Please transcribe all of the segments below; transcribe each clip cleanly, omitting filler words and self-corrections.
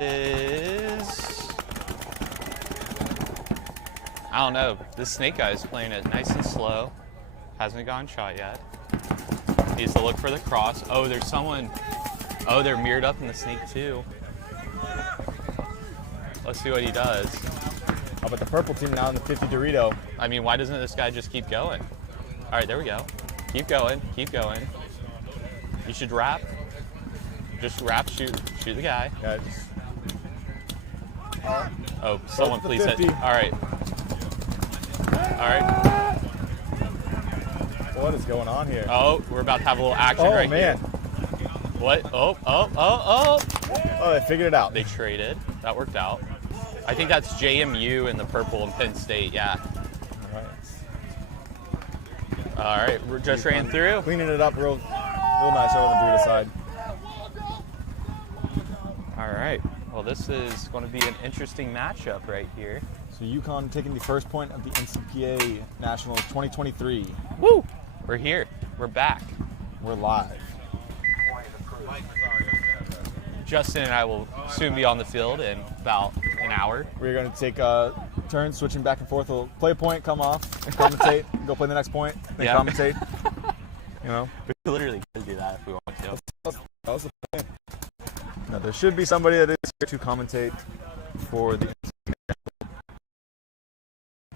is... I don't know. This snake guy is playing it nice and slow. Hasn't gotten shot yet. Needs to look for the cross. Oh, there's someone. Oh, they're mirrored up in the snake too. Let's see what he does. How about the purple team now in the 50 Dorito? I mean, why doesn't this guy just keep going? All right, there we go. Keep going. Keep going. You should wrap. Just wrap. Shoot the guy. Yeah, Oh, someone please hit. 50. All right. All right. What is going on here? Oh, we're about to have a little action right man. here. What? Oh. Oh, they figured it out. They traded. That worked out. I think that's JMU in the purple and Penn State, yeah. All right, we just ran through. Cleaning it up real nice over on the Dorito side. All right, well, this is going to be an interesting matchup right here. So UConn taking the first point of the NCPA Nationals 2023. Woo! We're here. We're back. We're live. Justin and I will soon be on the field in about an hour. We're going to take turns switching back and forth. We'll play a point, come off, commentate, go play the next point, then commentate. You know, we literally could do that if we want to. That was the plan. Now, there should be somebody that is here to commentate for the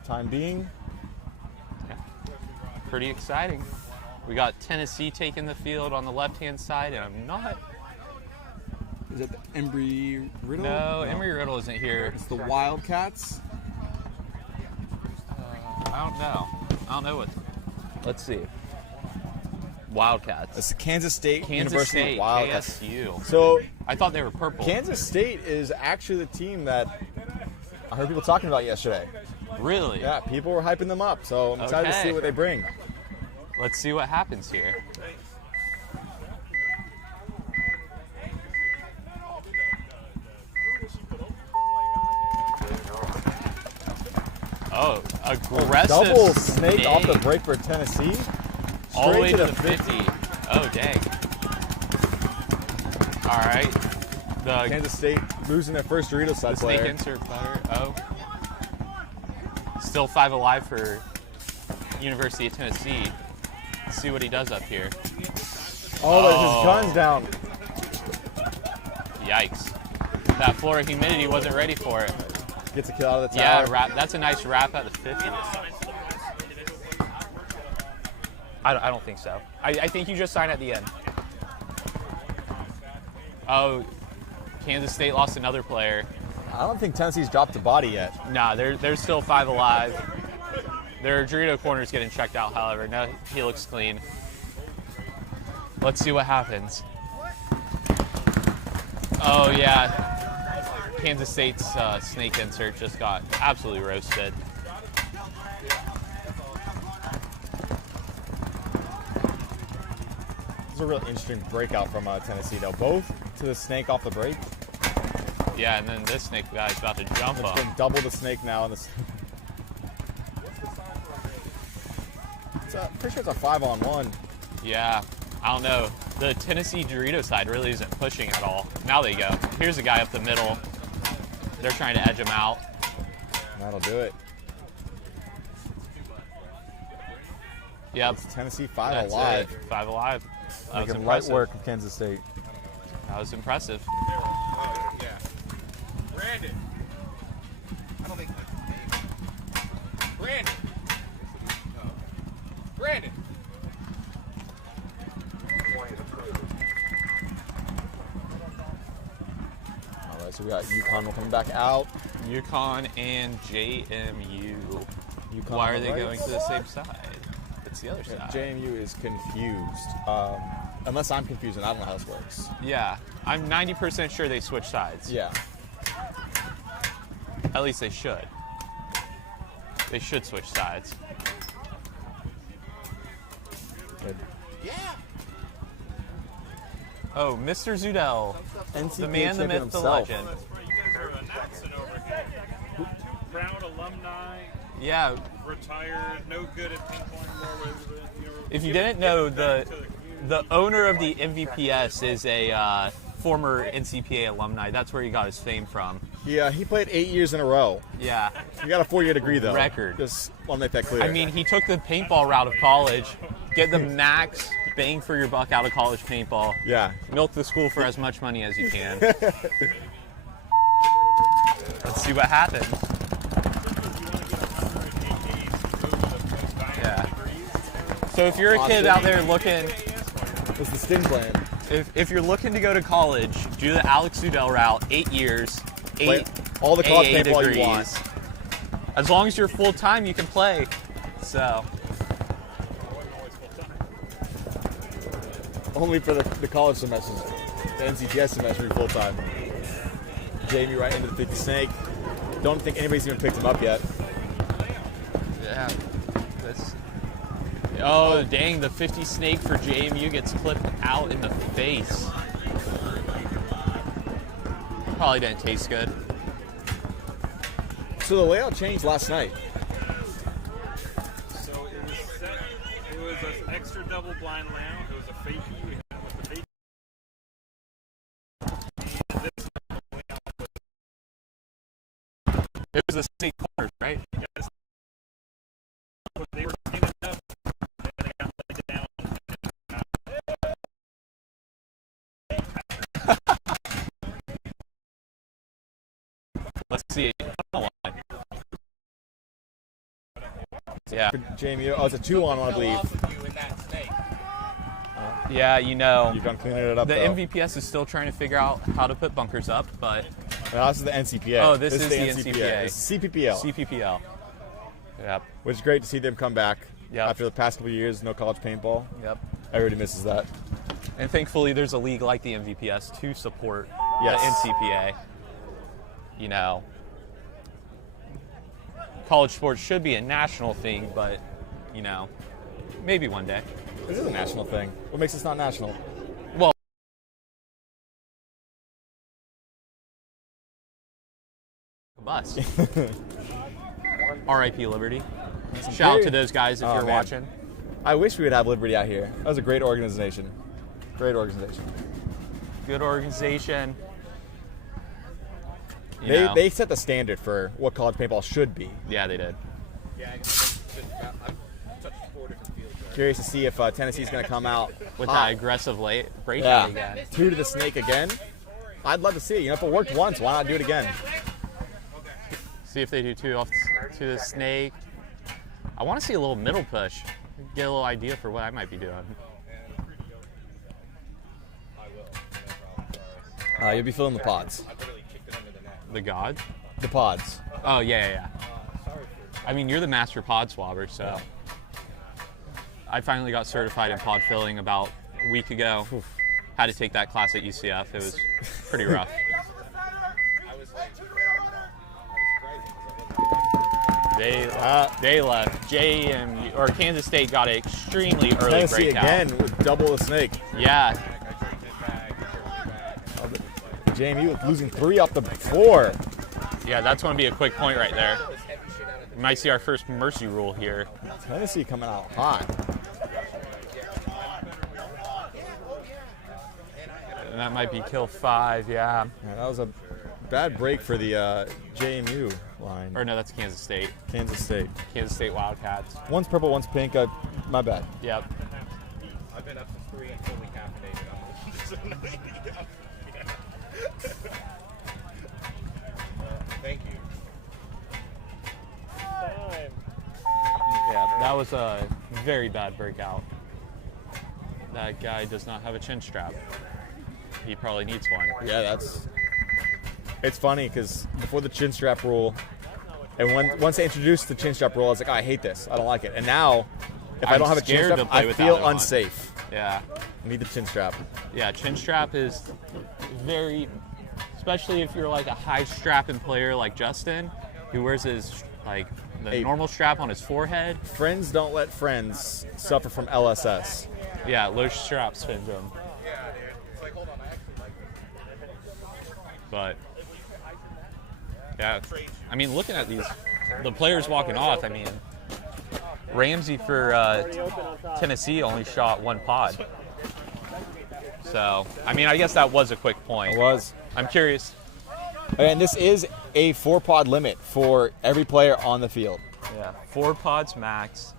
time being. Yeah. Pretty exciting. We got Tennessee taking the field on the left-hand side, and I'm not... Is it Embry Riddle? No, Embry Riddle isn't here. It's the Wildcats. I don't know what... Let's see. Wildcats. It's the Kansas State Kansas University State, Wildcats. KSU. So I thought they were purple. Kansas State is actually the team that I heard people talking about yesterday. Really? Yeah, people were hyping them up, so I'm excited to see what they bring. Let's see what happens here. Oh, aggressive. Double snake off the break for Tennessee. All the way to the 50. Oh, dang. All right. The Kansas State losing their first Dorito side player. Snake insert putter. Oh. Still 5 alive for University of Tennessee. Let's see what he does up here. Oh, his gun's down. Yikes. That floor of humidity wasn't ready for it. Gets a kill out of the tower. Yeah, that's a nice wrap at the 50. I don't think so. I think you just sign at the end. Oh, Kansas State lost another player. I don't think Tennessee's dropped a body yet. Nah, they're still 5 alive. Their Dorito corner's getting checked out, however. No, he looks clean. Let's see what happens. Oh, yeah. Kansas State's snake insert just got absolutely roasted. This is a really interesting breakout from Tennessee, though. Both to the snake off the break. Yeah, and then this snake guy's about to jump up. It's been double the snake now. In this. Pretty sure it's a 5-on-1. Yeah, I don't know. The Tennessee Dorito side really isn't pushing at all. Now they go. Here's a guy up the middle. They're trying to edge him out. That'll do it. Yep. It's Tennessee 5 That's alive. It. 5 alive. That was Making impressive. light work of Kansas State. That was impressive. Yeah. Brandon. I don't think Brandon. Brandon. All right, so we got UConn coming back out. UConn and JMU. UConn Why on are the they right. going to the same side? It's the other side. JMU is confused. Unless I'm confused and I don't know how this works. Yeah, I'm 90% sure they switch sides. Yeah. At least they should. They should switch sides. Good. Oh, Mr. Zudell. NCPA The man, the champion myth, the himself. legend. You guys are announcing over here. Proud alumni, Yeah, retired, no good at ping pong anymore. if you didn't know, the owner of the MVPS is a former NCPA alumni. That's where he got his fame from. Yeah, he played 8 years in a row. Yeah. He got a 4-year degree, though. Record. Just want to make that clear. I mean, he took the paintball route of college. Get the max bang for your buck out of college paintball. Yeah. Milk the school for as much money as you can. Let's see what happens. Yeah. So if you're a kid out there looking, What's the sting plan? if you're looking to go to college, do the Alex Udell route. 8 years, Play 8 all the college AA paintball degrees. you want. As long as you're full time, you can play. So Only for the college semesters. The NCPS semester, full time. Jamie right into the 50 snake. Don't think anybody's even picked him up yet. yeah, that's. Oh dang! The 50 snake for JMU gets clipped out in the face. Probably didn't taste good. So the layout changed last night. So it was set. It was an extra double blind layout. It was a fakie. We had with the fakie. It was the snake corners, right? Yes. They were cleaning up. And they got laid down. Let's see. Yeah. For JMU. Oh, it's a 2-on-1, I believe. Yeah, you know, You've done cleaning it up, the though. MVPS is still trying to figure out how to put bunkers up, but No, this is the NCPA. Oh, this is the NCPA. This is CPPL. CPPL. Yep. Which is great to see them come back Yep. after the past couple of years. No college paintball. Yep. Everybody misses that. And thankfully, there's a league like the MVPS to support Yes. the NCPA. You know, college sports should be a national thing, but, you know, maybe one day. This is a national thing. What makes this not national? Well, a bus. R.I.P. Liberty. Shout out to those guys if Oh, you're man. watching. I wish we would have Liberty out here. That was a great organization. Great organization. Good organization. You know. They set the standard for what college paintball should be. Yeah, they did. Curious to see if Tennessee's going to come out With hot. that aggressive breakout Yeah. again. 2 to the snake again. I'd love to see it. You know, if it worked once, why not do it again? See if they do 2 off to the snake. I want to see a little middle push. Get a little idea for what I might be doing. You'll be filling the pods. The god? The pods. Oh, yeah. I mean, you're the master pod swabber, so. I finally got certified in pod filling about a week ago. Had to take that class at UCF. It was pretty rough. They left. or Kansas State got an extremely early Tennessee breakout. again with double the snake. Yeah. JMU losing 3 off the 4. Yeah, that's going to be a quick point right there. We might see our first mercy rule here. Tennessee coming out hot. And that might be kill 5, yeah. Yeah, that was a bad break for the JMU line. Or no, that's Kansas State. Kansas State. Kansas State Wildcats. One's purple, one's pink. My bad. Yep. I've been up to 3 and fully caffeinated. Thank you. Yeah, that was a very bad breakout. That guy does not have a chin strap. He probably needs one. Yeah, it's funny because before the chin strap rule, and once they introduced the chin strap rule, I was like, oh, I hate this. I don't like it. And now, if I I'm don't have a chin scared strap, to play I without feel it on. unsafe. Yeah. I need the chin strap. Yeah, chin strap is very, especially if you're like a high strapping player like Justin, who wears his the normal strap on his forehead. Friends don't let friends suffer from LSS. Yeah, low strap syndrome. But yeah, I mean, looking at the players walking off, I mean, Ramsey for Tennessee only shot 1 pod. So, I mean, I guess that was a quick point. It was. I'm curious. And this is a 4-pod limit for every player on the field. Yeah, 4 pods max.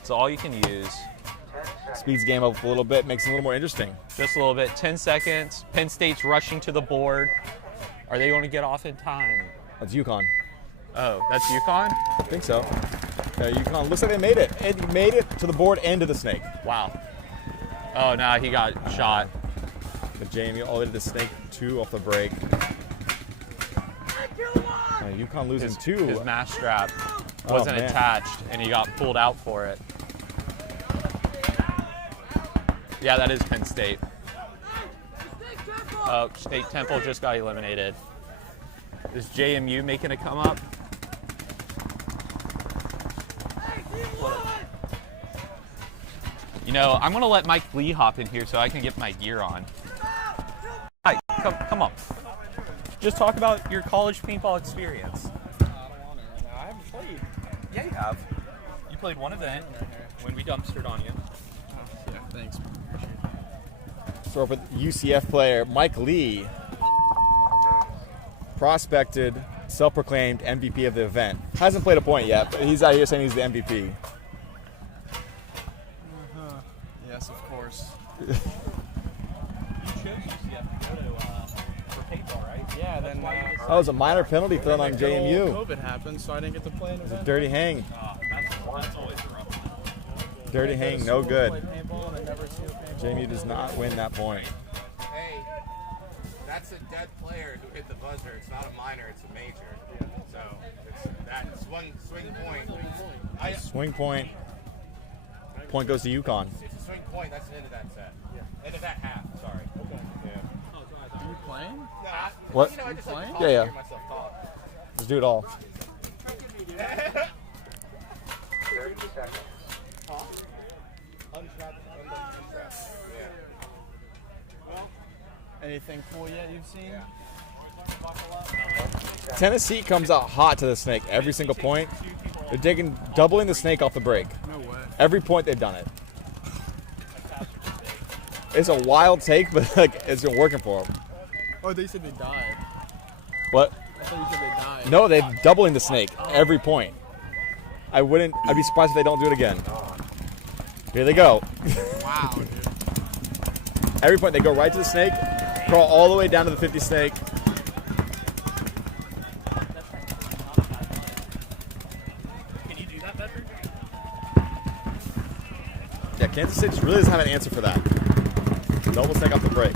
It's all you can use. Speeds the game up a little bit, makes it a little more interesting. Just a little bit. 10 seconds. Penn State's rushing to the board. Are they going to get off in time? That's UConn. Oh, that's UConn? I think so. UConn looks like they made it. It made it to the board and to the snake. Wow. Oh, no, he got shot. But Jamie all the way to the snake 2 off the break. UConn losing 2. His mask strap wasn't attached, and he got pulled out for it. Yeah, that is Penn State. State Temple just got eliminated. Is JMU making a come up? You know, I'm going to let Mike Lee hop in here so I can get my gear on. Hi, come on. Just talk about your college paintball experience. I don't want to. I haven't played. Yeah, you have. You played one event when we dumpstered on you. Yeah, thanks. So up with UCF player Mike Lee, prospected, self-proclaimed MVP of the event. Hasn't played a point yet, but he's out here saying he's the MVP. Yes, of course. You chose UCF to go to for paintball, right? Yeah, then That was a minor penalty thrown on JMU. COVID happened, so I didn't get to play an It's a event. dirty hang. That's always a rough one. Dirty hang, no good. Paintball, and I never seen a paintball. JMU does not win that point. Hey, that's a dead player who hit the buzzer. It's not a minor, it's a major. So that's one swing point. Swing point. Point goes to UConn. It's a swing point. That's the end of that set. End of that half. Sorry. Okay. Yeah. Are you playing? Nah, What? You know, I just like to Yeah, talk, yeah. hear myself talk. Just do it all. 30 seconds. Huh? Untrapped. Yeah. Anything cool yet you've seen? Tennessee comes out hot to the snake every single point. They're doubling the snake off the break. No way. Every point they've done it. It's a wild take, but like it's been working for them. Oh, they said they died. What? I thought you said they died. No, they're doubling the snake every point. I'd be surprised if they don't do it again. Here they go. Wow, dude. Every point they go right to the snake, crawl all the way down to the 50 snake. Can you do that better? Yeah, Kansas State just really doesn't have an answer for that. Double snake off the break.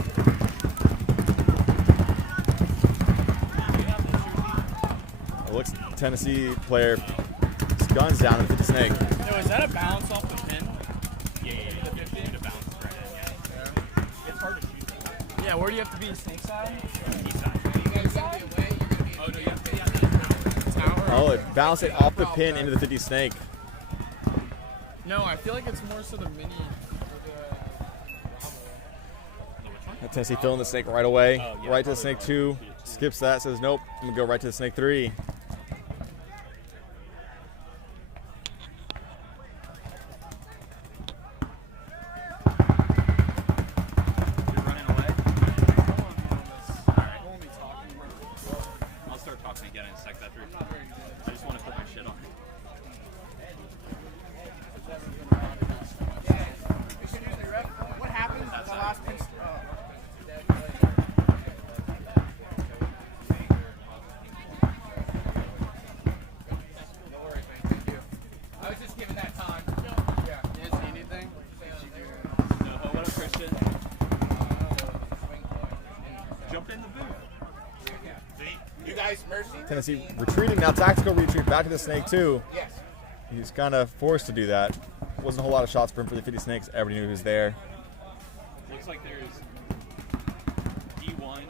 It looks Tennessee player, his gun's down to the snake. Yo, is that a bounce off the pin? Yeah. The 50 to bounce right. It's hard to shoot. Yeah, where do you have to be? Snake side? East side. Oh, no, you have to be on the Tower? Oh, it bounced it off the pin into the 50 snake. No, I feel like it's more so the mini. Tennessee filling the snake right away. Oh, yeah, right to the snake 2. Skips that, says nope. I'm going to go right to the snake 3. I'll start talking again in a sec after. I just want to put my shit on. What happened in the last pitch? No worries, man. Thank you. I was just giving that time. Yeah. You guys need anything? No, what up, Christian? Jump in the booth. You guys, mercy. Tennessee retreating, now tactical retreat back to the snake 2. Yes. He's kind of forced to do that. Wasn't a whole lot of shots for him for the 50 snakes. Everybody knew he was there. Looks like there's D1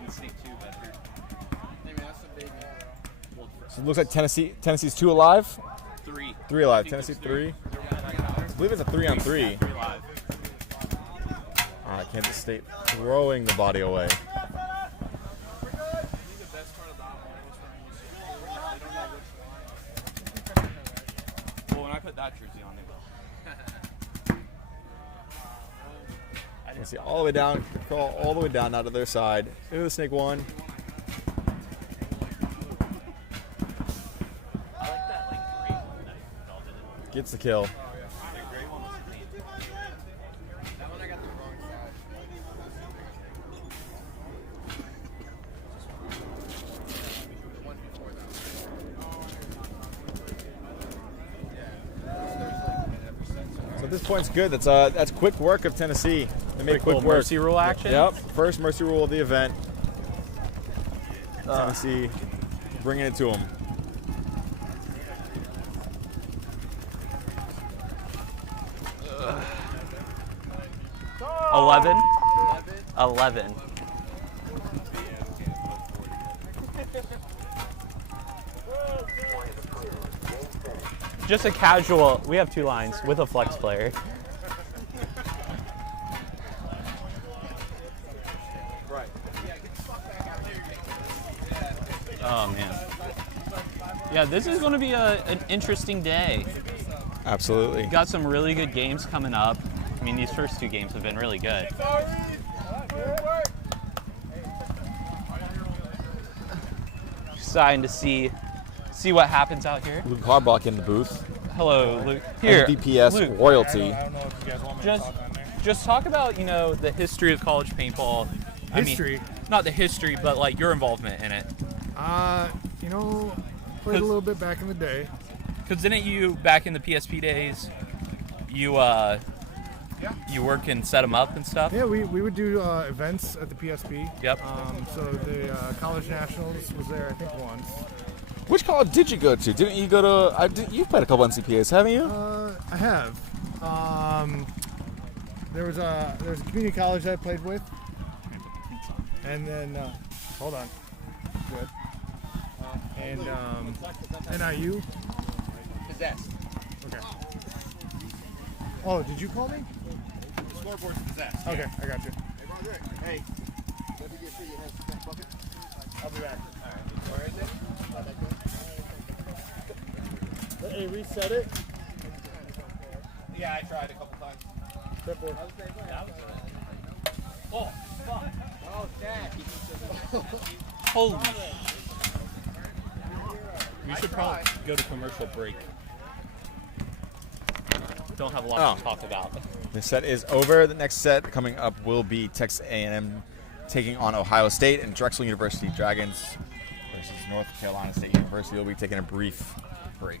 and Snake 2 better. Maybe that's the baby, bro. So it looks like Tennessee's 2 alive. 3. 3 alive. I think Tennessee it's 3. I believe it's a 3-on-3. 3 live. Kansas State throwing the body away. Well, when I put that jersey on, they will. can see all the way down, crawl all the way down out to their side. Into the snake one. Gets the kill. So at this point, it's good. That's quick work of Tennessee. They made quick work. Mercy rule action. Yep, first mercy rule of the event. Tennessee bringing it to them. $11. 11. Just a casual. We have 2 lines with a flex player. Oh man. Yeah, this is going to be an interesting day. Absolutely. We've got some really good games coming up. I mean, these first 2 games have been really good. Exciting to see what happens out here. Luke Harbach in the booth. Hello, Luke. Here, NCPS Luke, royalty. I don't know if you guys want me to talk on there. just talk about, the history of college paintball. History? I mean, not the history, but like your involvement in it. Played a little bit back in the day. Because didn't you, back in the PSP days, you work and set them up and stuff? Yeah, we would do events at the PSP. Yep. So the College Nationals was there, I think, once. Which college did you go to? Didn't you go to? You've played a couple NCPAs, haven't you? I have. There was a community college I played with, and then hold on, good. And NIU. Possessed. Okay. Oh, did you call me? The scoreboard's possessed. Okay, I got you. Hey, Roderick. Hey. Let me get through your hands. Bucket. I'll be back. All right, then. Hey, reset it. Yeah, I tried a couple times. Clipboard. Oh, fuck. Oh, Jack. Holy. We should probably go to commercial break. Don't have a lot to talk about. The set is over. The next set coming up will be Texas A&M taking on Ohio State, and Drexel University Dragons versus North Carolina State University. They'll be taking a brief break.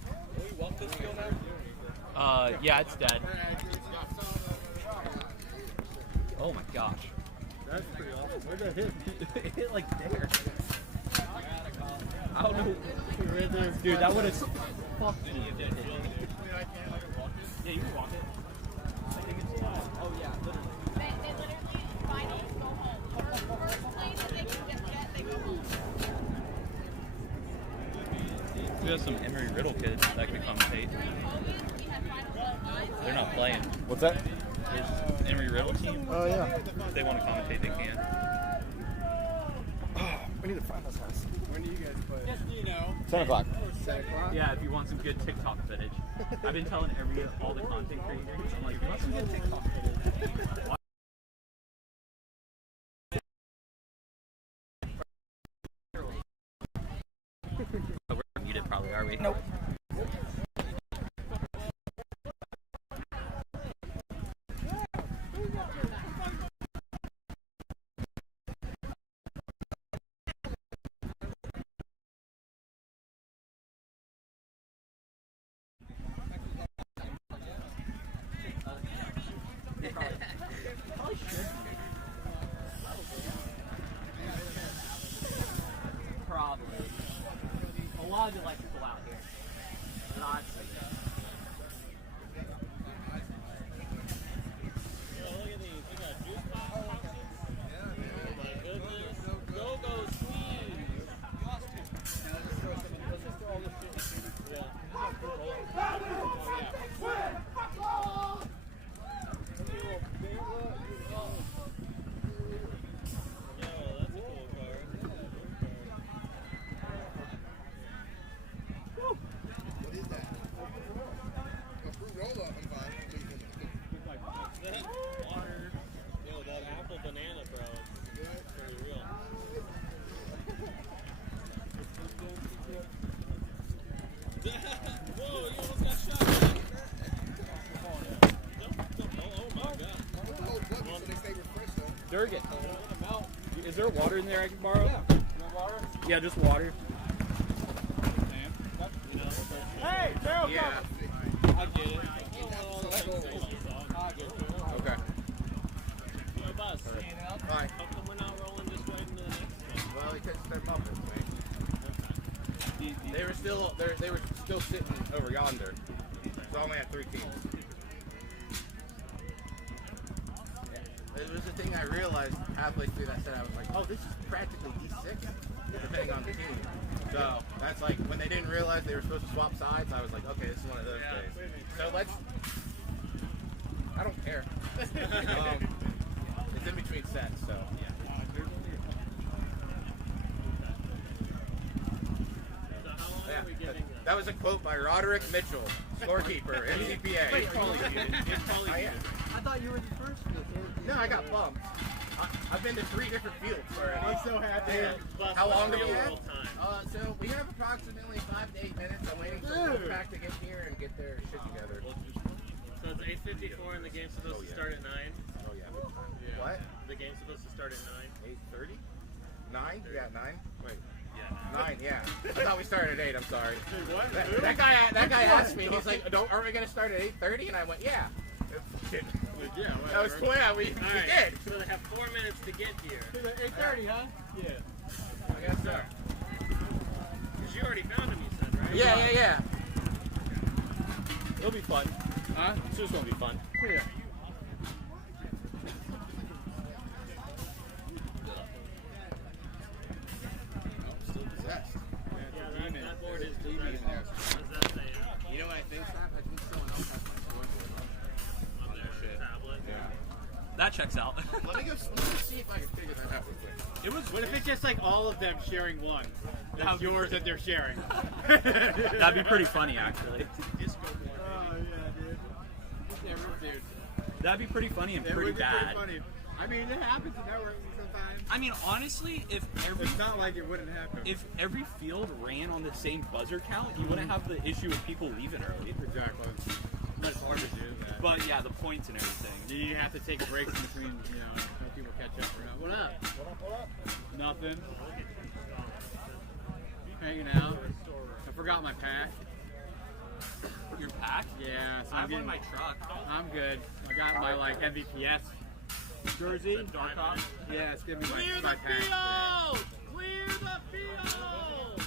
Yeah, it's dead. Oh my gosh. That's pretty awesome. Where'd that hit? It hit like there. I don't know. Right there. Dude, that would have fucked me if it hit. Yeah, you can walk it. Oh yeah, literally. They literally finals go home. First place they can get, they go home. We have some Emory Riddle kids that could commentate. They're not playing. What's that? There's Emory Riddle team. Oh yeah. If they want to commentate, they can. We need to find this house. When do you guys play? 10 o'clock. 10 o'clock? Yeah, if you want some good TikTok footage. I've been telling all the content creators, I'm like, you want some good TikTok footage? We're muted probably, are we? Nope. Probably. A lot of delightful people out here. Lots of them. Look at these. We got juice pop. Oh my goodness. Go-go squeeze. Let's just throw all this shit in. Yeah. Durgan. Is there water in there I can borrow? Yeah, just water. Hey, Daryl, Yeah. I get it. Okay. Fine. How come we're not rolling this right into the next one? Well, because they're Muppets, man. They were still sitting over yonder. So I only had 3 teams. It was the thing I realized halfway through that set. I was like, oh, this is practically D6, depending on the team. So that's like when they didn't realize they were supposed to swap sides. I was like, okay, this is one of those days. So let's. I don't care. It's in between sets, so. Yeah. That was a quote by Roderick Mitchell, scorekeeper, NCPA. It's probably muted. It's probably I am. I thought you were the first. No, I got bumped. I've been to 3 different fields already. I'm so happy. Yeah. How long do we have? Real time. So we have approximately 5 to 8 minutes. I'm waiting for the pack to get here and get their shit together. So it's 8:54 and the game's supposed to start at 9. Oh yeah. What? The game's supposed to start at 9. 8:30? 9? Yeah, 9. Wait. Yeah. 9. Yeah. I thought we started at 8. I'm sorry. What? That guy asked me. He's like, "Are we gonna start at 8:30?" And I went, "Yeah." Yeah, That was cool. Yeah, we All right. did. So they have 4 minutes to get here. 8:30, huh? Yeah. I guess so. Because you already found him, you said, right? Yeah. It'll be fun. Huh? It's just gonna be fun. Yeah. Still possessed. Yeah, that board is possessed. What does that say? You know what I think, Sam? I think someone else has my scoreboard On their tablet? That checks out. Let me go see if I can figure that out real quick. What if it's just like all of them sharing one? That's yours that they're sharing. That'd be pretty funny, actually. Oh, yeah, dude. Yeah, dude. That'd be pretty funny and pretty bad. funny. I mean, it happens in networking sometimes. I mean, honestly, if It's not like it wouldn't happen. every field ran on the same buzzer count, you wouldn't have the issue of people leaving early. Exactly. But it's hard to do that. But yeah, the points and everything. You have to take breaks in between, let people catch up or not. What up? Nothing. Hanging out. I forgot my pack. Your pack? Yeah, so I have one in my truck. I'm good. I got my MVPS jersey. Darkoff. Yeah, it's gonna be my pack. Clear the field!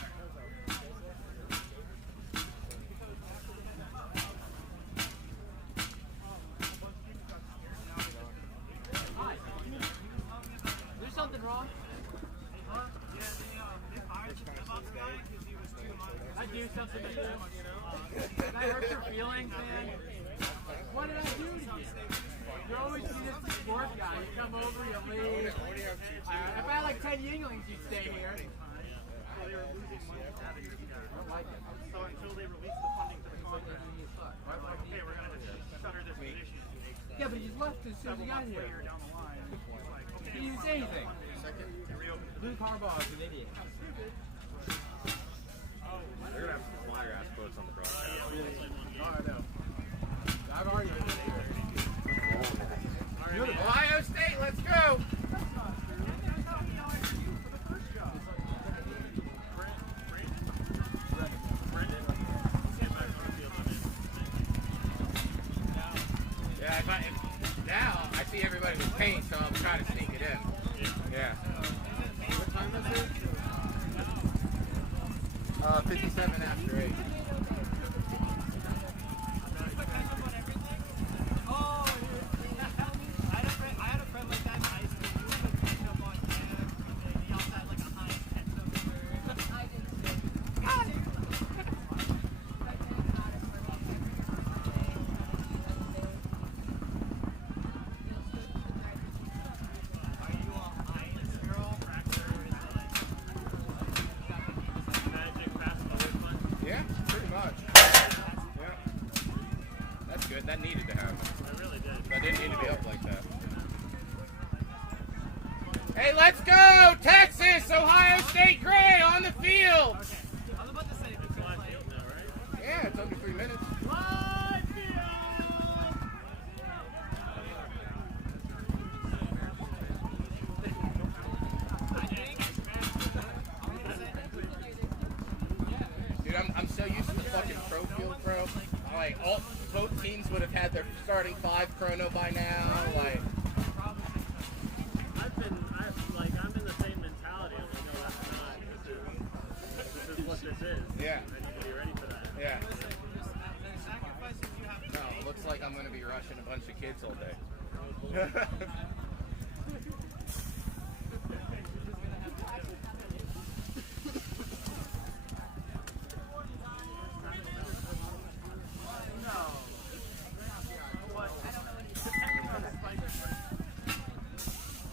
Is there something wrong? I do something to you. Did I hurt your feelings, man? What did I do to you? You're always this sport guy. You come over, you leave. If I had like 10 Yinglings, you'd stay here. So until they release the funding for the contract, okay, we're going to shutter this position. Yeah, but he left as soon as he got here. Down the line, He didn't even say anything. Luke Harbaugh is an idiot. They're gonna have some flyer ass quotes on the broadcast. Oh, I know. I've already been there. Ohio State, let's go! Yeah, now I see everybody with paint, so I'm trying to sneak it in. Yeah. What time is it? 57 after 8. Yeah, pretty much. Yeah. That's good. That needed to happen. I really did. That didn't need to be up like that. Hey, let's go! Texas, Ohio State Gray on the field! I was about to say it's live field now, right? under 3 minutes. Dude, I'm so used to the fucking pro field, bro. Like, both teams would have had their starting 5 chrono by now. Like, I'm in the same mentality. I'm like, no, that's not. This is what this is. yeah, I need to be ready for that. yeah. No, it looks like I'm gonna be rushing a bunch of kids all day.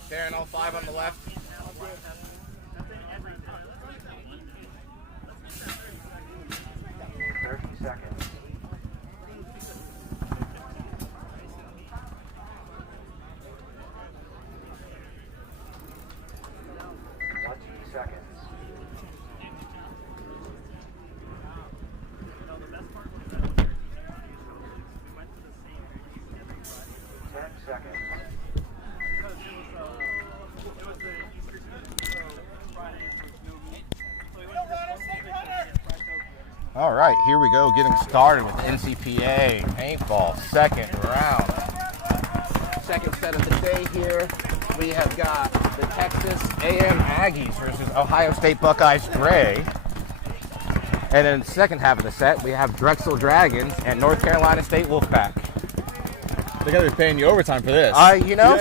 Darren, all 5 on the left. 30 seconds. Seconds. The best part was that we went to the same 10 seconds. because it was the Easter season, so Friday was no meet. So we went to this one All right, here we go, getting started with NCPA paintball, second round. Second set of the day here. We have got the Texas A&M Aggies versus Ohio State Buckeyes Gray. And then the second half of the set, we have Drexel Dragons and North Carolina State Wolfpack. They gotta be paying you overtime for this.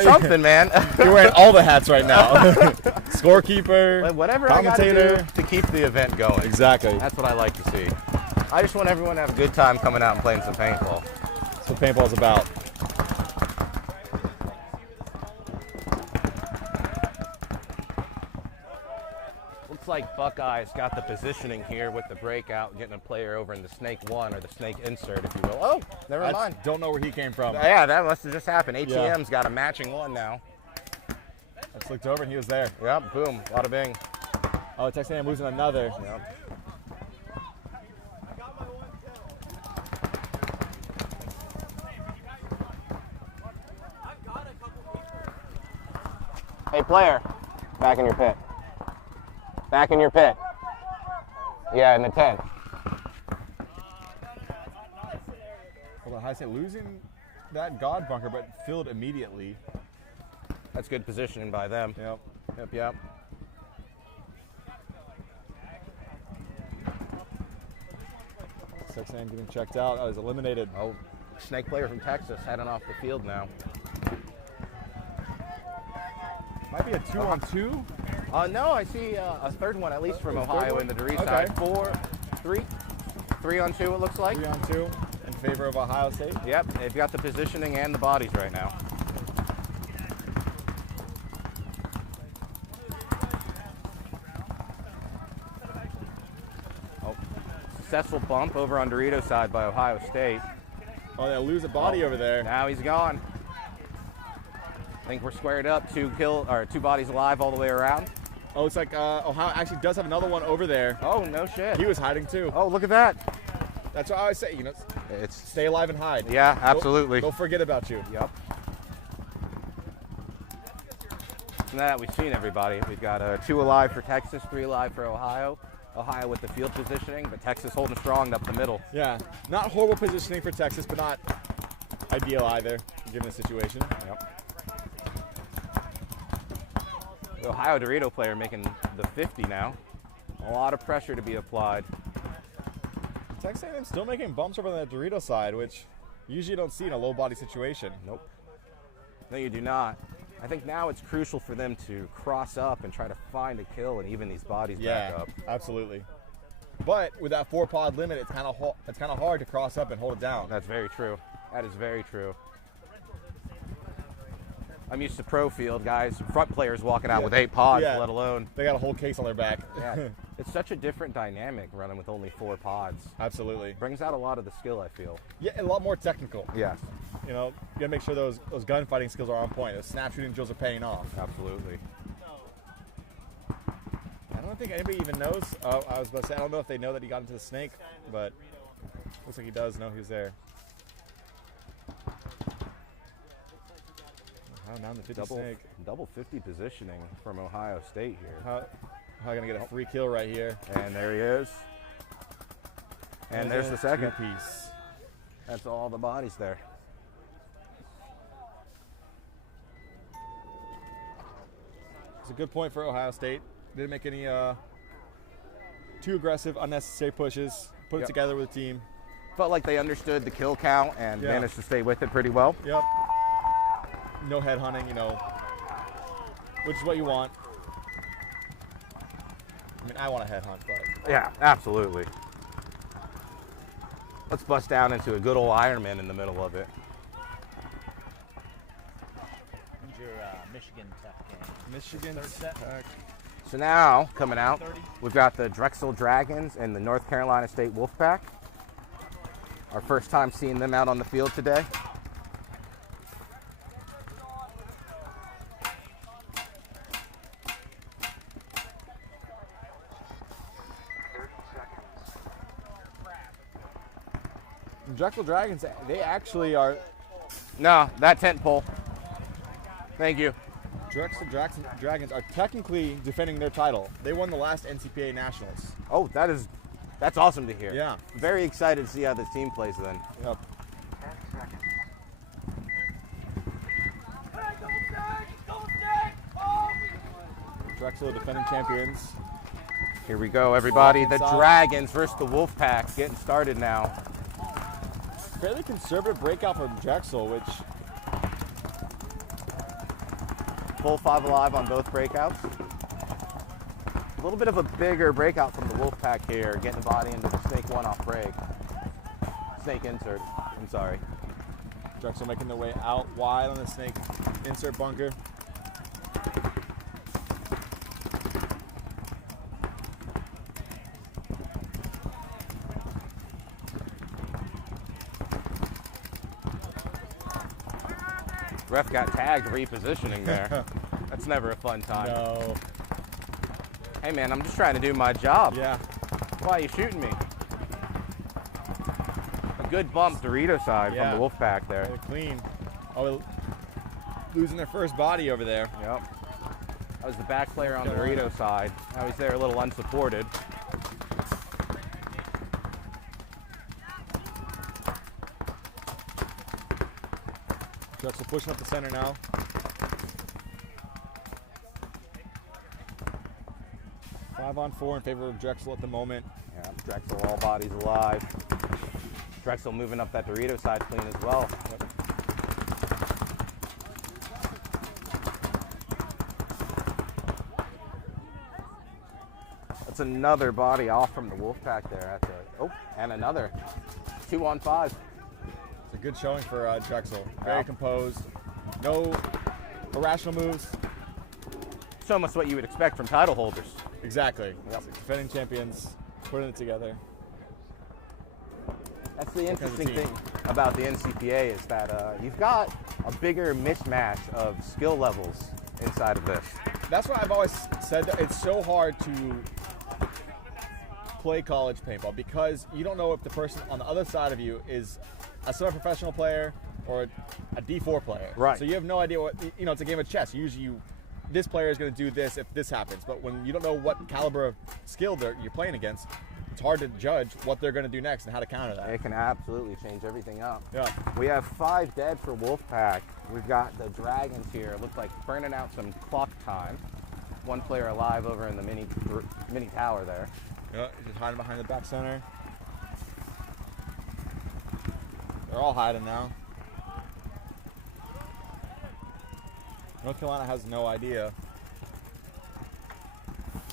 Something, man. You're wearing all the hats right now. Scorekeeper, Whatever I gotta commentator. do to keep the event going. Exactly. That's what I like to see. I just want everyone to have a good time coming out and playing some paintball. That's what paintball's about. Looks like Buckeyes got the positioning here with the breakout, getting a player over in the Snake 1 or the Snake insert, if you will. Oh, never I mind. don't know where he came from. Yeah, that must have just happened. ATM's got a matching 1 now. I just looked over and he was there. Yep, boom, bada bing. Oh, Texas A&M losing another. Yep. Hey, player, back in your pit. Back in your pit. Yeah, in the tent. Hold on, I say losing that God bunker, but filled immediately. That's good positioning by them. Yep. Yep. Texas A&M getting checked out. I was eliminated. Oh, Snake player from Texas heading off the field now. Might be a 2-on-2. No, I see a third one, at least from Third Ohio one? in the Dorit Okay. side. 3 on 2 it looks like. 3-on-2 in favor of Ohio State. Yep, they've got the positioning and the bodies right now. Oh, successful bump over on Dorito side by Ohio State. Oh, they lose a body over there. Now he's gone. I think we're squared up, 2 bodies alive all the way around. Oh, it's like Ohio actually does have another one over there. Oh, no shit. He was hiding too. Oh, look at that. That's what I always say, It's stay alive and hide. Yeah, absolutely. They'll forget about you. Yep. From that, we've seen everybody. We've got 2 alive for Texas, 3 alive for Ohio. Ohio with the field positioning, but Texas holding strong up the middle. Yeah, not horrible positioning for Texas, but not ideal either, given the situation. Yep. The Ohio Dorito player making the 50 now. A lot of pressure to be applied. Texas A&M still making bumps over on the Dorito side, which usually you don't see in a low body situation. Nope. No, you do not. I think now it's crucial for them to cross up and try to find a kill and even these bodies back up. Absolutely. But with that 4-pod limit, it's kind of hard to cross up and hold it down. That's very true. That is very true. I'm used to pro field guys, front players walking out with 8 pods, let alone. They got a whole case on their back. Yeah. It's such a different dynamic running with only 4 pods. Absolutely. Brings out a lot of the skill, I feel. Yeah, a lot more technical. Yes. You gotta make sure those gunfighting skills are on point. Those snap shooting drills are paying off. Absolutely. I don't think anybody even knows. I was about to say, I don't know if they know that he got into the snake, but Looks like he does know who's there. Oh, down the 50 snake. Double 50 positioning from Ohio State here. How gonna get a free kill right here? And there he is. And there's the second piece. That's all the bodies there. It's a good point for Ohio State. Didn't make any too aggressive, unnecessary pushes. Put it together with the team. Felt like they understood the kill count and managed to stay with it pretty well. Yep. No head hunting, which is what you want. I mean, I want a head hunt, but Yeah, absolutely. Let's bust down into a good old Ironman in the middle of it. When's your Michigan Tech game? Michigan Third set. Tech. So now, coming out, we've got the Drexel Dragons and the North Carolina State Wolfpack. Our first time seeing them out on the field today. Drexel Dragons, they actually are. No, that tent pole. Thank you. Drexel Dragons are technically defending their title. They won the last NCPA Nationals. Oh, that's awesome to hear. Yeah. Very excited to see how this team plays then. Yep. 10 seconds. Drexel defending champions. Here we go, everybody. The Inside. Dragons versus the Wolfpack getting started now. Fairly conservative breakout from Drexel, which Full 5 alive on both breakouts. A little bit of a bigger breakout from the Wolfpack here, getting the body into the snake one-off break. Snake insert, I'm sorry. Drexel making their way out wide on the snake insert bunker. Ref got tagged repositioning there. That's never a fun time. No. Hey man, I'm just trying to do my job. Yeah. Why are you shooting me? A good bump Dorito side from the Wolfpack there. They're clean. Oh, losing their first body over there. Yep. That was the back player on the Dorito side. Now he's there a little unsupported. Drexel pushing up the center now. Five on 4 in favor of Drexel at the moment. Yeah, Drexel all bodies alive. Drexel moving up that Dorito side clean as well. That's another body off from the Wolfpack there. And another 2 on 5. It's a good showing for Drexel. Very composed. No irrational moves. It's almost what you would expect from title holders. Exactly. Yep. Defending champions, putting it together. That's the interesting thing about the NCPA is that you've got a bigger mismatch of skill levels inside of this. That's why I've always said that it's so hard to play college paintball because you don't know if the person on the other side of you is a semi-professional player or a D4 player. Right. So you have no idea what, it's a game of chess. Usually this player is going to do this if this happens. But when you don't know what caliber of skill you're playing against, it's hard to judge what they're going to do next and how to counter that. It can absolutely change everything up. Yeah. We have 5 dead for Wolfpack. We've got the Dragons here. Looks like burning out some clock time. 1 player alive over in the mini tower there. Yeah, just hiding behind the back center. They're all hiding now. North Carolina has no idea.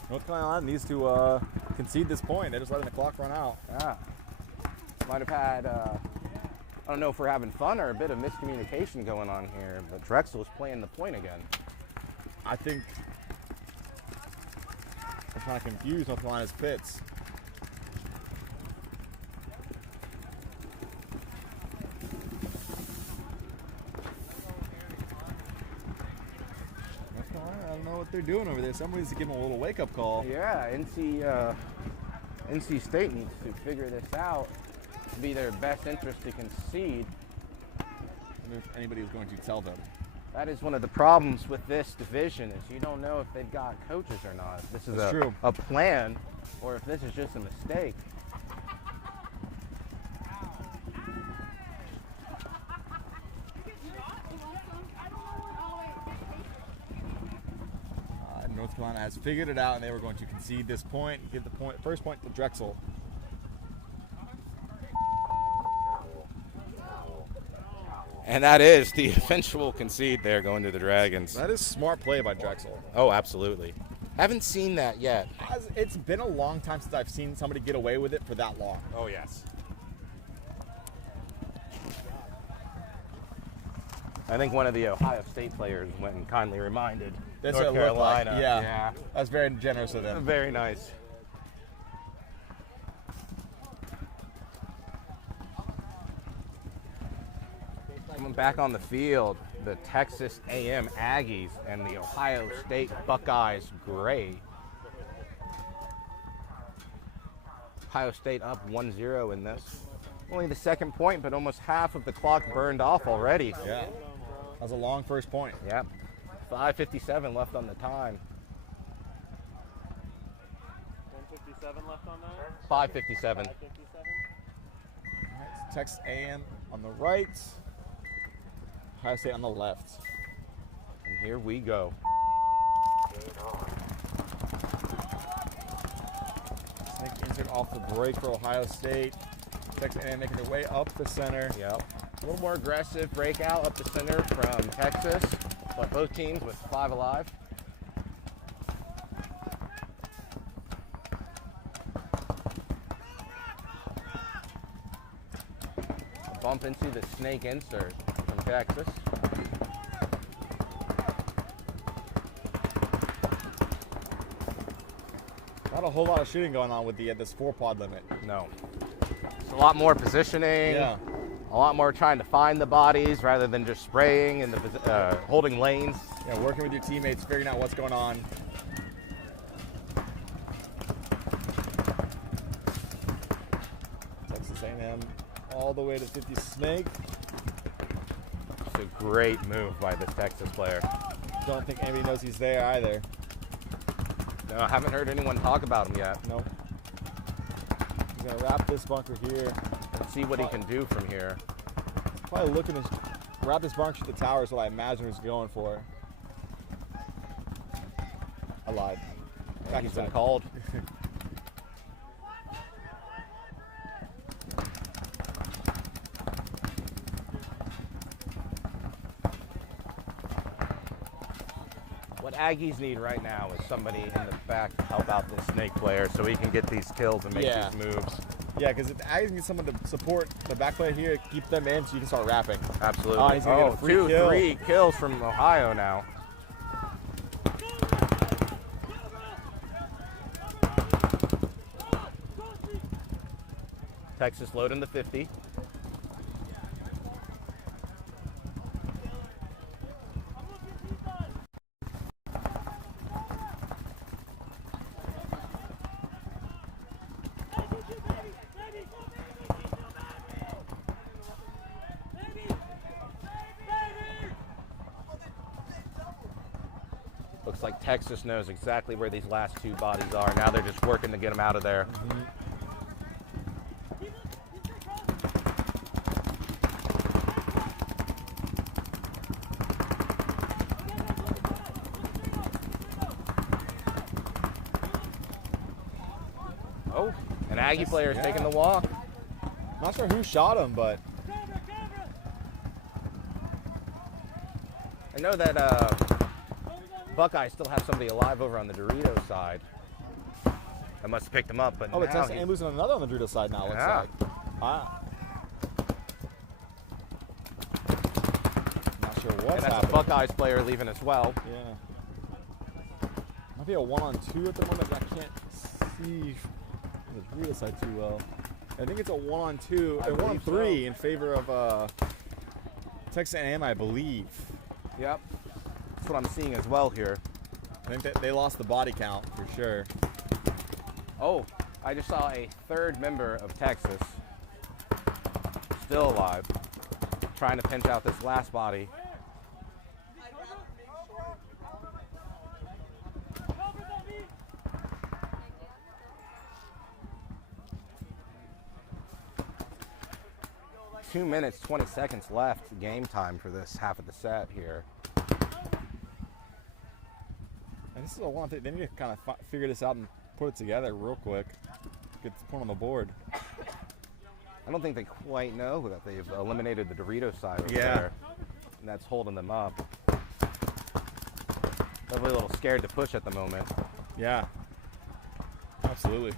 North Carolina needs to concede this point. They're just letting the clock run out. Yeah. Might have had, I don't know if we're having fun or a bit of miscommunication going on here, but Drexel's playing the point again. I think they're trying to confuse North Carolina's pits. North Carolina, I don't know what they're doing over there. Somebody needs to give them a little wake-up call. Yeah, NC State needs to figure this out. be their best interest to concede. I wonder if anybody was going to tell them. That is one of the problems with this division is you don't know if they've got coaches or not. If this is a plan or if this is just a mistake. North Carolina has figured it out, and they were going to concede this point, give the first point to Drexel. And that is the eventual concede there going to the Dragons. That is smart play by Drexel. Oh, absolutely. Haven't seen that yet. It's been a long time since I've seen somebody get away with it for that long. Oh, yes. I think one of the Ohio State players went and kindly reminded That's North what it looked like. Carolina. Yeah. That's very generous of them. Very nice. Coming back on the field, the Texas A&M Aggies and the Ohio State Buckeyes Gray. Ohio State up 1-0 in this. Only the second point, but almost half of the clock burned off already. Yeah. That was a long first point. Yep. 5:57 left on the time. 1:57 left on that? 5:57. 5:57. Texas A&M on the right, Ohio State on the left. And here we go. Snake insert off the break for Ohio State. Texas A&M making their way up the center. Yep. A little more aggressive breakout up the center from Texas, but both teams with 5 alive. A bump into the snake insert from Texas. Not a whole lot of shooting going on with this 4-pod limit. No. It's a lot more positioning. Yeah. A lot more trying to find the bodies rather than just spraying and holding lanes. Yeah, working with your teammates, figuring out what's going on. Texas A&M all the way to 50 Snake. It's a great move by this Texas player. Don't think anybody knows he's there either. No, I haven't heard anyone talk about him yet. Nope. He's gonna wrap this bunker here. Let's see what he can do from here. Probably looking to wrap this bunker to the tower is what I imagine he's going for. I lied. He's been called. What Aggies need right now is somebody in the back to help out this snake player so he can get these kills and make these moves. Yeah, because if the Aggies need someone to support the back player here, keep them in so you can start wrapping. Absolutely. He's gonna get a free kill. 3 kills from Ohio now. Texas loading the 50. Looks like Texas knows exactly where these last 2 bodies are. Now they're just working to get them out of there. Oh, an Aggie player is taking the walk. Not sure who shot him, but I know that Buckeyes still have somebody alive over on the Doritos side. I must have picked him up, but but now Texas A&M losing another on the Dorito side now. Looks like. Wow. Not sure what's and that's happening. a Buckeyes player leaving as well. Yeah. Might be a 1-on-2 at the moment, but I can't see the Dorito side too well. I think it's a 1-on-2, a 1-on-3 in favor of Texas A&M, I believe. Yep. That's what I'm seeing as well here. I think that they lost the body count for sure. Oh, I just saw a 3rd member of Texas still alive. Trying to pinch out this last body. Two minutes, 20 seconds left. Game time for this half of the set here. And this is a one thing. They need to kind of figure this out and put it together real quick. Get this point on the board. I don't think they quite know that they've eliminated the Dorito side over there. And that's holding them up. Definitely a little scared to push at the moment. Yeah. Absolutely.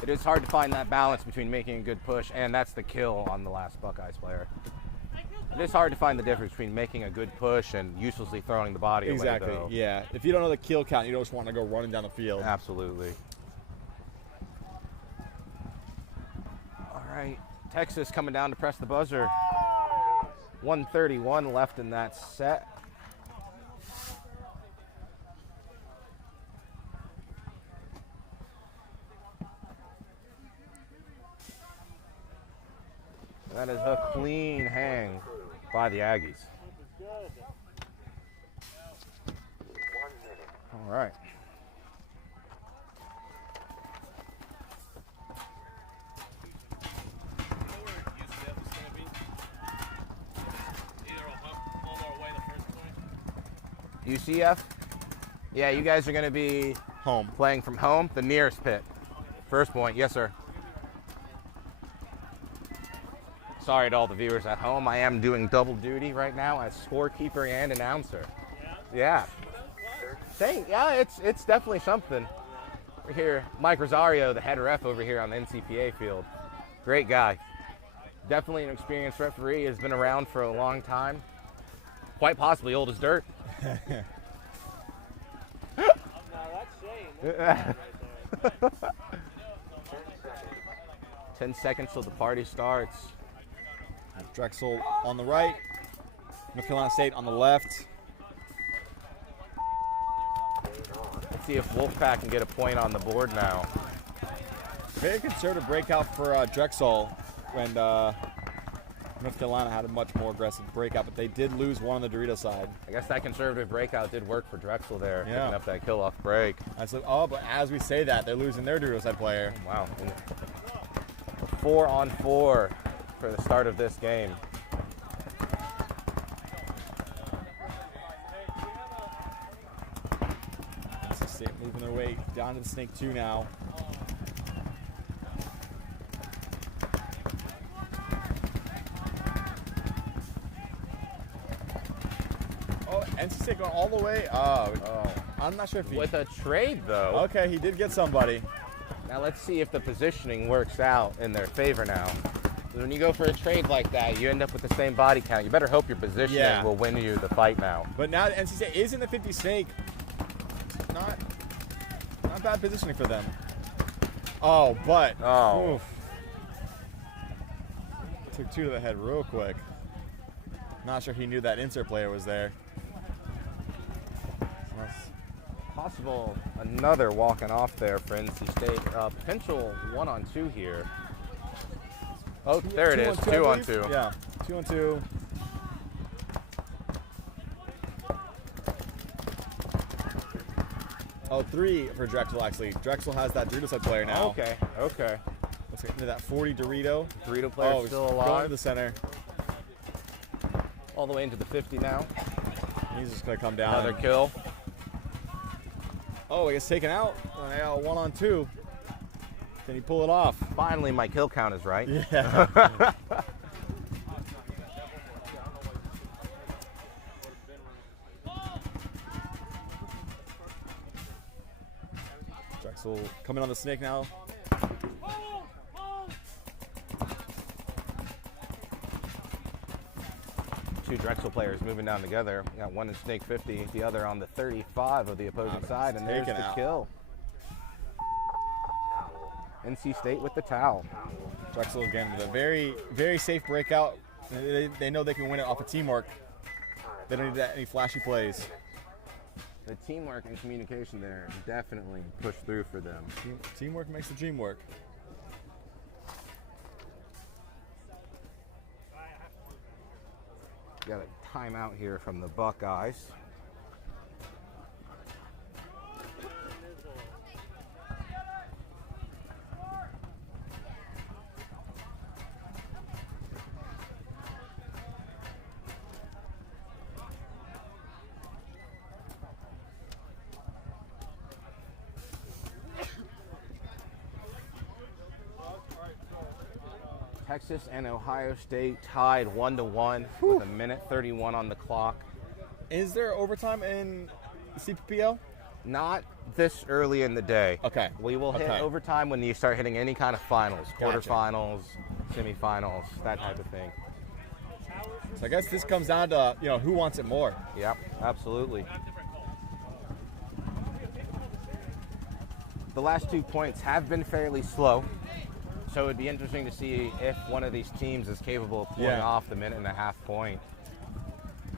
It is hard to find that balance between making a good push, and that's the kill on the last Buckeyes player. It is hard to find the difference between making a good push and uselessly throwing the body Exactly, away, though. yeah. If you don't know the kill count, you don't just want to go running down the field. Absolutely. All right, Texas coming down to press the buzzer. 1:31 left in that set. That is a clean hang by the Aggies. All right. UCF? Yeah, you guys are going to be home, playing from home, the nearest pit. First point, yes, sir. Sorry to all the viewers at home. I am doing double duty right now as scorekeeper and announcer. Yeah. Yeah, it's definitely something. We're here, Mike Rosario, the head ref over here on the NCPA field. Great guy. Definitely an experienced referee. Has been around for a long time. Quite possibly old as dirt. 10 seconds till the party starts. Drexel on the right, North Carolina State on the left. Let's see if Wolfpack can get a point on the board now. Very conservative breakout for Drexel when North Carolina had a much more aggressive breakout, but they did lose one on the Dorito side. I guess that conservative breakout did work for Drexel there, Yeah. picking up that kill off break. But as we say that, they're losing their Dorito side player. Wow. 4-on-4 for the start of this game. NC State moving their way down to the Snake 2 now. Oh, NC State going all the way. Oh. I'm not sure if he... With a trade, though. Okay, he did get somebody. Now let's see if the positioning works out in their favor now. When you go for a trade like that, you end up with the same body count. You better hope your positioning will win you the fight now. But now NC State is in the 50 Snake. Not bad positioning for them. Oh, but oof. Took two to the head real quick. Not sure he knew that insert player was there. Possible another walking off there for NC State. Potential 1-on-2 here. Oh, there it is. 2-on-2. Yeah, 2-on-2. Oh, 3 for Drexel, actually. Drexel has that Dorito side player now. Okay. Let's get into that 40 Dorito. Dorito player still alive. Going to the center. All the way into the 50 now. He's just going to come down. Another kill. Oh, he gets taken out. 1-on-2. Can he pull it off? Finally, my kill count is right. Yeah. Drexel coming on the Snake now. Two Drexel players moving down together. We got one in Snake 50, the other on the 35 of the opposing side, and there's the kill. NC State with the towel. Drexel again with a very, very safe breakout. They know they can win it off of teamwork. They don't need any flashy plays. The teamwork and communication there definitely pushed through for them. Teamwork makes the dream work. Got a timeout here from the Buckeyes. Texas and Ohio State tied 1-1 with 1:31 on the clock. Is there overtime in CPPL? Not this early in the day. Okay. We will hit Okay. overtime when you start hitting any kind of finals, Gotcha. quarterfinals, semifinals, that type of thing. So I guess this comes down to, who wants it more. Yep, absolutely. The last 2 points have been fairly slow, so it'd be interesting to see if one of these teams is capable of pulling off the 1.5 point.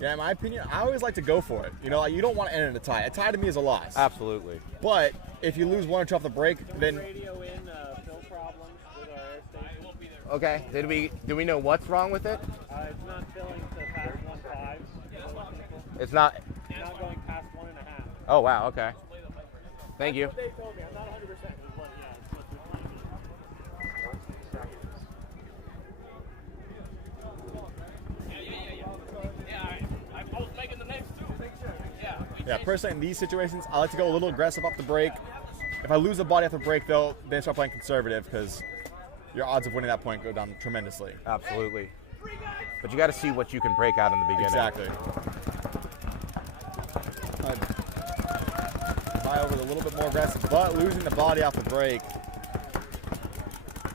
Yeah, in my opinion, I always like to go for it. You don't want to end in a tie. A tie to me is a loss. Absolutely. But if you lose one or two off the break, then Radio in fill problems with our air station. Okay. Do we know what's wrong with it? It's not filling to past 1.5. It's not. Not going past 1.5. Oh wow. Okay. Thank you. They told me. I'm not 100%. But yeah, it's supposed to be plenty. 20 seconds. yeah, personally in these situations, I like to go a little aggressive off the break. If I lose the body off the break, though, then start playing conservative because your odds of winning that point go down tremendously. Absolutely. But you got to see what you can break out in the beginning. Exactly. High over a little bit more aggressive, but losing the body off the break.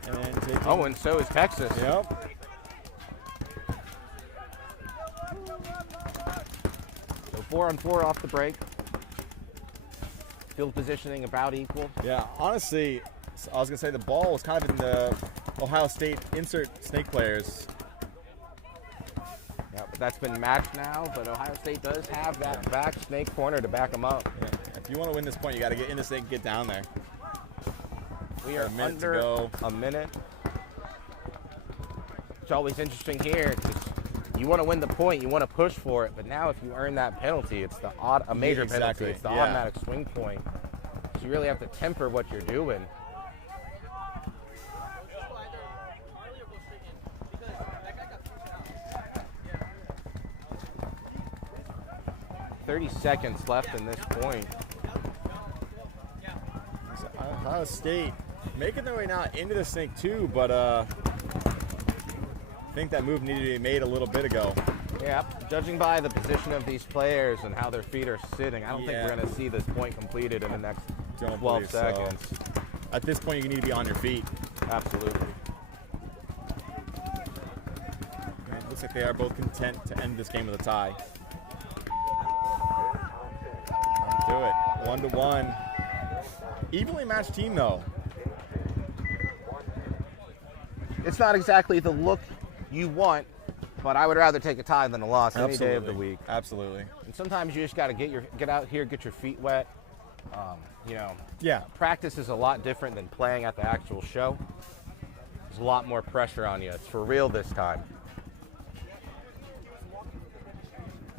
And taking, and so is Texas. Yep. So 4-on-4 off the break. Field positioning about equal. Yeah, honestly, I was going to say the ball was kind of in the Ohio State insert snake players. Yeah, but that's been matched now, but Ohio State does have that back snake corner to back them up. Yeah. If you want to win this point, you got to get in the snake and get down there. We are a minute under to go. a minute. It's always interesting here because you want to win the point, you want to push for it, but now if you earn that penalty, it's a major Exactly. penalty. It's the Yeah. automatic swing point. So you really have to temper what you're doing. $30 left in this point. So Ohio State making their way now into the snake too, but I think that move needed to be made a little bit ago. Yeah, judging by the position of these players and how their feet are sitting, I don't think we're going to see this point completed in the next 12 seconds. So. At this point, you need to be on your feet. Absolutely. And it looks like they are both content to end this game with a tie. Do it. 1-1. Evenly matched team, though. It's not exactly the look you want, but I would rather take a tie than a loss any day of the week. Absolutely. And sometimes you just got to get out here, get your feet wet. Yeah. Practice is a lot different than playing at the actual show. There's a lot more pressure on you. It's for real this time.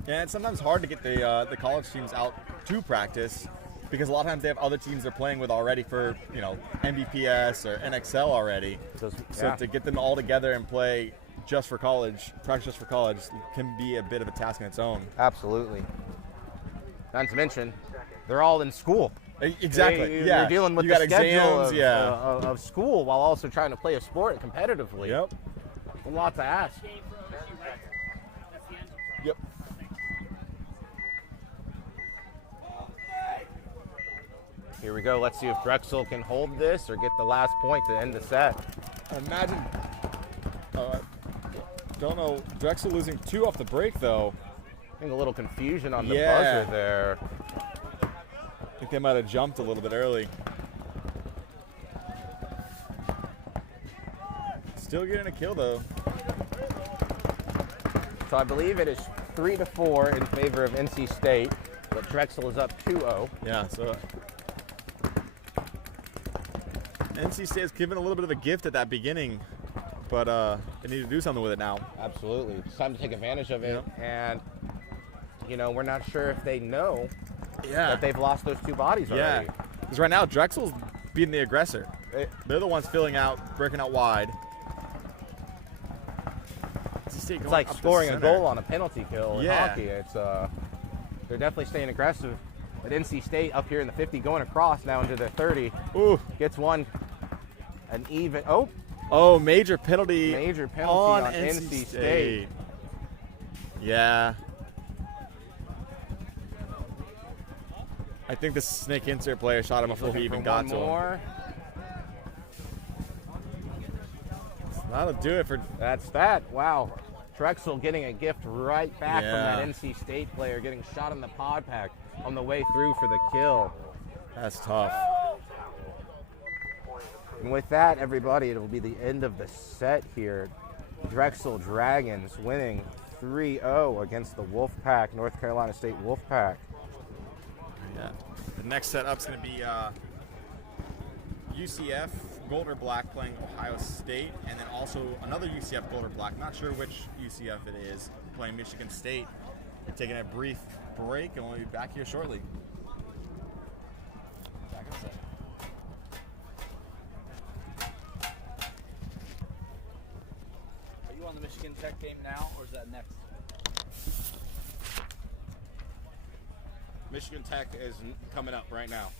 Yeah, it's sometimes hard to get the college teams out to practice because a lot of times they have other teams they're playing with already for, NBPS or NXL already. So to get them all together and play just for college, practice just for college, can be a bit of a task in its own. Absolutely. Not to mention, they're all in school. Exactly. You're dealing with you the got schedule exams, of school while also trying to play a sport competitively. Yep. A lot to ask. Yep. Here we go. Let's see if Drexel can hold this or get the last point to end the set. Imagine. Don't know. Drexel losing 2 off the break, though. I think a little confusion on the buzzer there. I think they might have jumped a little bit early. Still getting a kill, though. So I believe it is 3-4 in favor of NC State, but Drexel is up 2-0. Yeah, so NC State has given a little bit of a gift at that beginning but they need to do something with it now. Absolutely. It's time to take advantage of it. And, you know, we're not sure if they know that they've lost those 2 bodies already. Yeah, because right now Drexel's beating the aggressor. They're the ones filling out, breaking out wide. It's like scoring a goal on a penalty kill in hockey. It's they're definitely staying aggressive. But NC State up here in the 50, going across now into the 30. Ooh, gets one, an even. Major penalty. Major penalty on NC State. Yeah. I think the snake insert player shot him before he even got to him. That'll do it for. That's that. Wow. Drexel getting a gift right back from that NC State player, getting shot in the pod pack on the way through for the kill. That's tough. And with that, everybody, it'll be the end of the set here. Drexel Dragons winning 3-0 against the Wolfpack, North Carolina State Wolfpack. Yeah. The next set up is going to be UCF Gold or Black playing Ohio State, and then also another UCF Gold or Black. Not sure which UCF it is, playing Michigan State. Taking a brief break, and we'll be back here shortly. Back in a sec. Are you on the Michigan Tech game now, or is that next? Michigan Tech is coming up right now.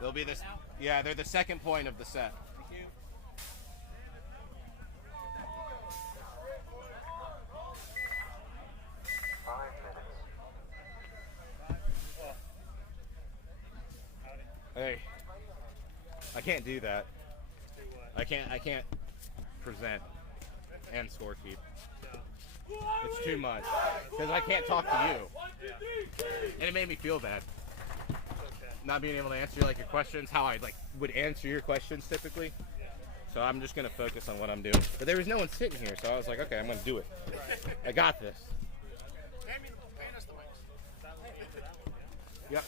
They'll be this. Yeah, they're the second point of the set. Thank you. Hey, I can't do that. I can't present and scorekeep. It's too much because I can't talk to you, and it made me feel bad. Not being able to answer like your questions, how I like would answer your questions typically. So I'm just gonna focus on what I'm doing. But there was no one sitting here, so I was like, okay, I'm gonna do it. I got this. Yep.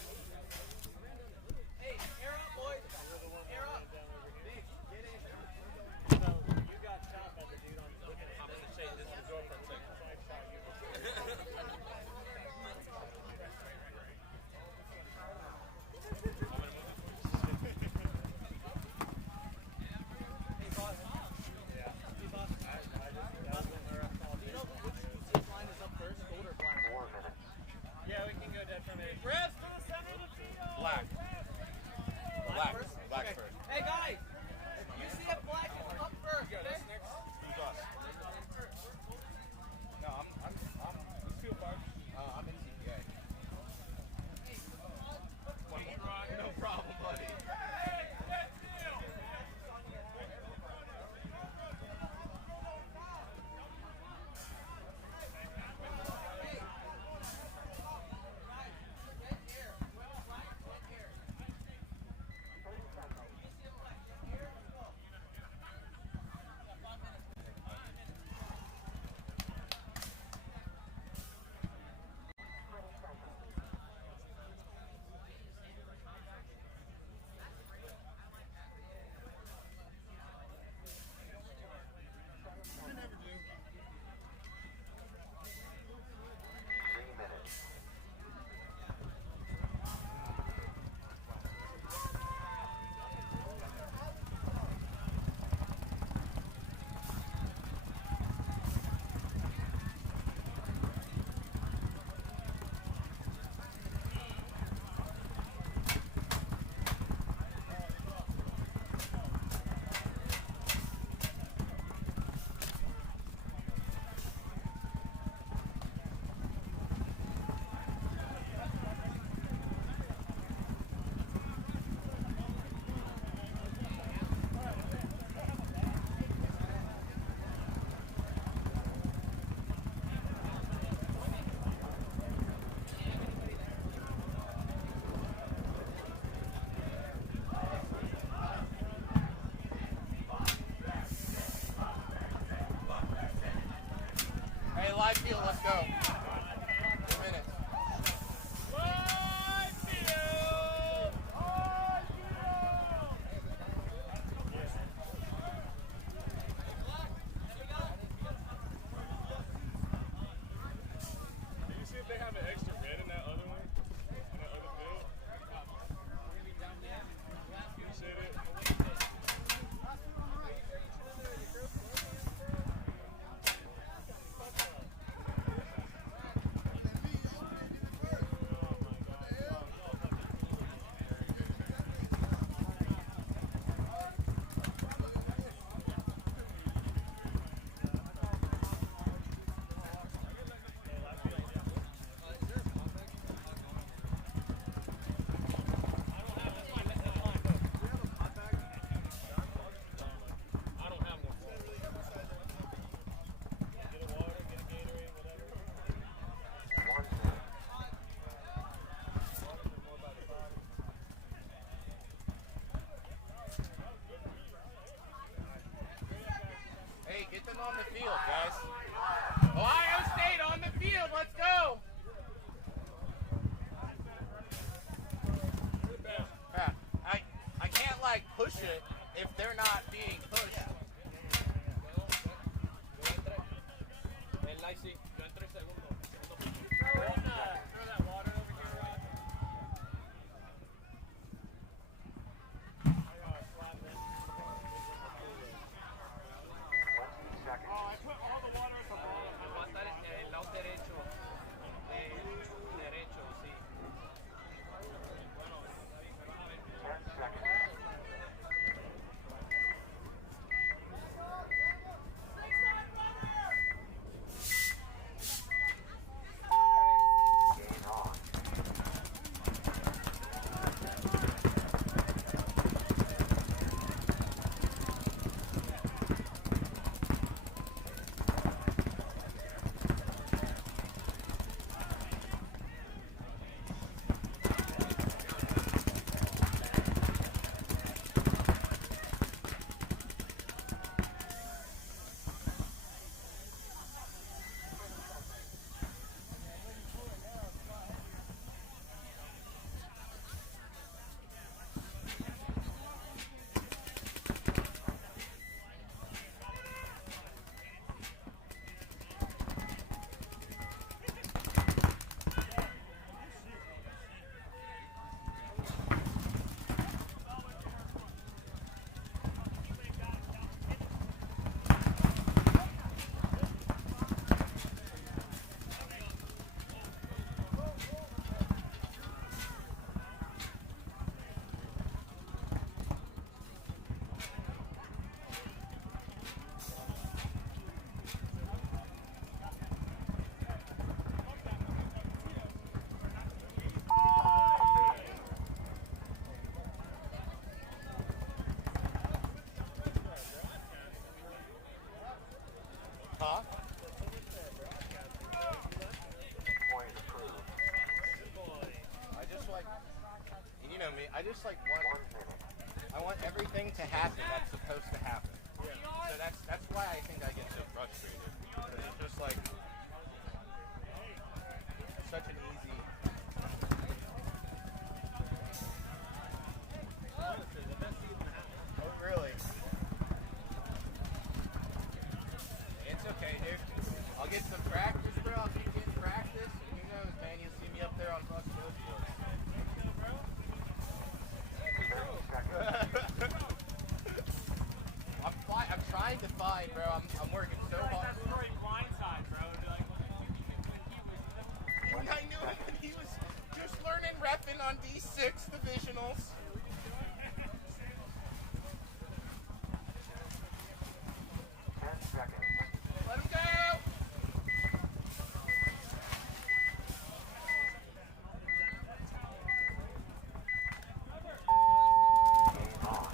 Yeah, we can go dead from a. Rest to the center Nothing on the field, guys. Ohio State on the field. Let's go. Yeah, I can't like push it if they're not being pushed. Huh? Point approved. I just like, you know me, I just like 1 minute. I want everything to happen that's supposed to happen. So that's why I think I get so frustrated. Because it's just like such an easy. Oh really? It's okay, dude. I'll get some practice, bro. I'll keep getting practice. And who knows, man? You'll see me up there on Buck Hill Sports. 30 seconds. I'm trying to find, bro. I'm working so hard. That's Troy blindside, bro. It'd be like, I knew it when he was just learning repping on D6 divisionals. 10 seconds. Let him go! Game on.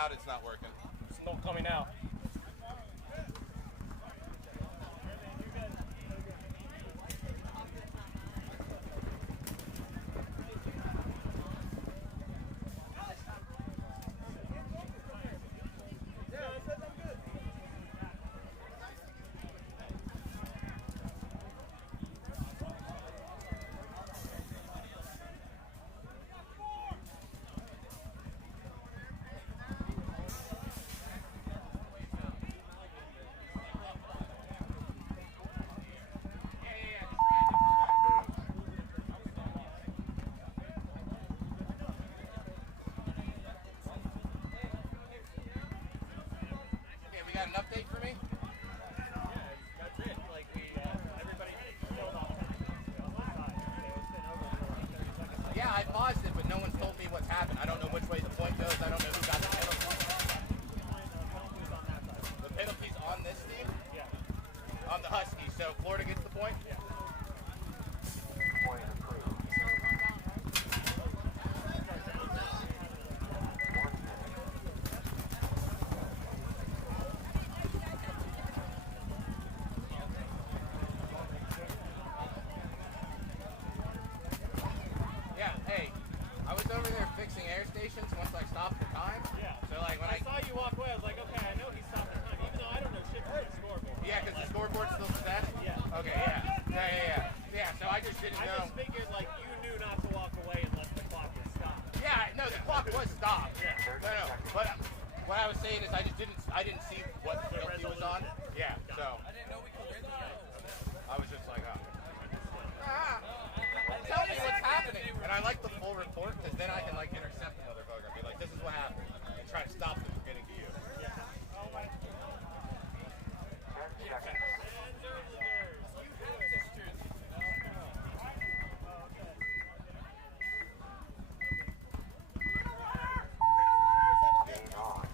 out, it's not working. Don't call me now. Okay, we got an update for me? That's it. Like everybody killed off. Yeah, I paused it, but no one's told me what's happened. I don't know which way the point goes. I don't know who got the penalty. The penalty's on this team? Yeah. On the Huskies, so Florida gets the point? Yeah. Point approved. 1 minute. Yeah, hey, I was over there fixing air stations once I stopped the time. Yeah. So like when I saw you walk away, I was like, okay, I know he stopped the time, even though I don't know shit from the scoreboard. Yeah, because the scoreboard's still set? Yeah. Okay, yeah. Yeah, so I just didn't I know. just figured like you knew not to walk away unless the clock was stopped. Yeah, no, the clock was stopped. Yeah. No, but what I was saying is I didn't see what penalty was on. Yeah, so. I was just like, tell me what's happening. And I like the full report because then I can like intercept the motherfucker and be like, this is what happened. And try to stop them from getting to you. 10 seconds. Game on.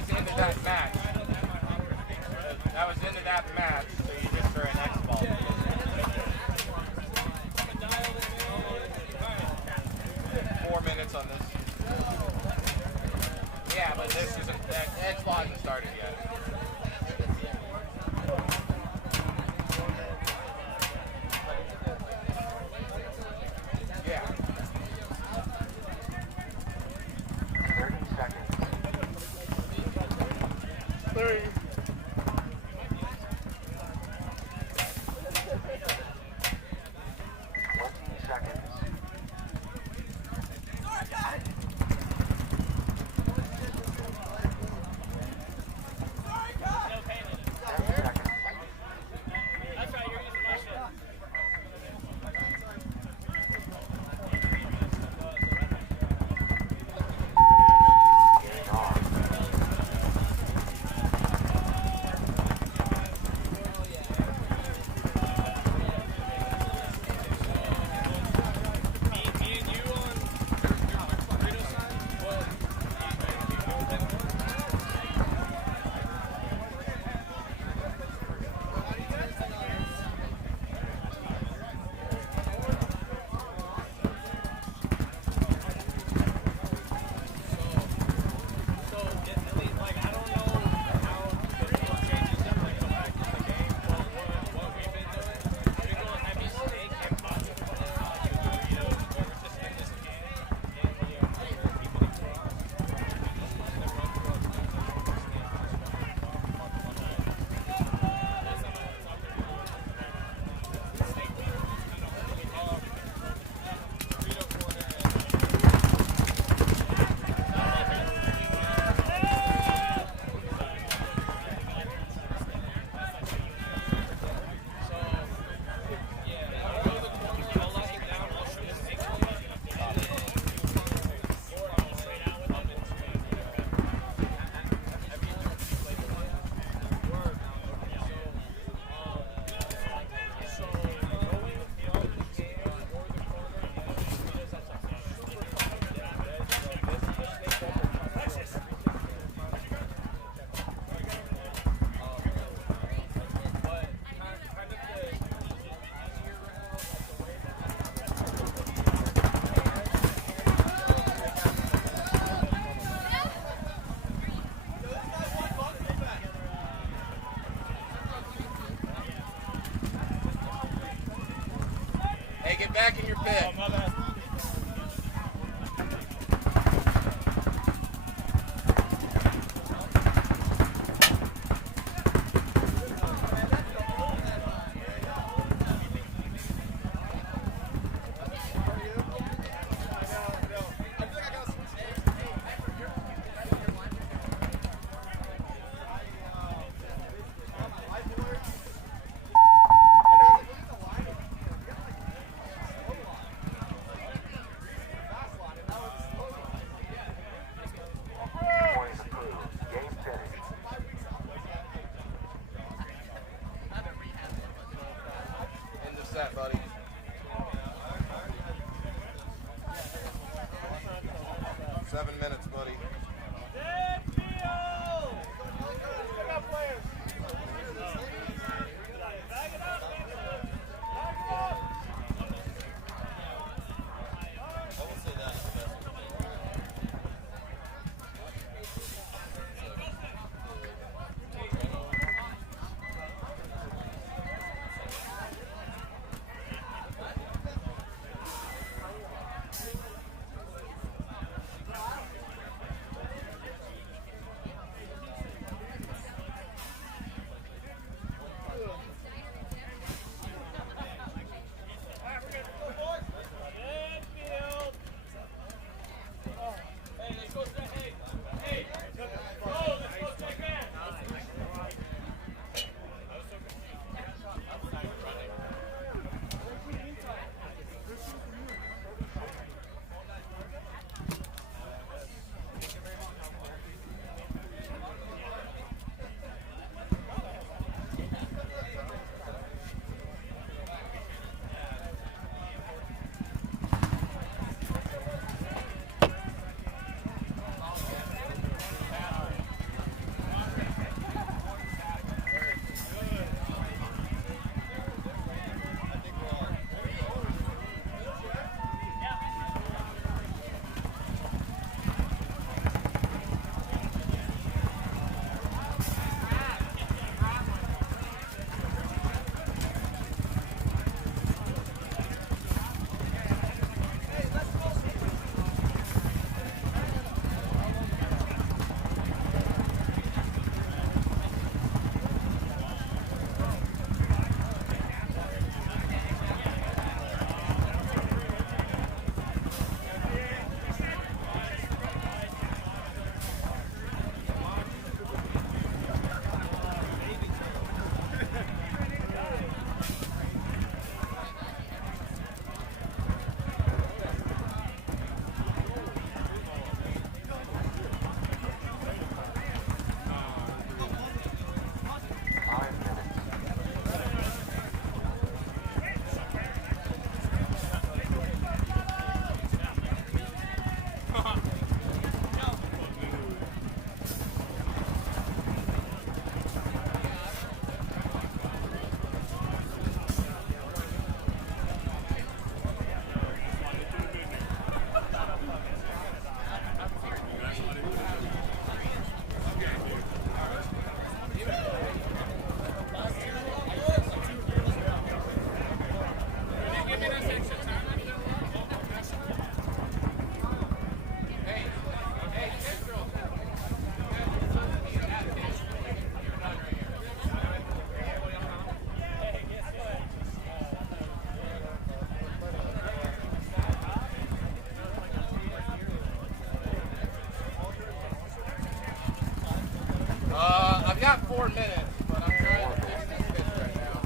was into that match. That was into that match, so you just throw an X ball. 4 minutes on this. Yeah, but this isn't, that X ball hasn't started yet. Yeah. 30 seconds. 30. 20 seconds. 10 seconds. Getting off. Hey, get back in your pit. I've got 4 minutes, but I'm trying to fix this pitch right now.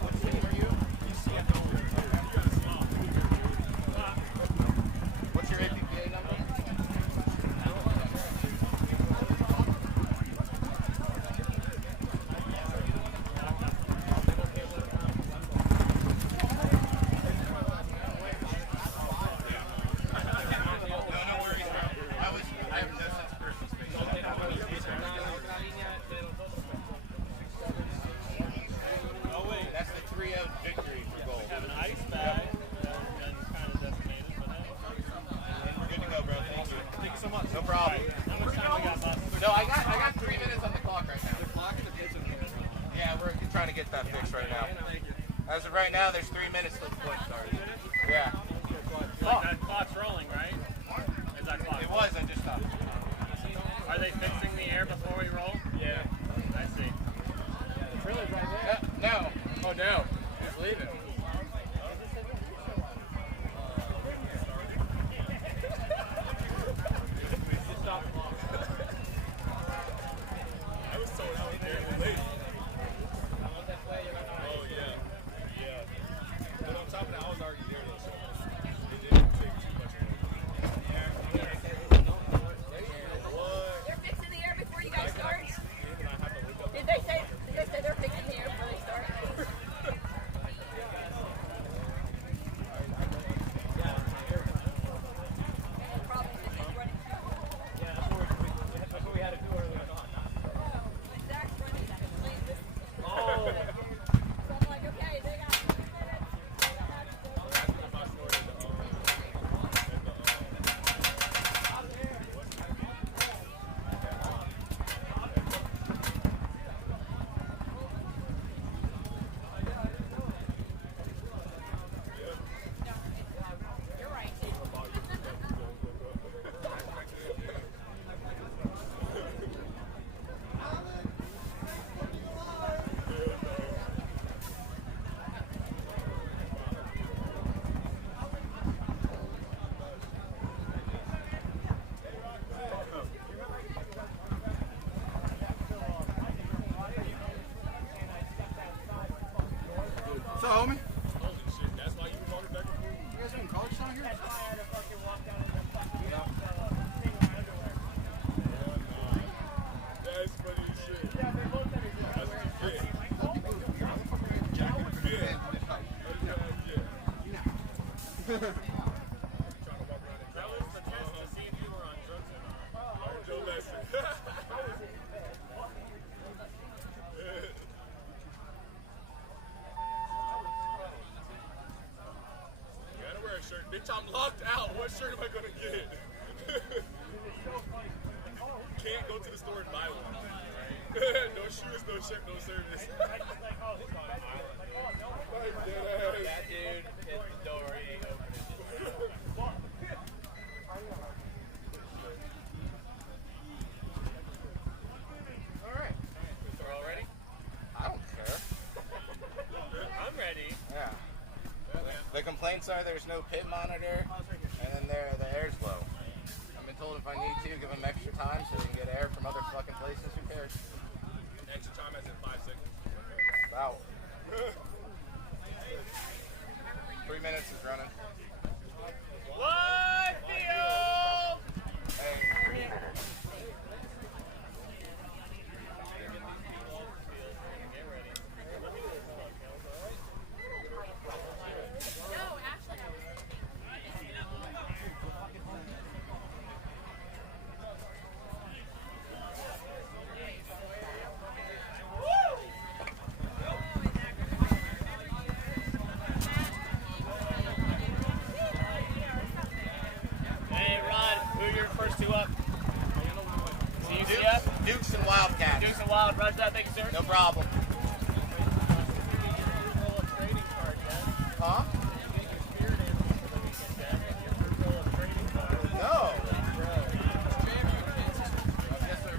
What team are you? What's your NCPA number? No, I got 3 minutes on the clock right now. Yeah, we're trying to get that fixed right now. As of right now, there's 3 minutes till the point starts. Yeah. That clock's rolling, right? Is that clock? It was, I just stopped. Are they fixing the air before we roll? Yeah. I see. The trailer's right there. No. Oh, no. Just leave it. They're fixing the air before you guys start? Did they say they're fixing the air before they start? Probably because he's running. Yeah, that's what we had to do earlier on. Zach's running that lane. Oh. So I'm like, okay, they got 2 minutes. You're right. So, homie? That's why you were talking back and forth. You guys doing college down here? That's funny as shit. That was the test to see if you were on drugs or not. No lesson. You gotta wear a shirt. Bitch, I'm locked out. What shirt am I gonna get? Can't go to the store and buy one. No shoes, no shirt, no service. That dude hit the door. He ain't opening it. All right. So we're all ready? I don't care. I'm ready. Yeah. The complaints are there's no pit monitor, and then the air's low. I've been told if I need to, give them extra time so they can get air from other fucking places. Who cares? Extra time as in 5 seconds. Wow. 3 minutes is running. What field? Hey. 3 minutes. No, Ashley, I was Hey, Rod, who are your first two up? CUCF? Dukes and Wildcats. Dukes and Wild. Roger that. Thank you, sir. No problem. Huh? No. Yes, sir.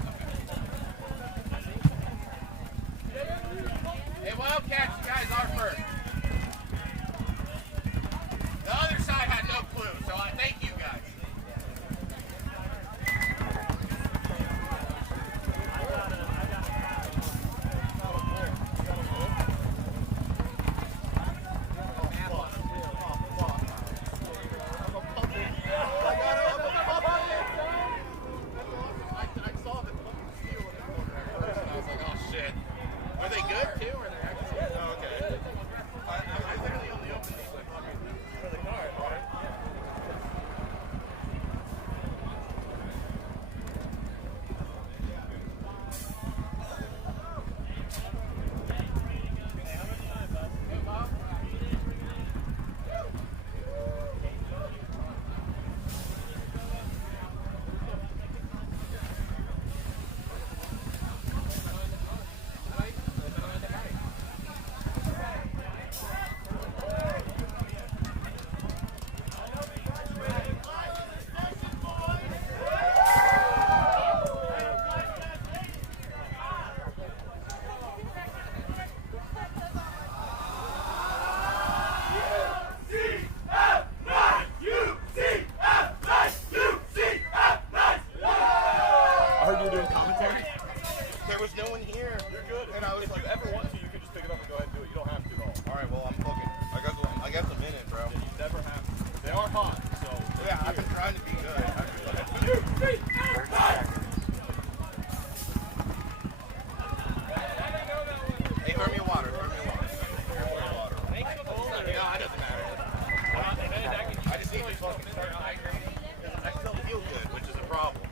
Hey, Wildcats, you guys are first. The other side had no clue, so I thank you guys. I got a there was no one here. You're good. And I was if like, you ever want to, you can just pick it up and go ahead and do it. You don't have to at all. all right, well, I'm looking. I got the minute, bro. You never have to. They are hot, so. Yeah, I've been trying to be good. Hey, throw me a water. Throw me a water. No, it doesn't matter. I just need to fucking start hydrating. I still feel good, which is a problem.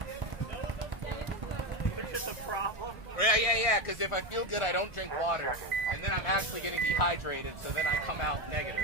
It's a problem. Yeah, because if I feel good, I don't drink water. And then I'm actually getting dehydrated, so then I come out negative.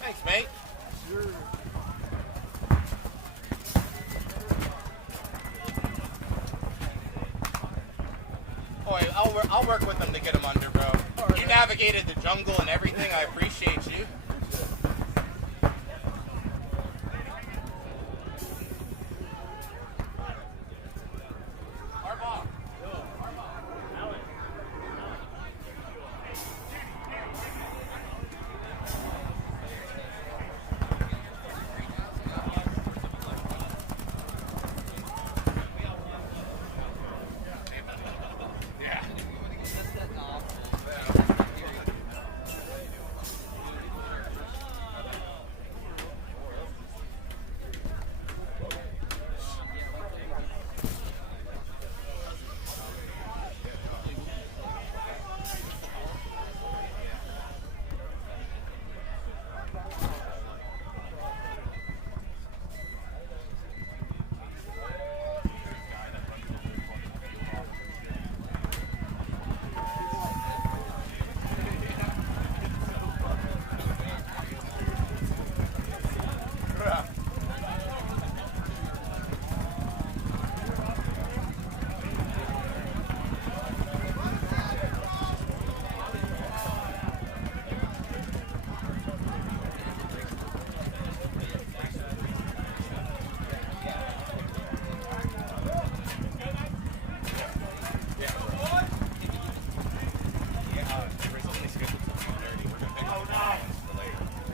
Thanks, mate. Boy, I'll work with them to get them under, bro. You navigated the jungle and everything. I appreciate you.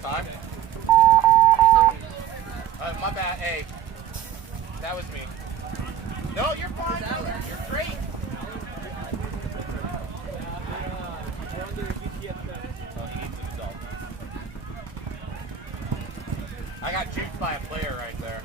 Time? My bad. Hey, that was me. No, you're fine. You're great. Oh, he needs to stop. I got juked by a player right there.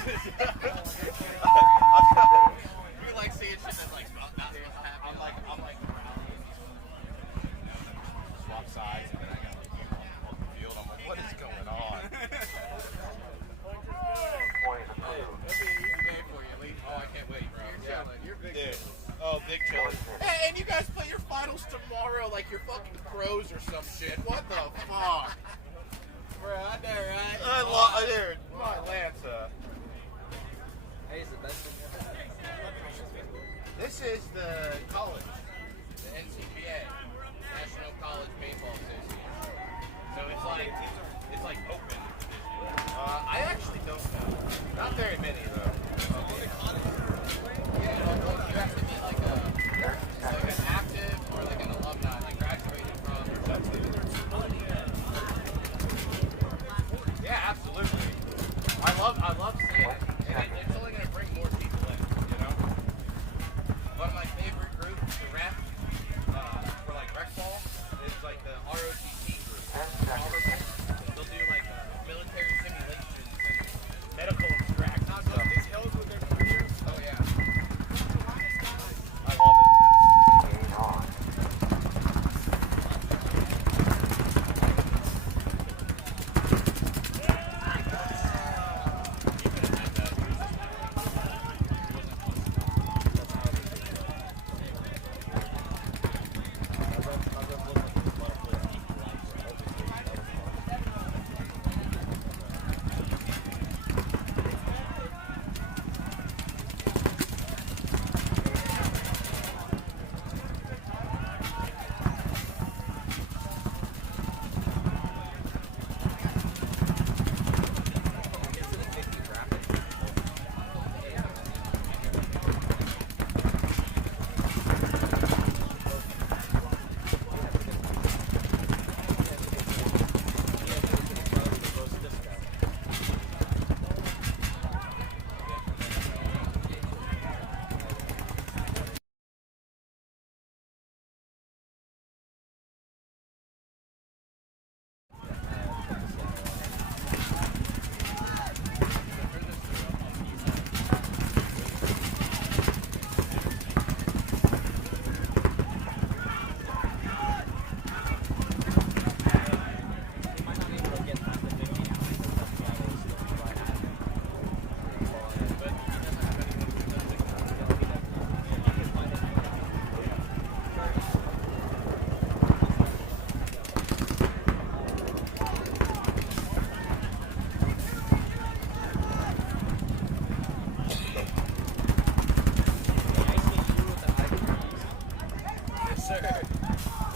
You like seeing shit that's like not supposed to happen. I'm like swap sides, and then I got like you on the field. I'm like, what is going on? That'd be an easy day for you, Lee. Oh, I can't wait, bro. You're big. Dude. Oh, big chillin'. Hey, and you guys play your finals tomorrow like you're fucking pros or some shit. What the fuck? Bro, I know, right? Dude, my Lanza. Hey, is the best one. This is the college, the NCPA, National College Paintball Association. So it's like open. I actually don't know. Not very many though. Yeah, you have to be like an active or like an alumni, like graduated from or something. Yeah, absolutely. I love seeing it. And it's only gonna bring more people in, you know? One of my favorite groups to rep for like rec ball is like the ROTC group. They'll do like military simulations and medical extract and stuff. These hills with their careers. Oh yeah. I love it. Game on.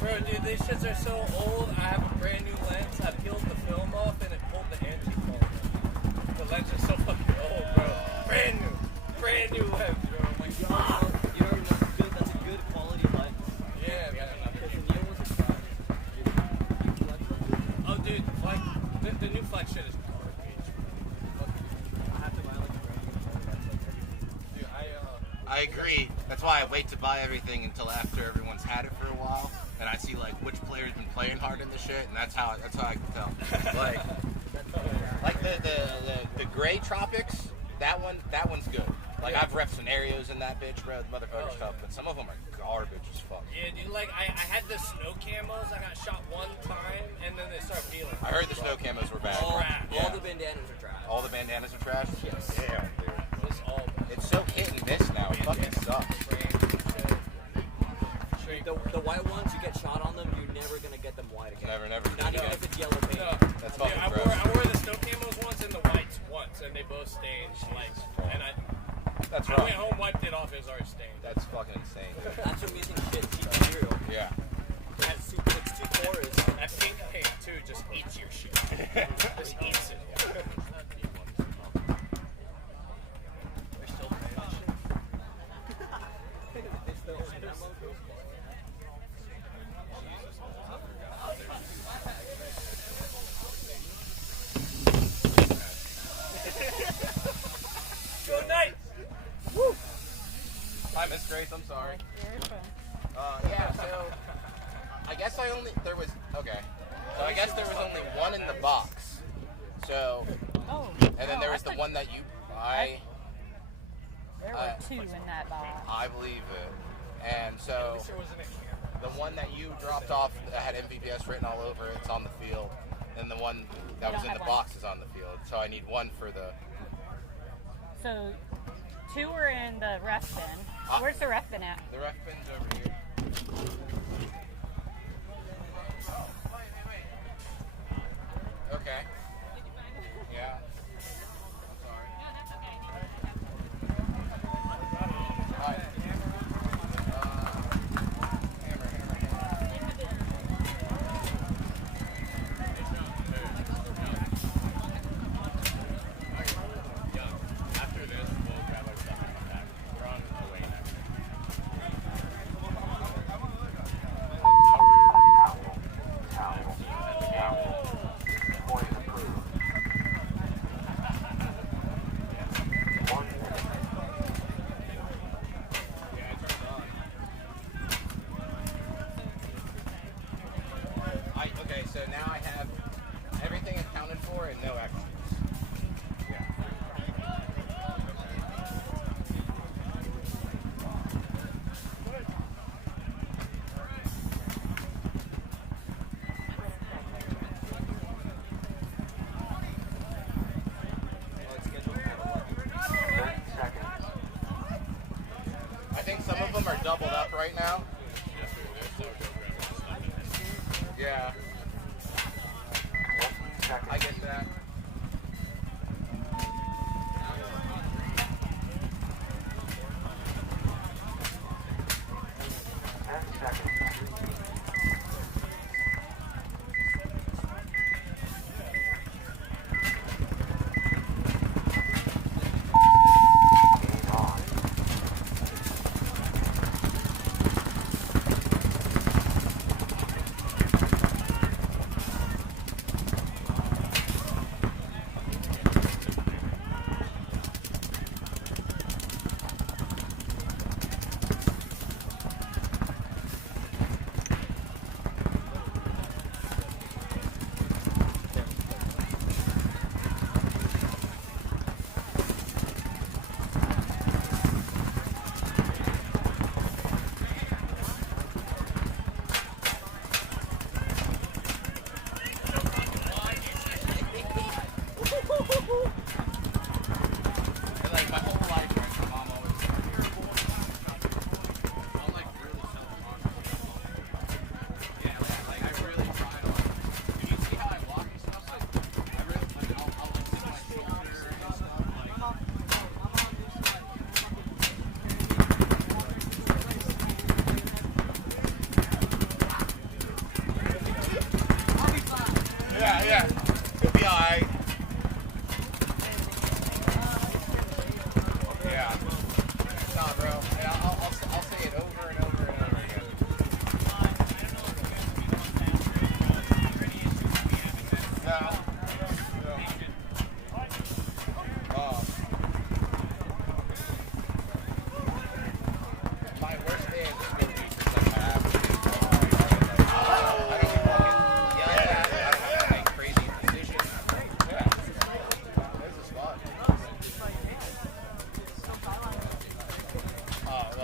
Bro, dude, these shits are so old. I have a brand new lens. I peeled the film off and it pulled the anti-fold. The lens is so fucking old, bro. Brand new lens, bro. Oh my god. You already know it's good. That's a good quality lens. Yeah, man. Because the new ones are trash. Oh, dude, like the new flex shit is garbage. I have to buy like a brand new one. That's like Dude, I agree. That's why I wait to buy everything until after everyone's had it for a while, and I see like which player's been playing hard in the shit, and that's how I can tell. Like the gray tropics, that one's good. Like I've repped scenarios in that bitch, bro. The motherfucker's tough, but some of them are garbage as fuck. Yeah, dude, like I had the snow camos. I got shot one time, and then they started peeling. I heard the snow camos were bad. all Yeah. the bandanas are trash. All the bandanas are trash? Yes. Yeah, dude. It's all bad. It's so hit and miss now. It fucking sucks. The white ones, you get shot on them, you're never gonna get them white again. Never. Not even if it's yellow paint. No. That's Dude, fucking I gross. wore the snow camos once and the whites once, and they both stained. Like, and That's I right. went home, wiped it off, it was already stained. That's fucking insane. That's what missing shit cheap material. Yeah. That's it's too porous. That pink paint too just eats your shit. Just eats it. Good night. Woo. Hi, Miss Grace. I'm sorry. Yeah. So I guess there was only one in the box. So and then there was the one that you There were 2 in that box. I believe it. And so the one that you dropped off that had MVPS written all over it's on the field. And the one that was in the box is on the field. So I need 1 for the... So 2 were in the ref bin. Where's the ref bin at? The ref bin's over here. Okay. Yeah. I'm sorry. All right. After this, we'll grab our stuff and come back. We're on the way next. Point approved. 1 minute. Okay, so now I have everything accounted for and no extras. I think some of them are doubled up right now. Yeah. I get that. Yeah. It'll be alright. Yeah. Nah, bro. Yeah, I'll say it over and over and over again. No. My worst day is this week is like I have to I don't even fucking yell at that. I don't have to make crazy decisions. Yeah. This is fun. Well.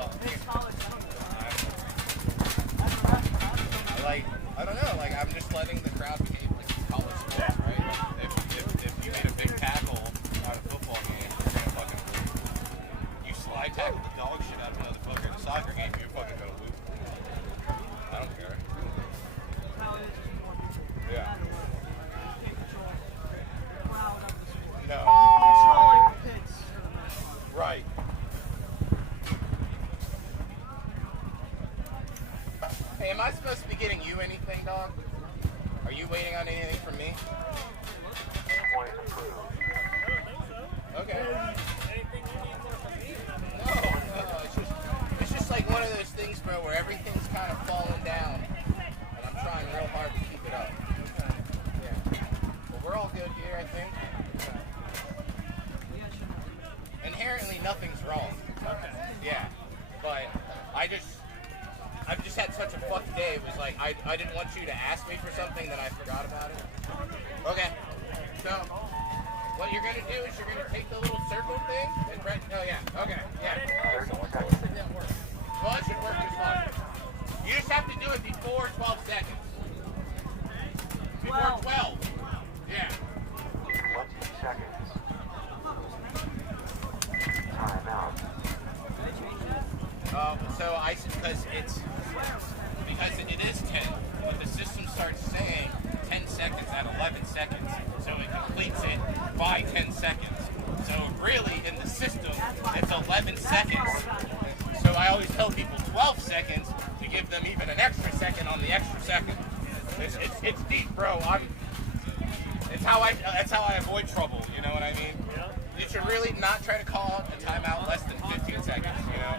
I don't know, like I'm just letting the crowd behave like college sports, right? If you made a big tackle on a football game, you're gonna fucking lose. You slide tackle the dog shit out of another fucker in a soccer game, you're fucking gonna lose. I don't care. Yeah. No. Right. Hey, am I supposed to be getting you anything, dog? Are you waiting on anything from me? Point approved. Okay. No, it's just like one of those things, bro, where everything's kind of falling down, and I'm trying real hard to keep it up. Yeah. But we're all good here, I think. Inherently, nothing's wrong. Yeah. But I've just had such a fucked day. It was like, I didn't want you to ask me for something that I forgot about it. Okay. So, What you're gonna do is you're gonna take the little circle thing and press. Oh yeah. Okay. Yeah. 30 seconds. Well, it should work just fine. You just have to do it before 12 seconds. Before 12. Yeah. 20 seconds. Timeout. So I because it is 10, but the system starts saying 10 seconds at 11 seconds, so it completes it by 10 seconds. So really, in the system, it's 11 seconds. So I always tell people 12 seconds to give them even an extra second on the extra second. It's deep, bro. That's how I avoid trouble. You know what I mean? You should really not try to call a timeout less than 15 seconds. You know,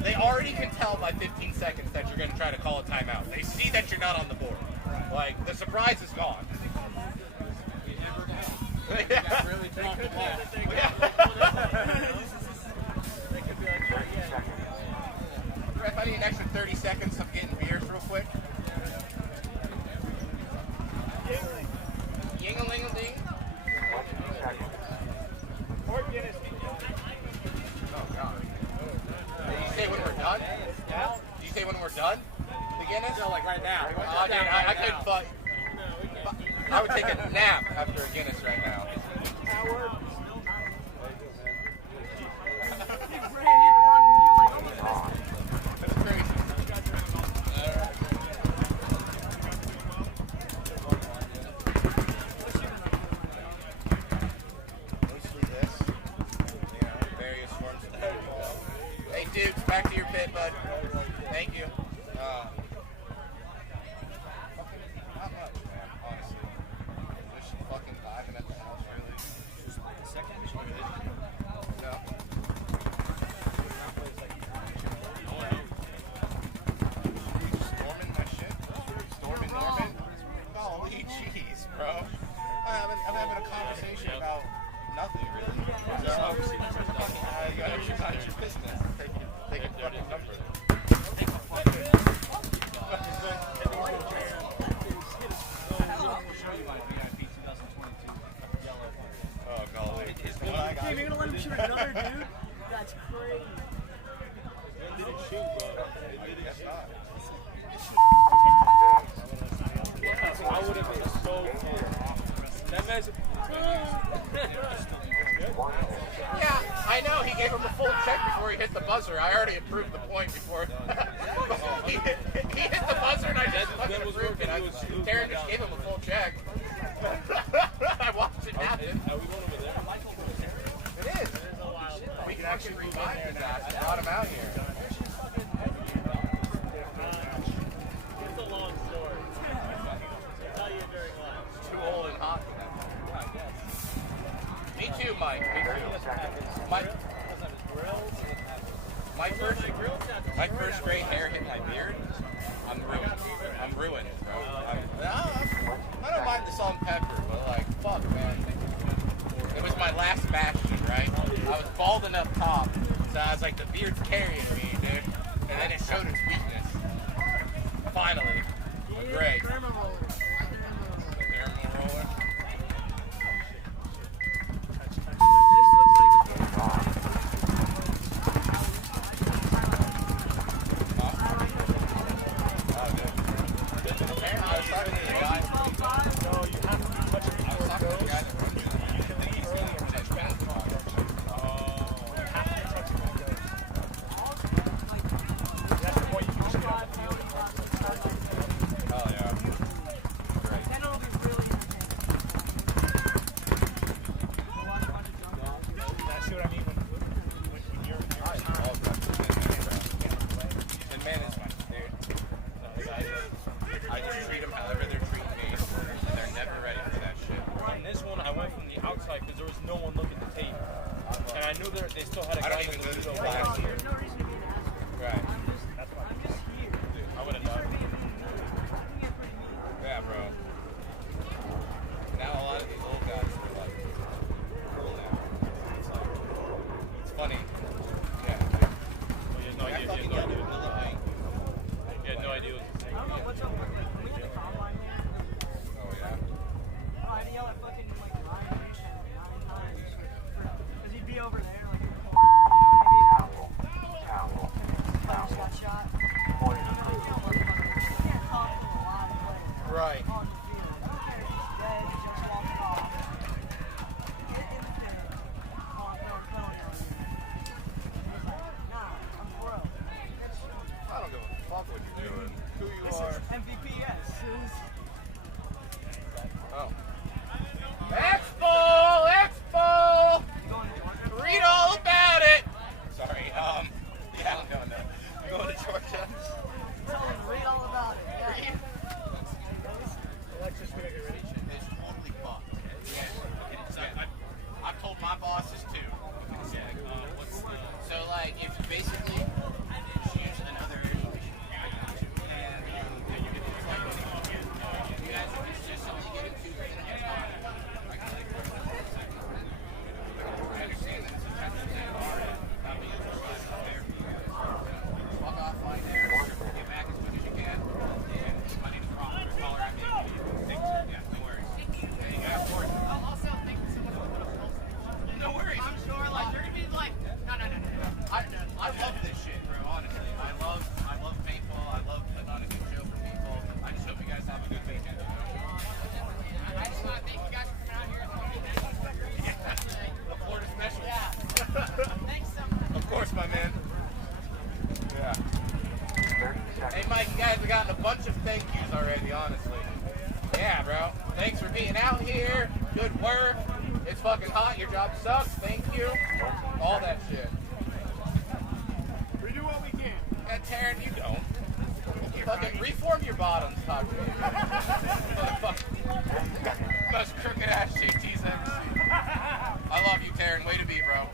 they already can tell by 15 seconds that you're going to try to call a timeout. They see that you're not on the board. Like the surprise is gone. Really dropped the ball. If I need an extra 30 seconds of getting beers real quick. Ying-a-ling-a-ling. 20 seconds. Or Guinness. Oh, God. Did you say when we're done? Yeah. Did you say when we're done? The Guinness? No, like right now. Oh, dude, I couldn't fuck. I would take a nap after a Guinness right now. Howard. That's crazy. Mostly this. You know, various forms of football. Hey, dudes, back to your pit, bud. Thank you. Not much, man, honestly. Just fucking vibing at the house, really. Just a second? No. Storming my shit? Storming Norman? Holy jeez, bro. I'm having a conversation about nothing, really. So, you gotta choose out your business. Take a fucking number. Oh, golly. Damn, you're gonna let him shoot another dude? That's crazy. It didn't shoot, bro. It didn't shoot. I would have been so pissed. That man's Yeah, I know. He gave him a full check before he hit the buzzer. I already approved the point before. he hit the buzzer and I just fucking approved it. Darren just gave him a full check. I watched it happen. Are we going over there? It is. We can actually revive his ass. I brought him out here. It's a long story. I'll tell you during lunch. It's too old and hot. Me too, Mike. Me too. My first gray hair hit my beard. I'm ruined. I'm ruined, bro. I don't mind the salt and pepper, but like, fuck, man. It was my last bastion, right? I was balding up top, so I was like, the beard's carrying me, dude. And then it showed its weakness. Finally, a gray. Thermal roller. being out here. Good work. It's fucking hot. Your job sucks. Thank you. All that shit. We do what we can. And Taryn, you don't. You fucking reform your bottoms, talk to me. Most crooked ass JT's ever seen. I love you, Taryn. Way to be, bro.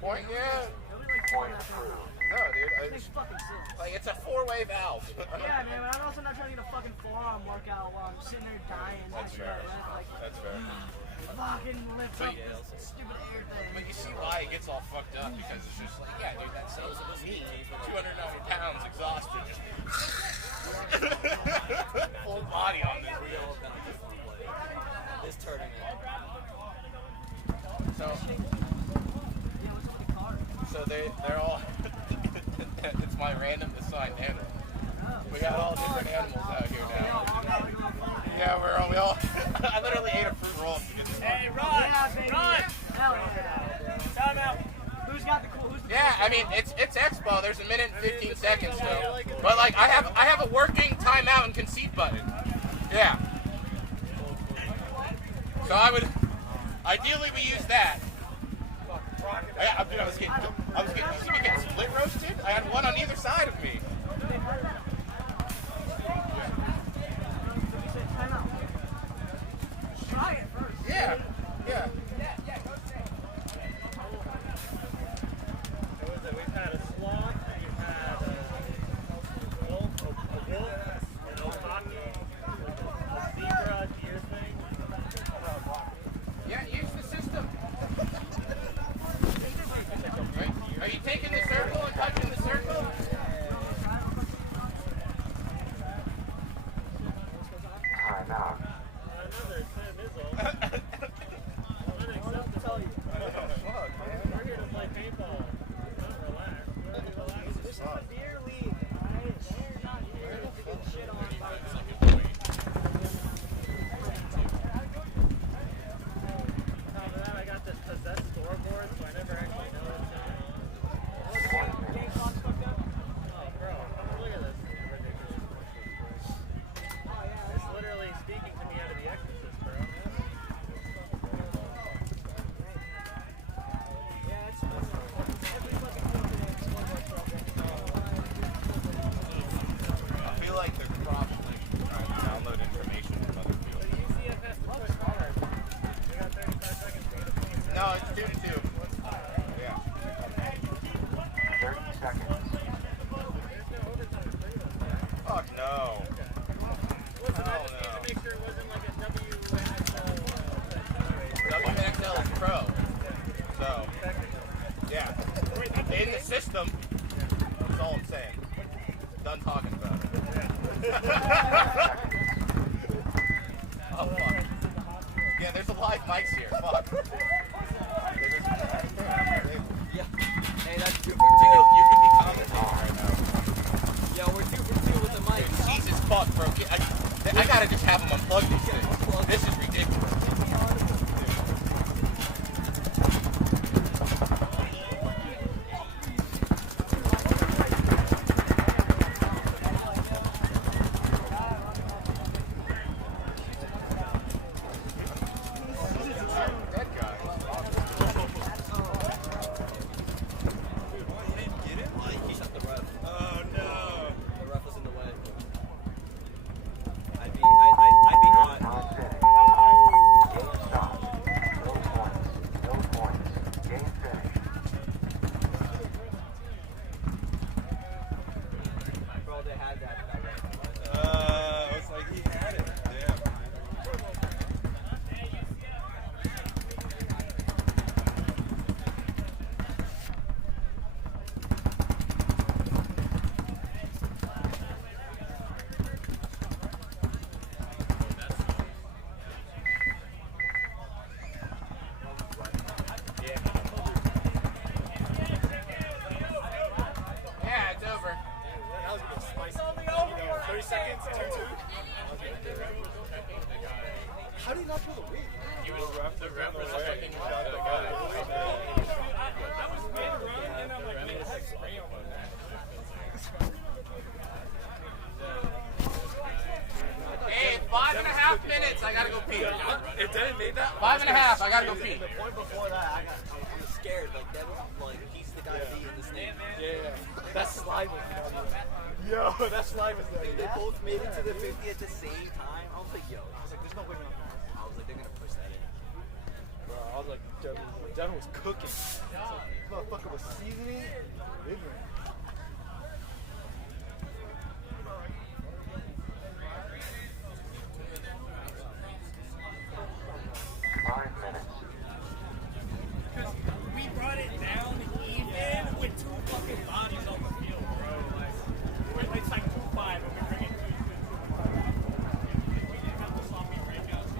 Point, yeah. Point approved. No, dude. Like, it's a four-way valve. Yeah, man, but I'm also not trying to get a fucking forearm workout while I'm sitting there dying. That's fair. Like, That's fair. fucking lift up this stupid air thing. But you see why it gets all fucked up, because it's just like, yeah, dude, that sounds me. 290 pounds, exhausted. Full body on this. This tournament. So they're all, it's my random assigned animal. We got all different animals out here now. Yeah, we all, I literally ate a fruit roll to get this. Hey, Ron! Ron! Hell yeah. Time out. Who's got the cool? Yeah, I mean, it's Expo. There's a minute and 15 seconds still. But like, I have a working timeout and concede button. Yeah. So ideally we use that. Yeah, dude, I was getting split roasted. I had one on either side of me. Try it first. Yeah. We've had a sloth, we've had No, it's 2-2. Yeah. 30 seconds. Fuck no. Make sure it wasn't like a WXL is pro. So, yeah. In the system, that's all I'm saying. Done talking about it. Oh, fuck. Yeah, there's a live mics here. Fuck. Yeah. Hey, that's 2 for 2. You could be commentating right now. Yo, we're 2 for 2 with the mic. Jesus fuck, bro. I gotta just have them unplug these things. This is ridiculous. How do you not pull the lead? The ref was just fucking shot the guy. I was mid-run and I'm like, man, I have spray on my back. Hey, 5.5 minutes. I gotta go pee. It didn't need that. 5.5. I gotta go pee. The point before that, I was scared. Like, that was like, he's the guy to be in this thing. Yeah. That slide was Yo, that slide was there. They both made it to the 50 at the same time. I was like, yo. I was like, there's no way. I was like, they're gonna push that in. Bro, I was like, Devin was cooking. Motherfucker was seasoning. Delivering. We brought it down even with 2 fucking bodies on the field, bro. Like, it's like 2-5 and we bring it 2-2. We didn't have the sloppy breakouts.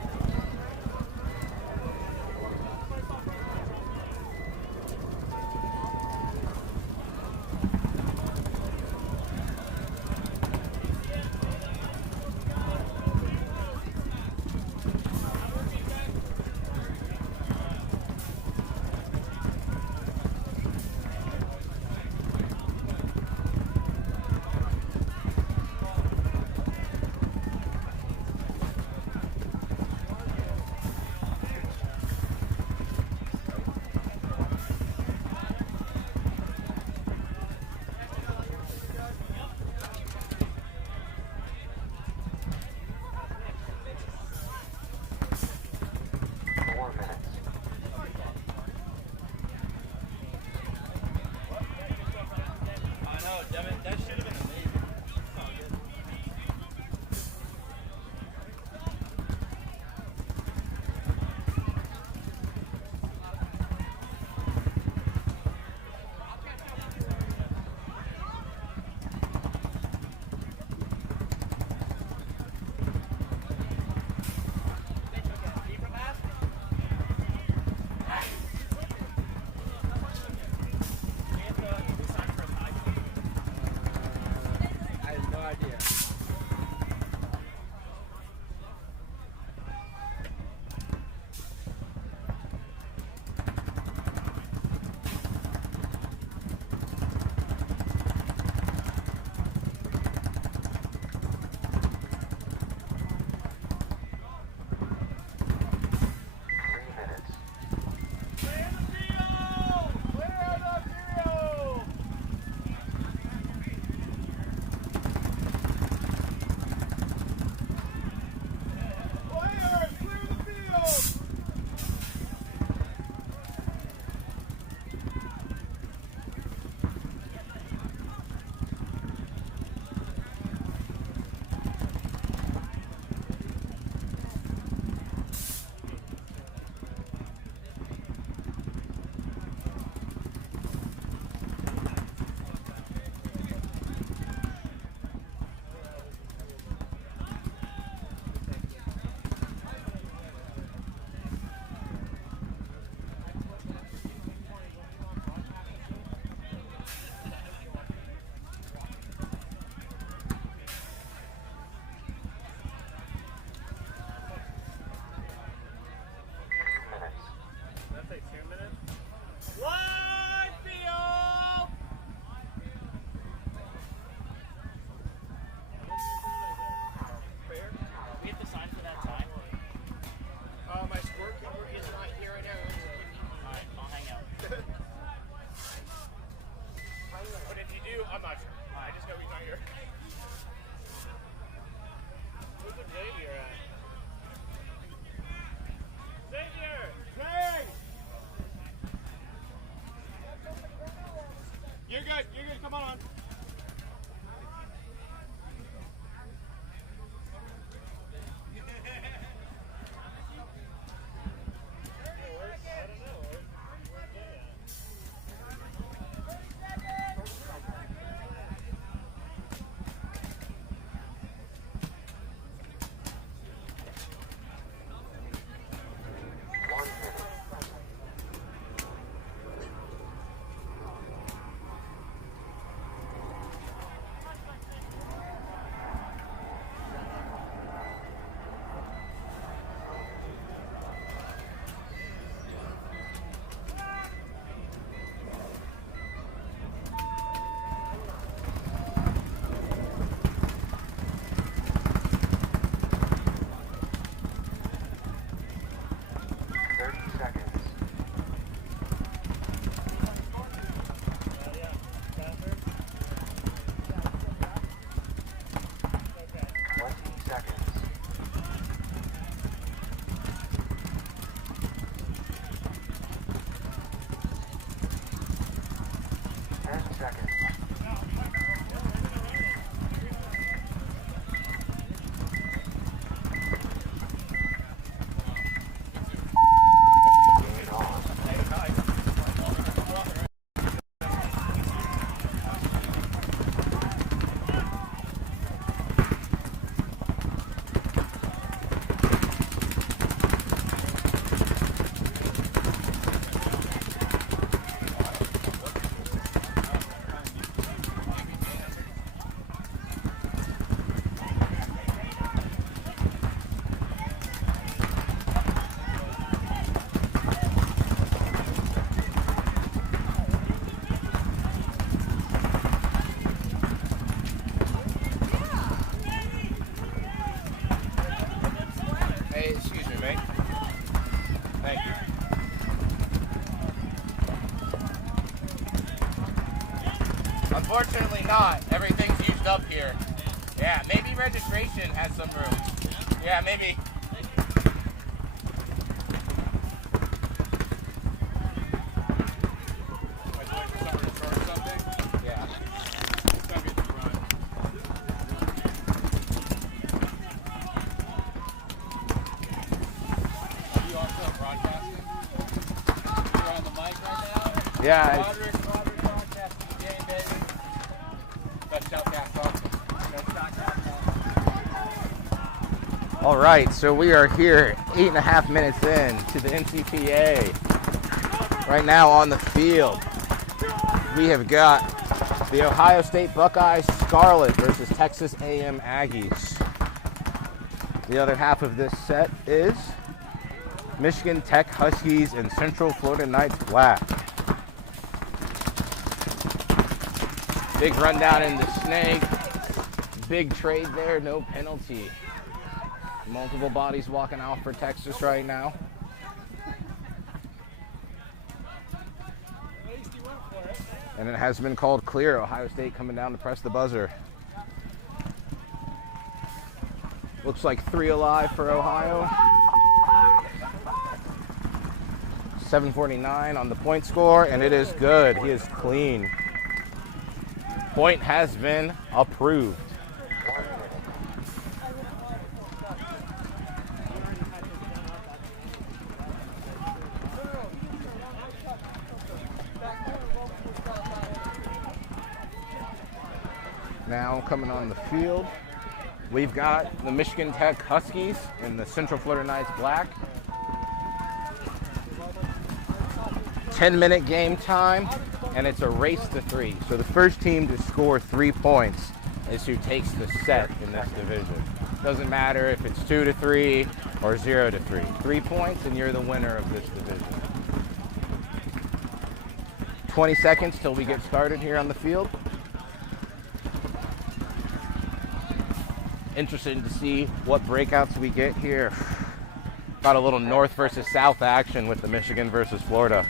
on. Unfortunately not. Everything's used up here. Yeah, maybe registration has some room. Yeah, maybe. Yeah. Are you also broadcasting? You're on the mic right now? Yeah. Roderick broadcasting the game, baby. Best shoutcast off. Best shoutcast off. All right, so we are here 8.5 minutes in to the NCPA. Right now on the field, we have got the Ohio State Buckeyes Scarlet versus Texas A&M Aggies. The other half of this set is Michigan Tech Huskies and Central Florida Knights Black. Big rundown in the snake. Big trade there, no penalty. Multiple bodies walking out for Texas right now. And it has been called clear. Ohio State coming down to press the buzzer. Looks like 3 alive for Ohio. 7:49 on the point score, and it is good. He is clean. Point has been approved. Now coming on the field, we've got the Michigan Tech Huskies and the Central Florida Knights Black. 10-minute game time, and it's a race to 3. So the first team to score 3 points is who takes the set in this division. Doesn't matter if it's 2-3 or 0-3. 3 points and you're the winner of this division. 20 seconds till we get started here on the field. Interested to see what breakouts we get here. Got a little north versus south action with the Michigan versus Florida.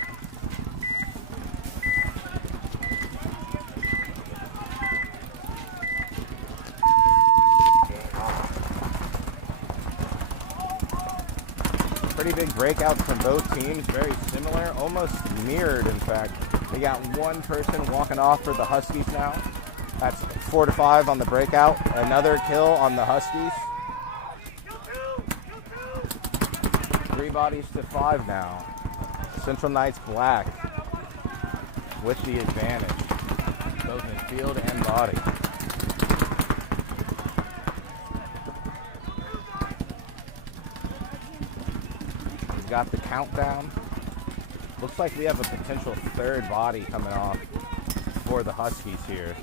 Pretty big breakouts from both teams, very similar, almost mirrored in fact. They got one person walking off for the Huskies now. That's 4 to 5 on the breakout. Another kill on the Huskies. 3 bodies to 5 now. Central Knights Black with the advantage, both in field and body. We've got the countdown. Looks like we have a potential 3rd body coming off for the Huskies here.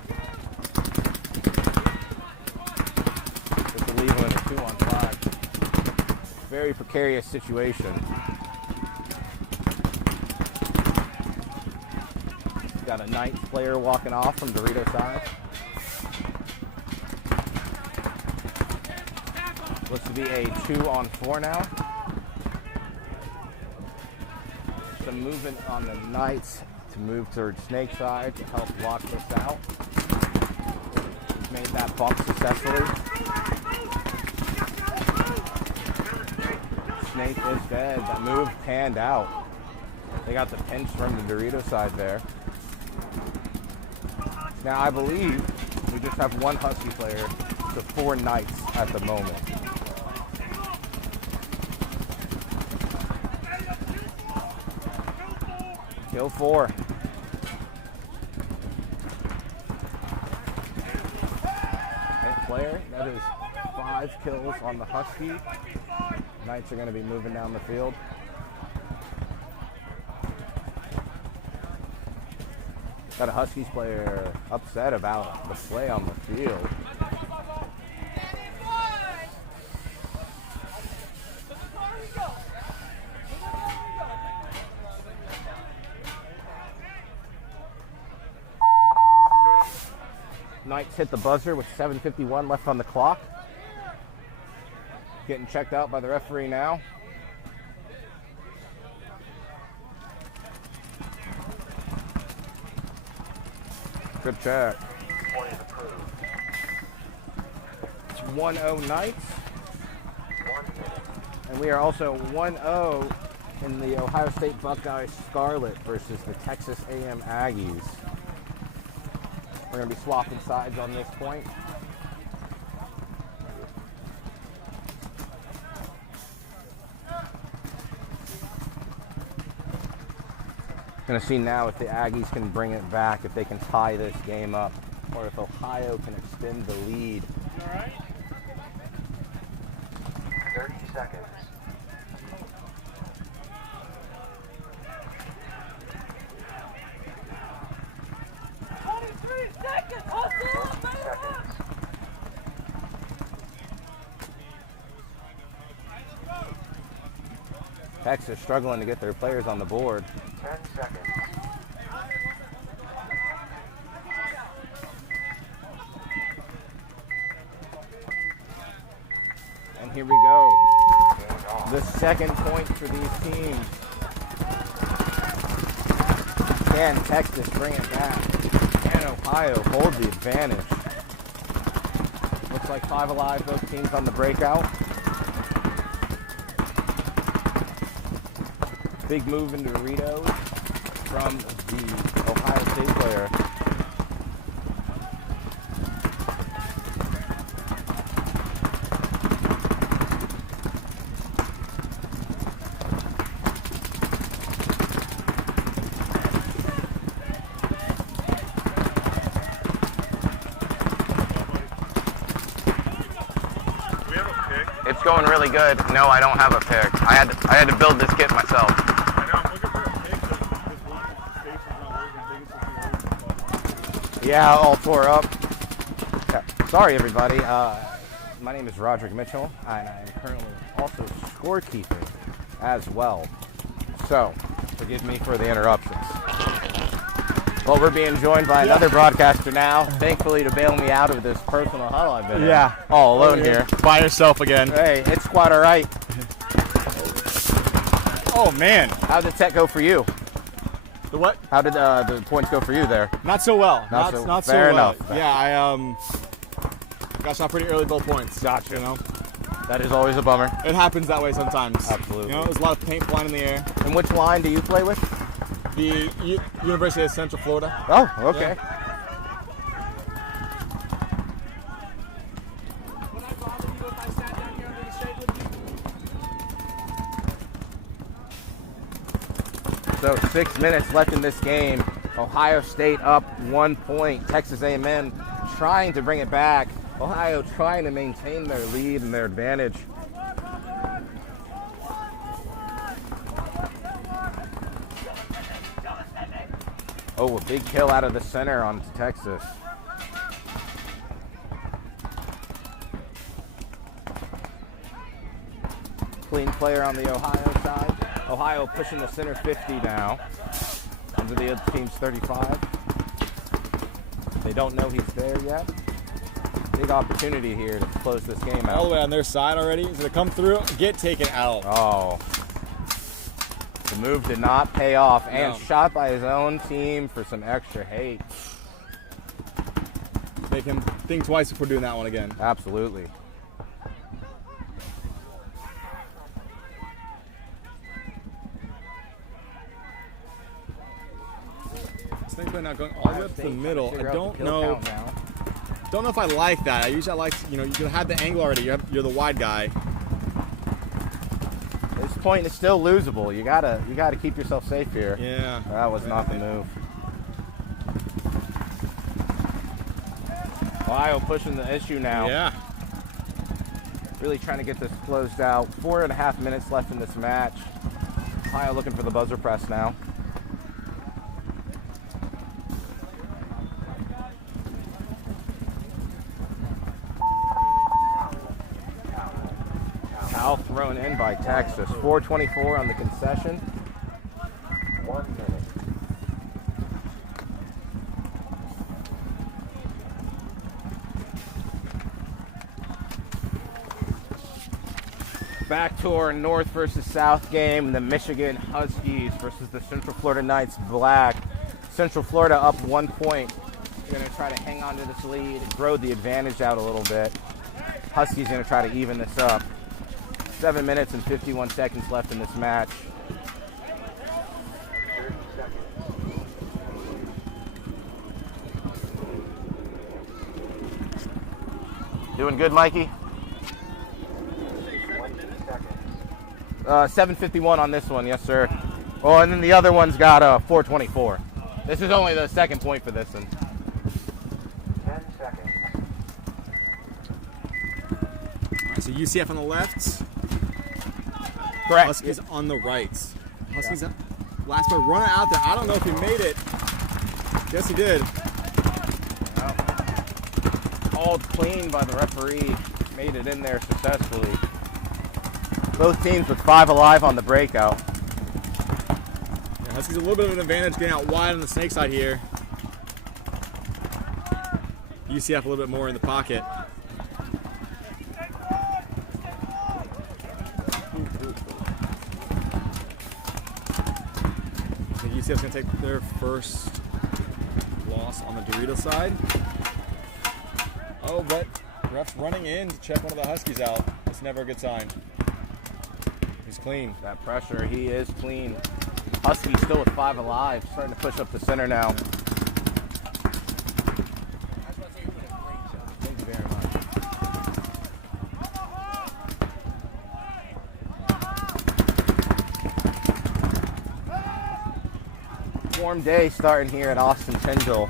With the lead limit 2 on 5. Very precarious situation. Got a Knights player walking off from Dorito side. Looks to be a 2 on 4 now. Some movement on the Knights to move towards Snake side to help block this out. He's made that bump successfully. Snake is dead. That move panned out. They got the pinch from the Dorito side there. Now I believe we just have 1 Husky player to 4 Knights at the moment. Kill 4. Hit player, that is 5 kills on the Husky. Knights are going to be moving down the field. Got a Huskies player upset about the play on the field. Knights hit the buzzer with 7:51 left on the clock. Getting checked out by the referee now. Good check. It's 1-0 Knights. And we are also 1-0 in the Ohio State Buckeyes Scarlet versus the Texas A&M Aggies. We're going to be swapping sides on this point. Going to see now if the Aggies can bring it back, if they can tie this game up, or if Ohio can extend the lead. All right. 30 seconds. Texas struggling to get their players on the board. 10 seconds. And here we go. The second point for these teams. Can Texas bring it back? Can Ohio hold the advantage? Looks like 5 alive, both teams on the breakout. Big move into Doritos from the Ohio State player. It's going really good. No, I don't have a pick. I had to build this kit myself. Yeah, all tore up. Yeah. Sorry, everybody. My name is Roderick Mitchell, and I am currently also scorekeeping as well. So, forgive me for the interruptions. Well, we're being joined by another broadcaster now, thankfully to bail me out of this personal huddle I've been in. Yeah. All alone here. By yourself again. Hey, it's quite all right. Oh, man. How did tech go for you? The what? How did the points go for you there? Not so well. Not so fair well. enough. Yeah, I got shot pretty early both points. Gotcha. You know? That is always a bummer. It happens that way sometimes. Absolutely. You know, there's a lot of paint flying in the air. And which line do you play with? The University of Central Florida. Oh, okay. Yeah. Would I bother you if I sat down here under the shade with you? So 6 minutes left in this game. Ohio State up 1 point. Texas A&M trying to bring it back. Ohio trying to maintain their lead and their advantage. Oh, a big kill out of the center on Texas. Clean player on the Ohio side. Ohio pushing the center 50 now. Under the other team's 35. They don't know he's there yet. Big opportunity here to close this game out. All the way on their side already. He's going to come through, get taken out. Oh. The move did not pay off. And No. shot by his own team for some extra hate. Make him think twice before doing that one again. Absolutely. This thing's now going all the way up to the middle. I don't know. Don't know if I like that. I usually like, you had the angle already. You're the wide guy. This point is still losable. You gotta keep yourself safe here. Yeah. That was not the move. Ohio pushing the issue now. Yeah. Really trying to get this closed out. 4.5 minutes left in this match. Ohio looking for the buzzer press now. Foul thrown in by Texas. 4:24 on the concession. 1 minute. Back to our North versus South game. The Michigan Huskies versus the Central Florida Knights Black. Central Florida up 1 point. They're going to try to hang on to this lead and grow the advantage out a little bit. Huskies going to try to even this up. 7 minutes and 51 seconds left in this match. 30 seconds. Doing good, Mikey? 20 seconds. 7:51 on this one, yes, sir. Oh, and then the other one's got 4:24. This is only the second point for this one. 10 seconds. All right, so UCF on the left. Correct. Huskies on the right. Huskies last one running out there. I don't know if he made it. Yes, he did. Called clean by the referee. Made it in there successfully. Both teams with 5 alive on the breakout. Yeah, Huskies a little bit of an advantage getting out wide on the snake side here. UCF a little bit more in the pocket. I think UCF's going to take their first loss on the Dorito side. Oh, but ref's running in to check one of the Huskies out. It's never a good sign. He's clean. That pressure, he is clean. Huskies still with 5 alive, starting to push up the center now. Thank you very much. Warm day starting here at Austin Tyndall.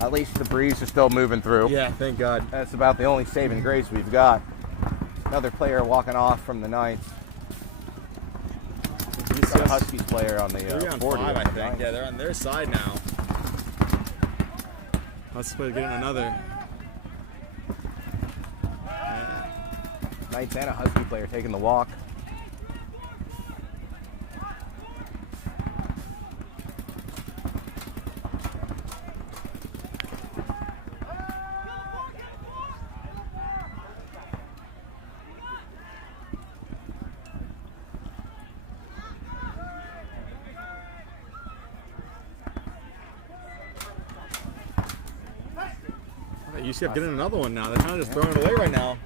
At least the breeze is still moving through. Yeah, thank God. That's about the only saving grace we've got. Another player walking off from the Knights. Got a Huskies player on the 3 on 40. 5, I think. Yeah, they're on their side now. Huskies player getting another. Yeah. Knights and a Husky player taking the walk. UCF getting another one now. They're kind of just throwing it away right now.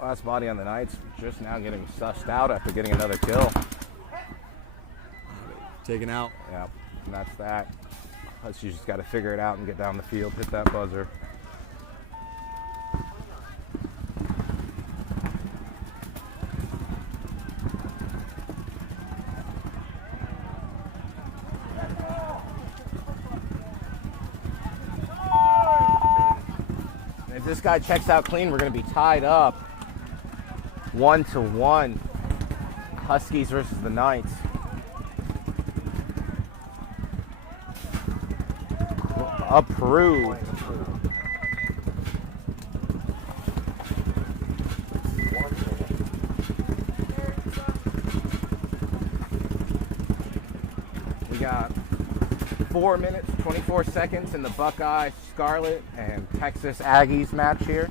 Last body on the Knights just now getting sussed out after getting another kill. Taken out. Yep, and that's that. You just got to figure it out and get down the field, hit that buzzer. And if this guy checks out clean, we're going to be tied up 1-1. Huskies versus the Knights. Approved. We got 4 minutes, 24 seconds in the Buckeye Scarlet and Texas Aggies match here.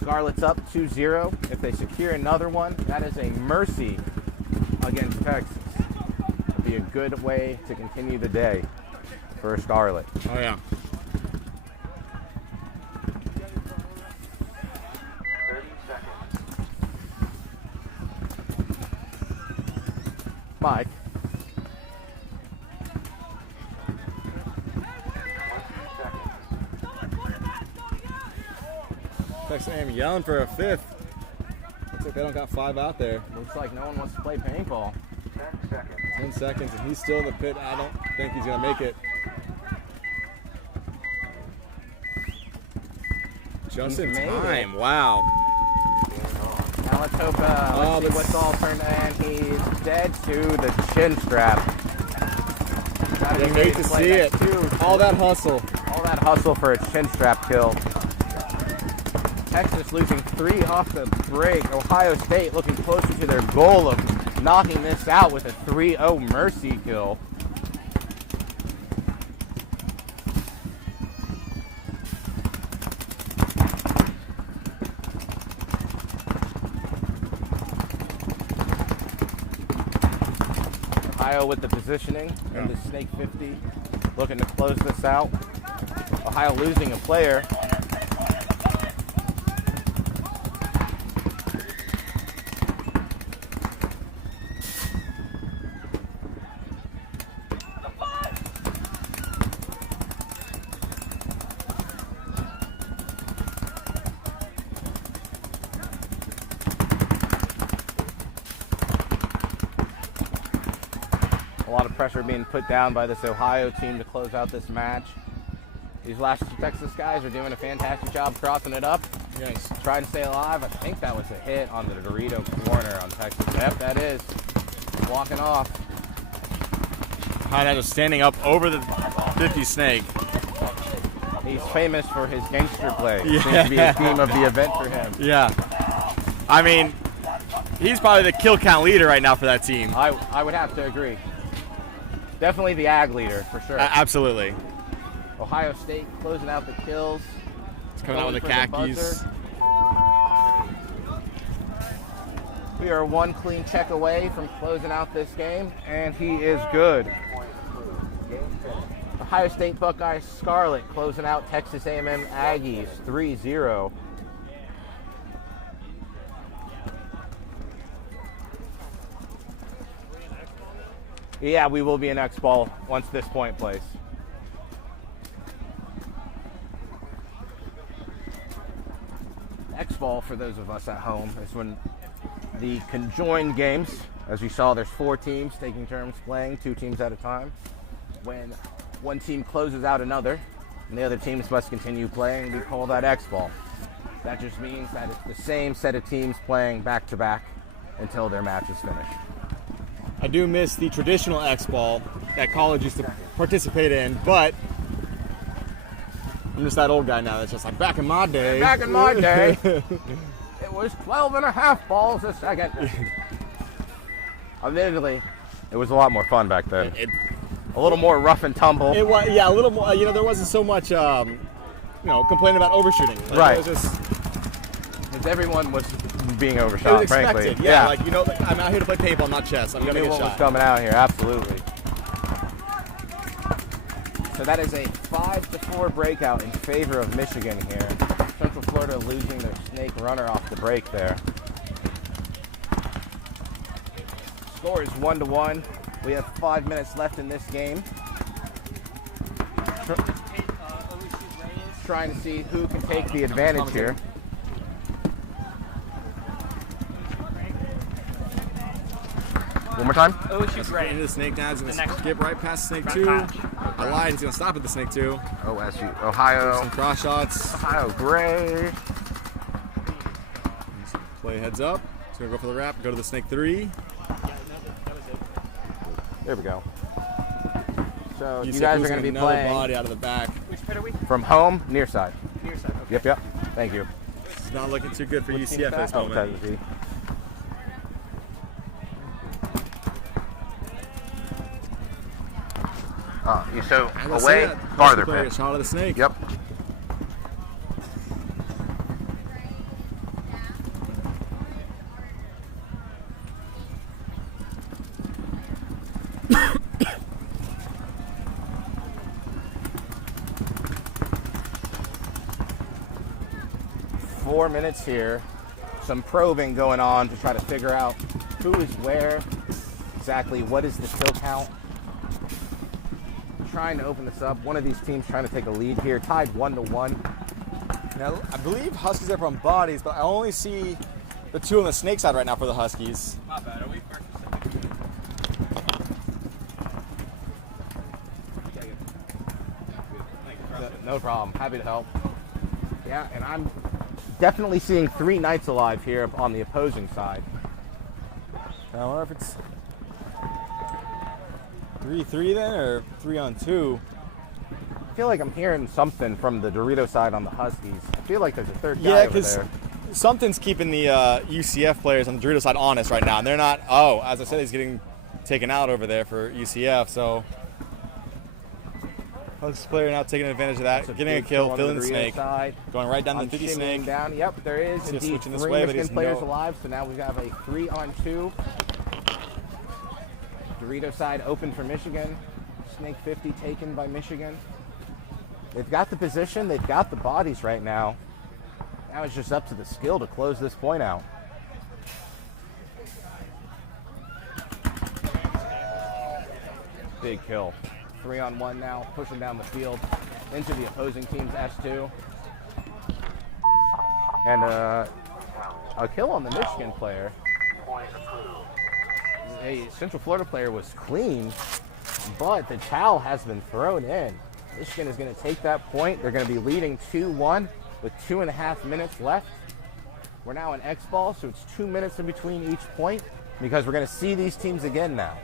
Scarlet's up 2-0. If they secure another one, that is a mercy against Texas. It'll be a good way to continue the day for Scarlet. Oh, yeah. 30 seconds. Mike. Texas A&M yelling for a fifth. Looks like they don't got 5 out there. Looks like no one wants to play paintball. 10 seconds. 10 seconds, and he's still in the pit. I don't think he's going to make it. Just in time. Wow. Now let's hope let's see what's all turned, and he's dead to the chin strap. Can't wait to see it. All that hustle. All that hustle for a chin strap kill. Texas losing 3 off the break. Ohio State looking closer to their goal of knocking this out with a 3-0 mercy kill. Ohio with the positioning and the Snake 50 looking to close this out. Ohio losing a player. A lot of pressure being put down by this Ohio team to close out this match. These last 2 Texas guys are doing a fantastic job crossing it up. Yes. Trying to stay alive. I think that was a hit on the Dorito corner on Texas. Yep, that is. Walking off. Highlight is standing up over the 50 Snake. He's famous for his gangster play. Yeah. Seems to be a theme of the event for him. Yeah. I mean, he's probably the kill count leader right now for that team. I would have to agree. Definitely the ag leader, for sure. Absolutely. Ohio State closing out the kills. It's coming out with the khakis. We are 1 clean check away from closing out this game, and he is good. Ohio State Buckeyes Scarlet closing out Texas A&M Aggies 3-0. Yeah, we will be in X ball once this point plays. X ball, for those of us at home, is when the conjoined games, as you saw, there's 4 teams taking turns playing, 2 teams at a time. When one team closes out another, and the other teams must continue playing, we call that X ball. That just means that it's the same set of teams playing back to back until their match is finished. I do miss the traditional X ball that college used to participate in, but I'm just that old guy now that's just like, back in my day. Back in my day, it was 12.5 balls a second. Admittedly, it was a lot more fun back then. A little more rough and tumble. It was, yeah, a little more. There wasn't so much, complaining about overshooting. Like, right. It was just, because everyone was being overshot, it was expected. frankly. Yeah, I'm out here to play paintball, not chess. I'm you gonna knew get what shot. was coming out here, absolutely. So that is a 5-4 breakout in favor of Michigan here. Central Florida losing their snake runner off the break there. Score is 1-1. We have 5 minutes left in this game. Trying to see who can take the advantage here. One more time. Let's get into the snake now. He's going to skip right past snake 2. I lied. He's going to stop at the snake 2. OSU, Ohio. Some cross shots. Ohio Gray. Play heads up. He's going to go for the wrap. Go to the snake 3. There we go. So you UCF guys are going to be another playing body out of the back. Which pit are we? from home, near side. Near side, okay. Yep. Thank you. It's not looking too good for Which UCF team's at this that? moment. Okay. So away, farther pit. Shot of the snake. Yep. Four minutes here. Some probing going on to try to figure out who is where, exactly what is the kill count. Trying to open this up. One of these teams trying to take a lead here, tied 1-1. Now, I believe Huskies are from bodies, but I only see the 2 on the snake side right now for the Huskies. My bad. Are we first or second? No problem. Happy to help. Yeah, and I'm definitely seeing 3 Knights alive here on the opposing side. I wonder if it's 3-3 then, or 3-on-2. I feel like I'm hearing something from the Dorito side on the Huskies. I feel like there's a third guy Yeah, over because there. something's keeping the UCF players on the Dorito side honest right now. And they're not, as I said, he's getting taken out over there for UCF. So, Huskies player now taking advantage of that, getting a kill, filling the snake, going right down the 50 snake. Down. Yep, there is indeed switching this 3 way, but Michigan he's players alive, so now we have a 3-on-2. Dorito side open for Michigan. Snake 50 taken by Michigan. They've got the position, they've got the bodies right now. Now it's just up to the skill to close this point out. Big kill. 3-on-1 now, pushing down the field into the opposing team's S2. And a kill on the Michigan player. A Central Florida player was clean, but the towel has been thrown in. Michigan is going to take that point. They're going to be leading 2-1 with 2.5 minutes left. We're now in X ball, so it's 2 minutes in between each point because we're going to see these teams again now.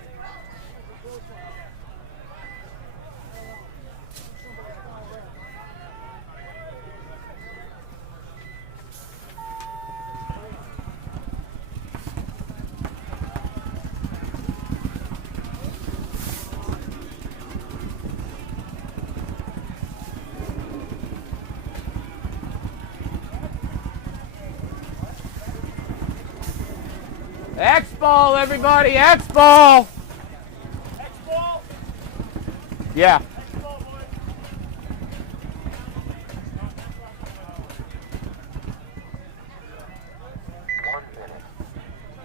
X-ball, everybody, X-ball! X-ball? Yeah. X-ball, boy.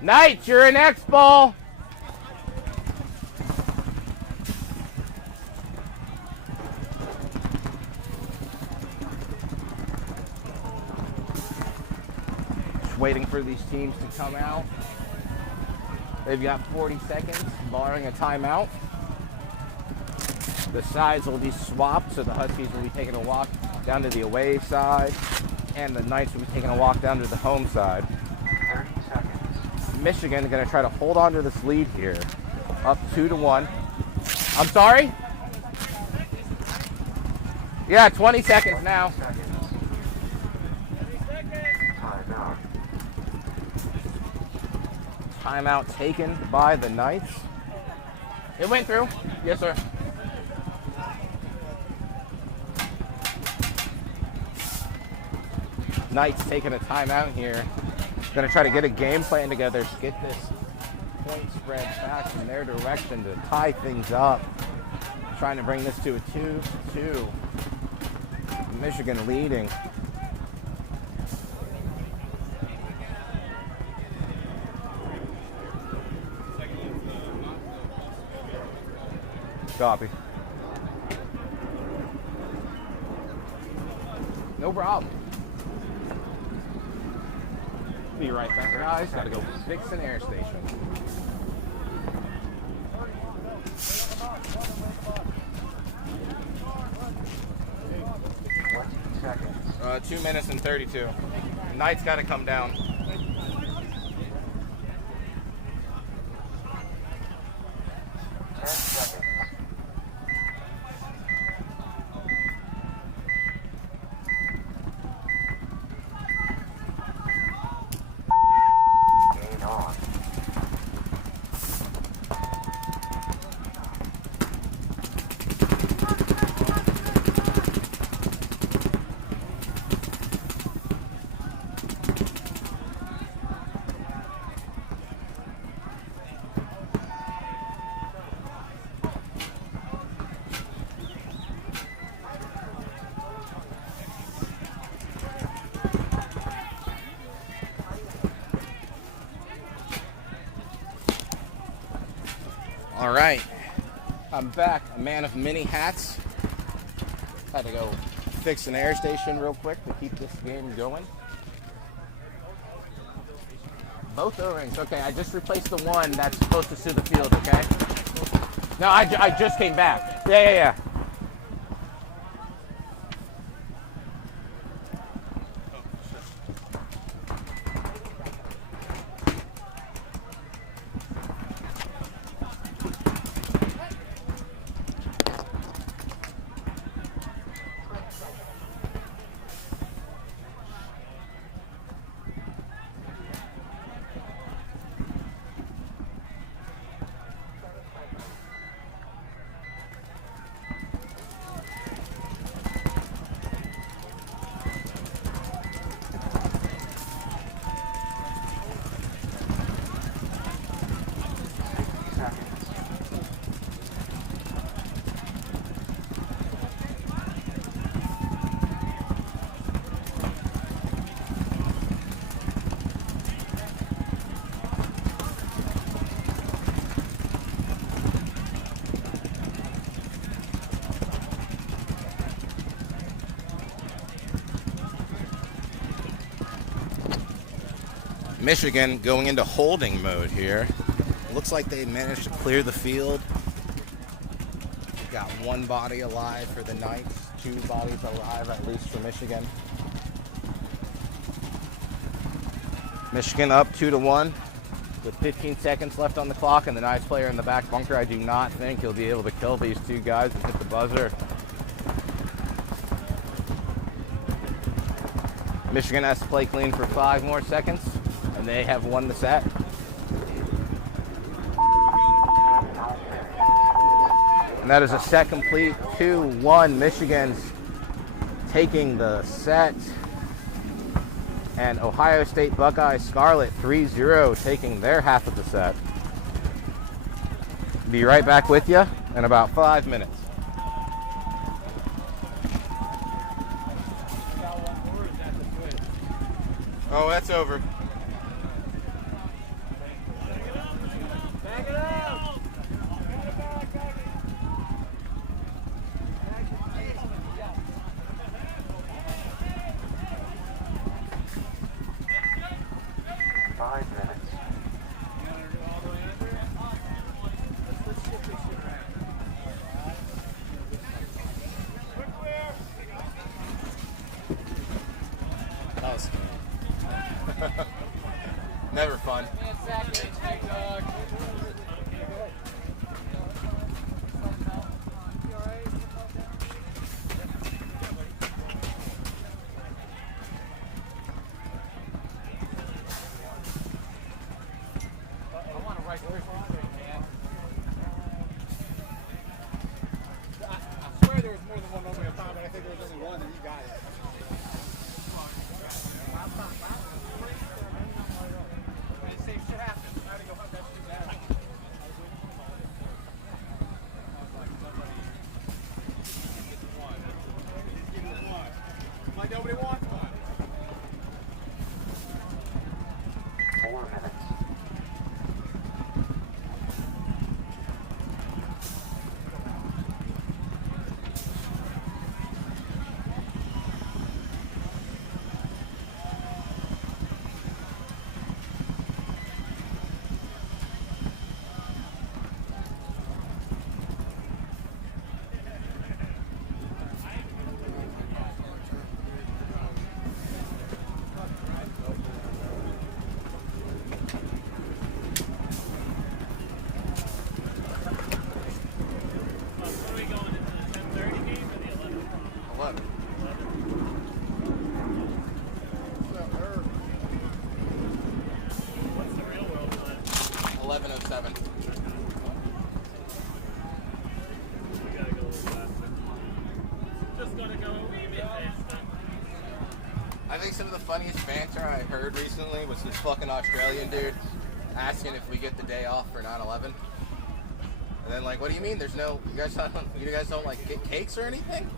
Knights, you're in X-ball! Just waiting for these teams to come out. They've got 40 seconds, barring a timeout. The sides will be swapped, so the Huskies will be taking a walk down to the away side, and the Knights will be taking a walk down to the home side. 30 seconds. Michigan going to try to hold on to this lead here, up 2-1. I'm sorry? Yeah, 20 seconds now. Timeout. Timeout taken by the Knights. It went through. Yes, sir. Knights taking a timeout here. Going to try to get a game plan together to get this point spread back in their direction to tie things up. Trying to bring this to a 2-2. Michigan leading. Copy. No problem. Be right back, guys. Gotta go fix an air station. Seconds. 2 minutes and 32. Knight's got to come down. 10 seconds. Game on. All right. I'm back. A man of many hats. Had to go fix an air station real quick to keep this game going. Both O-rings. Okay, I just replaced the one that's supposed to sue the field, okay? No, I just came back. Yeah. Michigan going into holding mode here. Looks like they managed to clear the field. Got one body alive for the Knights, 2 bodies alive at least for Michigan. Michigan up 2-1 with 15 seconds left on the clock, and the Knights player in the back bunker, I do not think he'll be able to kill these 2 guys and hit the buzzer. Michigan has to play clean for 5 more seconds, and they have won the set. And that is a set complete, 2-1. Michigan's taking the set. And Ohio State Buckeye Scarlet 3-0 taking their half of the set. Be right back with you in about 5 minutes. Oh, that's over. Back it up! 5 minutes. That was never fun. I swear there was more than one over at 5, but I think there was only one, and you got it. Same shit happened. I had to go hunt that shit down. Like nobody wants one. 4 minutes. 9/11. Just gotta go a wee bit faster. I think some of the funniest banter I heard recently was this fucking Australian dude asking if we get the day off for 9/11. And then like, what do you mean? There's no, you guys don't like get cakes or anything?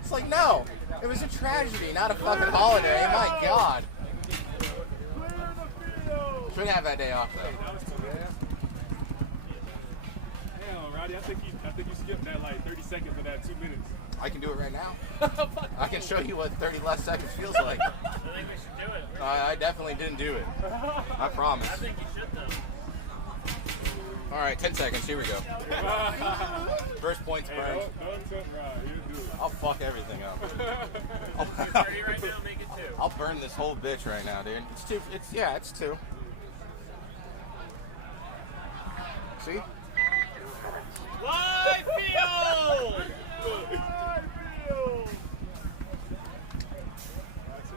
It's like, no, it was a tragedy, not a fucking holiday. My God. Should have that day off though. Damn, Roddy, I think you skipped that like 30 seconds of that 2 minutes. I can do it right now. I can show you what 30 less seconds feels like. I think we should do it. I definitely didn't do it. I promise. I think you should though. All right, 10 seconds. Here we go. First point's burned. I'll fuck everything up. 30 right now, make it 2. I'll burn this whole bitch right now, dude. It's 2. It's 2. See? Live field!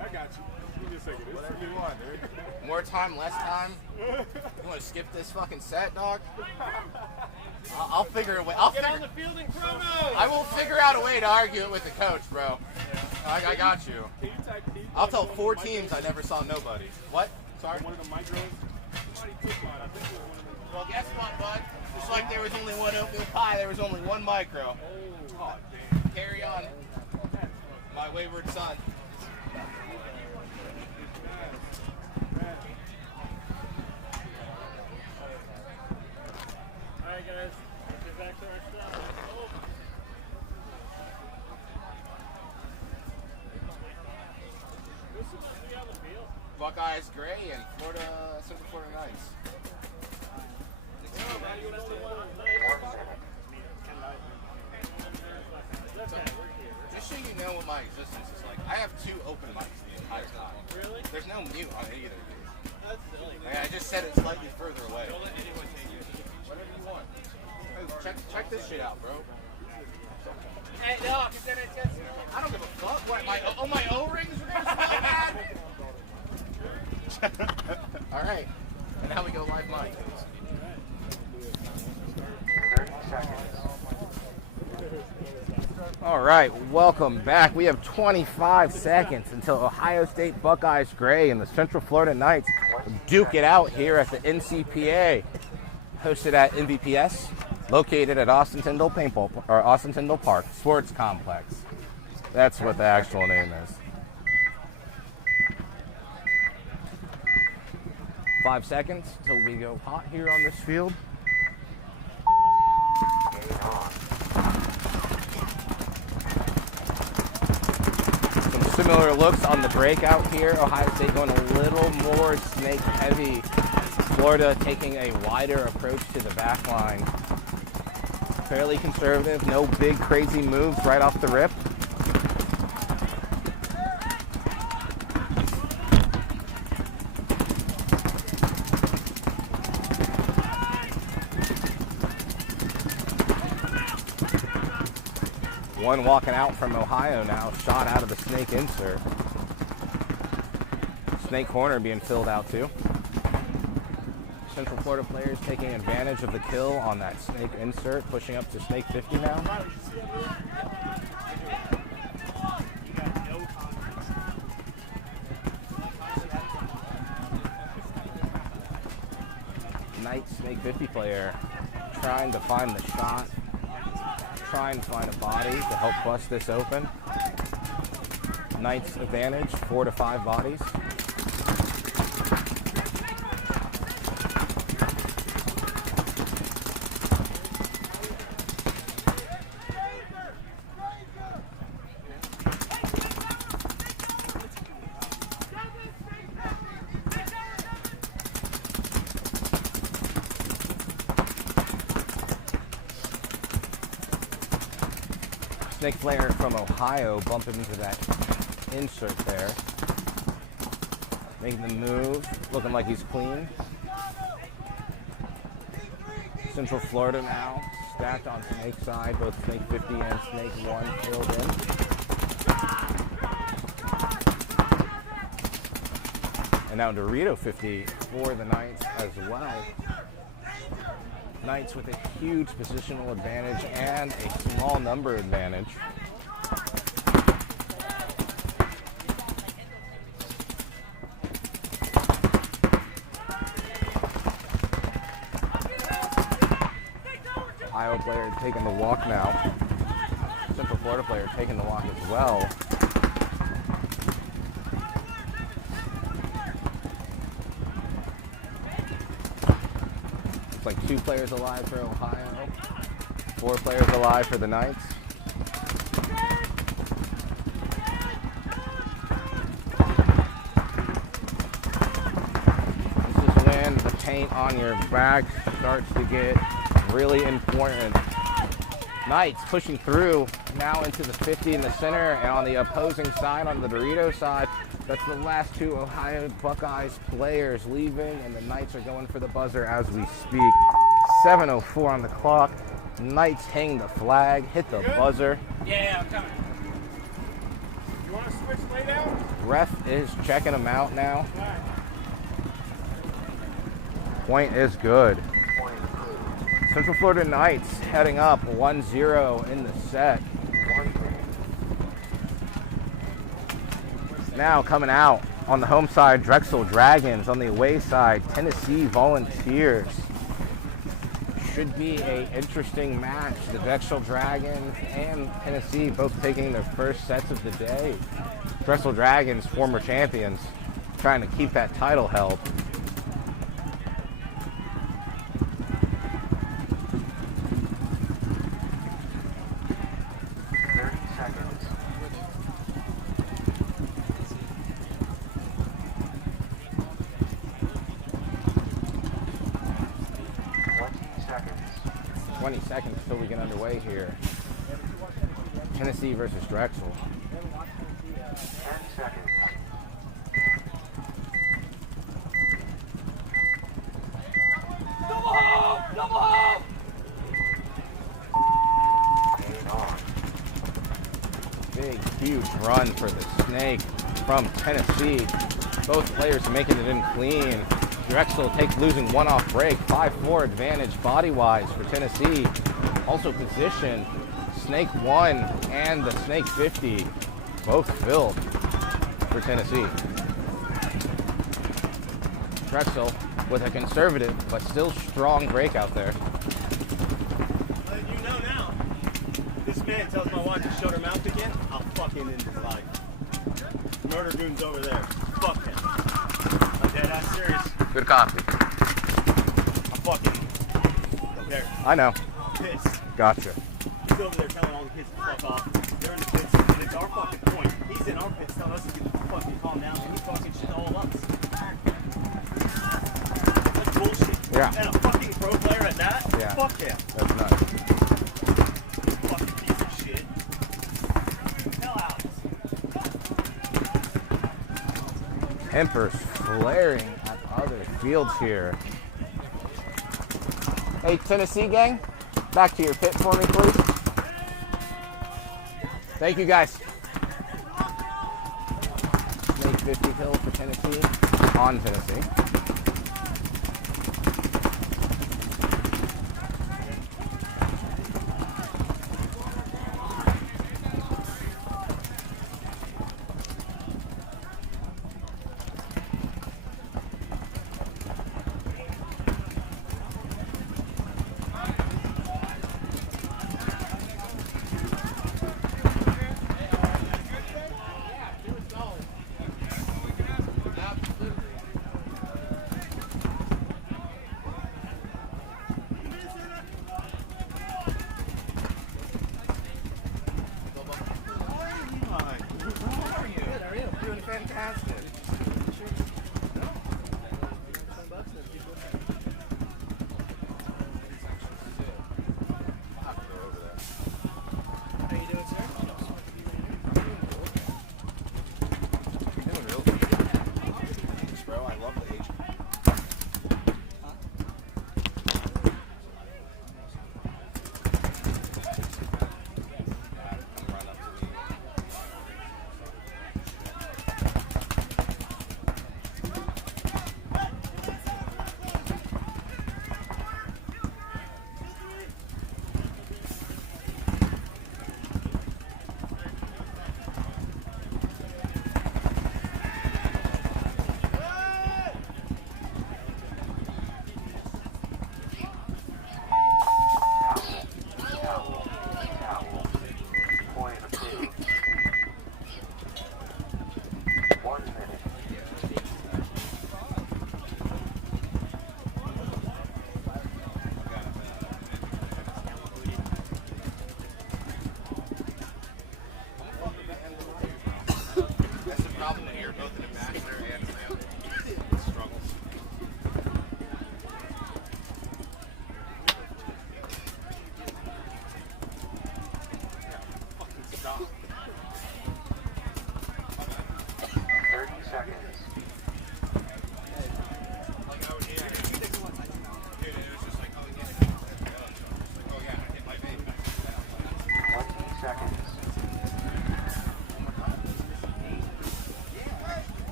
I got you. Give me a second. Whatever you want, dude. More time, less time. You want to skip this fucking set, dog? I'll figure a way. Get on the field and chrono! I will figure out a way to argue it with the coach, bro. I got you. I'll tell 4 teams I never saw nobody. What? Sorry? One of the micros. Somebody took mine. I think it was one of them. Well, guess what, bud? Just like there was only one oatmeal pie, there was only one micro. Oh, damn. Carry on, my wayward son. Alright guys, let's get back to our stuff. Oh. Who's supposed to be on the field? Buckeyes Gray and Central Florida Knights. Just so you know what my existence is like, I have 2 open mics the entire time. Really? There's no mute on either of these. That's silly. I just said it slightly further away. Don't let anyone take you. Whatever you want. Hey, check this shit out, bro. Hey, no, because then it gets... I don't give a fuck. What, my O-rings are gonna smell bad? All right, and now we go live mic. 30 seconds. All right, welcome back. We have 25 seconds until Ohio State Buckeyes Gray and the Central Florida Knights duke it out here at the NCPA, hosted at NVPS, located at Austin Tyndall Park Sports Complex. That's what the actual name is. 5 seconds till we go hot here on this field. Some similar looks on the breakout here. Ohio State going a little more snake heavy. Florida taking a wider approach to the back line. Fairly conservative, no big crazy moves right off the rip. One walking out from Ohio now, shot out of the snake insert. Snake corner being filled out too. Central Florida players taking advantage of the kill on that snake insert, pushing up to snake 50 now. Knight snake 50 player trying to find the shot. Trying to find a body to help bust this open. Knights advantage, 4 to 5 bodies. Snake player from Ohio bumping into that insert there. Making the move, looking like he's clean. Central Florida now, stacked on snake side, both snake 50 and snake 1 filled in. And now Dorito 50 for the Knights as well. Knights with a huge positional advantage and a small number advantage. Iowa player taking the walk now. Central Florida player taking the walk as well. It's like 2 players alive for Ohio, 4 players alive for the Knights. This is when the paint on your back starts to get really important. Knights pushing through now into the 50 in the center, and on the opposing side, on the Dorito side, that's the last 2 Ohio Buckeyes players leaving, and the Knights are going for the buzzer as we speak. 7:04 on the clock. Knights hang the flag, hit the buzzer. Yeah, I'm coming. You want to switch lay down? Ref is checking them out now. Point is good. Central Florida Knights heading up 1-0 in the set. Now coming out on the home side, Drexel Dragons. On the away side, Tennessee Volunteers. Should be an interesting match. The Drexel Dragons and Tennessee both taking their first sets of the day. Drexel Dragons, former champions, trying to keep that title held. Seconds until we get underway here. Tennessee versus Drexel. 10 seconds. Double home! Big, huge run for the Snake from Tennessee. Both players making it in clean. Drexel losing 1 off break, 5-4 advantage body-wise for Tennessee. Also position, Snake 1 and the Snake 50, both filled for Tennessee. Drexel with a conservative but still strong break out there. You know now, this man tells my wife to shut her mouth again, I'll fucking end his life. Murder goon's over there. Fuck him. I'm dead ass serious. Good copy. I'm fucking don't care. I know. Pissed. Gotcha. He's over there telling all the kids to fuck off. They're in the pits, and it's our fucking point. He's in our pits telling us to get the fucking calm down, and he's fucking shit all of us. That's bullshit. Yeah. And a fucking pro player at that? Yeah. Fuck him. That's nuts. Fucking piece of shit. Hell out. Tempers flaring at other fields here. Hey, Tennessee gang, back to your pit for me, please. Thank you, guys. Snake 50 hill for Tennessee, on Tennessee.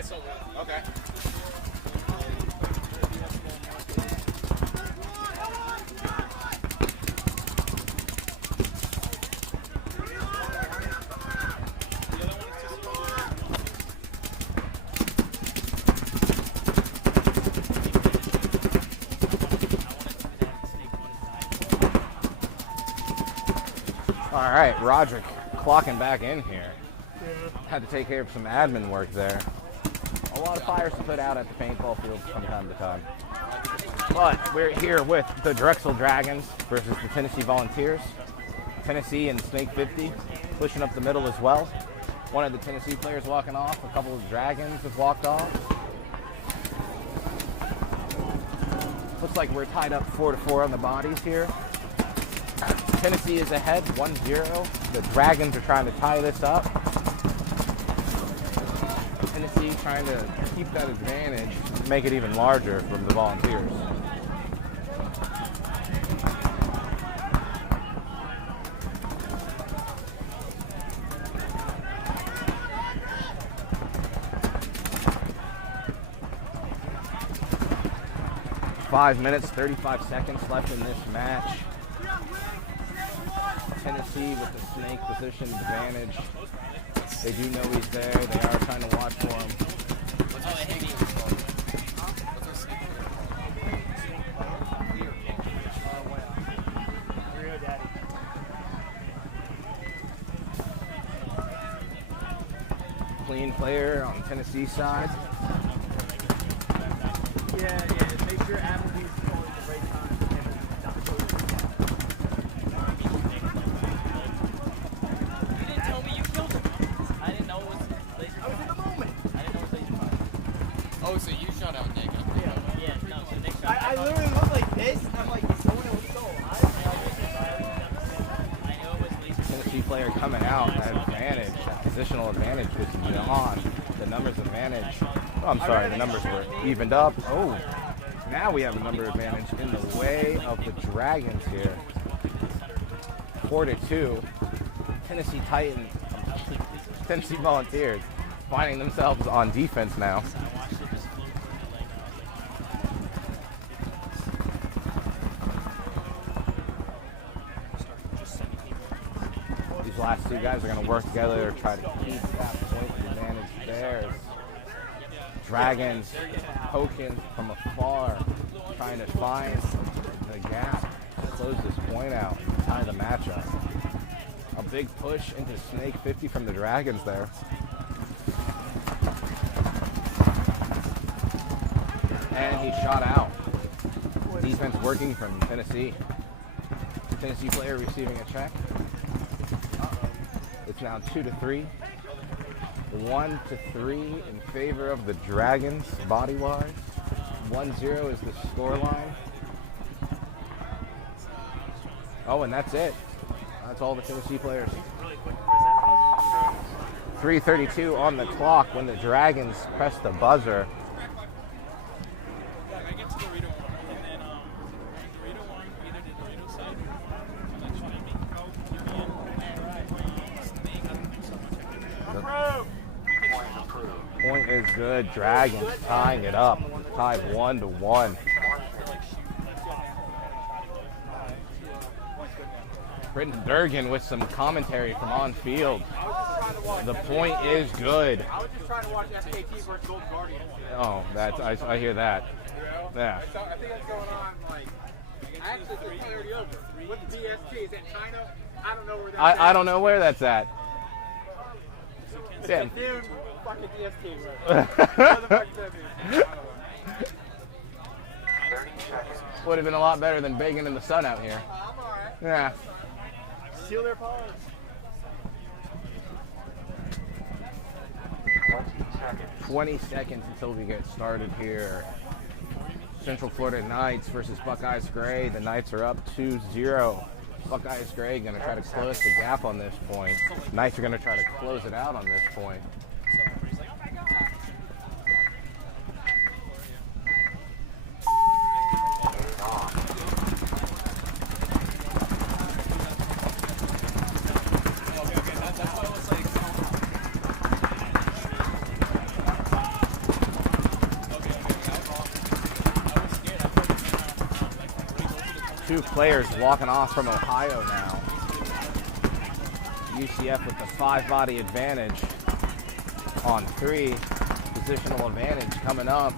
get someone. Okay. All right, Roderick clocking back in here. Had to take care of some admin work there. A lot of fires to put out at the paintball field from time to time. But we're here with the Drexel Dragons versus the Tennessee Volunteers. Tennessee and Snake 50 pushing up the middle as well. One of the Tennessee players walking off. A couple of Dragons have walked off. Looks like we're tied up 4-4 on the bodies here. Tennessee is ahead 1-0. The Dragons are trying to tie this up. Tennessee trying to keep that advantage, make it even larger from the Volunteers. Five minutes, 35 seconds left in this match. Tennessee with the snake position advantage. They do know he's there. They are trying to watch for him. Clean player on Tennessee side. Yeah. Make sure Applebee's going at the right time. You didn't tell me you killed him. I didn't know it was laser. I was in the moment. I didn't know it was laser fire. Oh, so you shot out Nick. Yeah, no, so Nick shot. I literally looked like this. I'm like, someone was so high. I know it was laser. Tennessee player coming out at advantage. That positional advantage was beyond the numbers advantage. Oh, I'm sorry, the numbers were evened up. Oh, now we have a number advantage in the way of the Dragons here. 4-2. Tennessee Titans, Tennessee Volunteers finding themselves on defense now. These last two guys are going to work together to try to keep that point advantage theirs. Dragons poking from afar, trying to find the gap to close this point out, tie the matchup. A big push into Snake 50 from the Dragons there. And he shot out. Defense working from Tennessee. Tennessee player receiving a check. It's now 2-3. 1-3 in favor of the Dragons, body-wise. 1-0 is the scoreline. Oh, and that's it. That's all the Tennessee players. 3:32 on the clock when the Dragons press the buzzer. Point is good. Dragons tying it up. Tied 1-1. Britton Durgan with some commentary from on field. The point is good. I was just trying to watch FKT versus Gold Guardian. Oh, that's I hear that. Yeah. I think that's going on. Like, actually, it's already over. With the BST, is that China? I don't know where that's at. I don't know where that's at. It's a damn fucking DST, right? What the fuck does that mean? Would have been a lot better than begging in the sun out here. I'm alright. Yeah. Seal their paws. 20 seconds until we get started here. Central Florida Knights versus Buckeyes Gray. The Knights are up 2-0. Buckeyes Gray going to try to close the gap on this point. Knights are going to try to close it out on this point. 2 players walking off from Ohio now. UCF with the 5-body advantage on 3. Positional advantage coming up.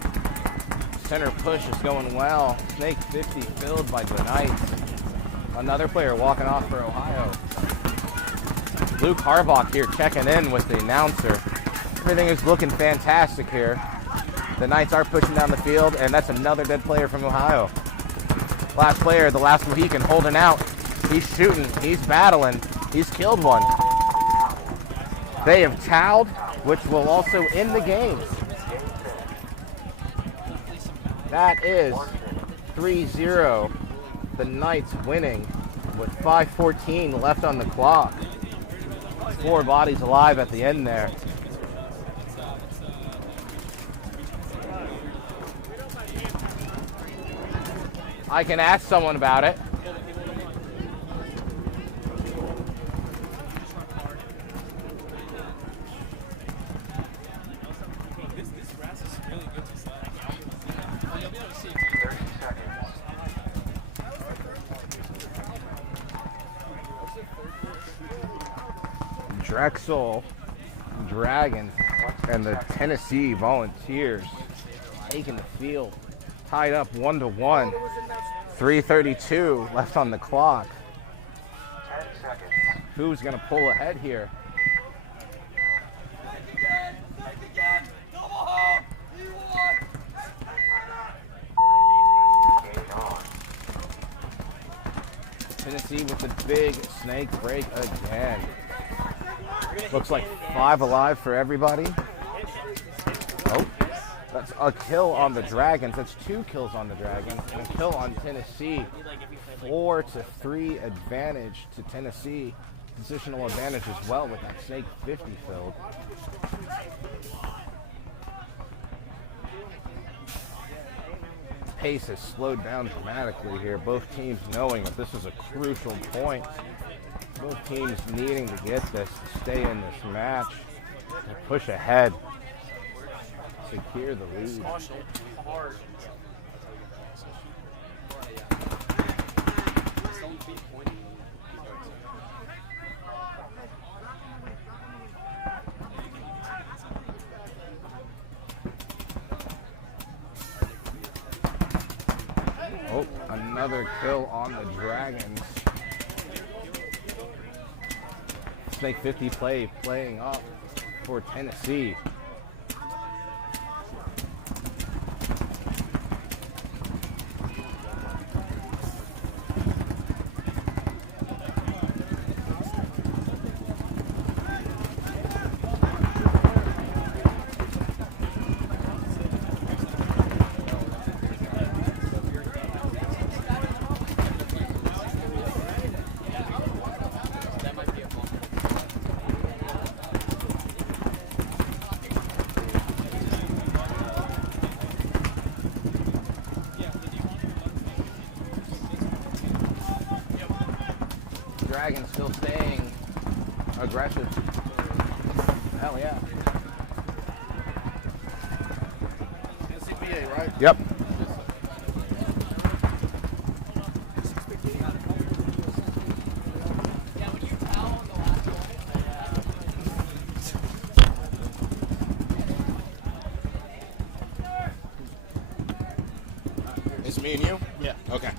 Center push is going well. Snake 50 filled by the Knights. Another player walking off for Ohio. Luke Harbach here checking in with the announcer. Everything is looking fantastic here. The Knights are pushing down the field, and that's another dead player from Ohio. Last player, the last Mohican, holding out. He's shooting. He's battling. He's killed one. They have towed, which will also end the games. That is 3-0. The Knights winning with 5:14 left on the clock. 4 bodies alive at the end there. I can ask someone about it. Drexel Dragons and the Tennessee Volunteers taking the field. Tied up 1-1. 3:32 left on the clock. 10 seconds. Who's going to pull ahead here? Tennessee with the big snake break again. Looks like 5 alive for everybody. Oh, that's a kill on the Dragons. That's 2 kills on the Dragons and a kill on Tennessee. 4-3 advantage to Tennessee. Positional advantage as well with that snake 50 filled. Pace has slowed down dramatically here. Both teams knowing that this is a crucial point. Both teams needing to get this to stay in this match, to push ahead, secure the lead. Oh, another kill on the Dragons. Snake 50 playing up for Tennessee. Dragons still staying aggressive. Hell yeah. NCPA, right? Yep. It's me and you? Yeah. Okay.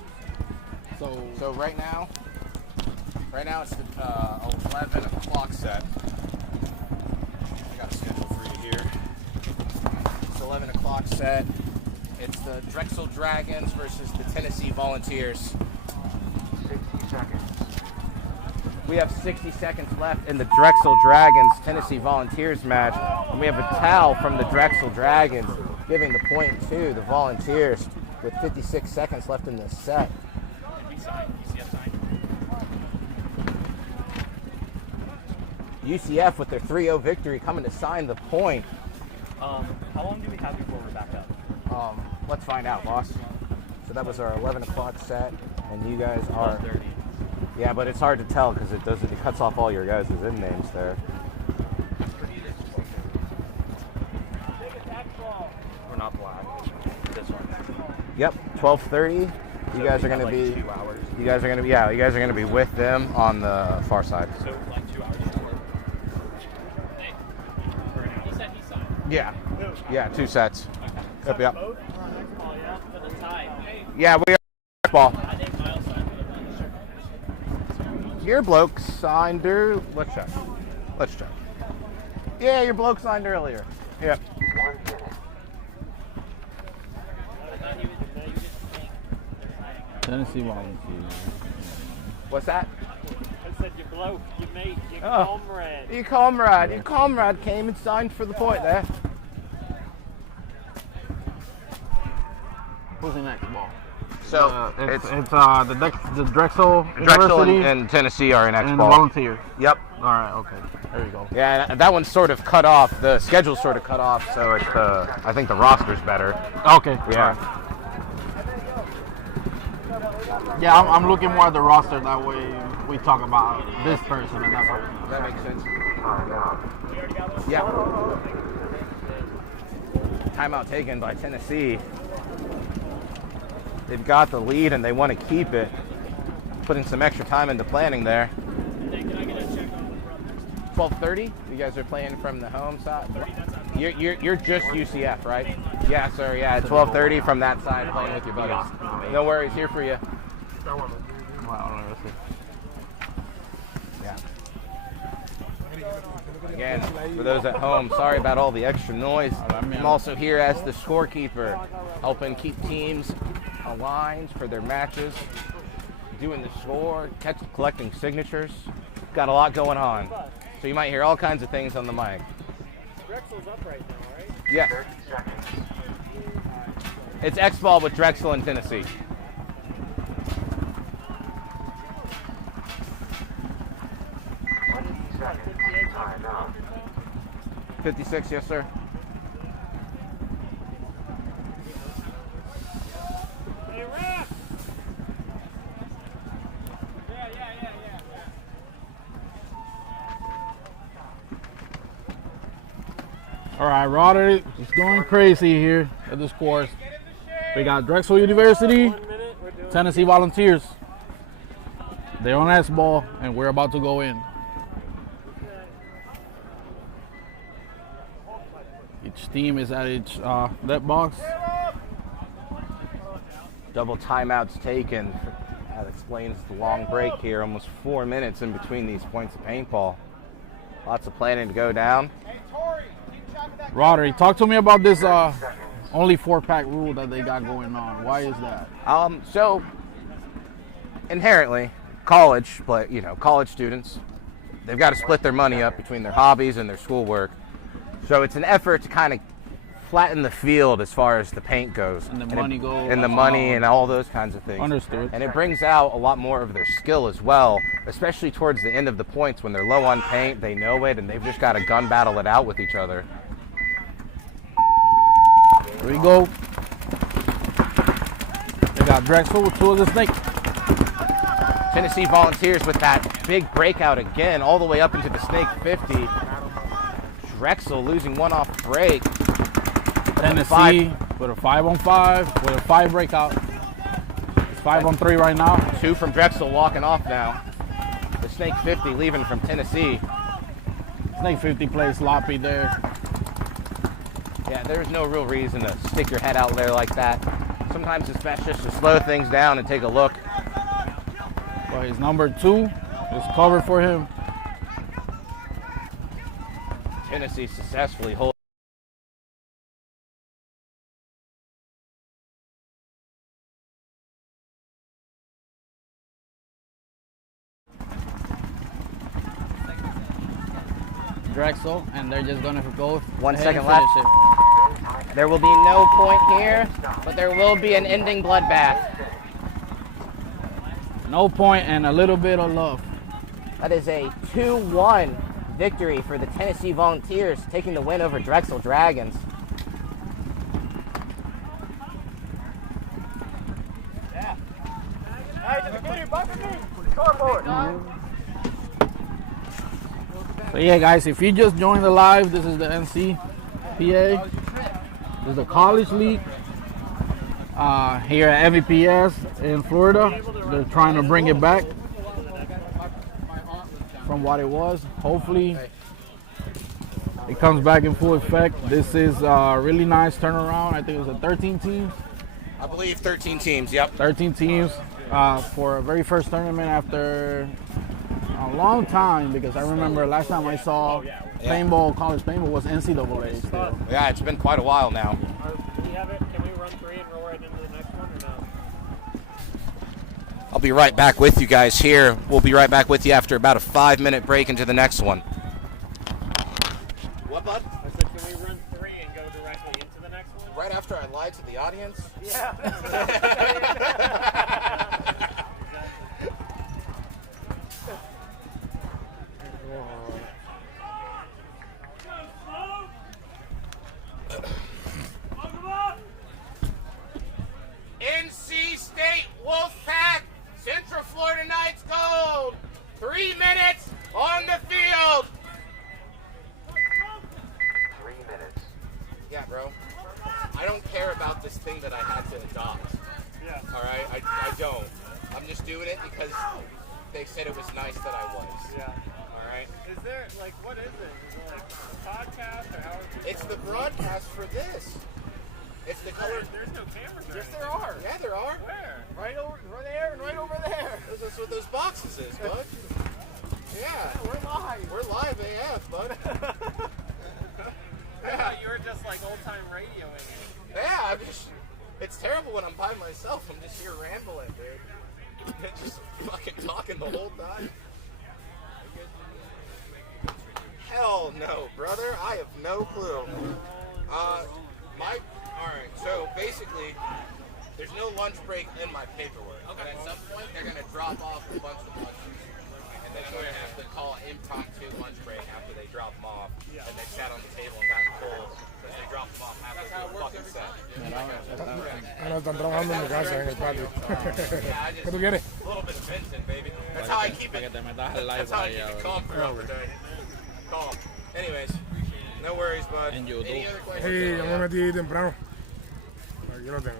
So right now it's the 11 o'clock set. I got a schedule for you here. It's 11 o'clock set. It's the Drexel Dragons versus the Tennessee Volunteers. 60 seconds. We have 60 seconds left in the Drexel Dragons Tennessee Volunteers match. And we have a towel from the Drexel Dragons giving the point to the Volunteers with 56 seconds left in this set. UCF with their 3-0 victory coming to sign the point. How long do we have before we're back up? Let's find out, boss. So that was our 11 o'clock set, and you guys are... 12:30. Yeah, but it's hard to tell because it cuts off all your guys' in names there. We're not black. This one. Yep, 12:30. You guys are going to be... 2 hours. You guys are gonna be, yeah, you guys are gonna be with them on the far side. So like 2 hours. He said he signed. Yeah. Yeah, 2 sets. Yep, yep. Oh, yeah, for the tie. Yeah, we are ball. I think Miles signed for the shirt. Your bloke signed her. Let's check. Let's check. Yeah, your bloke signed earlier. Yeah. Tennessee Volunteers. What's that? I said your bloke, your mate, your Oh. comrade. Your comrade came and signed for the point there. Who's the next ball? So it's the Drexel Drexel University and Tennessee are in X and ball. Volunteers. Yep. All right. Okay. There you go. Yeah, and that one's sort of cut off. The schedule's sort of cut off, so it's I think the roster's better. Okay. Yeah. Yeah, I'm looking more at the roster. That way we talk about this person and that person. That makes sense. Yeah. Timeout taken by Tennessee. They've got the lead and they want to keep it. Putting some extra time into planning there. 12:30. You guys are playing from the home side. You're just UCF, right? Yeah, sir. Yeah, 12:30 from that side, playing with your buddies. No worries, here for you. Yeah. Again, for those at home, sorry about all the extra noise. I'm also here as the scorekeeper, helping keep teams aligned for their matches, doing the score, collecting signatures. Got a lot going on. So you might hear all kinds of things on the mic. Drexel's up right now, right? Yeah. It's X-Ball with Drexel and Tennessee. 56, yes, sir. Hey, ref! Yeah. All right, Roderick is going crazy here at this course. We got Drexel University, Tennessee Volunteers. They're on S-ball, and we're about to go in. Each team is at each net box. Double timeouts taken. That explains the long break here. Almost 4 minutes in between these points of paintball. Lots of planning to go down. Roderick, talk to me about this only 4-pack rule that they got going on. Why is that? So inherently, college, but college students, they've got to split their money up between their hobbies and their schoolwork. So it's an effort to kind of flatten the field as far as the paint goes. And the money goes. And the money and all those kinds of things. Understood. And it brings out a lot more of their skill as well, especially towards the end of the points when they're low on paint, they know it, and they've just got to gun battle it out with each other. Here we go. They got Drexel with 2 of the snake. Tennessee Volunteers with that big breakout again, all the way up into the snake 50. Drexel losing 1 off break. Tennessee with a 5-on-5 with a 5 breakout. It's 5-on-3 right now. 2 from Drexel walking off now. The snake 50 leaving from Tennessee. Snake 50 plays sloppy there. Yeah, there's no real reason to stick your head out there like that. Sometimes it's best just to slow things down and take a look. But his number 2 is covered for him. Tennessee successfully holding. Drexel, and they're just gonna go 1 ahead second and finish left. it. There will be no point here, but there will be an ending bloodbath. No point and a little bit of love. That is a 2-1 victory for the Tennessee Volunteers, taking the win over Drexel Dragons. So yeah, guys, if you just joined the live, this is the NCPA. This is the college league. here at NCPA in Florida. They're trying to bring it back from what it was. Hopefully it comes back in full effect. This is a really nice turnaround. I think it was 13 teams. I believe 13 teams, yep. 13 teams for a very first tournament after a long time, because I remember last time I saw paintball, college paintball was NCAA still. Yeah, it's been quite a while now. Do we have it? Can we run 3 and roll right into the next one or no? I'll be right back with you guys here. We'll be right back with you after about a 5-minute break into the next one. What, bud? I said, can we run 3 and go directly into the next one? Right after I lied to the audience? Yeah. NC State Wolfpack, Central Florida Knights Gold. 3 minutes on the field. 3 minutes. Yeah, bro. I don't care about this thing that I had to adopt. Yeah. All right? I don't. I'm just doing it because they said it was nice that I was. Yeah. All right? Is there, like, what is it? Is it like a podcast or how are people? It's the broadcast for this. It's the color. There's no cameras. Yes, there are. Yeah, there are. Where? Right over there and right over there. That's what those boxes is, bud. Yeah. We're live. We're live AF, bud. I thought you were just like old time radioing. Yeah, it's terrible when I'm by myself. I'm just here rambling, dude. Just fucking talking the whole time. Hell no, brother. I have no clue. Alright, so basically, there's no lunch break in my paperwork. Okay. And at some point, they're going to drop off a bunch of lunches. And then I'm going to have to call an impromptu lunch break after they drop them off. Yeah. And they sat on the table and got cold because they dropped them off halfway through the fucking set. No, están trabajando en mi casa, en el patio. ¿Qué tú quieres? A little bit of Vincent, baby. That's how I keep it. That's how I keep it calm throughout the day. Calm. Anyways, no worries, bud. Any other questions? Sí, yo me metí temprano. Yo lo tengo.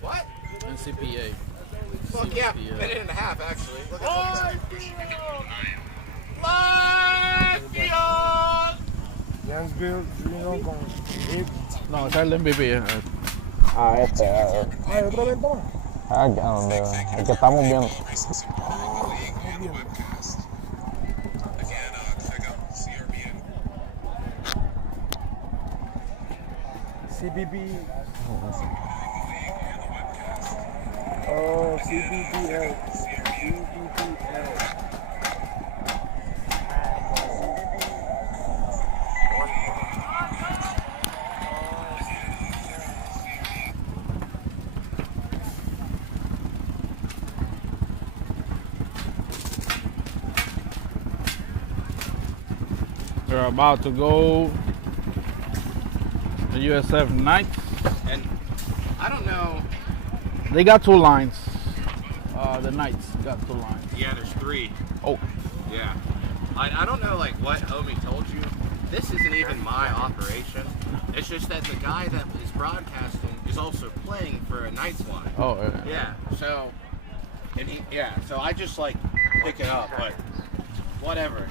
What? NCPA. Fuck yeah, minute and a half actually. Look at Yansville, vino con... No, ese es el MVP. ¿Hay otro evento más? El que estamos viendo. CPP. Oh, CPPL. CPPL. They're about to go the USF Knights. And I don't know. They got 2 lines. The Knights got 2 lines. Yeah, there's 3. Oh. Yeah. I don't know like what Omi told you. This isn't even my operation. It's just that the guy that is broadcasting is also playing for a Knights line. Oh. Yeah. So, so I just like pick it up, but whatever.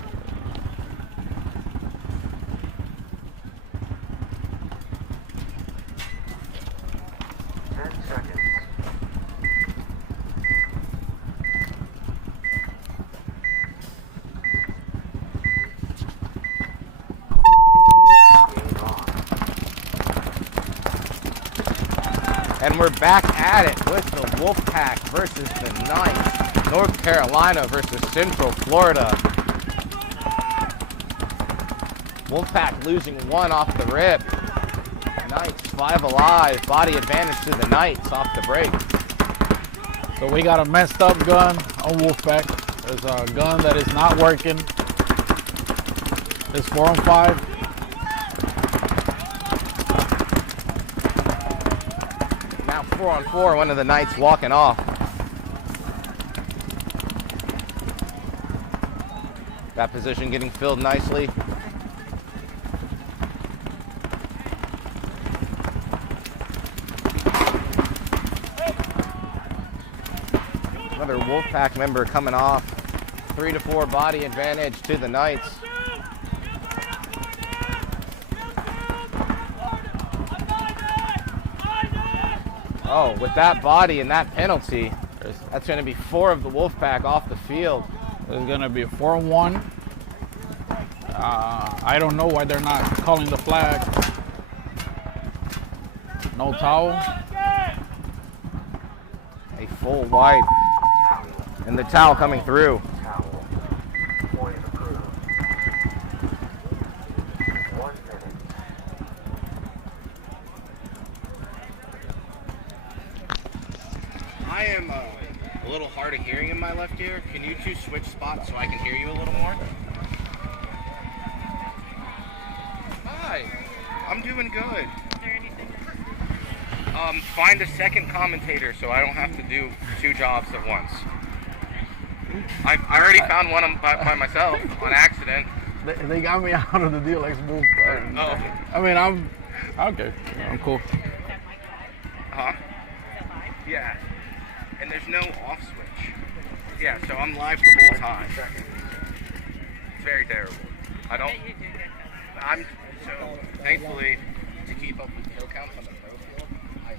And we're back at it with the Wolfpack versus the Knights. North Carolina versus Central Florida. Wolfpack losing 1 off the rip. Knights 5 alive. Body advantage to the Knights off the break. So we got a messed up gun on Wolfpack. There's a gun that is not working. It's 4-on-5. Now 4-on-4, one of the Knights walking off. That position getting filled nicely. Another Wolfpack member coming off. 3-4 body advantage to the Knights. Oh, with that body and that penalty, that's going to be 4 of the Wolfpack off the field. It's going to be a 4-1. I don't know why they're not calling the flag. No towel. A full white. And the towel coming through. I am a little hard of hearing in my left ear. Can you two switch spots so I can hear you a little more? Hi, I'm doing good. Find a second commentator so I don't have to do 2 jobs at once. I already found one by myself on accident. They got me out of the deal. Let's move. Oh. I mean, I'm okay. I'm cool. Huh? Yeah. And there's no off switch. Yeah, so I'm live the whole time. It's very terrible. So thankfully, to keep up with kill counts on the pro field, I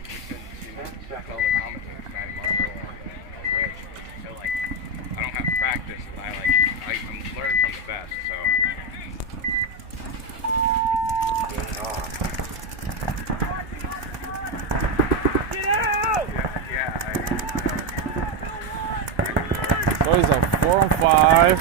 listen to fellow commentators, Matt Marshall and Rich. So like, I don't have to practice, and I'm learning from the best. So. So it's a 4-on-5.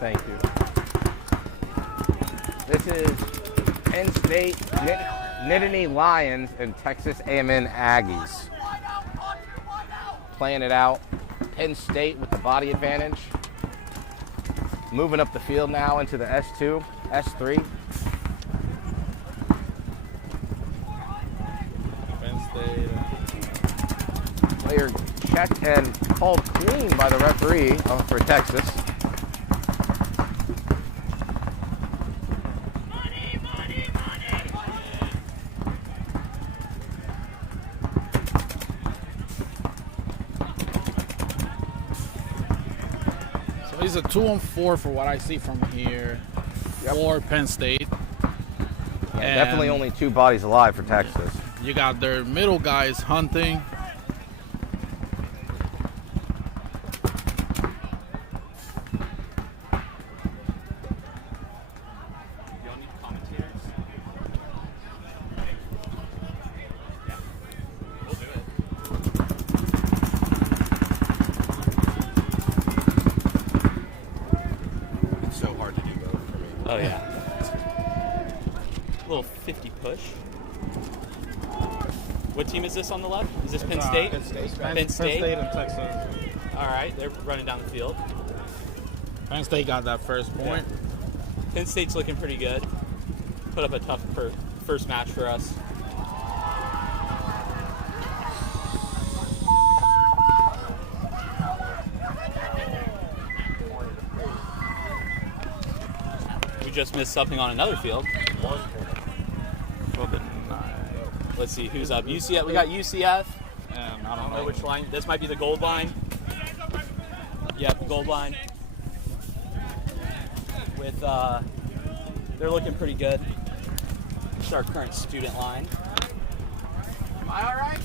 Thank you. This is Penn State Nittany Lions and Texas A&M Aggies. Playing it out. Penn State with the body advantage. Moving up the field now into the S2, S3. Penn State. Player checked and called clean by the referee for Texas. He's a 2-on-4 for what I see from here for Penn State. Yeah, definitely only 2 bodies alive for Texas. You got their middle guys hunting. Oh yeah. Little 50 push. What team is this on the left? Is this Penn State? Penn State. Penn State and Texas. All right, they're running down the field. Penn State got that first point. Yeah. Penn State's looking pretty good. Put up a tough first match for us. Just missed something on another field. Let's see who's up. UCF. We got UCF. I don't know which line. This might be the gold line. Yep, gold line. With they're looking pretty good. It's our current student line. Am I all right?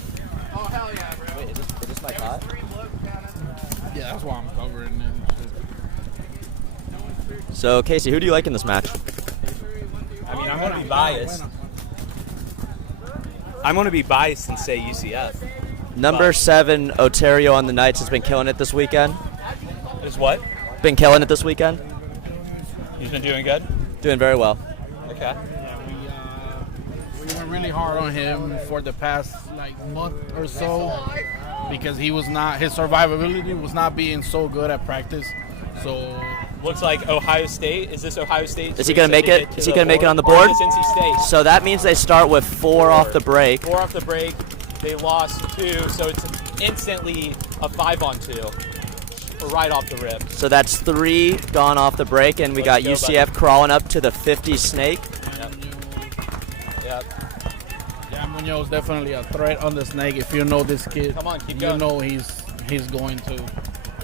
Oh hell yeah, bro. Wait, is this mic hot? Yeah, that's why I'm covering it. So, Casey, who do you like in this match? I mean, I'm going to be biased. I'm going to be biased and say UCF. Number 7, Otario on the Knights has been killing it this weekend. Is what? Been killing it this weekend. He's been doing good? Doing very well. Okay. we went really hard on him for the past month or so because his survivability was not being so good at practice. So looks like Ohio State. Is this Ohio State? Is he going to make it? Is he going to make it on the board? It's NC State. So that means they start with 4 off the break. 4 off the break. They lost 2, so it's instantly a 5-on-2 right off the rip. So that's 3 gone off the break, and we got UCF crawling up to the 50 snake. Yep. Yeah, Munoz definitely a threat on the snake. If you know this kid, come on, keep going. You know he's going to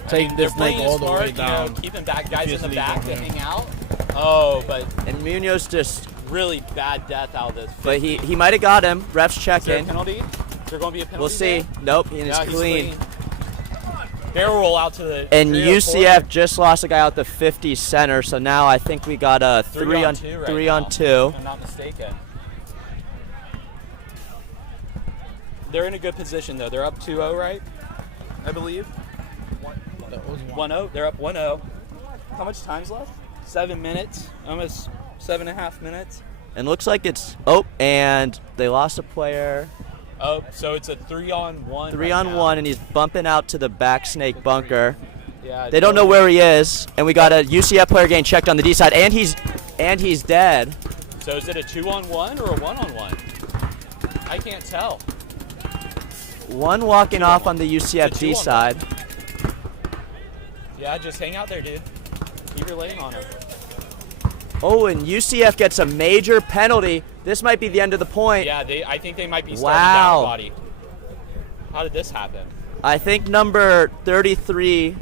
take this snake all the way down. You know, keeping back guys in the back to hang out. Oh, but and Munoz just really bad death out of this. 50. But he might have got him. Refs check Is there in. a penalty? Is there going to be a penalty? We'll see. There? Nope, he's clean. Barrel roll out to the. And UCF just lost a guy out the 50 center, so now I think we got a 3 on 2. If I'm not mistaken. They're in a good position though. They're up 2-0, right? I believe. 1-0. They're up 1-0. How much time's left? 7 minutes. Almost 7.5 minutes. And looks like it's and they lost a player. Oh, so it's a 3-on-1. 3-on-1, and he's bumping out to the back snake bunker. Yeah. They don't know where he is, and we got a UCF player getting checked on the D side, and he's dead. So is it a 2-on-1 or a 1-on-1? I can't tell. One walking off on the UCF D side. Yeah, just hang out there, dude. Keep your lane on him. Oh, and UCF gets a major penalty. This might be the end of the point. Yeah, I think they might be starting down body. How did this happen? I think number 33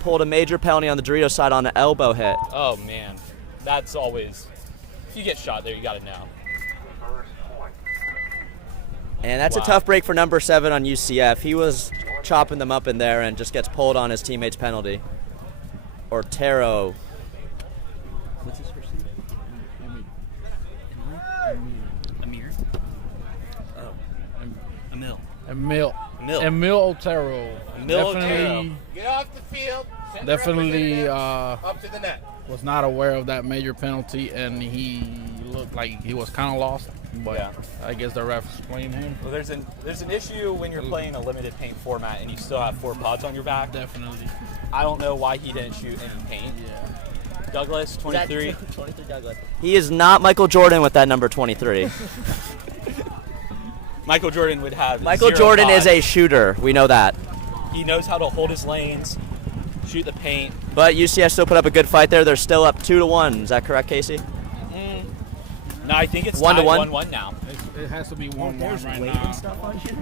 pulled a major penalty on the Dorito side on the elbow hit. Oh, man. That's always... If you get shot there, you got to know. And that's a tough break for number 7 on UCF. He was chopping them up in there and just gets pulled on his teammate's penalty. Ortero. What's his first name? Amir. Oh. Emil Otero. Definitely. Get off the field. Definitely up to the net. Was not aware of that major penalty, and he looked like he was kind of lost. But yeah. I guess the refs explained him. Well, there's an issue when you're playing a limited paint format and you still have 4 pods on your back. Definitely. I don't know why he didn't shoot any paint. Yeah. Douglas, 23. 23 Douglas. He is not Michael Jordan with that number 23. Michael Jordan would have. Michael Jordan is a shooter. We know that. He knows how to hold his lanes, shoot the paint. But UCF still put up a good fight there. They're still up 2-1. Is that correct, Casey? No, I think it's 1-1 now. It has to be 1-1 right now. And stuff on you?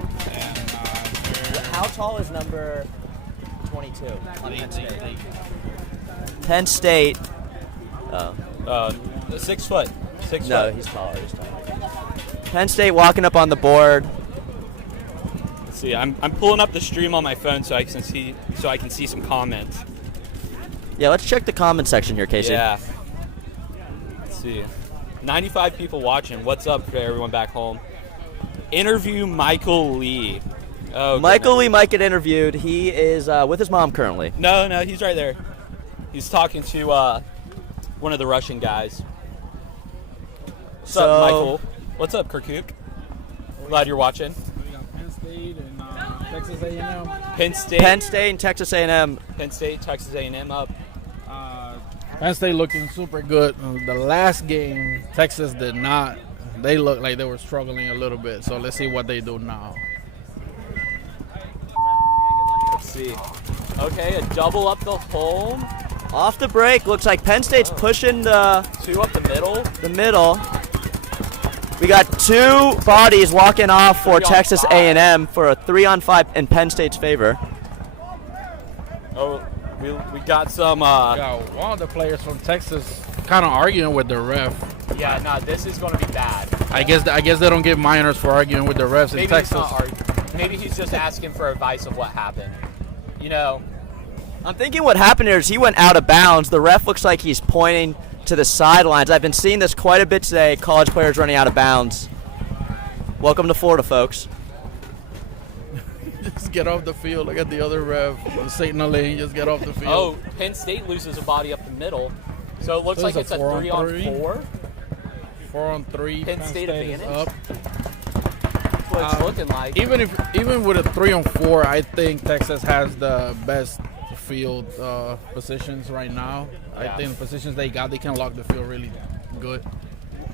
How tall is number 22 on Penn State? Penn State. Oh. 6 foot. 6 foot. No, he's taller. Penn State walking up on the board. Let's see. I'm pulling up the stream on my phone so I can see some comments. Yeah, let's check the comment section here, Casey. Yeah. Let's see. 95 people watching. What's up for everyone back home? Interview Michael Lee. Oh, Michael Lee might get interviewed. He is with his mom currently. No, he's right there. He's talking to one of the Russian guys. What's up, Michael? What's up, Kirkuk? Glad you're watching. We got Penn State and Texas A&M. Penn State and Texas A&M. Penn State, Texas A&M up. Penn State looking super good. The last game, Texas did not. They looked like they were struggling a little bit. So let's see what they do now. Let's see. Okay, a double up the home. Off the break, looks like Penn State's pushing the 2 up the middle. The middle. We got 2 bodies walking off for Texas A&M for a 3-on-5 in Penn State's favor. Oh, we got some. One of the players from Texas kind of arguing with the ref. Yeah, no, this is going to be bad. I guess they don't get minors for arguing with the refs in Texas. Maybe he's just asking for advice of what happened. You know. I'm thinking what happened here is he went out of bounds. The ref looks like he's pointing to the sidelines. I've been seeing this quite a bit today. College players running out of bounds. Welcome to Florida, folks. Just get off the field. Look at the other ref signaling. Just get off the field. Oh, Penn State loses a body up the middle. So it looks like it's a 3-on-4. 4-on-3, Penn State is advantage? up. That's what it's looking like. Even with a 3-on-4, I think Texas has the best field positions right now. Yeah. I think the positions they got, they can lock the field really good.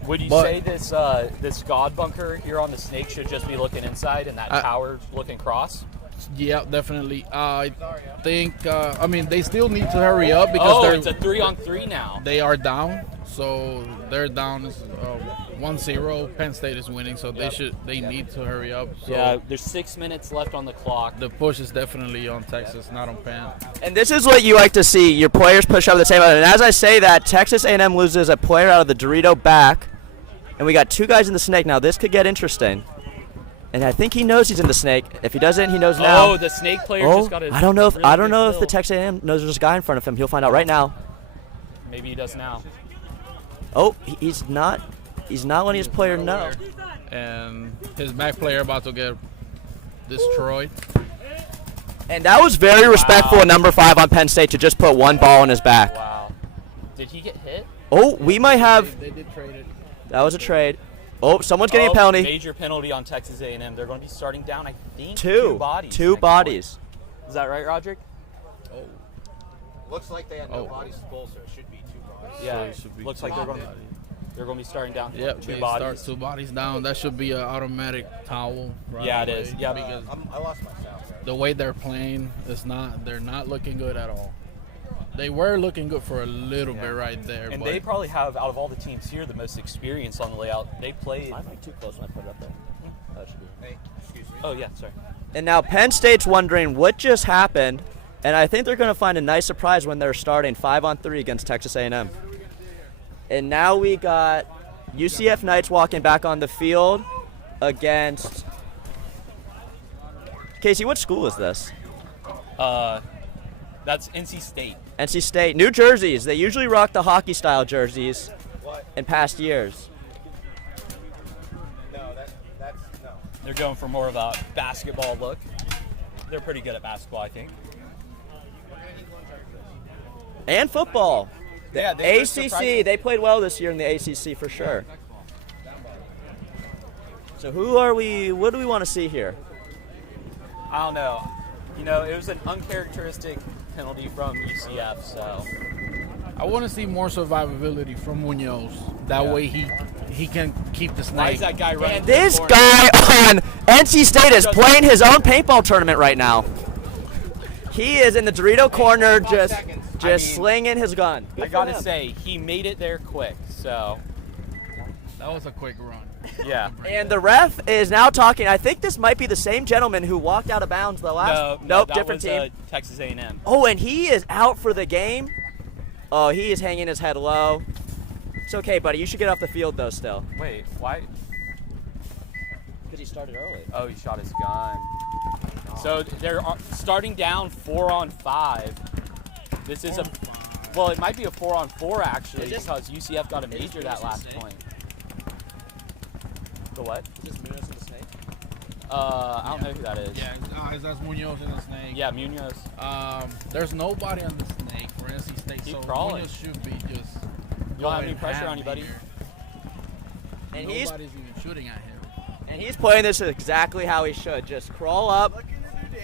Would you But- say this God bunker here on the snake should just be looking inside and that tower looking cross? Yeah, definitely. I think, they still need to hurry up because it's a 3-on-3 now. They are down, so they're down 1-0. Penn State is winning, so they need to hurry up. So Yeah, there's 6 minutes left on the clock. the push is definitely on Texas, not on Penn. And this is what you like to see, your players push up the same. And as I say that, Texas A&M loses a player out of the Dorito back, and we got 2 guys in the snake. Now this could get interesting. And I think he knows he's in the snake. If he doesn't, he knows now. Oh, the snake player just got a I don't know if really big the Texas A&M knows there's a guy in front of him. He'll find out right now. Maybe he does now. Oh, he's not letting his player know. And his back player about to get destroyed. And that was very respectful of number 5 on Penn State to just put 1 ball in his back. Wow. Did he get hit? Oh, we might have. They did trade it. That was a trade. Oh, someone's getting a penalty. Major penalty on Texas A&M. They're going to be starting down, I think, 2 bodies. 2 bodies. Is that right, Roderick? Looks like they had no bodies full, so it should be 2 bodies. Yeah, it should be looks two like they're going to be starting down Yep, 2 they bodies. start 2 bodies down. That should be an automatic towel. Right Yeah, it away, is. Yep. Because I lost my sound. the way they're playing is they're not looking good at all. They were looking good for a little bit right there. And but they probably have, out of all the teams here, the most experience on the layout. They played. I might too close when I put it up there. That should be. Hey, excuse me. Oh, yeah, sorry. And now Penn State's wondering what just happened, and I think they're going to find a nice surprise when they're starting 5-on-3 against Texas A&M. And now we got UCF Knights walking back on the field against. Casey, what school is this? That's NC State. NC State. New jerseys. They usually rock the hockey-style jerseys in past years. No, that's no. They're going for more of a basketball look. They're pretty good at basketball, I think. And football. Yeah, ACC. They played well this year in the ACC for sure. So what do we want to see here? I don't know. You know, it was an uncharacteristic penalty from UCF, so. I want to see more survivability from Munoz. That way he can keep the snake. Why is that guy running? And this guy on NC State is playing his own paintball tournament right now. He is in the Dorito corner just slinging his gun. I gotta say, he made it there quick, so. That was a quick run. Yeah. And the ref is now talking. I think this might be the same gentleman who walked out of bounds the last. Nope, that different was, team. Texas A&M. Oh, and he is out for the game. Oh, he is hanging his head low. It's okay, buddy. You should get off the field though. Still. Wait, why? Because he started early. Oh, he shot his gun. So they're starting down 4-on-5. This is well, it might be a 4-on-4 actually because UCF got a major that last point. The what? Is this Munoz in the snake? I don't know who that is. Yeah, that's Munoz in the snake. Yeah, Munoz. There's nobody on the snake for NC State, Keep so crawling. Munoz should be just. You don't have any pressure on you, buddy. And nobody's even shooting at him. And he's playing this exactly how he should. Just crawl up,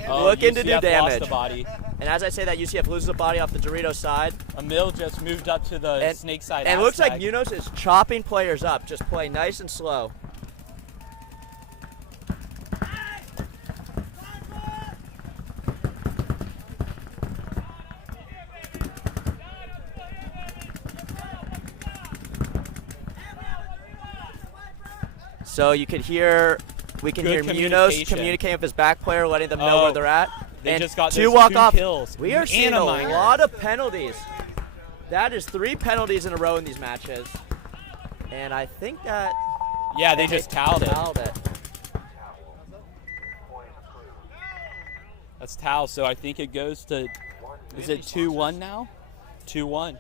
looking to do UCF damage. Lost the body. And as I say that, UCF loses a body off the Dorito side. Emil just moved up to the snake side. And it looks like Munoz is chopping players up. Just play nice and slow. So we can hear Munoz communicating with his back player, letting them know where they're at. They and just got two those walk-off kills. We are seeing a lot of penalties. That is 3 penalties in a row in these matches. And I think that... Yeah, they just toweled it. That's towel, so I think it goes to... Is it 2-1 now? 2-1.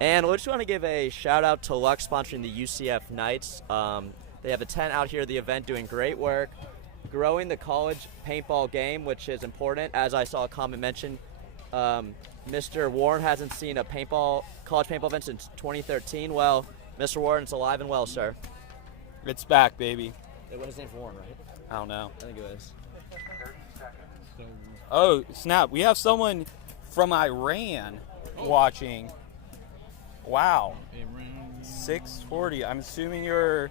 And we just want to give a shout out to Luck sponsoring the UCF Knights. They have a tent out here at the event doing great work, growing the college paintball game, which is important. As I saw a comment mention, Mr. Warren hasn't seen a college paintball event since 2013. Well, Mr. Warren, it's alive and well, sir. It's back, baby. His name's Warren, right? I don't know. I think it is. Oh, snap. We have someone from Iran watching. Wow. 640. I'm assuming you're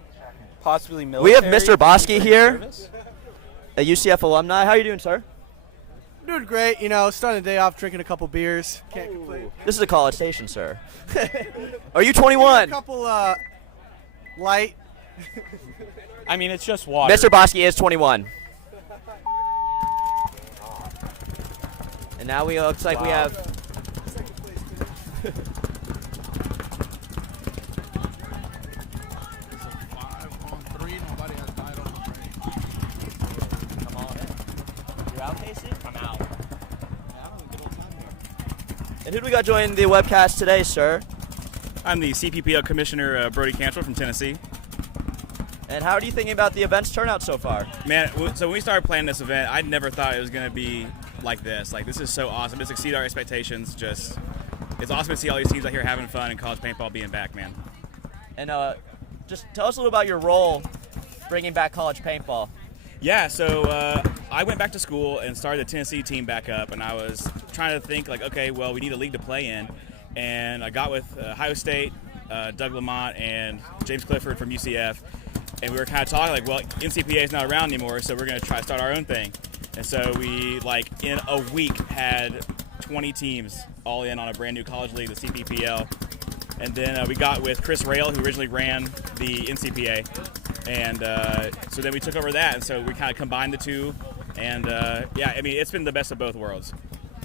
possibly military. We have Mr. Bosky here, service? a UCF alumni. How are you doing, sir? Doing great, you know, starting the day off drinking a couple beers. Can't complain. This is a college station, sir. Are you 21? A couple light. I mean, it's just water. Mr. Bosky is 21. And now looks like we have. Come on in. You're out, Casey? I'm out. And who do we got joining the webcast today, sir? I'm the CPPL Commissioner Brody Cantrell from Tennessee. And how are you thinking about the event's turnout so far? Man, so when we started planning this event, I never thought it was going to be like this. Like, this is so awesome. It's exceeded our expectations. It's awesome to see all these teams out here having fun and college paintball being back, man. And just tell us a little about your role bringing back college paintball. Yeah, so I went back to school and started the Tennessee team back up, and I was trying to think, like, okay, well, we need a league to play in. And I got with Ohio State, Doug Lamont, and James Clifford from UCF. And we were kind of talking, like, well, NCPA is not around anymore, so we're going to try to start our own thing. And so we, like, in a week had 20 teams all in on a brand new college league, the CPPL. And then we got with Chris Rail, who originally ran the NCPA. And so then we took over that, and so we kind of combined the two. And, yeah, I mean, it's been the best of both worlds.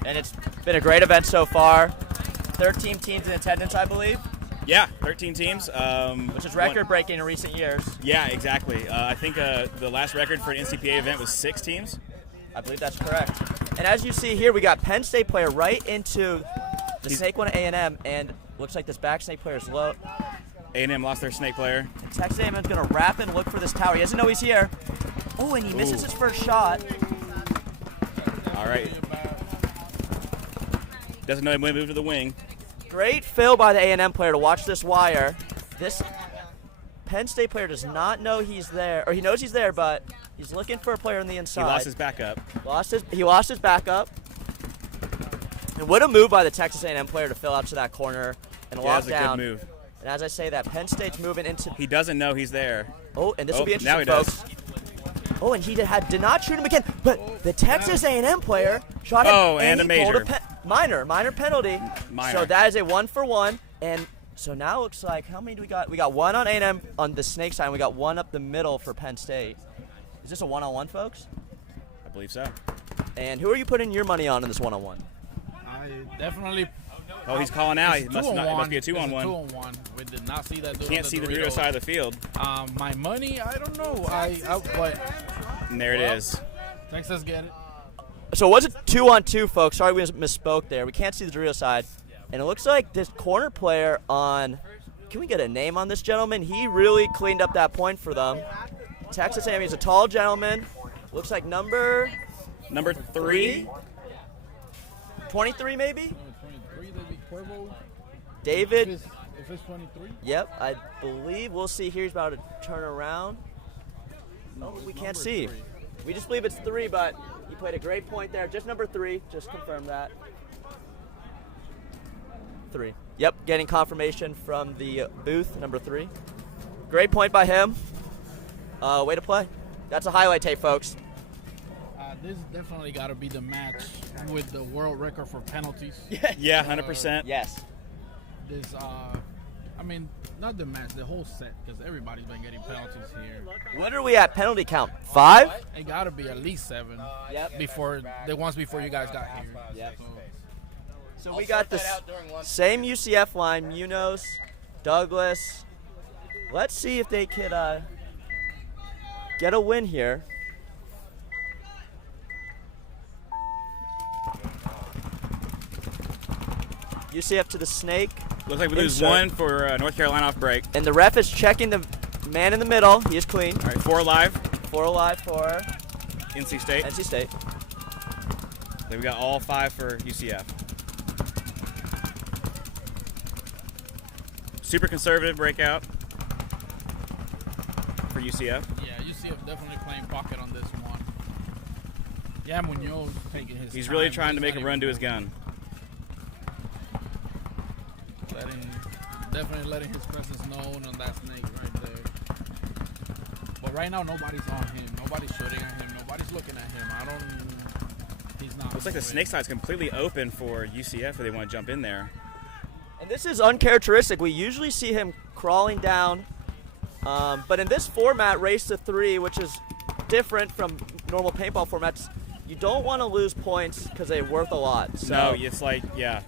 And it's been a great event so far. 13 teams in attendance, I believe. Yeah, 13 teams. Which is record-breaking in recent years. Yeah, exactly. I think the last record for an NCPA event was 6 teams. I believe that's correct. And as you see here, we got Penn State player right into the snake one at A&M, and looks like this back snake player is low. A&M lost their snake player. And Texas A&M is going to wrap and look for this tower. He doesn't know he's here. Oh, and he misses his first shot. All right. Doesn't know him when to move to the wing. Great fill by the A&M player to watch this wire. This Penn State player does not know he's there, or he knows he's there, but he's looking for a player on the inside. He lost his backup. He lost his backup. And what a move by the Texas A&M player to fill out to that corner and lock down. That was a good move. And as I say that, Penn State's moving into. He doesn't know he's there. Oh, and this will be interesting, now he folks. does. Oh, and he did not shoot him again, but the Texas A&M player shot him. Oh, and a major. Minor penalty. Minor. So that is a 1-for-1, and so now it looks like, how many do we got? We got one on A&M on the snake side, and we got one up the middle for Penn State. Is this a one-on-one, folks? I believe so. And who are you putting your money on in this one-on-one? I definitely. Oh, he's calling out. It It's must be a 2-on-1. It's a 2-on-1. We did not see that. Can't see the Dorito side of the field. My money, I don't know. But and there it is. Texas get it. So it was a 2-on-2, folks. Sorry we misspoke there. We can't see the Dorito side. And it looks like this corner player on, can we get a name on this gentleman? He really cleaned up that point for them. Texas A&M, he's a tall gentleman. Looks like number 3. 23 maybe? 23, David Cuervo. David. If it's 23. Yep, I believe. We'll see here. He's about to turn around. No, we can't see. 3. We just believe it's 3, but he played a great point there. Just number 3. Just confirm that. 3. Yep, getting confirmation from the booth, number 3. Great point by him. Way to play. That's a highlight tape, folks. This definitely got to be the match with the world record for penalties. Yeah, 100%. Yes. This, I mean, not the match, the whole set, because everybody's been getting penalties here. What are we at penalty count? 5? It got to be at least 7. Yep. Before you guys got here. Yep. So we got the same UCF line: Munoz, Douglas. Let's see if they could get a win here. UCF to the snake. Looks like we lose 1 for North Carolina off break. And the ref is checking the man in the middle. He is clean. All right, 4 alive. 4 alive for NC State. NC State. Then we got all 5 for UCF. super conservative breakout for UCF. Yeah, UCF definitely playing pocket on this one. Yeah, Munoz taking his He's time, really trying to just make a run to his gun. Definitely letting his presence known on that snake right there. But right now, nobody's on him. Nobody's shooting at him. Nobody's looking at him. He's not. Looks like the snake side's completely open for UCF if they want to jump in there. And this is uncharacteristic. We usually see him crawling down. But in this format, race to 3, which is different from normal paintball formats, you don't want to lose points because they're worth a lot. So No, it's like, yeah,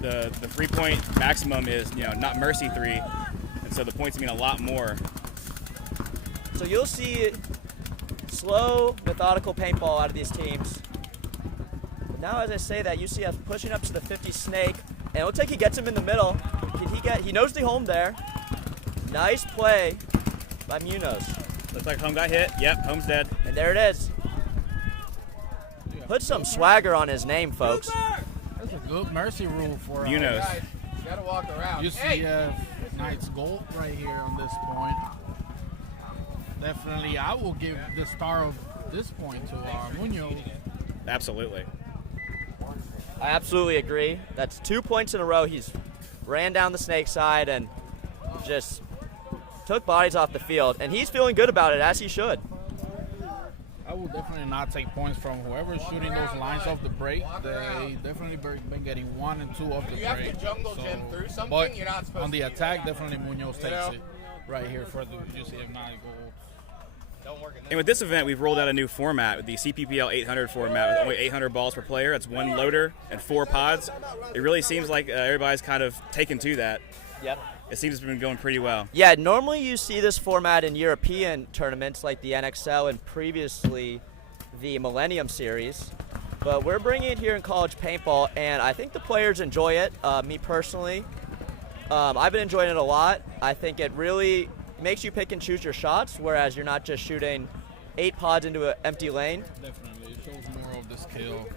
the 3-point maximum is, not mercy 3, and so the points mean a lot more. So you'll see slow, methodical paintball out of these teams. But now, as I say that, UCF pushing up to the 50 snake, and it looks like he gets him in the middle. He knows the home there. Nice play by Munoz. Looks like home got hit. Yep, home's dead. And there it is. Put some swagger on his name, folks. That's a good mercy rule for Munoz. Guys, you gotta walk around. UCF Knights gold right here on this point. Definitely, I will give the star of this point to Munoz. Absolutely. I absolutely agree. That's 2 points in a row. He's ran down the snake side and just took bodies off the field, and he's feeling good about it, as he should. I will definitely not take points from whoever's shooting those lines off the break. They definitely been getting 1 and 2 off the You break. have to jungle gym through something, but you're not supposed on the to do attack, that. definitely Munoz takes know? it right here for the UCF 9 goal. Don't work in And with this event, we've rolled out a new format, with the CPPL 800 format, with only 800 balls per player. That's 1 loader and 4 pods. It really seems like everybody's kind of taken to that. Yep. It seems to have been going pretty well. Yeah, normally you see this format in European tournaments like the NXL and previously the Millennium Series. But we're bringing it here in college paintball, and I think the players enjoy it. Me personally, I've been enjoying it a lot. I think it really makes you pick and choose your shots, whereas you're not just shooting 8 pods into an empty lane. Definitely, it shows more of the skill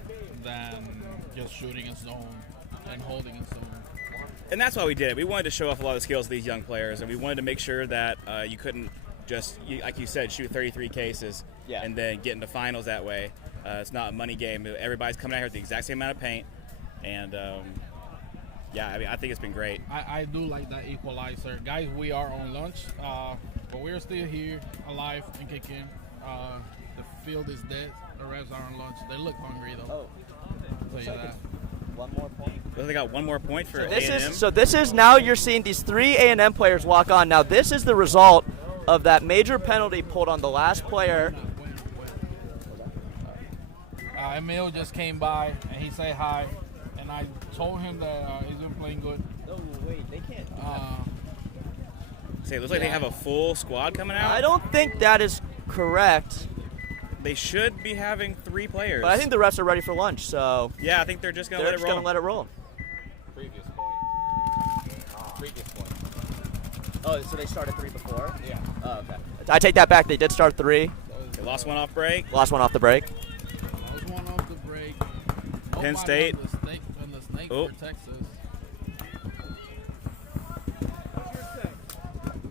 than just shooting in zone and holding in zone. And that's why we did it. We wanted to show off a lot of the skills of these young players, and we wanted to make sure that you couldn't just, like you said, shoot 33 cases and then get into finals that way. It's not a money game. Everybody's coming out here with the exact same amount of paint, and yeah, I mean, I think it's been great. I do like that equalizer. Guys, we are on lunch, but we're still here, alive and kicking. The field is dead. The refs are on lunch. They look hungry, though. I'll tell you that. One more point. So they got 1 more point for A&M. So this is now you're seeing these 3 A&M players walk on. Now this is the result of that major penalty pulled on the last player. Emil just came by and he said hi, and I told him that he's been playing good. No, wait, they can't. Say, it looks like they have a full squad coming out. I don't think that is correct. They should be having 3 players. But I think the refs are ready for lunch, so yeah, I think they're just going to let it roll. Let it roll. Previous point. Previous point. Oh, so they started 3 before? Yeah. Oh, okay. I take that back. They did start 3. They lost 1 off break. Lost 1 off the break. Lost 1 off the break. Penn State. On the snake for Texas.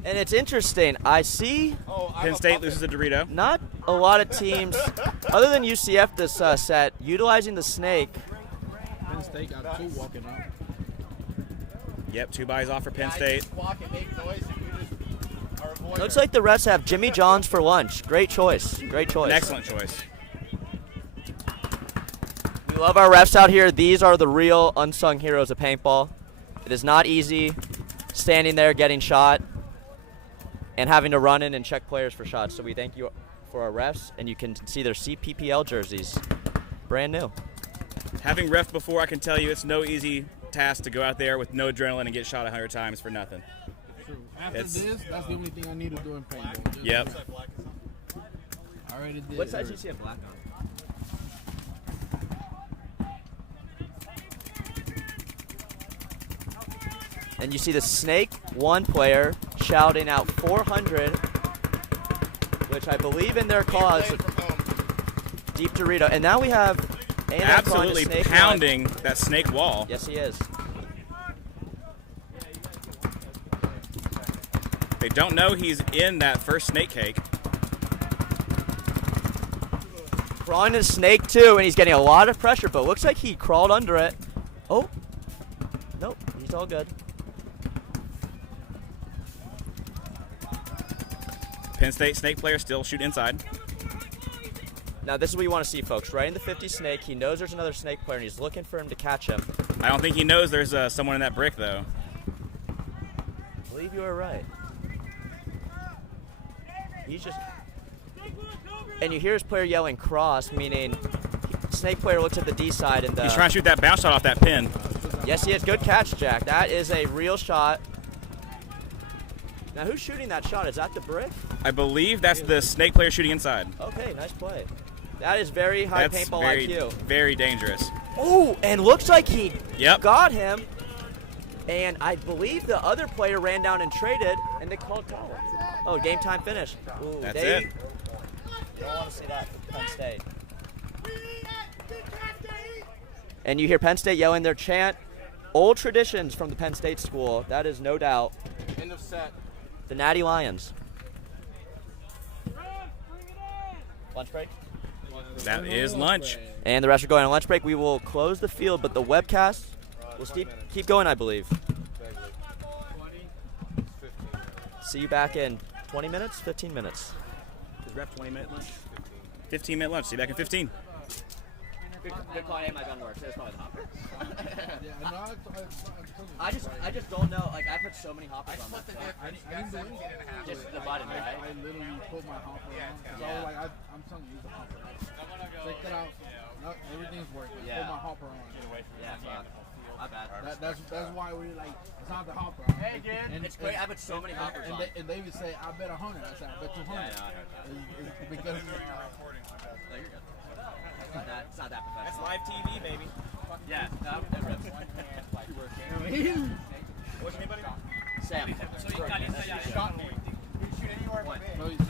And it's interesting. I see Penn State loses a Dorito. Not a lot of teams, other than UCF this set, utilizing the snake. Penn State got 2 walking up. Yep, 2 buys off for Penn State. Walk and make noise and we just are avoiding. Looks like the refs have Jimmy John's for lunch. Great choice. Great choice. An excellent choice. We love our refs out here. These are the real unsung heroes of paintball. It is not easy standing there getting shot and having to run in and check players for shots. So we thank you for our refs, and you can see their CPPL jerseys. Brand new. Having reffed before, I can tell you it's no easy task to go out there with no adrenaline and get shot 100 times for nothing. True. After this, that's the only thing I need to do in paintball. Yep. I already did. What size do you see a black on? And you see the Snake 1 player shouting out 400, which I believe in their cause, Deep Dorito. And now we have A&M absolutely Snake pounding 1. that snake wall. Yes, he is. They don't know he's in that first snake cake. Crawling to snake too, and he's getting a lot of pressure, but looks like he crawled under it. Oh, nope, he's all good. Penn State snake player still shoot inside. Now this is what you want to see, folks. Right in the 50 snake, he knows there's another snake player, and he's looking for him to catch him. I don't think he knows there's someone in that brick, though. I believe you are right. He's just... And you hear his player yelling cross, meaning snake player looks at the D side and he's trying to shoot that bounce shot off that pin. Yes, he is. Good catch, Jack. That is a real shot. Now, who's shooting that shot? Is that the brick? I believe that's the snake player shooting inside. Okay, nice play. That is very high paintball IQ. Very dangerous. Oh, and looks like he Yep. got him. And I believe the other player ran down and traded, and they called foul. Oh, game time finish. Ooh, That's it. You don't want to see that for Penn State. And you hear Penn State yelling their chant. Old traditions from the Penn State school. That is no doubt. End of set. The Natty Lions. Lunch break? That is lunch. And the rest are going on lunch break. We will close the field, but the webcast will keep going, I believe. See you back in 20 minutes, 15 minutes. Is ref 20-minute lunch? 15-minute lunch. See you back in 15. Good call. Hey, my gun works. It's probably the hopper. I just don't know. Like, I put so many hoppers on my phone. Just the button, right? I literally put my hopper on. So like I'm telling you, use the hopper. Check that out. No, everything's working. Yeah. Put my hopper on. Yeah, fuck. My bad. That's why we like. It's not the hopper. Hey, dude. It's great. I put so many hoppers on. And they would say, I bet 100. I said, I bet 200. Yeah, I heard that. It's because No, you're good. It's not that That's professional. live TV, baby. Yeah. That rips. What's your name, buddy? Sam. So you got shot me. You can shoot anywhere but me. No, you're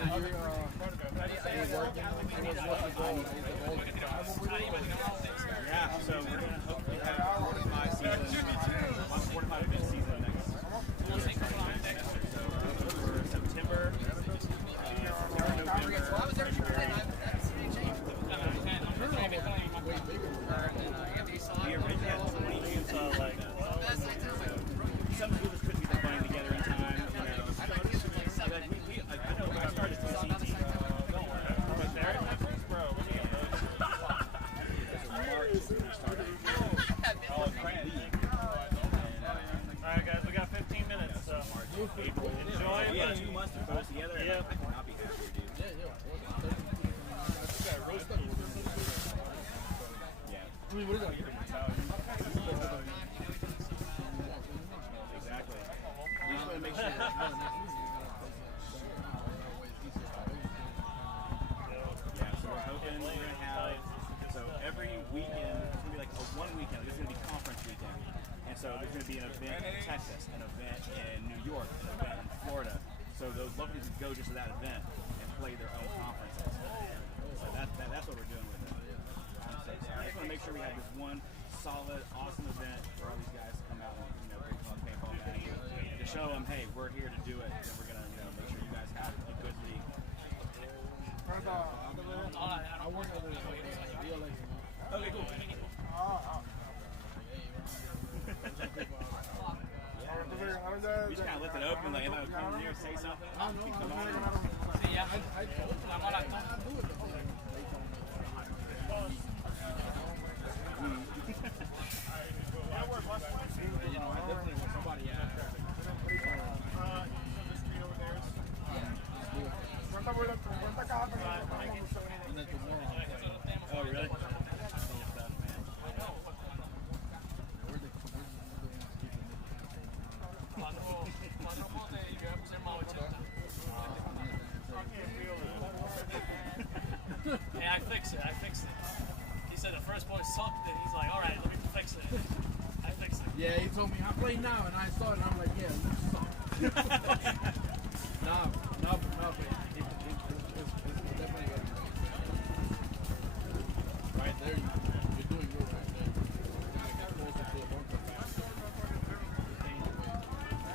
working. Yeah, so we're going to hopefully have 45 seasons, 45 event season next. So for September, we originally had 22, so like, some schools couldn't get the funding together in time, you know. I know I started to see Alright guys, we got 15 minutes, so enjoy. We had 2 months to put us together, and I could not be happier, dude. Exactly. You just want to make sure so we're hoping we're going to have, so every weekend, it's going to be like one weekend, this is going to be conference weekend. And so there's going to be an event in Texas, an event in New York, an event in Florida. So those locals can go just to that event and play their own conferences. So that's what we're doing with it. So I just want to make sure we have this one solid, awesome event for all these guys to come out and, bring fun paintball match. To show them, hey, we're here to do it, and we're going to, make sure you guys have a good league. I work at the Okay, cool. We just kind of left it open, like anybody would come in here and say something. We come on Oh, really? Hey, I fixed it. He said the first boy sucked, and he's like, all right, let me fix it. I fixed it. Yeah, he told me, I play now, and I saw it, and I'm like, yeah, you suck. No, it's definitely good. Right there, you're doing good right there. You gotta get closer to the bunker.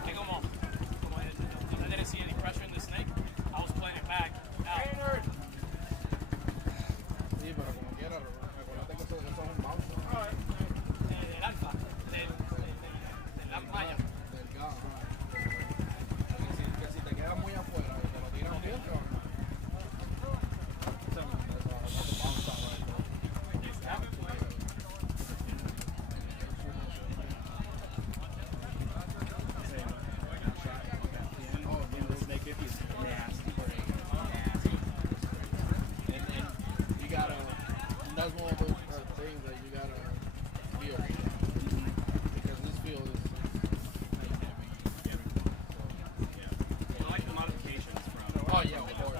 Take them off. I didn't see any. Oh yeah, of course.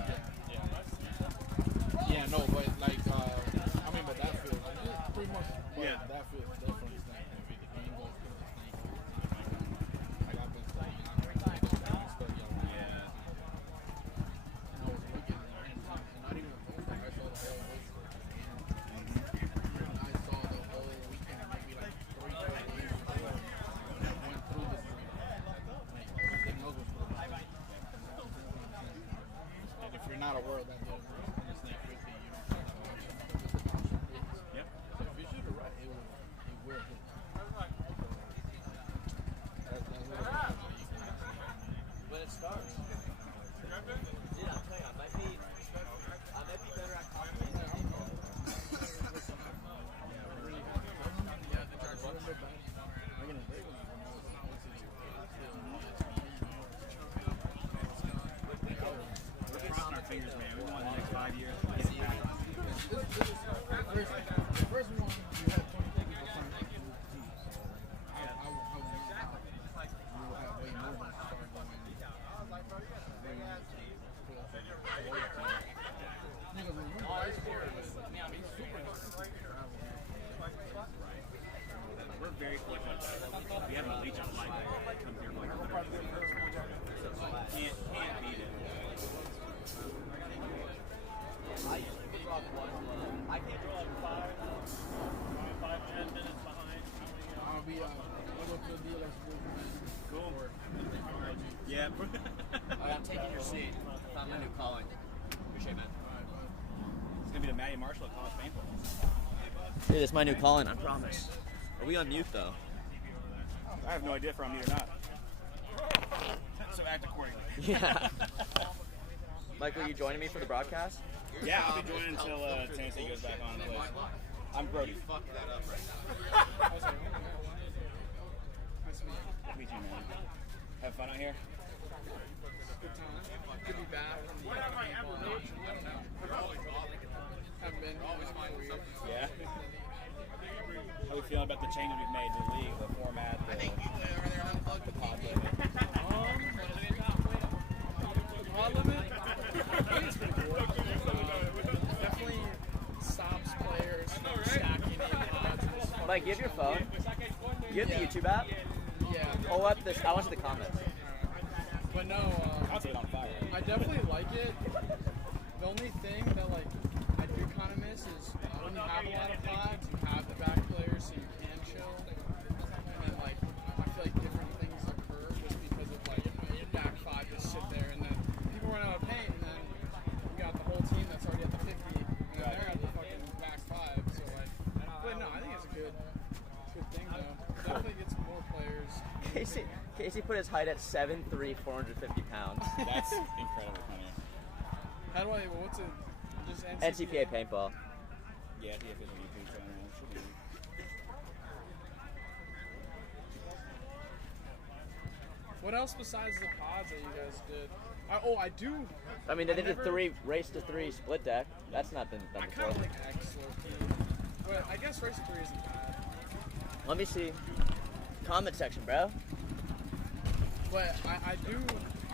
Yeah, no, but like, I mean, but that feels pretty much. That feels definitely snake heavy. The game goes to the snake. Like I've been studying, yeah. And I was looking, and not even a phone back. I saw the whole week. I saw the whole weekend, maybe like 3-4 days before. I went through this week. Like everything else was good. And if you're not aware of that, the snake could be, you know. Yep. So if you shoot it right, it will hit. When it starts. Yeah, I'm telling you, I might be better at confidence. We're crossing our fingers, man. We want the next 5 years. The first one, you had 20 people sign up to the team. So I will know how you will have way more than start going. Nigga, remember high school was super We're very fortunate. We have an elite on life that comes here like can't beat it. I can't draw like 5-10 minutes behind. I'll go to the dealer's booth, man. Cool. Yeah. I'm taking your seat. Found my new calling. Appreciate it, man. It's gonna be the Matty Marshall at College Paintball. Dude, it's my new calling, I promise. Are we on mute though? I have no idea if we're on mute or not. So act accordingly. Yeah. Michael, you joining me for the broadcast? Yeah, I'll be joining until Tennessee goes back on the place. I'm Brody. Fuck that up right now. Nice to meet you. Good to meet you, man. Have fun out here? Good time. Could be bad from the paintball. I don't know. Haven't been. Always find weird. Yeah. How are we feeling about the changes we've made to the league, the format, the pod limit? Pod limit? I think it's pretty cool. Definitely stops players from stacking in pods. Mike, you have your phone? You have the YouTube app? Yeah. Pull up this. I want the comments. But no, on fire. I definitely like it. The only thing that like I do kind of miss is when you have a lot of pods, you have the back players so you can chill. And like I feel like different things occur just because of like your back five just sit there and then people run out of paint and then you got the whole team that's already at the 50 and then they're at the fucking back five. So like, but no, I think it's a good thing though. Definitely gets more players. Casey put his height at 7'3", 450 pounds. That's incredibly funny. How do I? What's it? Just NCPA paintball. Yeah, he has a YouTube channel. Should be. What else besides the pods that you guys did? I do. I mean, they did a race to three split deck. That's not been done before. I kind of like X low-key. But I guess race to 3 isn't bad. Let me see. Comment section, bro. But I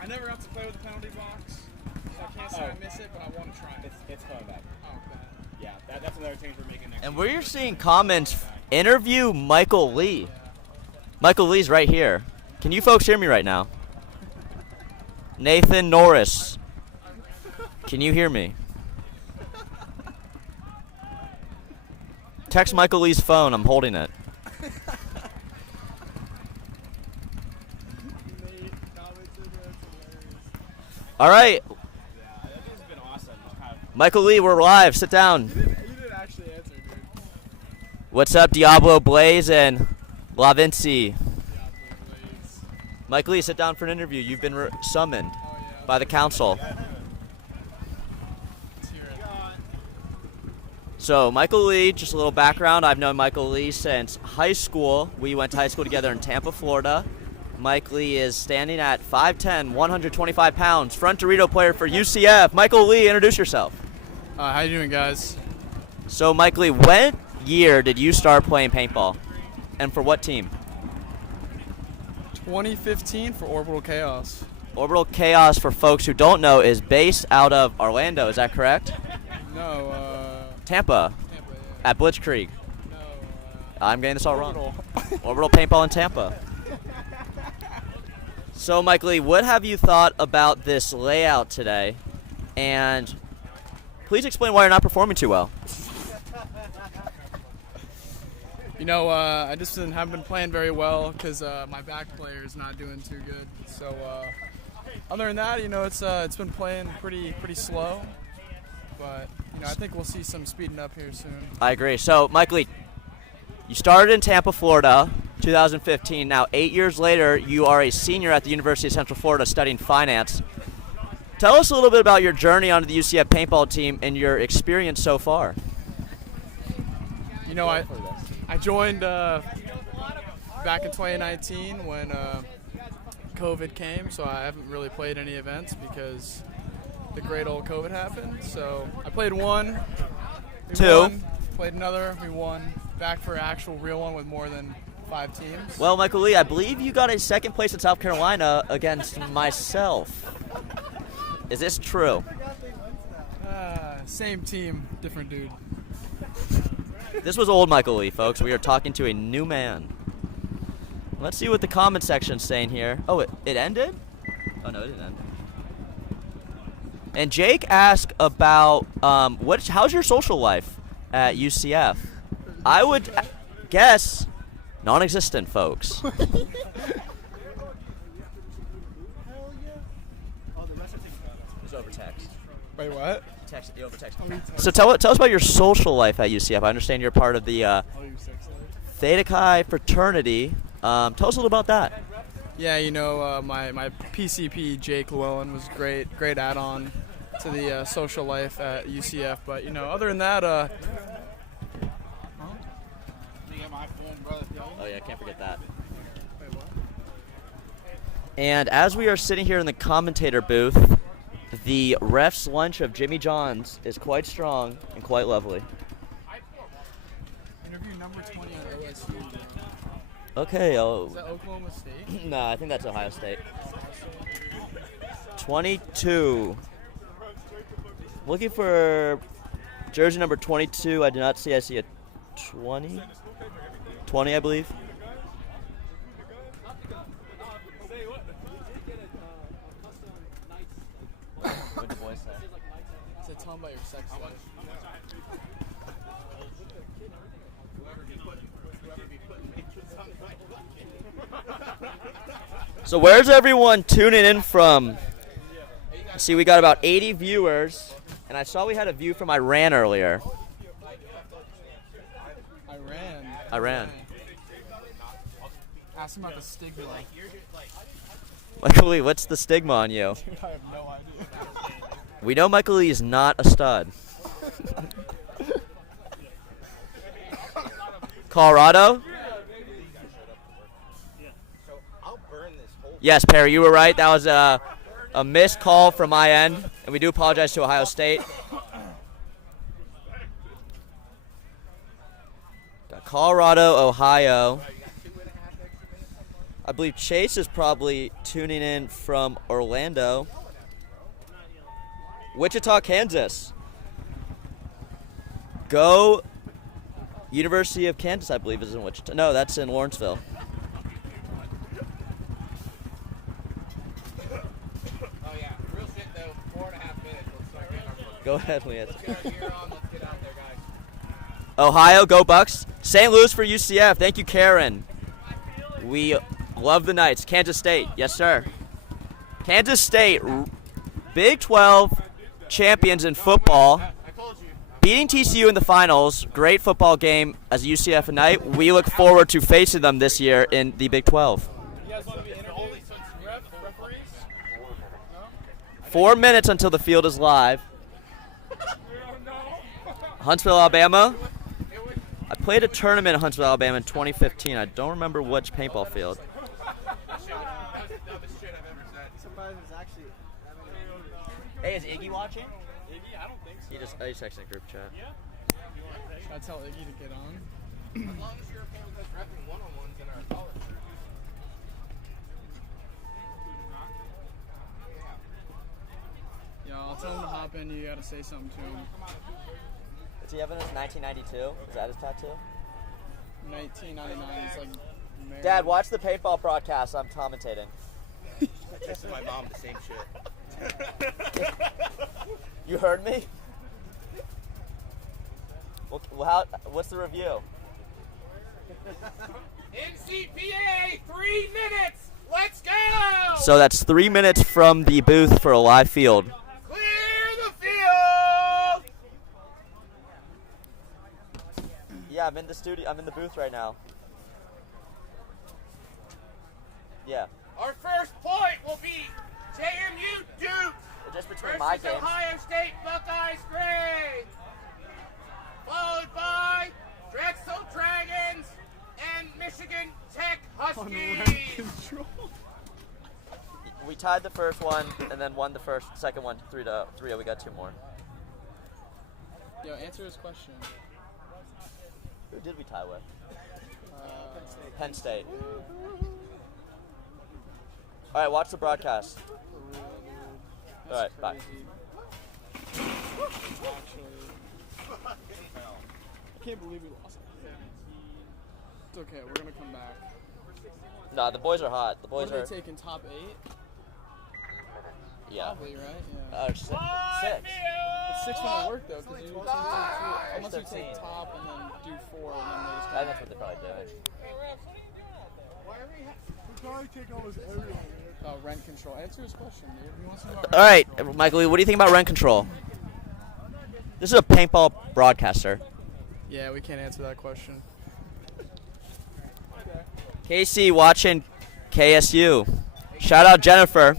never got to play with the penalty box, so I can't say I miss it, but I want to try it. It's coming back. Oh, okay. Yeah, that's another change we're making next And week. we're seeing comments. Interview Michael Lee. Michael Lee's right here. Can you folks hear me right now? Nathan Norris. Can you hear me? Text Michael Lee's phone. I'm holding it. All right. Yeah, this has been awesome. Michael Lee, we're live. Sit down. You didn't actually answer, dude. What's up, Diablo Blaze and Lavinci? Michael Lee, sit down for an interview. You've been summoned by the council. So, Michael Lee, just a little background. I've known Michael Lee since high school. We went to high school together in Tampa, Florida. Mike Lee is standing at 5'10", 125 pounds, front Dorito player for UCF. Michael Lee, introduce yourself. How you doing, guys? So, Mike Lee, what year did you start playing paintball, and for what team? 2015 for Orbital Chaos. Orbital Chaos, for folks who don't know, is based out of Orlando. Is that correct? No, Tampa. At Blitzkrieg. I'm getting this all wrong. Orbital Paintball in Tampa. So, Mike Lee, what have you thought about this layout today? And please explain why you're not performing too well. You know, I just haven't been playing very well because my back player is not doing too good. So, other than that, you know, it's been playing pretty slow. But you know, I think we'll see some speeding up here soon. I agree. So, Mike Lee, you started in Tampa, Florida, 2015. Now, 8 years later, you are a senior at the University of Central Florida studying finance. Tell us a little bit about your journey onto the UCF paintball team and your experience so far. You know, I joined back in 2019 when COVID came, so I haven't really played any events because the great old COVID happened. So I played one, played another, we won. Back for an actual real one with more than 5 teams. Well, Michael Lee, I believe you got a second place in South Carolina against myself. Is this true? Same team, different dude. This was old Michael Lee, folks. We are talking to a new man. Let's see what the comment section's saying here. Oh, it ended? Oh, no, it didn't end. And Jake asked about how's your social life at UCF? I would guess non-existent, folks. It's over text. Wait, what? Over text. So tell us about your social life at UCF. I understand you're part of the Theta Chi fraternity. Tell us a little about that. Yeah, you know, my PCP, Jake Llewellyn, was great add-on to the social life at UCF. But, you know, other than that, oh, yeah, I can't forget that. And as we are sitting here in the commentator booth, the ref's lunch of Jimmy John's is quite strong and quite lovely. Interview number 20 at OSU. Okay. Is that Oklahoma State? No, I think that's Ohio State. 22. Looking for jersey number 22. I do not see. I see a 20. 20, I believe. What did the boy say? So tell them about your sex life. So where's everyone tuning in from? See, we got about 80 viewers, and I saw we had a view from Iran earlier. Iran. Ask him about the stigma. Michael Lee, what's the stigma on you? Dude, I have no idea. We know Michael Lee is not a stud. Colorado? Yes, Perry, you were right. That was a missed call from my end, and we do apologize to Ohio State. Got Colorado, Ohio. I believe Chase is probably tuning in from Orlando. Wichita, Kansas. Go University of Kansas, I believe, is in Wichita. No, that's in Lawrenceville. Oh, yeah. Real shit, though. 4.5 minutes. Let's start getting our Go ahead, Leanne. Let's get our gear on. Let's get out there, guys. Ohio, go Bucks. St. Louis for UCF. Thank you, Karen. We love the Knights. Kansas State. Yes, sir. Kansas State, Big 12 champions in football. Beating TCU in the finals. Great football game as a UCF Knight. We look forward to facing them this year in the Big 12. 4 minutes until the field is live. Huntsville, Alabama. I played a tournament in Huntsville, Alabama in 2015. I don't remember which paintball field. Hey, is Iggy watching? Iggy, I don't think so. He just texted a group chat. Yeah? Should I tell Iggy to get on? As long as you're okay with us repping one-on-ones in our college. tell him to hop in. You gotta say something to him. Does he have it as 1992? Is that his tattoo? 1999 is like. Married. Dad, watch the paintball broadcast. I'm commentating. This is my mom, the same shit. You heard me? Well, what's the review? NCPA, 3 minutes. Let's go. So that's 3 minutes from the booth for a live field. Clear the field. Yeah, I'm in the studio. I'm in the booth right now. Yeah. Our first point will be JMU Duke Just between versus my games. Ohio State Buckeyes Gray. Followed by Drexel Dragons and Michigan Tech Huskies. We tied the first one and then won the second one 3-3. We got 2 more. Yo, answer his question. Who did we tie with? Penn State. All right, watch the broadcast. All right, bye. I can't believe we lost. It's okay. We're gonna come back. Nah, the boys are hot. The boys what are. Are they taking top 8? Yeah. Probably, right? Yeah. 6. It's 6 when it worked though, because you unless you 15. take top and then do 4 and then they just. I think that's what they probably did. We probably take almost everyone. Rent control. Answer his question, dude. He wants to know about All right, rent control. Michael, what do you think about rent control? This is a paintball broadcaster. Yeah, we can't answer that question. KC watching KSU. Shout out Jennifer.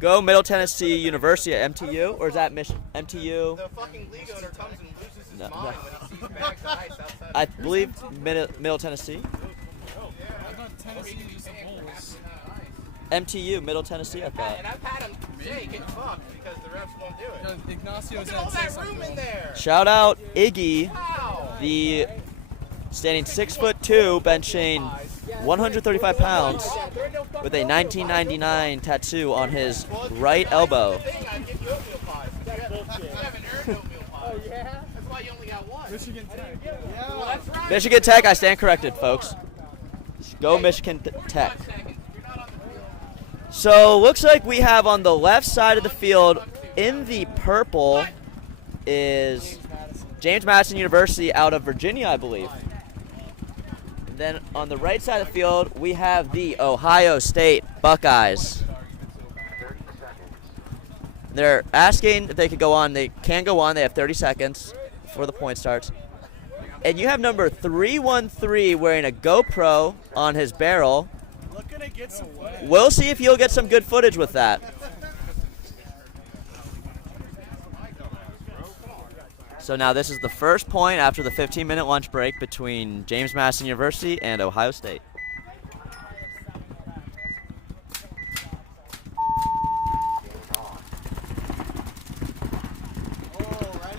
Go Middle Tennessee University at MTU, or is that MTU? The fucking league owner comes and loses his No. mind when he sees bags of ice outside. I believe Middle Tennessee. I thought Tennessee was the Bulls. MTU, Middle Tennessee, I thought. And I've had him say get fucked because the refs won't do it. No, Ignacio Look at said all say that room something. in there. Shout out Iggy, the standing 6'2", benching 135 pounds with a 1999 tattoo on his right elbow. Michigan Tech. Well, that's right. Michigan Tech, I stand corrected, folks. Go Michigan Tech. So looks like we have on the left side of the field in the purple is James Madison University out of Virginia, I believe. And then on the right side of the field, we have the Ohio State Buckeyes. They're asking if they could go on. They can go on. They have 30 seconds before the point starts. And you have number 313 wearing a GoPro on his barrel. Looking to get some footage. We'll see if you'll get some good footage with that. So now this is the first point after the 15-minute lunch break between James Madison University and Ohio State.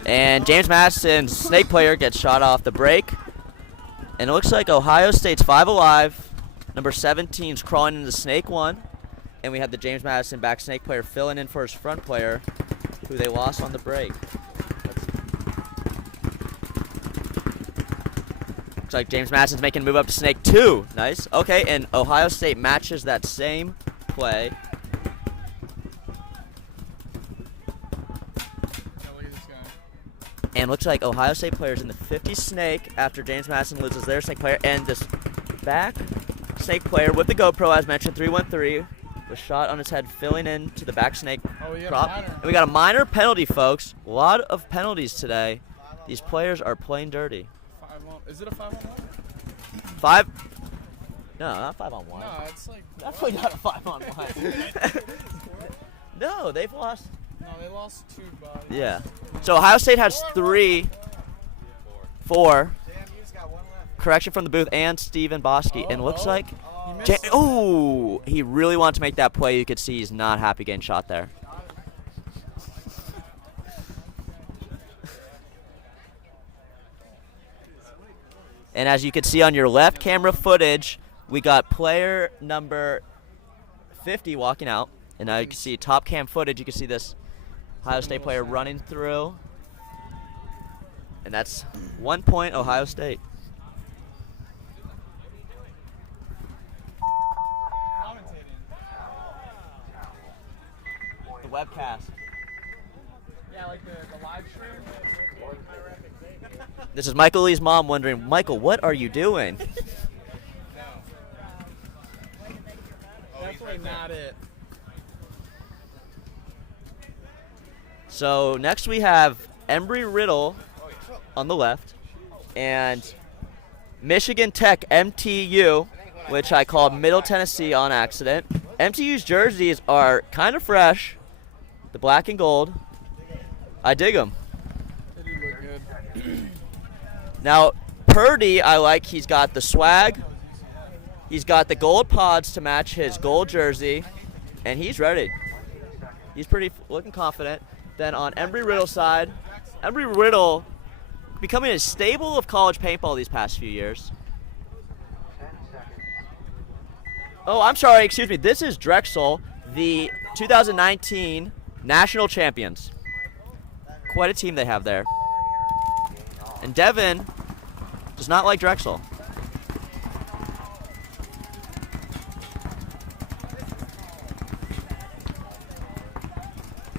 And James Madison's snake player gets shot off the break. And it looks like Ohio State's 5 alive. Number 17's crawling into snake 1. And we have the James Madison back snake player filling in for his front player, who they lost on the break. Looks like James Madison's making a move up to snake 2. Nice. Okay, and Ohio State matches that same play. And looks like Ohio State players in the 50 snake after James Madison loses their snake player. And this back snake player with the GoPro, as mentioned, 313, was shot on his head, filling in to the back snake prop. And we got a minor penalty, folks. A lot of penalties today. These players are playing dirty. Is it a 5-on-1? 5? No, not 5-on-1. No, it's like. Definitely not a 5-on-1. No, they've lost. No, they lost 2 bodies. Yeah. So Ohio State has 3, 4. Correction from the booth and Steven Bosky. And looks like he really wanted to make that play. You could see he's not happy getting shot there. And as you can see on your left camera footage, we got player number 50 walking out. And now you can see top cam footage. You can see this Ohio State player running through. And that's 1 point, Ohio State. The webcast. Yeah, like the live stream. This is Michael Lee's mom wondering, Michael, what are you doing? Definitely not it. So next we have Embry-Riddle on the left and Michigan Tech MTU, which I called Middle Tennessee on accident. MTU's jerseys are kind of fresh, the black and gold. I dig them. They do look good. Now, Purdy, I like. He's got the swag. He's got the gold pods to match his gold jersey, and he's ready. He's pretty looking confident. Then on Embry-Riddle's side, Embry-Riddle becoming a staple of college paintball these past few years. Oh, I'm sorry, excuse me. This is Drexel, the 2019 national champions. Quite a team they have there. And Devin does not like Drexel.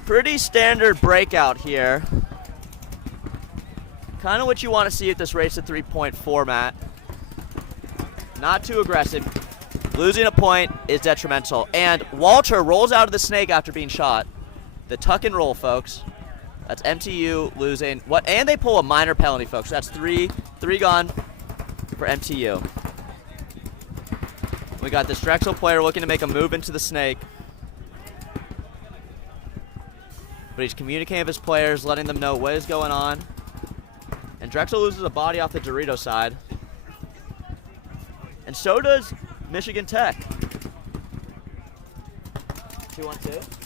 Pretty standard breakout here. Kind of what you want to see at this race to 3-point format. Not too aggressive. Losing a point is detrimental. And Walter rolls out of the snake after being shot. The tuck and roll, folks. That's MTU losing. What? And they pull a minor penalty, folks. That's three gone for MTU. We got this Drexel player looking to make a move into the snake. But he's communicating with his players, letting them know what is going on. And Drexel loses a body off the Dorito side. And so does Michigan Tech. 2-on-2.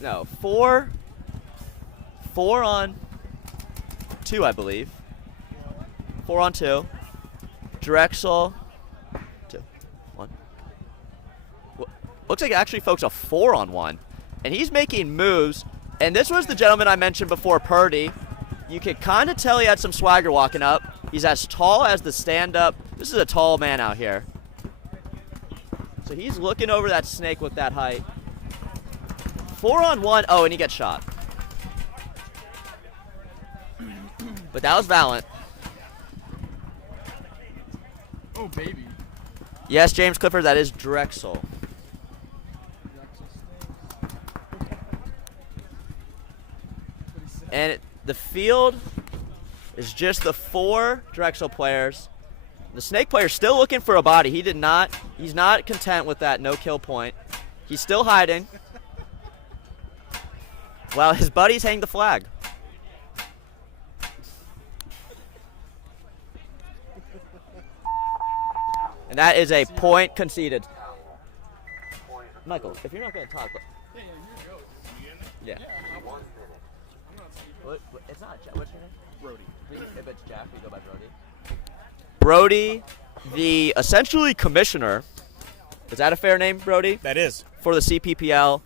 No. 4-on-2, I believe. 4-on-2. Drexel. 2. 1. Looks like actually, folks, a 4-on-1. And he's making moves. And this was the gentleman I mentioned before, Purdy. You could kind of tell he had some swagger walking up. He's as tall as the stand-up. This is a tall man out here. So he's looking over that snake with that height. 4-on-1. Oh, and he gets shot. But that was Valiant. Oh, baby. Yes, James Clifford, that is Drexel. And the field is just the 4 Drexel players. The snake player's still looking for a body. He's not content with that no-kill point. He's still hiding. While his buddies hang the flag. And that is a point conceded. Michael, if you're not going to talk. Yeah. It's not Jack. What's your name? Brody. If it's Jack, we go by Brody. Brody, the essentially commissioner. Is that a fair name, Brody? That is. For the CPPL.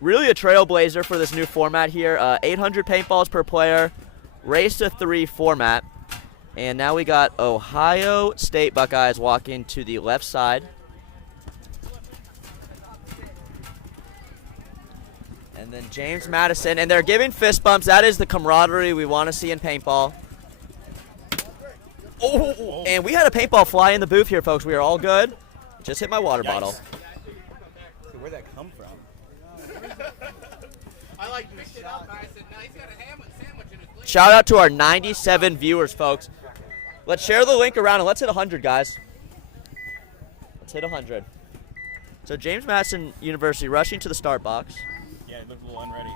Really a trailblazer for this new format here. 800 paintballs per player. Race to 3 format. And now we got Ohio State Buckeyes walking to the left side. And then James Madison. And they're giving fist bumps. That is the camaraderie we want to see in paintball. Oh, and we had a paintball fly in the booth here, folks. We are all good. Just hit my water bottle. Where'd that come from? I like picked it up and I said, no, he's got a ham sandwich in his plate. Shout out to our 97 viewers, folks. Let's share the link around and let's hit 100, guys. Let's hit 100. So James Madison University rushing to the start box. Yeah, it looked a little unready.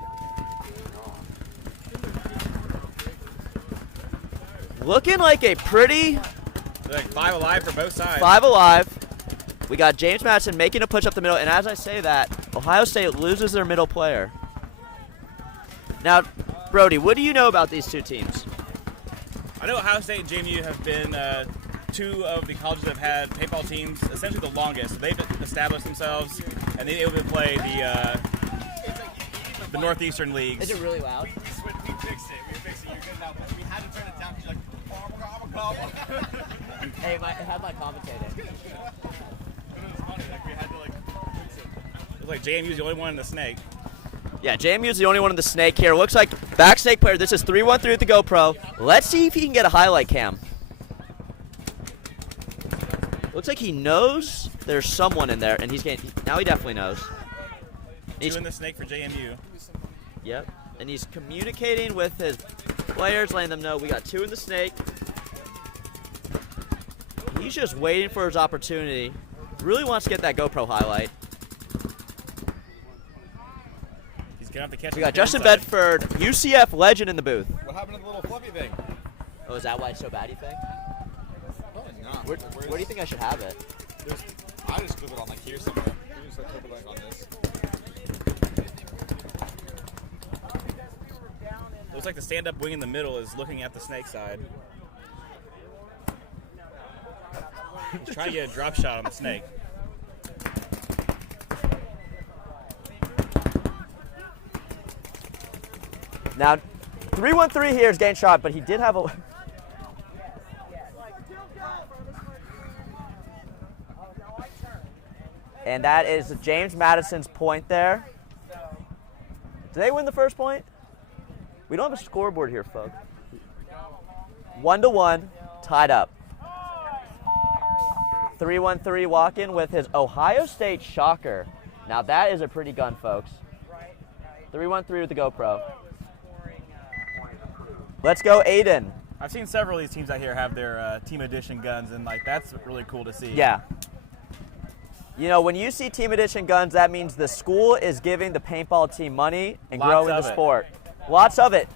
Looking like a pretty... Like 5 alive for both sides. 5 alive. We got James Madison making a push up the middle, and as I say that, Ohio State loses their middle player. Now, Brody, what do you know about these two teams? I know Ohio State and JMU have been two of the colleges that have had paintball teams essentially the longest. They've established themselves, and they're able to play the Northeastern leagues. Is it really loud? We fixed it. We fixed it. You're good now. But we had to turn it down. She's like, Hey, it had my commentating. It was funny. Like, we had to, like, fix it. It was like JMU's the only one in the snake. Yeah, JMU's the only one in the snake here. Looks like back snake player. This is 313 with the GoPro. Let's see if he can get a highlight cam. Looks like he knows there's someone in there, and he's getting. Now he definitely knows. Two in the snake for JMU. Yep, and he's communicating with his players, letting them know we got two in the snake. He's just waiting for his opportunity. Really wants to get that GoPro highlight. He's gonna have to catch. We got Justin Bedford, UCF legend in the booth. What happened to the little fluffy thing? Oh, is that why it's so bad, you think? Probably not. Where do you think I should have it? I just clip it on like here somewhere. You just like clip it like on this. Looks like the stand-up wing in the middle is looking at the snake side. He's trying to get a drop shot on the snake. Now, 313 here is getting shot, but he did have a. And that is James Madison's point there. Did they win the first point? We don't have a scoreboard here, folks. 1-1, tied up. 313 walk-in with his Ohio State shocker. Now that is a pretty gun, folks. 313 with the GoPro. Let's go, Aiden. I've seen several of these teams out here have their team edition guns, and like that's really cool to see. Yeah. You know, when you see team edition guns, that means the school is giving the paintball team money and growing the sport. Lots of it.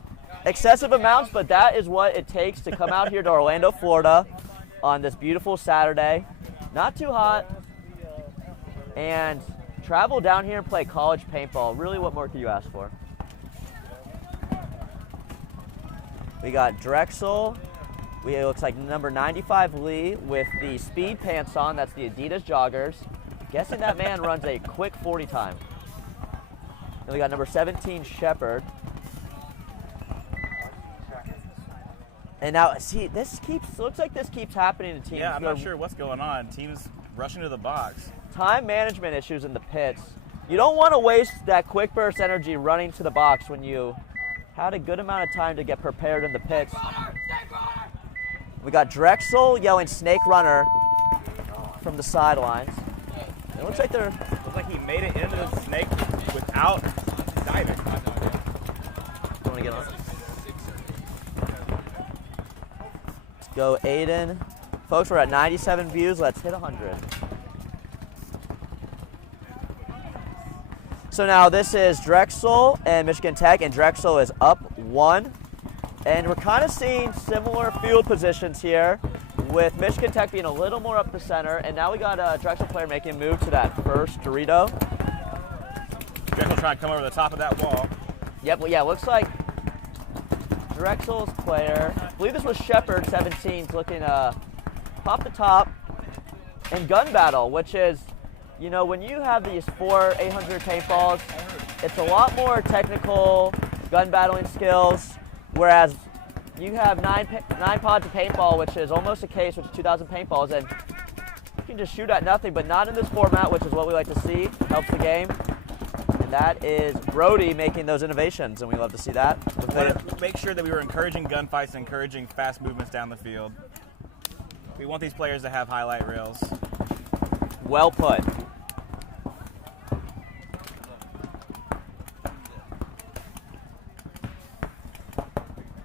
Excessive amounts, but that is what it takes to come out here to Orlando, Florida on this beautiful Saturday. Not too hot. And travel down here and play college paintball. Really, what more could you ask for? We got Drexel. It looks like number 95 Lee with the speed pants on. That's the Adidas joggers. Guessing that man runs a quick 40 time. Then we got number 17 Shepard. And now, see, looks like this keeps happening to teams. Yeah, I'm not sure what's going on. Teams rushing to the box. Time management issues in the pits. You don't want to waste that quick burst energy running to the box when you had a good amount of time to get prepared in the pits. We got Drexel yelling snake runner from the sidelines. It looks like looks like he made it into the snake without diving. You want to get on? Let's go, Aiden. Folks, we're at 97 views. Let's hit 100. So now this is Drexel and Michigan Tech, and Drexel is up 1. And we're kind of seeing similar field positions here, with Michigan Tech being a little more up the center. And now we got a Drexel player making a move to that first Dorito. Drexel trying to come over the top of that wall. Yep, well, yeah, looks like Drexel's player, I believe this was Shepard, 17, looking pop the top and gun battle, which is, you know, when you have these 4 800 paintballs, it's a lot more technical gun battling skills, whereas you have 9 pods of paintball, which is almost a case, which is 2,000 paintballs, and you can just shoot at nothing, but not in this format, which is what we like to see. Helps the game. And that is Brody making those innovations, and we love to see that. We wanted to make sure that we were encouraging gunfights, encouraging fast movements down the field. We want these players to have highlight reels. Well put.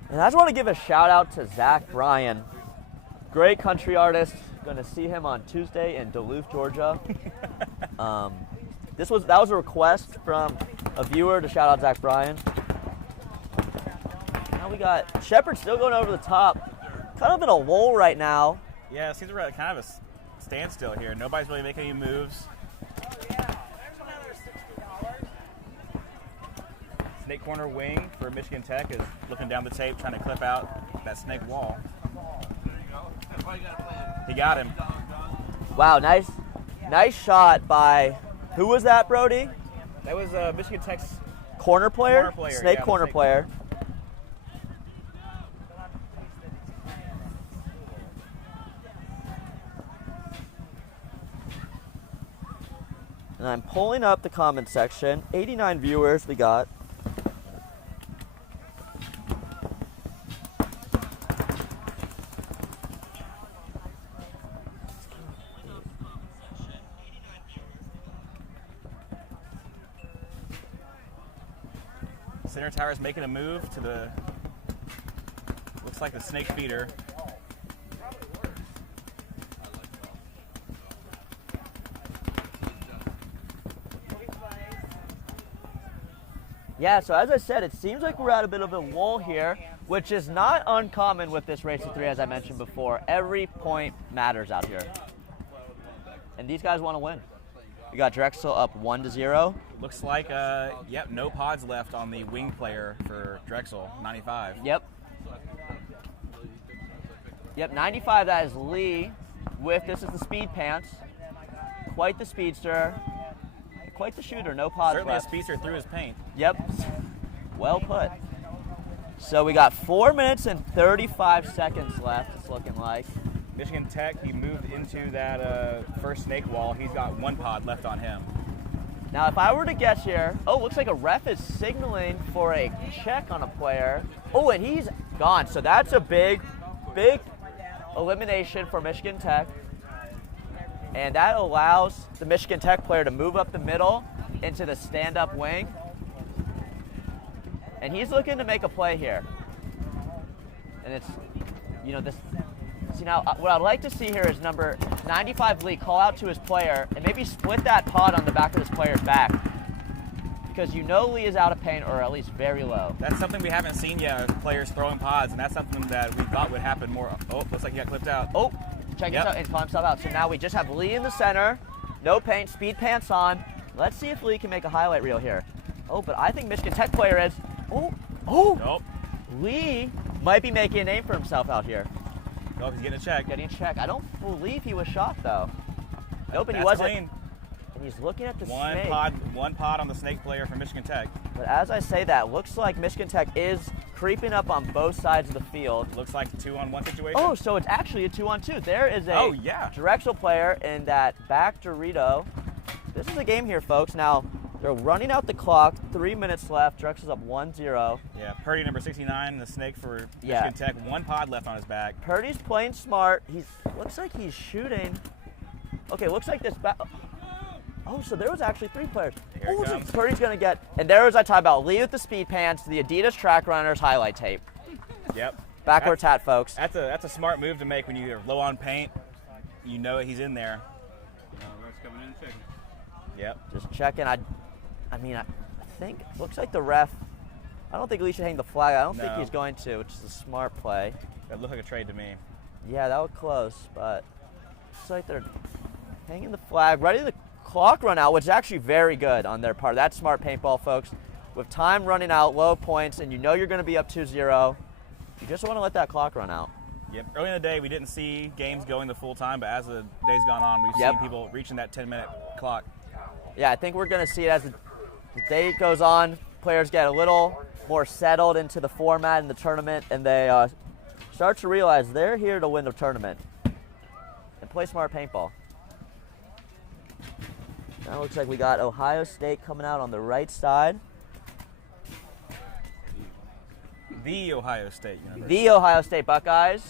And I just want to give a shout out to Zach Bryan. Great country artist. Going to see him on Tuesday in Duluth, Georgia. That was a request from a viewer to shout out Zach Bryan. Now we got Shepard still going over the top. Kind of in a lull right now. Yeah, it seems we're at kind of a standstill here. Nobody's really making any moves. Snake corner wing for Michigan Tech is looking down the tape, trying to clip out that snake wall. There you go. That's why you got to play it. He got him. Wow, nice shot by, who was that, Brody? That was Michigan Tech's Corner player? Snake yeah, corner player. And I'm pulling up the comment section. 89 viewers we got. Center Tower's making a move to the, looks like the snake feeder. Yeah, so as I said, it seems like we're at a bit of a lull here, which is not uncommon with this race to 3, as I mentioned before. Every point matters out here. And these guys want to win. We got Drexel up 1-0. Looks like, yep, no pods left on the wing player for Drexel, 95. Yep. Yep, 95, that is Lee with, this is the speed pants. Quite the speedster. Quite the shooter, no pods Certainly left. a speedster through his paint. Yep, well put. So we got 4 minutes and 35 seconds left, it's looking like. Michigan Tech, he moved into that first snake wall. He's got 1 pod left on him. Now, if I were to guess here, oh, looks like a ref is signaling for a check on a player. Oh, and he's gone. So that's a big elimination for Michigan Tech. And that allows the Michigan Tech player to move up the middle into the stand-up wing. And he's looking to make a play here. And it's, you know, this. See, now, what I'd like to see here is number 95 Lee call out to his player and maybe split that pod on the back of this player's back. Because you know Lee is out of paint, or at least very low. That's something we haven't seen yet, players throwing pods, and that's something that we thought would happen more. Oh, looks like he got clipped out. Oh, check this out and call himself out. So now we just have Lee in the center, no paint, speed pants on. Let's see if Lee can make a highlight reel here. Oh, but I think Michigan Tech player is, Nope. Lee might be making a name for himself out here. Oh, he's getting a check. Getting a check. I don't believe he was shot, though. Nope, and he That's wasn't. clean. And he's looking at the One snake. pod on the snake player from Michigan Tech. But as I say that, looks like Michigan Tech is creeping up on both sides of the field. Looks like a 2-on-1 situation. Oh, so it's actually a 2-on-2. There is a Drexel player in that back Dorito. This is a game here, folks. Now, they're running out the clock. 3 minutes left. Drexel's up 1-0. Yeah, Purdy, number 69, the snake for Michigan Tech. 1 pod left on his back. Purdy's playing smart. Looks like he's shooting. Okay, looks like this back. Oh, so there was actually 3 players. Here it comes. Purdy's going to get. And there was I talk about Lee with the speed pants, the Adidas track runners highlight tape. Yep. Backwards hat, folks. That's a smart move to make when you're low on paint. You know he's in there. Ref's coming in and checking. Yep. Just checking. I mean, I think looks like the ref. I don't think Lee should hang the flag. I don't think he's going to, which is a smart play. That looked like a trade to me. Yeah, that was close, but looks like they're hanging the flag, ready to clock run out, which is actually very good on their part. That's smart paintball, folks. With time running out, low points, and you know you're going to be up 2-0, you just want to let that clock run out. Yep. Early in the day, we didn't see games going the full time, but as the day's gone on, we've seen people reaching that 10-minute clock. Yeah, I think we're going to see it as the day goes on. Players get a little more settled into the format in the tournament, and they start to realize they're here to win the tournament and play smart paintball. Now it looks like we got Ohio State coming out on the right side. The Ohio State University. The Ohio State Buckeyes.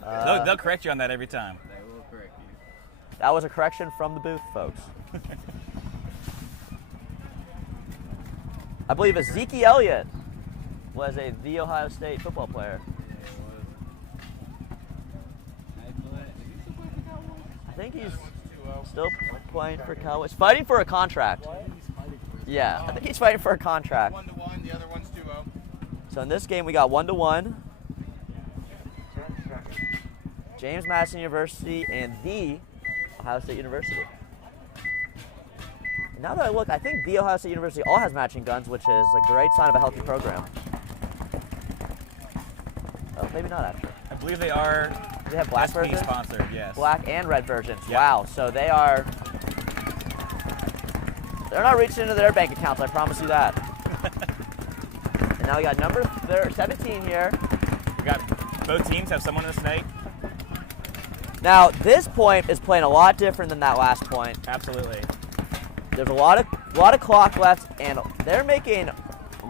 They'll correct you on that every time. They will correct you. That was a correction from the booth, folks. I believe Ezekiel Elliott was the Ohio State football player. I think he's still playing for Cowboys. Fighting for a contract. Yeah, I think he's fighting for a contract. 1-1, the other one's 2-0. So in this game, we got 1-1. James Madison University and the Ohio State University. And now that I look, I think the Ohio State University all has matching guns, which is a great sign of a healthy program. Oh, maybe not, actually. I believe they are. They have black SP versions? sponsored, yes. Black and red versions. Yep. Wow. So they're not reaching into their bank accounts, I promise you that. And now we got number 17 here. We got both teams have someone in the snake. Now, this point is playing a lot different than that last point. Absolutely. There's a lot of clock left, and they're making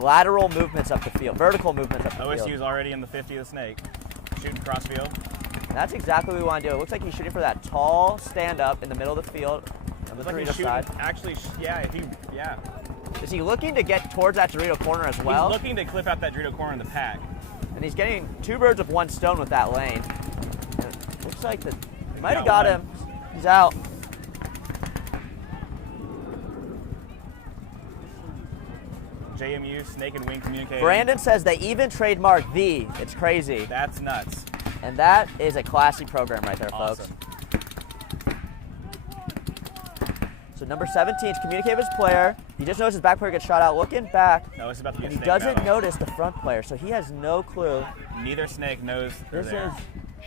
lateral movements up the field, vertical movements up the field. OSU's already in the 50 of the snake, shooting cross field. And that's exactly what we want to do. It looks like he's shooting for that tall stand-up in the middle of the field on the Dorito side. Actually, yeah. Is he looking to get towards that Dorito corner as well? He's looking to clip out that Dorito corner in the pack. And he's getting 2 birds with 1 stone with that lane. And it looks like he might have got him. He's out. JMU, Snake and Wing Communicating. Brandon says they even trademarked the. It's crazy. That's nuts. And that is a classy program right there, folks. So number 17 is communicate with his player. He just knows his back player gets shot out. Looking back. No, it's about to be a and he snake doesn't battle. notice the front player, so he has no clue. Neither snake knows they're This there. is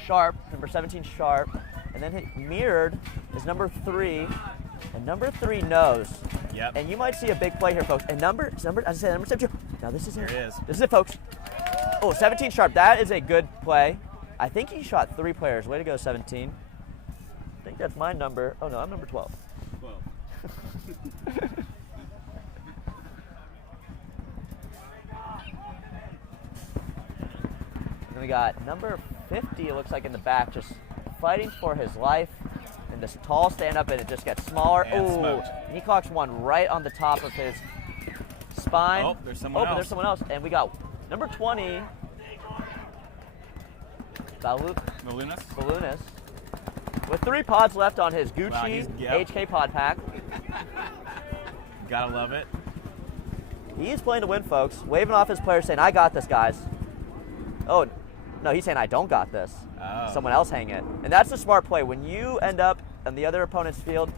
Sharp, number 17 Sharp. And then mirrored is number 3. And number 3 knows. Yep. And you might see a big play here, folks. And number, as I said, number 17. Now this is it. Here it is. This is it, folks. Oh, 17 Sharp. That is a good play. I think he shot 3 players. Way to go, 17. I think that's my number. Oh, no, I'm number 12. 12. Then we got number 50, it looks like, in the back, just fighting for his life. And this tall stand-up, and it just gets smaller. And Ooh, smoked. he clocks one right on the top of his spine. Oh, there's someone but else. there's someone else. And we got number 20, Balloonus, with 3 pods left on his Gucci HK pod pack. Gotta love it. He's playing to win, folks. Waving off his players, saying, I got this, guys. Oh, no, he's saying, I don't got this. Oh. Someone else hang it. And that's the smart play. When you end up on the other opponent's field,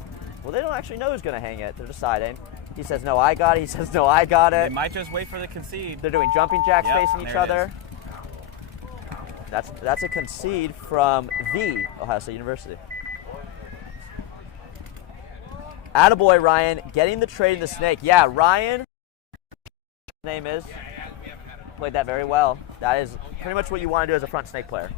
well, they don't actually know who's going to hang it. They're deciding. He says, no, I got it. He says, no, I got it. They might just wait for the concede. They're doing jumping jacks facing each there it other. That's a concede from the Ohio State University. Attaboy, Ryan, getting the trade in the snake. Yeah, Ryan, his name is, played that very well. That is pretty much what you want to do as a front snake player.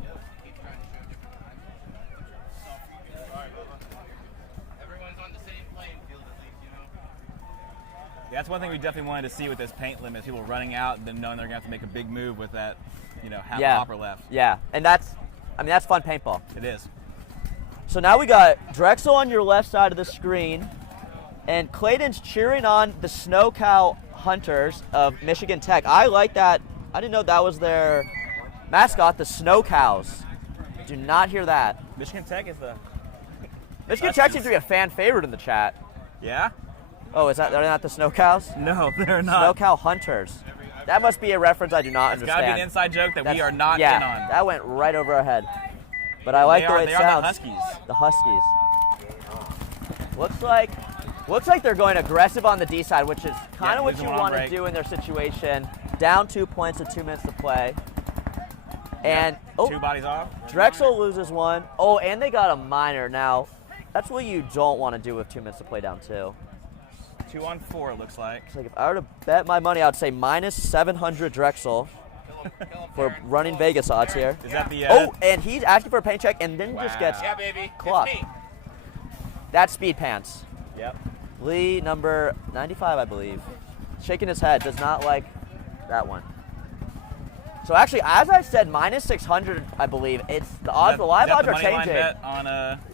Yeah, that's one thing we definitely wanted to see with this paint limit, people running out and then knowing they're going to have to make a big move with that, half hopper left. Yeah, and that's fun paintball. It is. So now we got Drexel on your left side of the screen, and Clayton's cheering on the Snow Cow Hunters of Michigan Tech. I like that. I didn't know that was their mascot, the Snow Cows. Do not hear that. Michigan Tech is the... Michigan Tech seems to be a fan favorite in the chat. Yeah? Oh, they're not the Snow Cows? No, they're not. Snow Cow Hunters. That must be a reference I do not It's understand. got to be an inside joke that we are not in on. That went right over our head. But I like the way it sounds. They are the Huskies. Looks like they're going aggressive on the D side, which is kind of what you want to do in their situation. Down 2 points with 2 minutes to play. And 2 bodies off. Drexel loses 1. Oh, and they got a minor. Now, that's what you don't want to do with 2 minutes to play down 2. 2 on 4, it looks like. It's like if I were to bet my money, I would say minus 700 Drexel for running Vegas odds here. Is that the... Oh, and he's asking for a paint check and then just gets clocked. That's speed pants. Yep. Lee, number 95, I believe. Shaking his head, does not like that one. So actually, as I said, minus 600, I believe. It's the odds. The live odds are changing.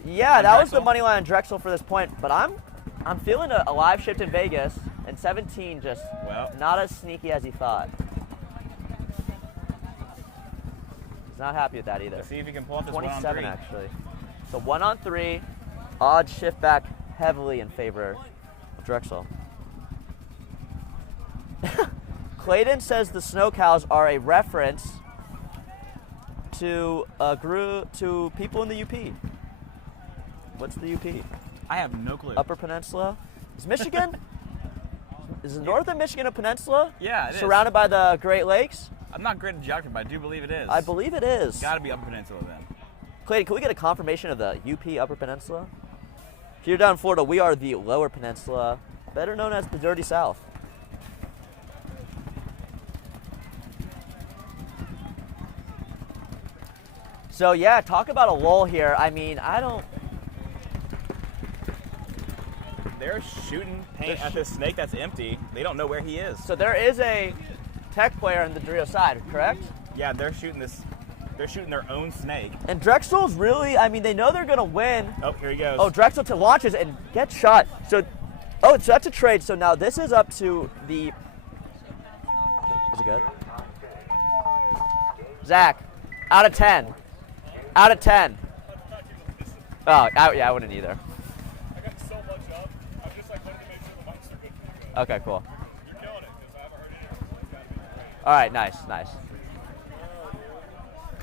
Yeah, that was the money line on Drexel for this point. But I'm feeling a live shift in Vegas, and 17 just not as sneaky as he thought. He's not happy with that either. Let's see if he can pull off this 27 1 on 3. actually. So 1 on 3, odds shift back heavily in favor of Drexel. Clayton says the Snow Cows are a reference to people in the UP. What's the UP? I have no clue. Upper Peninsula? Is Michigan? Is the north of Michigan a peninsula? Yeah, it is. Surrounded by the Great Lakes? I'm not great at geography, but I do believe it is. I believe it is. Got to be Upper Peninsula then. Clayton, can we get a confirmation of the UP Upper Peninsula? Here down in Florida, we are the Lower Peninsula, better known as the Dirty South. So yeah, talk about a lull here. I mean, They're shooting paint at this snake that's empty. They don't know where he is. So there is a Tech player on the Drio side, correct? Yeah, they're shooting their own snake. And Drexel's really, I mean, they know they're going to win. Oh, here he goes. Oh, Drexel to launches and gets shot. So that's a trade. So now this is up to the, is it good? Zach, out of 10. Out of 10. Oh, yeah, I wouldn't either. I got so much up. I'm just like looking to make sure the mics are good for you guys. Okay, cool. You're killing it because I haven't heard anything. So it's gotta be great. All right, nice.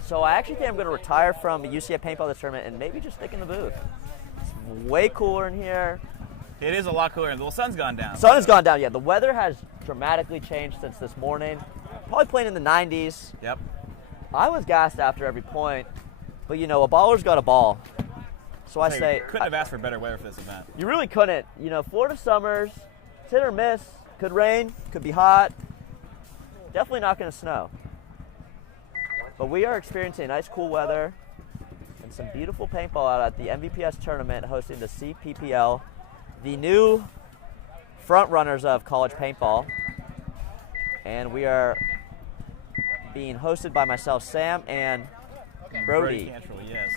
So I actually think I'm going to retire from UCF paintball this tournament and maybe just stick in the booth. It's way cooler in here. It is a lot cooler. The sun's gone down. Sun has gone down, yeah. The weather has dramatically changed since this morning. Probably playing in the 90s. Yep. I was gassed after every point, but you know, a baller's got a ball. So I say, couldn't have asked for better weather for this event. You really couldn't. You know, Florida summers, it's hit or miss. Could rain, could be hot. Definitely not going to snow. But we are experiencing nice cool weather and some beautiful paintball out at the MVPS tournament hosting the CPPL, the new front runners of college paintball. And we are being hosted by myself, Sam, and Brody. Cantrell, yes.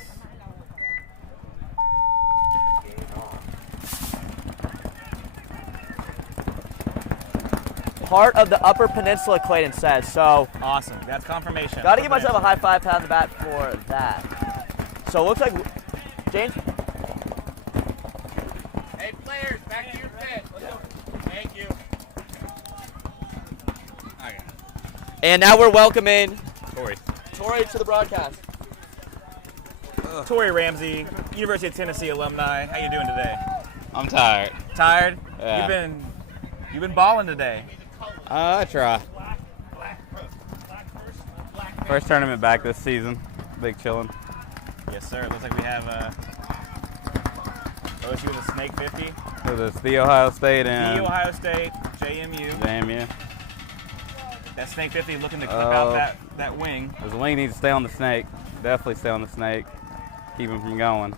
Part of the Upper Peninsula, Clayton says. So awesome. That's confirmation. Got to give myself a high five pat on the back for that. So it looks like James. Hey players, back to your pit. Thank you. Okay. And now we're welcoming Tori to the broadcast. Tori Ramsey, University of Tennessee alumni. How you doing today? I'm tired. Tired? Yeah. You've been balling today. I try. First tournament back this season. Big chillin'. Yes, sir. Looks like we have OSU with a Snake 50. So it's the Ohio State and Ohio State, JMU. JMU. That Snake 50 looking to clip out that wing. The wing needs to stay on the snake. Definitely stay on the snake. Keep him from going.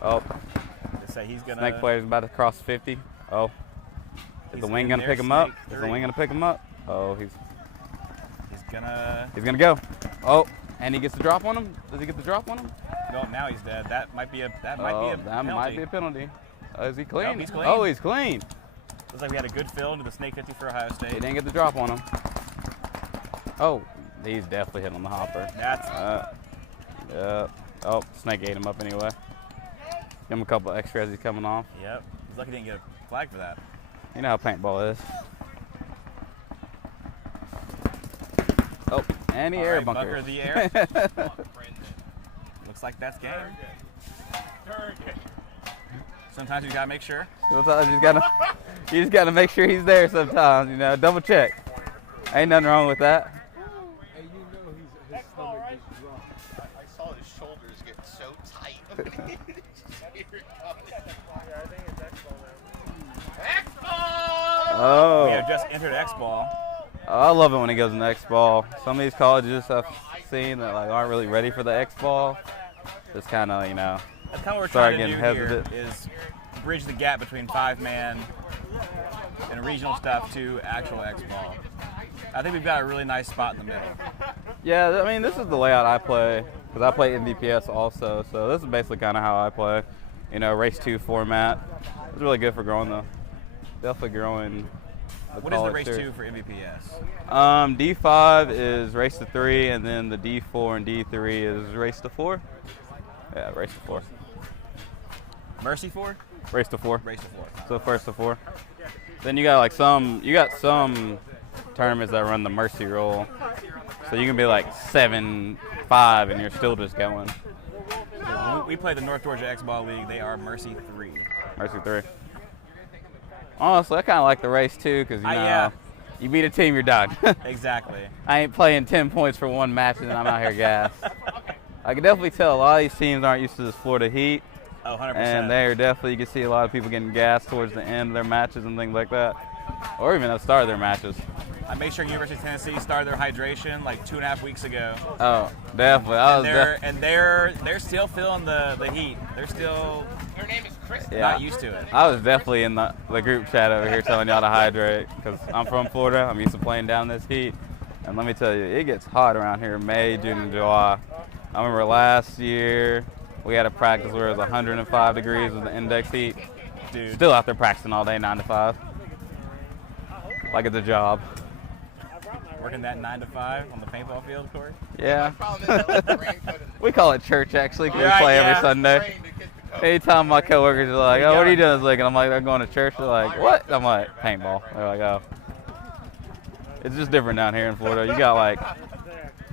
Oh. They say he's gonna. Snake player's about to cross 50. Oh. Is the wing gonna pick him up? Is the wing gonna pick him up? Oh, he's gonna go. Oh, and he gets the drop on him. Does he get the drop on him? No, now he's dead. That might be a penalty. Might be a penalty. Is he clean? No, he's clean. Oh, he's clean. Looks like we had a good fill into the Snake 50 for Ohio State. He didn't get the drop on him. Oh, he's definitely hit on the hopper. That's yeah. Oh, Snake ate him up anyway. Give him a couple extra as he's coming off. Yep. He's lucky he didn't get a flag for that. You know how paintball is. Oh, and he air bunker. Bunker the air. Looks like that's game. Sometimes you gotta make sure. Sometimes you just gotta make sure he's there. Sometimes, you know, double check. Ain't nothing wrong with that. Hey, you know his stomach is drunk. I saw his shoulders get so tight. Oh. We have just entered X-Ball. Oh, I love it when he goes in the X-Ball. Some of these colleges I've seen that like aren't really ready for the X-Ball. Just kind of, you know, That's kind of what we're start trying to getting do hesitant. here is bridge the gap between 5-man and regional stuff to actual X-Ball. I think we've got a really nice spot in the middle. Yeah, I mean, this is the layout I play because I play MVPS also. So this is basically kind of how I play. You know, race 2 format. It's really good for growing though. Definitely growing. What is the race 2 for MVPS? D5 is race to 3, and then the D4 and D3 is race to 4. Yeah, race to 4. Mercy 4? Race to 4. Race to 4. So first to 4. Then you got like some tournaments that run the mercy roll. So you can be like 7-5 and you're still just going. We play the North Georgia X-Ball League. They are Mercy 3. Mercy 3. Honestly, I kind of like the race too because, you know, You beat a team, you're done. Exactly. I ain't playing 10 points for one match and then I'm out here gassed. I can definitely tell a lot of these teams aren't used to this Florida heat. Oh, 100%. And they're definitely, you can see a lot of people getting gassed towards the end of their matches and things like that. Or even at the start of their matches. I made sure University of Tennessee started their hydration like 2.5 weeks ago. Oh, definitely. They're still feeling the heat. They're still not used to it. I was definitely in the group chat over here telling y'all to hydrate because I'm from Florida. I'm used to playing down this heat. And let me tell you, it gets hot around here in May, June, and July. I remember last year we had a practice where it was 105 degrees with the index heat. Dude. Still out there practicing all day, 9 to 5. Like it's a job. Working that 9 to 5 on the paintball field, Corey? Yeah. We call it church, actually, because we play every Sunday. Anytime my coworkers are like, oh, what are you doing this week? And I'm like, they're going to church. They're like, what? I'm like, paintball. They're like, oh. It's just different down here in Florida. You got like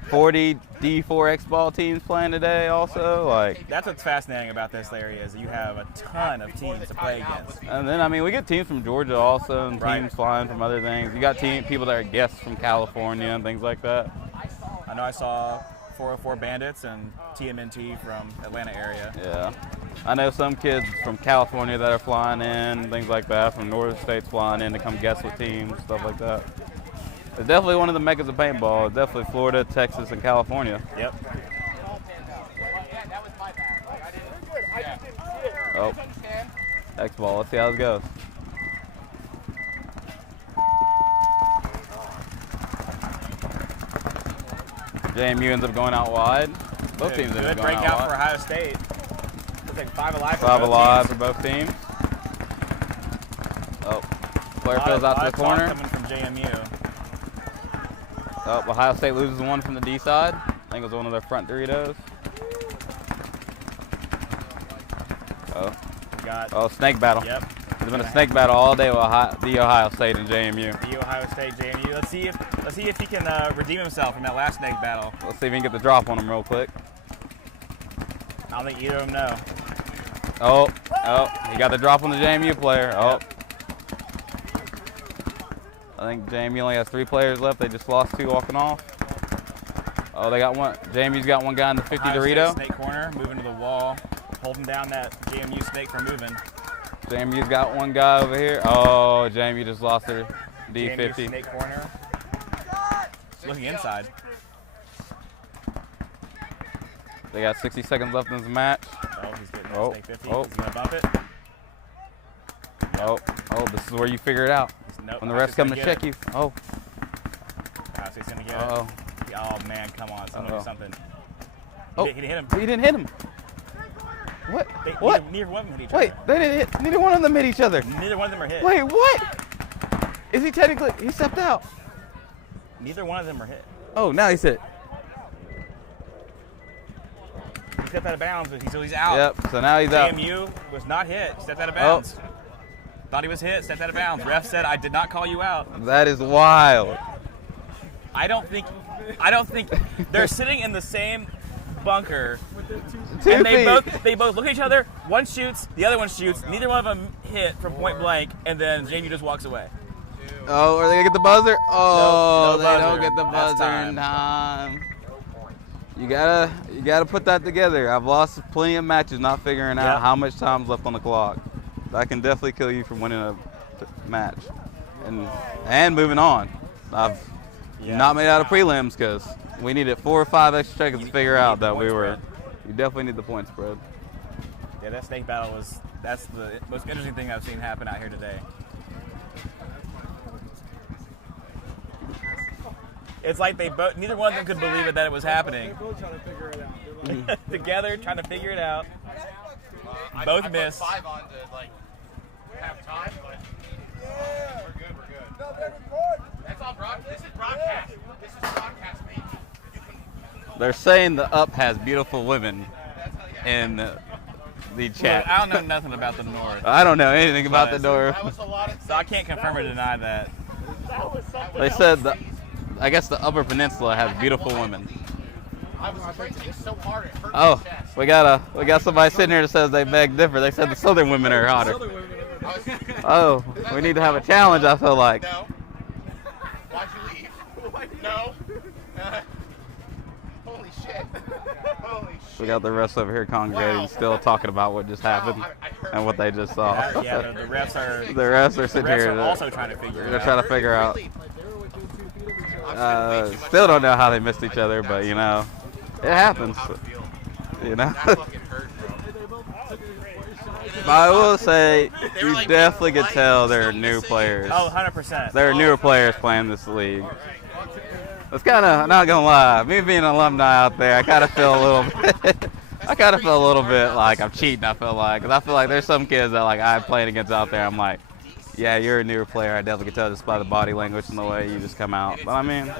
40 D4X ball teams playing today also. Like, that's what's fascinating about this area is you have a ton of teams to play against. And then, I mean, we get teams from Georgia also and teams flying from other things. You got people that are guests from California and things like that. I know I saw 404 Bandits and TMNT from Atlanta area. Yeah. I know some kids from California that are flying in, things like that, from northern states flying in to come guest with teams, stuff like that. It's definitely one of the meccas of paintball. It's definitely Florida, Texas, and California. Yep. Oh. X-ball. Let's see how this goes. JMU ends up going out wide. Both teams end up going out wide. Good breakout for Ohio State. Looks like 5 alive for 5 both alive teams. for both teams. Oh. Player fills out to the corner. Coming from JMU. Oh, Ohio State loses one from the D side. I think it was one of their front Doritos. Oh, snake battle. Yep. There's been a snake battle all day with the Ohio State and JMU. The Ohio State JMU. Let's see if he can redeem himself from that last snake battle. Let's see if we can get the drop on him real quick. I don't think either of them know. Oh, he got the drop on the JMU player. Oh. I think JMU only has 3 players left. They just lost 2 walking off. Oh, they got one. JMU's got one guy in the 50 Ohio Dorito. State snake corner, moving to the wall, holding down that JMU snake from moving. JMU's got one guy over here. Oh, JMU just lost their D50. JMU snake corner. Looking inside. They got 60 seconds left in this match. Oh, he's getting that snake 50. Oh. He's going to bump it. Oh, this is where you figure it out. Nope, when the refs come to check you. Oh. Ohio State's going to get it. Oh, man, come on. Someone do something. He didn't hit him. He didn't hit him. What? What? Neither one of them hit each other. Wait, they didn't hit. Neither one of them hit each other. Neither one of them are hit. Wait, what? Is he technically? He stepped out. Neither one of them are hit. Oh, now he's hit. He stepped out of bounds, so he's out. Yep, so now he's out. JMU was not hit. Stepped out of bounds. Thought he was hit. Stepped out of bounds. Ref said, I did not call you out. That is wild. I don't think they're sitting in the same bunker. And they both look at each other. One shoots, the other one shoots. Neither one of them hit from point blank, and then JMU just walks away. Oh, are they gonna get the buzzer? Oh, No they buzzer. don't get the That's buzzer in time. You gotta put that together. I've lost plenty of matches not figuring out how much time's left on the clock. That can definitely kill you from winning a match and moving on. I've not made out of prelims because we needed 4 or 5 extra seconds to figure out that we were. You definitely need the point spread. Yeah, that snake battle that's the most interesting thing I've seen happen out here today. It's like neither one of them could believe it that it was happening. They're both trying to figure it out. Together, trying to figure it out. Both missed. I put 5 on to like have time, but we're good. No, they're recording. That's all broadcast. This is broadcast. This is broadcast, mate. They're saying the up has beautiful women in the chat. I don't know nothing about the North. I don't know anything about the North. So I can't confirm or deny that. They said I guess the Upper Peninsula has beautiful women. I was crazy. It's so hard. It hurts Oh, my chest. we got somebody sitting here that says they beg different. They said the Southern women are hotter. Oh, we need to have a challenge. I feel like. We got the refs over here congregating, still talking about what just happened and what they just saw. Yeah, the refs are. The refs are sitting here. Are also trying to figure it out. They're trying to figure out. Still don't know how they missed each other, but you know, it happens. You know. But I will say, you definitely could tell there are new players. Oh, 100%. There are newer players playing this league. It's kind of, not gonna lie, me being an alumni out there, I kind of feel a little bit. I kind of feel a little bit like I'm cheating. I feel like, because I feel like there's some kids that like I'm playing against out there. I'm like, yeah, you're a newer player. I definitely can tell just by the body language and the way you just come out. But I mean,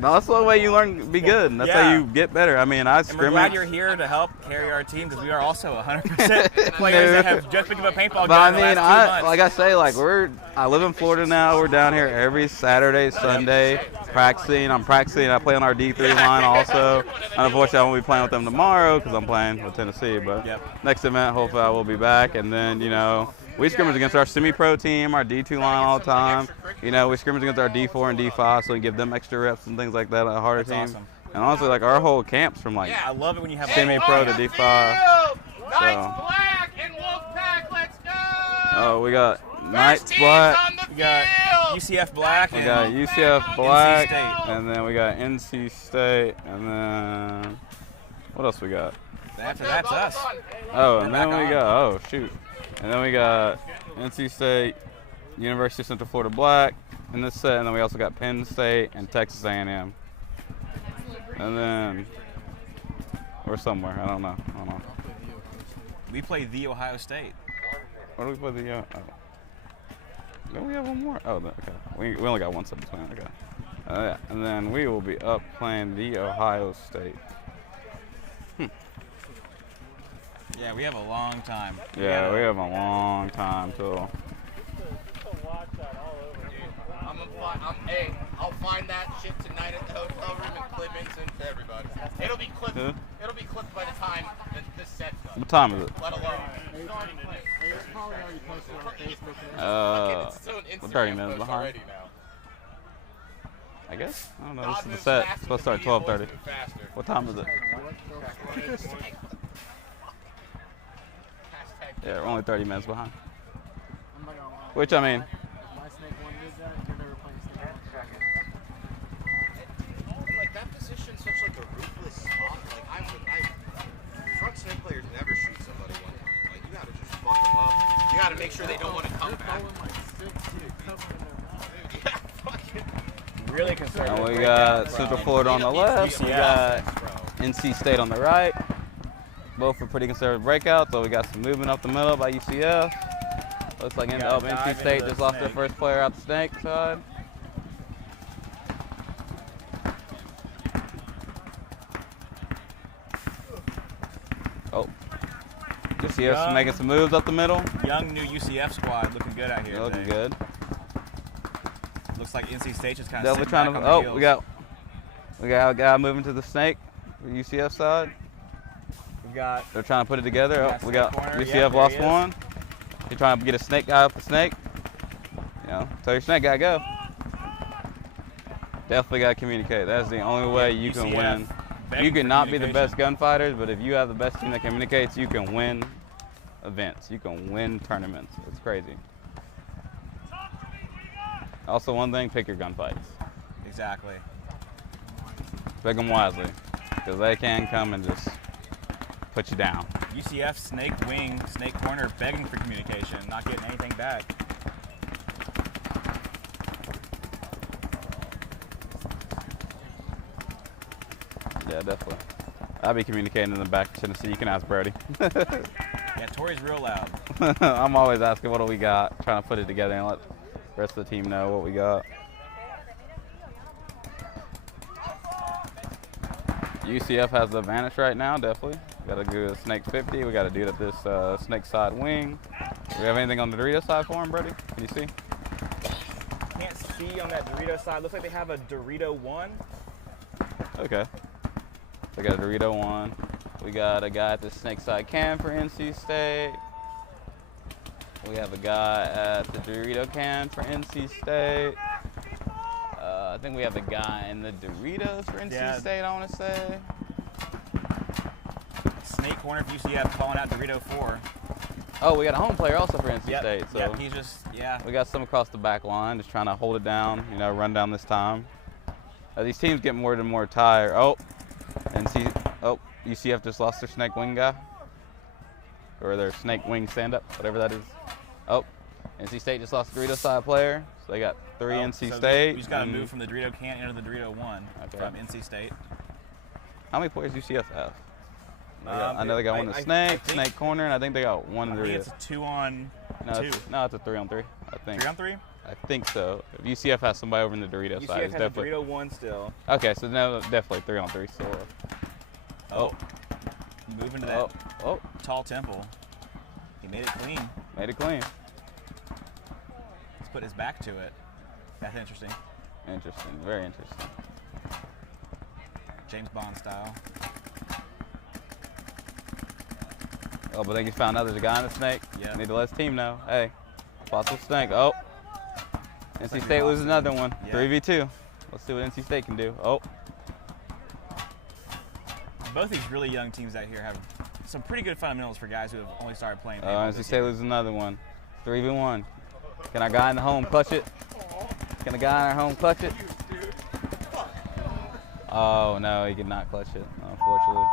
no, that's the way you learn, be good. That's how you get better. I mean, I scrimmage. And we're glad you're here to help carry our team because we are also 100% players that have just picked up a paintball gun in the last 2 months. Like I say, like I live in Florida now. We're down here every Saturday, Sunday, practicing. I'm practicing. I play on our D3 line also. And unfortunately, I won't be playing with them tomorrow because I'm playing with Tennessee. But next event, hopefully, I will be back. And then, you know, we scrimmage against our semi-pro team, our D2 line all the time. You know, we scrimmage against our D4 and D5, so we give them extra reps and things like that on a harder team. Awesome. And honestly, like our whole camp's from like I love it when you have semi-pro to D5. Black and Wolfpack, let's go! Oh, we got Knights Black. We got UCF Black. We got UCF Black, and then we got NC State, and then what else we got? After that's us. Oh, and then we got and then we got NC State, University of Central Florida Black in this set, and then we also got Penn State and Texas A&M. And then we're somewhere. I don't know. We play the Ohio State. What do we play the? Don't we have one more? Oh, okay. We only got one set between. Okay. Yeah. And then we will be up playing the Ohio State. Yeah, we have a long time. Yeah, we have a long time till. Hey, I'll find that shit tonight at the hotel room and clip and send to everybody. It'll be clipped. It'll be clipped by the time that this set's done. What time is it? Let alone. We're 30 minutes behind. I guess. I don't know. This is the set. It's supposed to start 12:30. What time is it? Yeah, we're only 30 minutes behind. Which, I mean, like that position's such like a ruthless spot. Like front snake players never shoot somebody one time. Like you gotta just fuck them up. You gotta make sure they don't want to come back. Yeah, fucking. Really conservative. and we got Central Florida on the left. We got NC State on the right. Both are pretty conservative breakouts, so we got some movement up the middle by UCF. Looks like NC State just lost their first player out the snake side. Oh. UCF's making some moves up the middle. Young new UCF squad looking good out here. They're looking good. Looks like NC State just kind of Definitely trying to. Oh, we got a guy moving to the snake, for UCF side. They're trying to put it together. Oh, we got UCF lost one. You're trying to get a snake guy up the snake. You know, tell your snake guy go. Definitely got to communicate. That's the only way you can win. You can not be the best gunfighters, but if you have the best team that communicates, you can win events. You can win tournaments. It's crazy. Also, one thing, pick your gunfights. Exactly. Pick them wisely, because they can come and just put you down. UCF snake wing, snake corner, begging for communication, not getting anything back. Yeah, definitely. I'll be communicating in the back of Tennessee. You can ask Brody. Yeah, Tori's real loud. I'm always asking what do we got, trying to put it together and let the rest of the team know what we got. UCF has the advantage right now, definitely. We got to do a snake 50. We got to do it at this snake side wing. Do we have anything on the Dorito side for him, Brody? Can you see? Can't see on that Dorito side. Looks like they have a Dorito 1. Okay. We got a Dorito 1. We got a guy at the snake side cam for NC State. We have a guy at the Dorito cam for NC State. I think we have a guy in the Doritos for NC State, I want to say. corner for UCF calling out Dorito 4. Oh, we got a home player also for NC State. So Yep, he's just, we got some across the back line, just trying to hold it down, you know, run down this time. These teams get more and more tired. UCF just lost their snake wing guy. Or their snake wing stand-up, whatever that is. NC State just lost a Dorito side player, so they got 3 NC State. We just got to move from the Dorito can into the Dorito 1 from NC State. How many players UCF have? I know they got one in the snake corner, and I think they got one in the Dorito. I think it's a 2-on-2. No, it's a 3-on-3, I think. 3-on-3? I think so. If UCF has somebody over in the Dorito side, it's definitely. UCF has a Dorito 1 still. Okay, so no, definitely 3-on-3 still. Moving to that tall temple. He made it clean. Made it clean. Let's put his back to it. That's interesting. Interesting. Very interesting. James Bond style. But I think he found out there's a guy in the snake. Yeah. Need to let his team know. Hey, possible snake. NC State loses another one. Yeah. 3v2. Let's see what NC State can do. Both these really young teams out here have some pretty good fundamentals for guys who have only started playing. NC State loses another one. 3v1. Can our guy in the home clutch it? Can the guy in our home clutch it? Oh, no, he could not clutch it, unfortunately.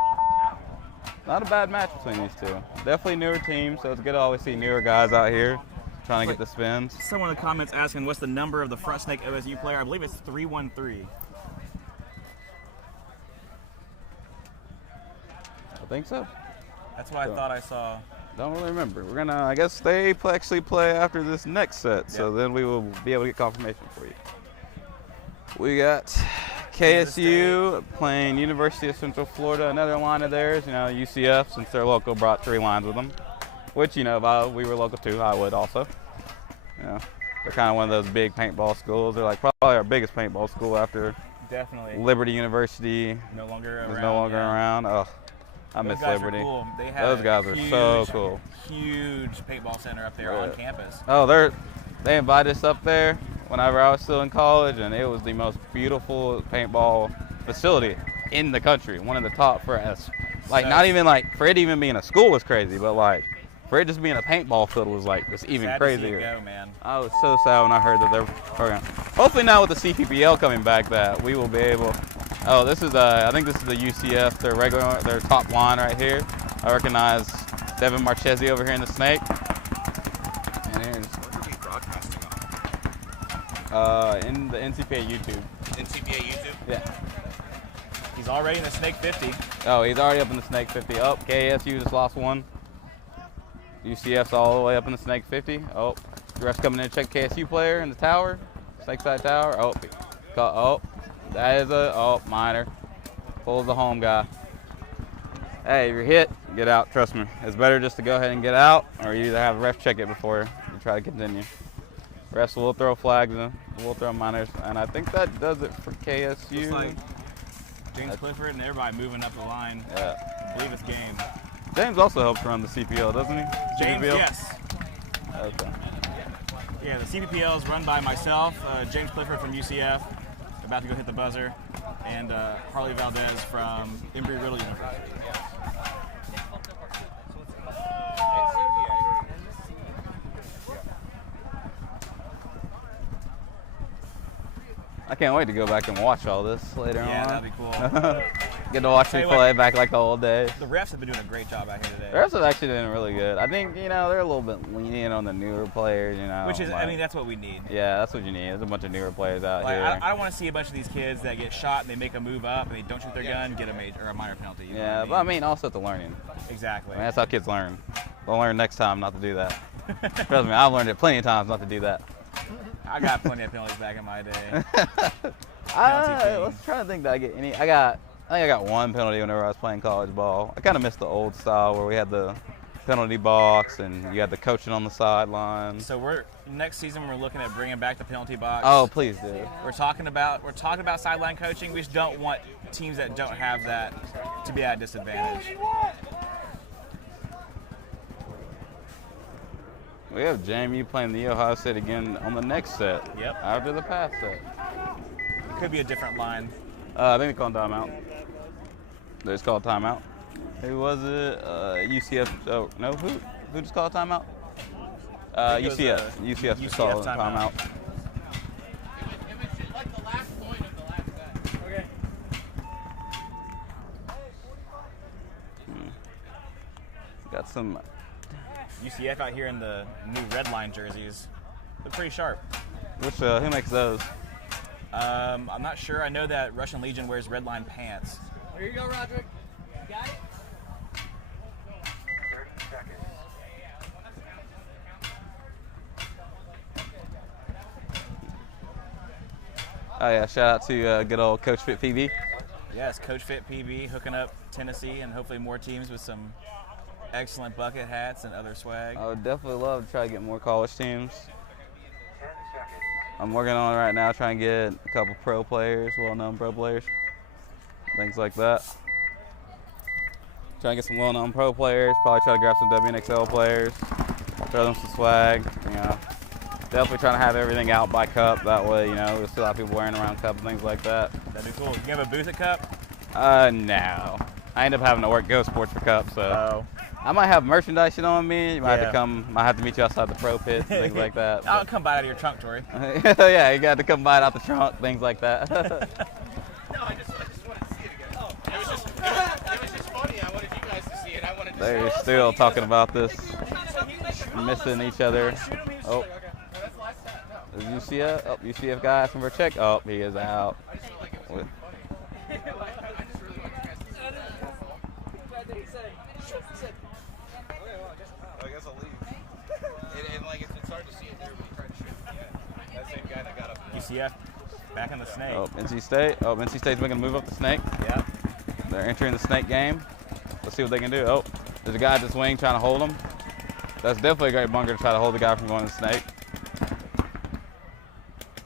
Not a bad match between these two. Definitely newer teams, so it's good to always see newer guys out here trying to get the spins. Someone in the comments asking what's the number of the front snake OSU player. I believe it's 313. I think so. That's what I thought I saw. Don't really remember. We're gonna, I guess they actually play after this next set, so then we will be able to get confirmation for you. We got KSU playing University of Central Florida, another line of theirs. You know, UCF, since they're local, brought 3 lines with them, which, you know, if we were local too, I would also. You know, they're kind of one of those big paintball schools. They're like probably our biggest paintball school after Liberty University. No longer around. Is no longer around. Oh, I miss Liberty. Cool. They have those guys are so cool. Huge paintball center up there on campus. Oh, they invited us up there whenever I was still in college, and it was the most beautiful paintball facility in the country. One of the top for us. Like, not even like, for it even being a school was crazy, but like, for it just being a paintball field was like, just even sad crazier. To see it go, man. I was so sad when I heard that they're program. Hopefully now with the CPPL coming back that we will be able. Oh, this is I think this is the UCF, their top line right here. I recognize Devin Marchese over here in the snake. And here's in the NCPA YouTube. NCPA YouTube? Yeah. He's already in the snake 50. Oh, he's already up in the snake 50. Oh, KSU just lost one. UCF's all the way up in the snake 50. Oh, the ref's coming in to check KSU player in the tower. Snake side tower. That is minor. Pulls the home guy. Hey, if you're hit, get out. Trust me. It's better just to go ahead and get out, or you either have a ref check it before you try to continue. Refs will throw flags in. We'll throw minors. And I think that does it for KSU. Looks like James Clifford and everybody moving up the line. Yeah. I believe it's game. James also helps run the CPL, doesn't he? James, CPPL? yes. Okay. Yeah, the CPPL is run by myself, James Clifford from UCF, about to go hit the buzzer, and Harley Valdez from Embry-Riddle University. I can't wait to go back and watch all this later on. Yeah, that'd be cool. Get to watch me play back like the whole day. The refs have been doing a great job out here today. The refs have actually been really good. I think, you know, they're a little bit lenient on the newer players, you know. Which is, like, I mean, that's what we need. Yeah, that's what you need. There's a bunch of newer players out like, here. I don't want to see a bunch of these kids that get shot and they make a move up and they don't shoot their gun, get a major or a minor penalty. You know what I mean? But I mean, also the learning. Exactly. I mean, that's how kids learn. They'll learn next time not to do that. Trust me, I've learned it plenty of times not to do that. I got plenty of penalties back in my day. Let's try to think that I get any. I think I got one penalty whenever I was playing college ball. I kind of missed the old style where we had the penalty box and you had the coaching on the sideline. So next season we're looking at bringing back the penalty box. Oh, please do. We're talking about sideline coaching. We just don't want teams that don't have that to be at a disadvantage. We have JMU playing the Ohio State again on the next set. Yep. After the past set. Could be a different line. I think they call timeout. They just call timeout. Who was it? UCF. Oh no, who just called a timeout? UCF. UCF just called a timeout. It was like the last point of the last set. Okay. Got some UCF out here in the new red line jerseys. They're pretty sharp. who makes those? I'm not sure. I know that Russian Legion wears red line pants. Here you go, Roderick. You got it? 30 seconds. Oh yeah, shout out to good old Coach Fit PB. Yes, Coach Fit PB hooking up Tennessee and hopefully more teams with some excellent bucket hats and other swag. I would definitely love to try to get more college teams. 10 seconds. I'm working on it right now, trying to get a couple pro players, well-known pro players, things like that. Trying to get some well-known pro players, probably try to grab some WNXL players, throw them some swag, you know. Definitely trying to have everything out by cup, that way, you know, there's still a lot of people wearing around cup and things like that. That'd be cool. You have a booth at Cup? No. I end up having to work Go Sports for Cup, so. I might have merchandise on me. You might have to meet you outside the pro pits and things like that. I'll come buy it out of your trunk, Tori. Yeah, you got to come buy it out the trunk, things like that. No, I just wanted to see it again. Oh, it was just funny. I wanted you guys to see it. I wanted to They're still talking about this, missing each other. Oh, is UCF? Oh, UCF guy asking for a check. Oh, he is out. I guess I'll leave. And like it's hard to see it there when you try to shoot. That same guy that got up. UCF back in the snake. Oh, NC State. Oh, NC State's making a move up the snake. Yeah. They're entering the snake game. Let's see what they can do. Oh, there's a guy at this wing trying to hold him. That's definitely a great bunker to try to hold the guy from going to the snake.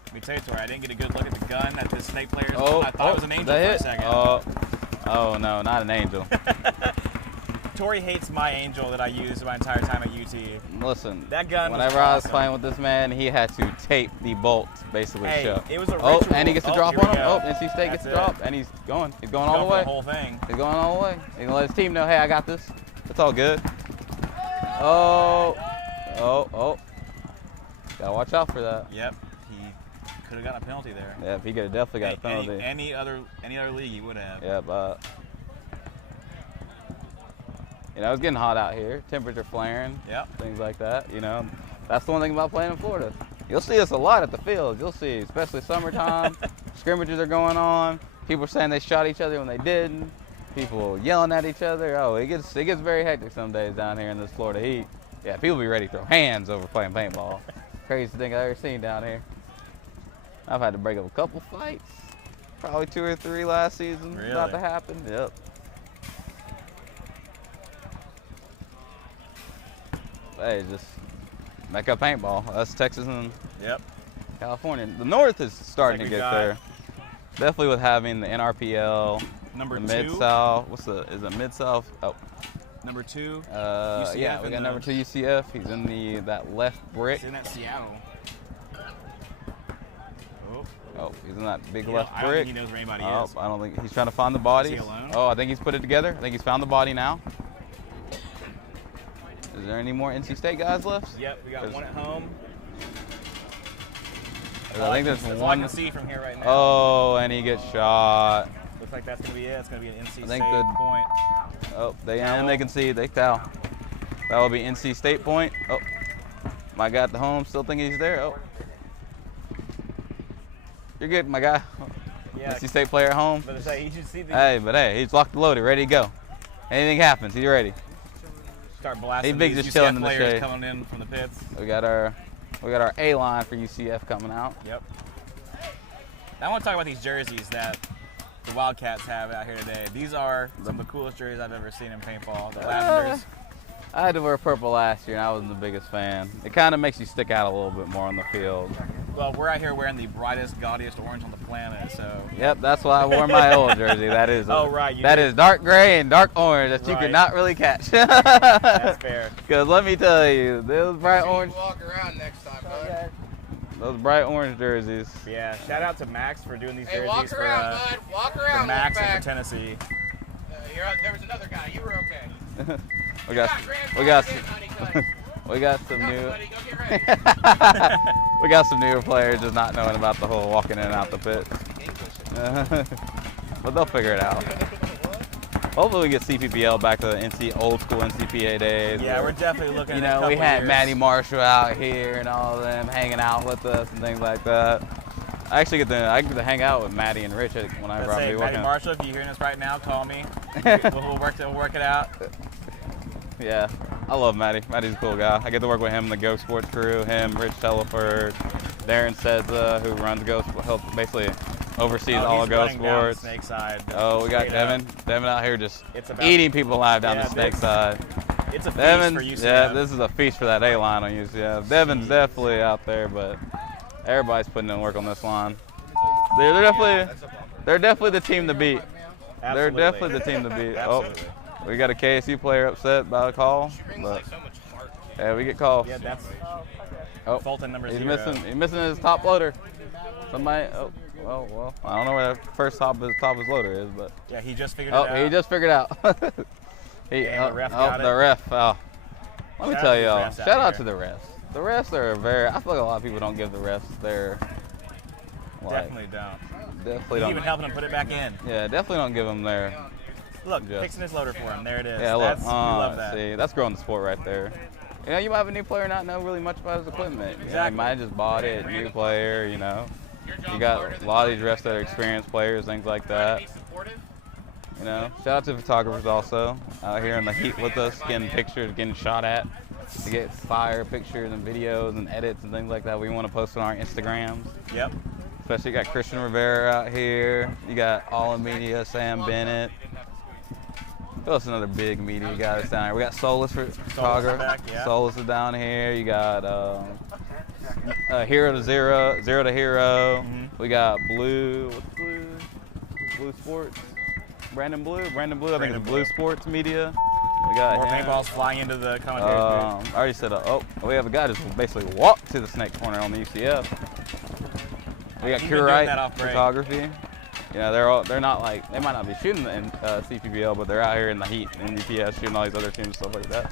Let me tell you, Tori, I didn't get a good look at the gun that the snake players. Oh, I thought it was an angel for a second. Oh no, not an angel. Tori hates my angel that I used my entire time at UT. Listen, that gun. Whenever I was playing with this man, he had to tape the bolt basically shut. It was a ritual. ritual. And he gets a drop on him. Oh, NC State gets a drop, and he's going. He's going all the way. The whole thing. He's going all the way. He's gonna let his team know, hey, I got this. It's all good. Oh. Gotta watch out for that. Yep. He could have gotten a penalty there. Yeah, he could have definitely got a penalty. Any other league he would have. Yeah, but you know, it's getting hot out here. Temperature flaring. Yep. Things like that. You know, that's the one thing about playing in Florida. You'll see us a lot at the field. You'll see, especially summertime. Scrimmages are going on. People are saying they shot each other when they didn't. People yelling at each other. Oh, it gets very hectic some days down here in this Florida heat. Yeah, people be ready to throw hands over playing paintball. Craziest thing I've ever seen down here. I've had to break up a couple fights. Probably 2 or 3 last season. Really? About to happen. Yep. Hey, just make up paintball. That's Texas and California. The North is starting to get there. Definitely with having the NRPL. Number the 2. Mid-South. Is it Mid-South? Oh. Number 2. UCF yeah, we got number 2 UCF. He's in that left brick. He's in that Seattle. Oh, he's in that big left brick. I don't think he knows where anybody is. I don't think he's trying to find the bodies. Is he alone? Oh, I think he's put it together. I think he's found the body now. Is there any more NC State guys left? Yep, we got one at home. I think there's That's one. all I can see from here right now. Oh, and he gets shot. Looks like that's gonna be it. It's gonna be an NC I think State point. Oh, they can see they towel. That will be NC State point. Oh, my guy at the home still think he's there. Oh, you're good, my guy. Yeah. NC State player at home. But say, you should see the hey, he's locked and loaded, ready to go. Anything happens, he's ready. Start blasting Big these just UCF chilling in the players shade. coming in from the pits. We got our A line for UCF coming out. Yep. Now I want to talk about these jerseys that the Wildcats have out here today. These are some of the coolest jerseys I've ever seen in paintball. The lavenders. I had to wear purple last year, and I wasn't the biggest fan. It kind of makes you stick out a little bit more on the field. Well, we're out here wearing the brightest, gaudiest orange on the planet, so. Yep, that's why I wore my old jersey. That is. That is dark gray and dark orange that you could not really catch. That's fair. Because let me tell you, those bright orange. Walk around next time, bud. Those bright orange jerseys. Yeah, shout out to Max for doing these jerseys walk around, bud. Walk around, for Max walk and back. for Tennessee. There was another guy. You were okay. we got some new. We got some newer players just not knowing about the whole walking in and out the pit. But they'll figure it out. Hopefully we get CPPL back to the old school NCPA days. Yeah, we're definitely looking at You a know, couple we had years. Matty Marshall out here and all of them hanging out with us and things like that. I get to hang out with Matty and Rich whenever I'm Matty working. Marshall, if you're hearing this right now, call me. we'll work it out. Yeah, I love Matty. Matty's a cool guy. I get to work with him, the Go Sports crew, him, Rich Teleford, Darren Sedza, who runs Go, basically oversees all of Go Sports. Snake side. Oh, we got Devin. Devin out here just about eating people alive down the Snake side. It's a feast Devin, for UCF. yeah, this is a feast for that A-line on UCF. Devin's definitely out there, but everybody's putting in work on this line. They're definitely the team to beat. Absolutely. They're definitely the team to beat. Absolutely. Oh, we got a KSU player upset by a call. But, yeah, we get calls. Yeah, that's Fulton number he's 0. He's missing his top loader. Somebody. Oh, well. I don't know where the first top of his loader is, but. Yeah, he just figured it out. He just figured it out. The ref got it. The ref. Let me tell y'all. Shout out to the the refs. The refs are I feel like a lot of people don't give the refs their. Definitely don't. Definitely He's don't. even helping him put it back in. Yeah, definitely don't give them their. Look, fixing his loader for him. There it is. Yeah, look. We love that. See, that's growing the sport right there. You know, you might have a new player not know really much about his equipment. You know, he might have just bought it, new player, you know. You got a lot of these refs that are experienced players, things like that. You know, shout out to photographers also out here in the heat with us, getting pictures, getting shot at to get fire pictures and videos and edits and things like that we want to post on our Instagrams. Yep. Especially you got Christian Rivera out here. You got All in Media, Sam Bennett. Who else? Another big media guy that's down here. We got Solus for photographer. Solus is down here. You got Hero to Zero, Zero to Hero. We got Blue. What's Blue? Blue Sports. Brandon Blue. I think it's Blue Sports Media. We got more him. paintballs flying into the commentaries booth. I already said. We have a guy just basically walked to the Snake Corner on the UCF. We got Curite Photography. You know, they're not like, they might not be shooting in CPPL, but they're out here in the heat in UPS shooting all these other teams and stuff like that.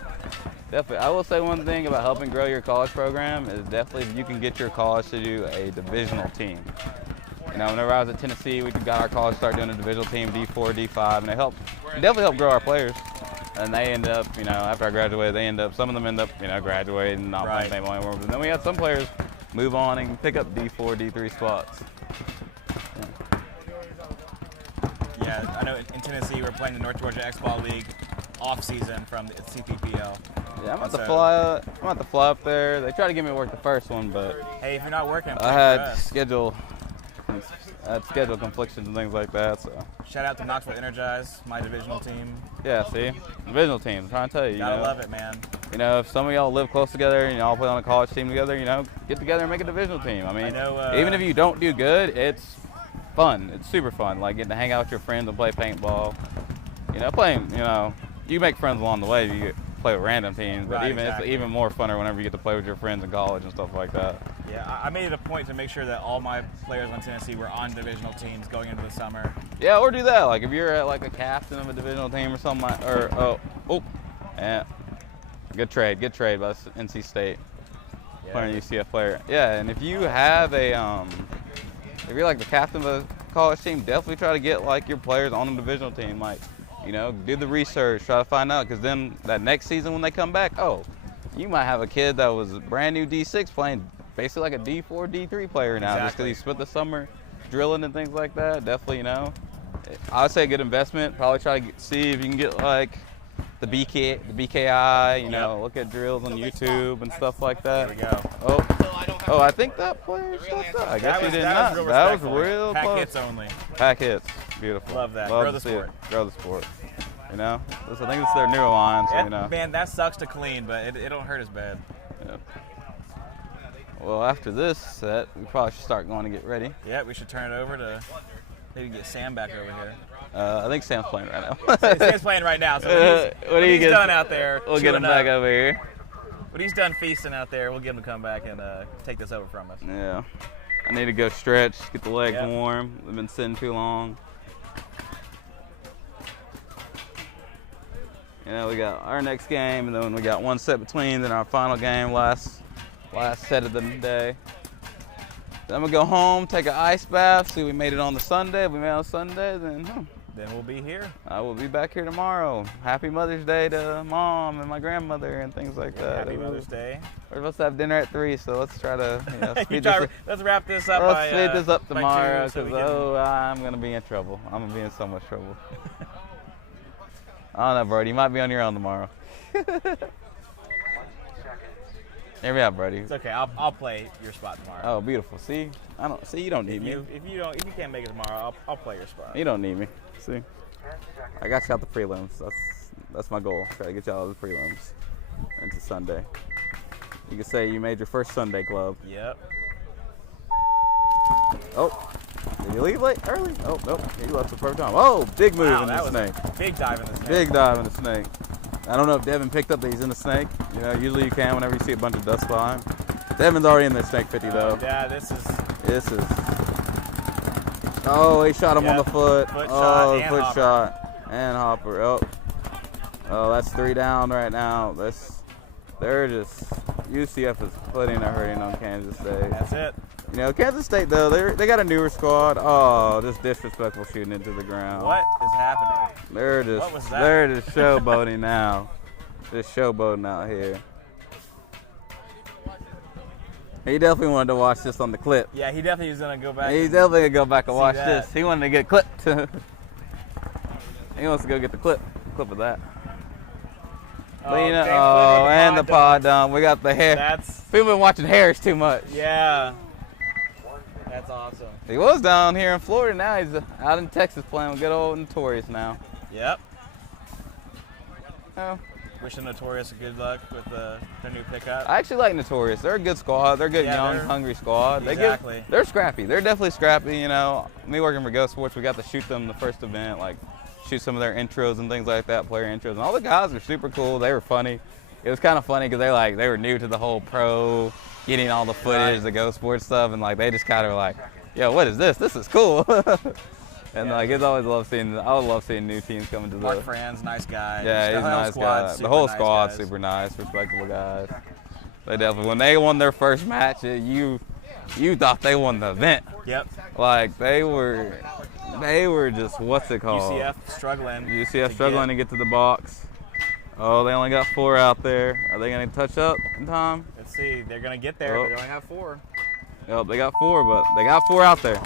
Definitely. I will say one thing about helping grow your college program is definitely if you can get your college to do a divisional team. You know, whenever I was at Tennessee, we got our college start doing a divisional team, D4, D5, and it definitely helped grow our players. And they end up, you know, after I graduated, some of them end up, you know, graduating and not playing paintball anymore. But then we had some players move on and pick up D4, D3 spots. Yeah, I know in Tennessee we're playing the North Georgia X-Ball League off-season from the CPPL. Yeah, I'm about to fly up there. They tried to get me to work the first one, but hey, if you're not working, I had schedule conflictions and things like that. So shout out to Knoxville Energize, my divisional team. Yeah, see, divisional team. I'm trying to tell you. Gotta love it, man. You know, if some of y'all live close together and y'all play on a college team together, you know, get together and make a divisional team. I mean, even if you don't do good, it's fun. It's super fun. Like getting to hang out with your friends and play paintball. You know, you make friends along the way. You play with random teams, but it's even more funner whenever you get to play with your friends in college and stuff like that. Yeah, I made it a point to make sure that all my players on Tennessee were on divisional teams going into the summer. Yeah, or do that. Like if you're at like a captain of a divisional team or something, good trade by NC State. Playing a UCF player. Yeah, and if you have if you're like the captain of a college team, definitely try to get like your players on a divisional team. Like, you know, do the research, try to find out, because then that next season when they come back, you might have a kid that was brand new D6 playing basically like a D4, D3 player now, just because he spent the summer drilling and things like that. Definitely, you know, I would say a good investment. Probably try to see if you can get like the BKI, you know, look at drills on YouTube and stuff like that. There we go. I think that player stepped up. I guess he did not. That was real close. Pack hits only. Pack hits. Beautiful. Love that. Love Grow the to see sport. it. Grow the sport. You know? I think it's their newer line, so you know. Man, that sucks to clean, but it don't hurt as bad. Yeah. Well, after this set, we probably should start going to get ready. Yeah, we should turn it over to maybe get Sam back over here. I think Sam's playing right now. Sam's playing right now, so when he's done out there, we'll get him back over here. When he's done feasting out there, we'll get him to come back and take this over from us. Yeah. I need to go stretch, get the legs warm. They've been sitting too long. You know, we got our next game, and then we got one set between, then our final game, last set of the day. Then I'm gonna go home, take an ice bath, see if we made it on the Sunday. If we made it on Sunday, then we'll be here. I will be back here tomorrow. Happy Mother's Day to Mom and my grandmother and things like that. Happy Mother's Day. We're supposed to have dinner at 3, so let's try to speed this up. Let's wrap this up. Let's speed this up by tomorrow, 2 so because I'm gonna be in trouble. I'm gonna be in so much trouble. I don't know, Brody. You might be on your own tomorrow. Hear me out, Brody. It's okay. I'll play your spot tomorrow. Oh, beautiful. See, you don't need me. If you can't make it tomorrow, I'll play your spot. You don't need me. See, I got you out the prelims. That's my goal. Try to get you out of the prelims into Sunday. You can say you made your first Sunday club. Yep. Oh, did you leave late early? Oh, nope. He left the first time. Oh, big move in the snake. Big dive in the snake. Big dive in the snake. I don't know if Devin picked up that he's in the snake. You know, usually you can whenever you see a bunch of dust behind. Devin's already in the snake 50 though. Yeah, this is. Oh, he shot him on the foot. Foot shot and hopper. Oh, that's 3 down right now. UCF is putting a hurting on Kansas State. That's it. You know, Kansas State though, they got a newer squad. Oh, just disrespectful shooting into the ground. What is happening? They're just showboating now. Just showboating out here. He definitely wanted to watch this on the clip. Yeah, he definitely was gonna go back. He's definitely gonna go back and watch this. He wanted to get clipped. He wants to go get the clip of that. But you know, and the pod dump. We got the hair. We've been watching Harris too much. Yeah. That's awesome. He was down here in Florida. Now he's out in Texas playing with good old Notorious now. Yep. Oh. Wishing Notorious good luck with their new pickup. I actually like Notorious. They're a good squad. They're a good, young, hungry squad. Exactly. They're scrappy. They're definitely scrappy. You know, me working for Go Sports, we got to shoot them the first event, like shoot some of their intros and things like that, player intros. And all the guys are super cool. They were funny. It was kind of funny because they were new to the whole pro, getting all the footage, the Go Sports stuff, and they just kind of were like, yo, what is this? This is cool. And it's always I would love seeing new teams coming to the. Mark Franz, nice guy. Yeah, he's a nice guy. The whole squad's super nice, respectable guys. They definitely, when they won their first match, you thought they won the event. Yep. Like they were just, what's it called? UCF struggling. To get to the box. Oh, they only got 4 out there. Are they gonna touch up in time? Let's see. They're gonna get there, but they only have 4. Yep, they got 4, but they got 4 out there.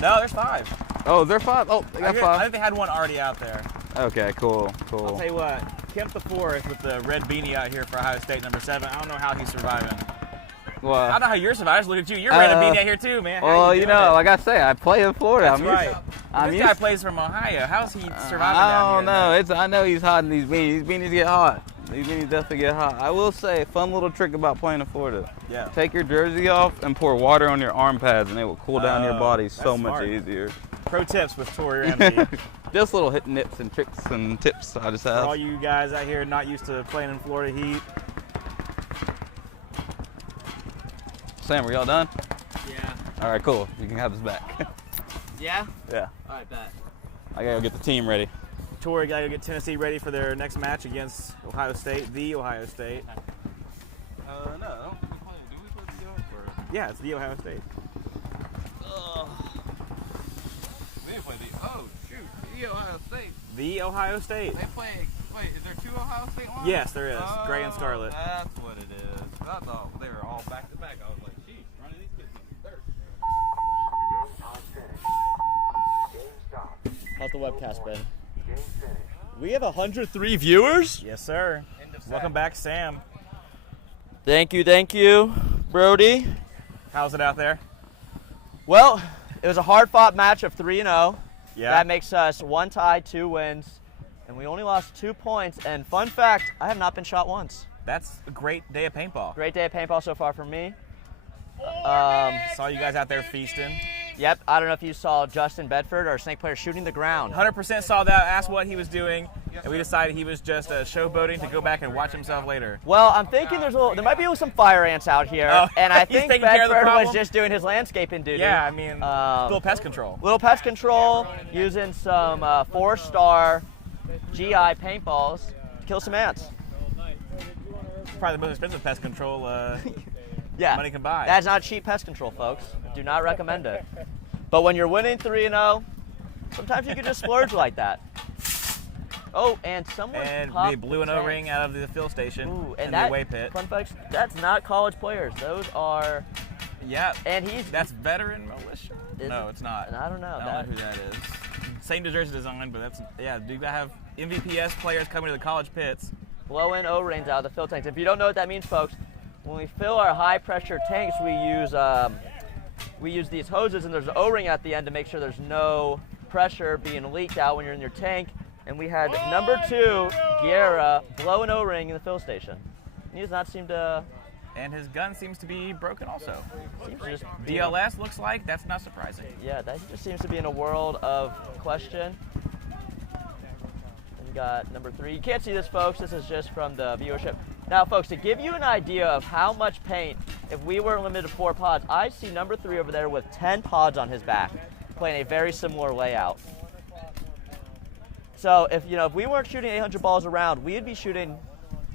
No, there's 5. Oh, they're 5. Oh, they got 5. I think they had 1 already out there. Okay, cool. I'll tell you what, Kemp the Forest with the red beanie out here for Ohio State, number 7. I don't know how he's surviving. Well, I don't know how you're surviving. Look at you. You're wearing a beanie out here too, man. Well, you know, like I say, I play in Florida. That's right. This guy plays from Ohio. How's he surviving down here? I don't know. I know he's hot in these beanies. These beanies get hot. These beanies definitely get hot. I will say, a fun little trick about playing in Florida. Yeah. Take your jersey off and pour water on your arm pads, and it will cool down your body so much easier. Pro tips with Tori Ramsey. Just little hit nips and tricks and tips I just have. For all you guys out here not used to playing in Florida heat. Sam, are y'all done? Yeah. All right, cool. You can have this back. Yeah? Yeah. All right, bet. I gotta go get the team ready. Tori gotta go get Tennessee ready for their next match against Ohio State, the Ohio State. No. Do we play the Ohio? Yeah, it's the Ohio State. We didn't play the Ohio State. The Ohio State. They play. Wait, is there 2 Ohio State ones? Yes, there is. Gray and Scarlet. That's what it is. I thought they were all back to back. I was like, geez, running these kids in third. How's the webcast been? We have 103 viewers? Yes, sir. Welcome back, Sam. Thank you, Brody. How's it out there? Well, it was a hard-fought match of 3-0. Yeah. That makes us 1 tie, 2 wins, and we only lost 2 points. And fun fact, I have not been shot once. That's a great day of paintball. Great day of paintball so far for me. Saw you guys out there feasting. Yep, I don't know if you saw Justin Bedford, our snake player, shooting the ground. 100% saw that, asked what he was doing, and we decided he was just showboating to go back and watch himself later. Well, I'm thinking there might be some fire ants out here, and I think Bedford was just doing his landscaping duty. Yeah, I mean, little pest control. Little pest control, using some 4-star GI paintballs kill some ants. Probably the most expensive pest control Yeah. money can buy. That's not cheap pest control, folks. Do not recommend it. But when you're winning 3-0, sometimes you can just splurge like that. Oh, and someone popped we blew an the tank. O-ring out of the fill station and in that, the away pit. Fun facts, that's not college players. Those are. Yeah. And that's veteran militia. No, it's not. I don't know. I don't know who that is. Same jersey design, but that's Do you have MVPS players coming to the college pits? Blowing O-rings out of the fill tanks. If you don't know what that means, folks, when we fill our high-pressure tanks, we use these hoses, and there's an O-ring at the end to make sure there's no pressure being leaked out when you're in your tank. And we had number 2, Guerra, blow an O-ring in the fill station. He does not seem to. And his gun seems to be broken also. Seems to just be DLS looks like that's not surprising. Yeah, that just seems to be in a world of question. And you got number 3. You can't see this, folks. This is just from the viewership. Now, folks, to give you an idea of how much paint, if we were limited to 4 pods, I see number 3 over there with 10 pods on his back, playing a very similar layout. So if we weren't shooting 800 balls around, we'd be shooting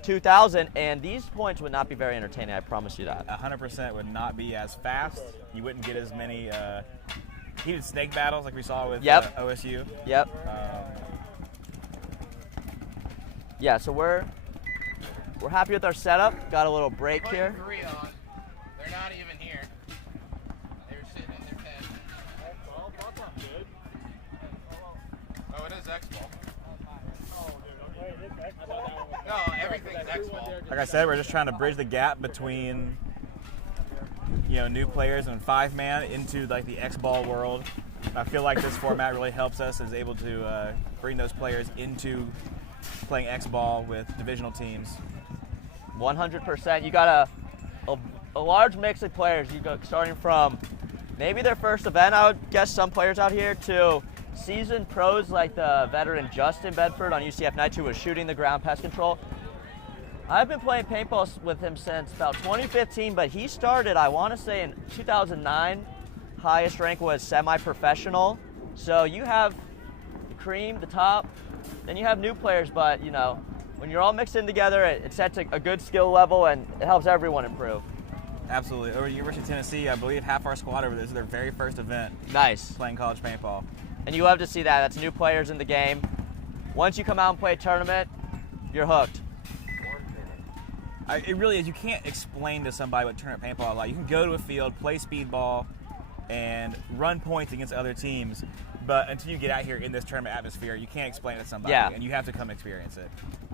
2,000, and these points would not be very entertaining. I promise you that. 100% would not be as fast. You wouldn't get as many heated snake battles like we saw with OSU. Yep. Yeah. So we're happy with our setup. Got a little break here. 3 on. They're not even here. They were sitting in their tent. Oh, it is X-Ball. No, everything's X-Ball. Like I said, we're just trying to bridge the gap between new players and 5-man into like the X-Ball world. I feel like this format really helps us, is able to bring those players into playing X-Ball with divisional teams. 100%. You got a large mix of players. You go starting from maybe their first event, I would guess some players out here, to seasoned pros like the veteran Justin Bedford on UCF Knights, who was shooting the ground pest control. I've been playing paintball with him since about 2015, but he started, I want to say, in 2009. Highest rank was semi-professional. So you have the cream, the top, then you have new players, but when you're all mixed in together, it sets a good skill level, and it helps everyone improve. Absolutely. Over at University of Tennessee, I believe half our squad over there, this is their very first event. Nice. Playing college paintball. And you love to see that. That's new players in the game. Once you come out and play a tournament, you're hooked. It really is. You can't explain to somebody what tournament paintball is like. You can go to a field, play speedball, and run points against other teams. But until you get out here in this tournament atmosphere, you can't explain it to somebody. Yeah. And you have to come experience it.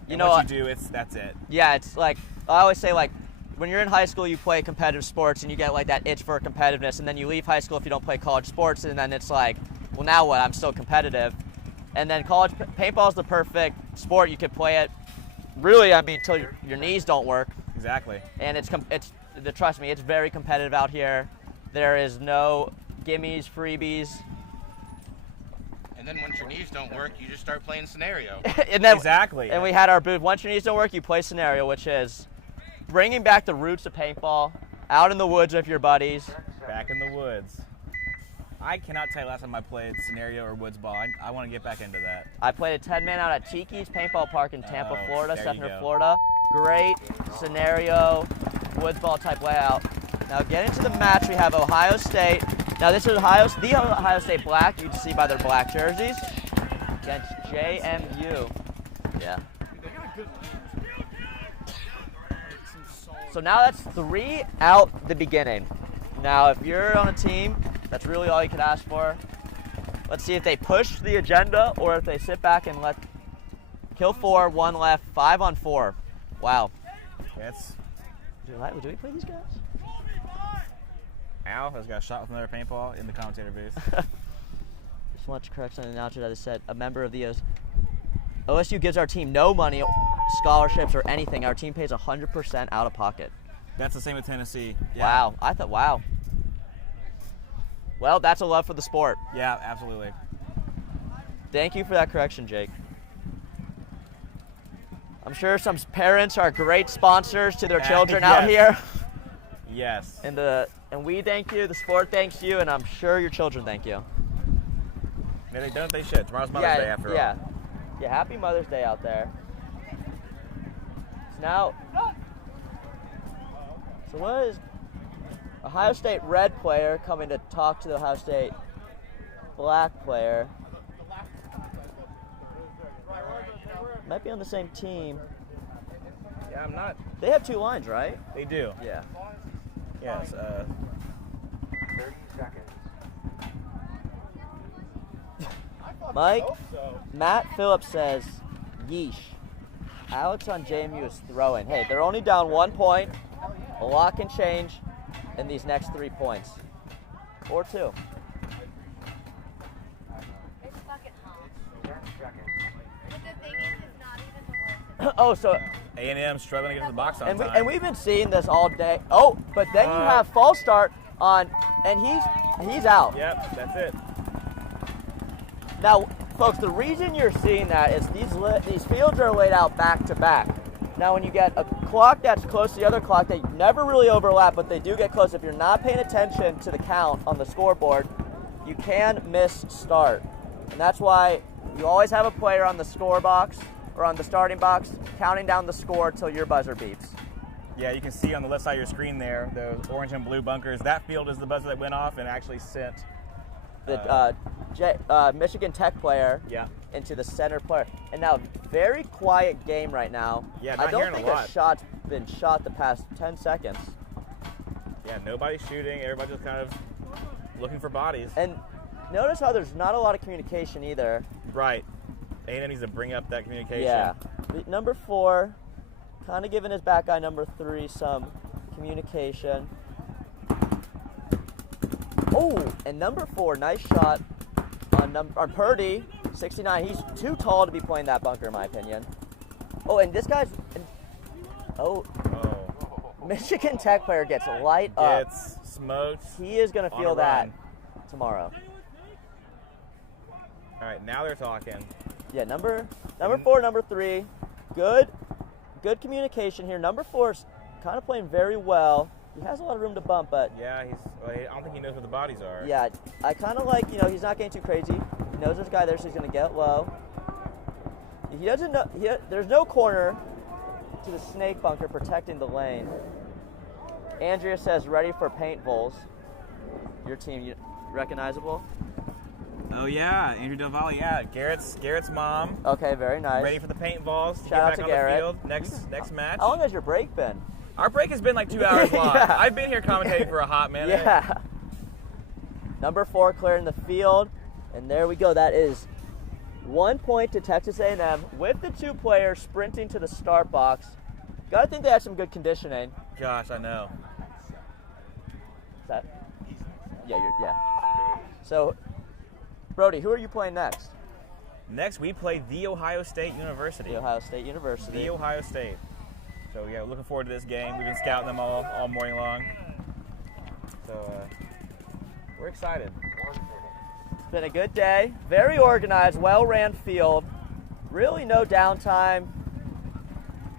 You and know once you do, that's it. Yeah, it's like, I always say, like, when you're in high school, you play competitive sports, and you get like that itch for competitiveness, and then you leave high school if you don't play college sports, and then it's like, well, now what? I'm still competitive. And then college paintball is the perfect sport. You could play it, really, until your knees don't work. Exactly. And trust me, it's very competitive out here. There is no gimmies, freebies. And then once your knees don't work, you just start playing scenario. Exactly. And we had our booth. Once your knees don't work, you play scenario, which is bringing back the roots of paintball, out in the woods with your buddies. Back in the woods. I cannot tell you last time I played scenario or woods ball. I want to get back into that. I played a 10-man out at Tiki's Paintball Park in Tampa, Florida, there you Sefner, go. Florida. Great scenario, woods ball type layout. Now getting to the match, we have Ohio State. Now this is the Ohio State Black. You can see by their black jerseys against JMU. Yeah. So now that's 3 out the beginning. Now if you're on a team, that's really all you can ask for. Let's see if they push the agenda or if they sit back and let kill 4, 1 left, 5 on 4. Wow. Do we play these guys? Al has got shot with another paintball in the commentator booth. Just want to correct something the announcer that has said. A member of the OSU gives our team no money, scholarships, or anything. Our team pays 100% out of pocket. That's the same with Tennessee. Yeah. Wow. Wow. Well, that's a love for the sport. Yeah, absolutely. Thank you for that correction, Jake. I'm sure some parents are great sponsors to their children out here. Yes. And we thank you, the sport thanks you, and I'm sure your children thank you. Yeah, they don't, they should. Tomorrow's Mother's Day after all. Yeah, happy Mother's Day out there. It's now. So what is Ohio State red player coming to talk to the Ohio State black player? Might be on the same team. Yeah, I'm not. They have 2 lines, right? They do. Yeah. Yes. 30 seconds. Mike, Matt Phillips says, yeesh. Alex on JMU is throwing. Hey, they're only down 1 point. A lot can change in these next 3 points. Or 2. It's fucking hot. 10 seconds. But the thing is, it's not even the worst. Oh, so A&M struggling to get to the box on time. and we've been seeing this all day. Oh, but then you have false start on, and he's out. Yep, that's it. Now, folks, the reason you're seeing that is these fields are laid out back to back. Now, when you get a clock that's close to the other clock, they never really overlap, but they do get close. If you're not paying attention to the count on the scoreboard, you can miss start. And that's why you always have a player on the score box or on the starting box counting down the score till your buzzer beeps. Yeah, you can see on the left side of your screen there, those orange and blue bunkers. That field is the buzzer that went off and actually sent The Michigan Tech player into the center player. And now, very quiet game right now. Yeah, I not don't hearing think a a lot. shot's been shot the past 10 seconds. Yeah, nobody's shooting. Everybody's just kind of looking for bodies. And notice how there's not a lot of communication either. Right. A&M needs to bring up that communication. Yeah. Number 4, kind of giving his back guy number 3 some communication. Oh, and number 4, nice shot on Purdy, 69. He's too tall to be playing that bunker, in my opinion. Oh, and this guy's. Michigan Tech player gets light up. Gets smoked. He is going to on feel a that run. tomorrow. All right, now they're talking. Yeah, number 4, number 3, good communication here. Number 4's kind of playing very well. He has a lot of room to bump, but Yeah, I don't think he knows where the bodies are. yeah, I kind of like, he's not getting too crazy. He knows there's a guy there, so he's going to get low. He doesn't know, there's no corner to the snake bunker protecting the lane. Andrea says, ready for paintballs. Your team, recognizable? Oh yeah, Andrew Del Valle. Yeah, Garrett's mom. Okay, very nice. Ready for the paintballs. Shout out get to back Garrett. on the field. Next match. How long has your break been? Our break has been like 2 hours long. Yeah. I've been here commentating for a hot minute. Yeah. Number 4 clearing the field, and there we go. That is 1 point to Texas A&M with the 2 players sprinting to the start box. Gotta think they had some good conditioning. Gosh, I know. Is that? Yeah. So, Brody, who are you playing next? Next, we play The Ohio State University. The Ohio State University. The Ohio State. So, yeah, looking forward to this game. We've been scouting them all morning long. So, we're excited. It's been a good day. Very organized, well-ran field. Really no downtime.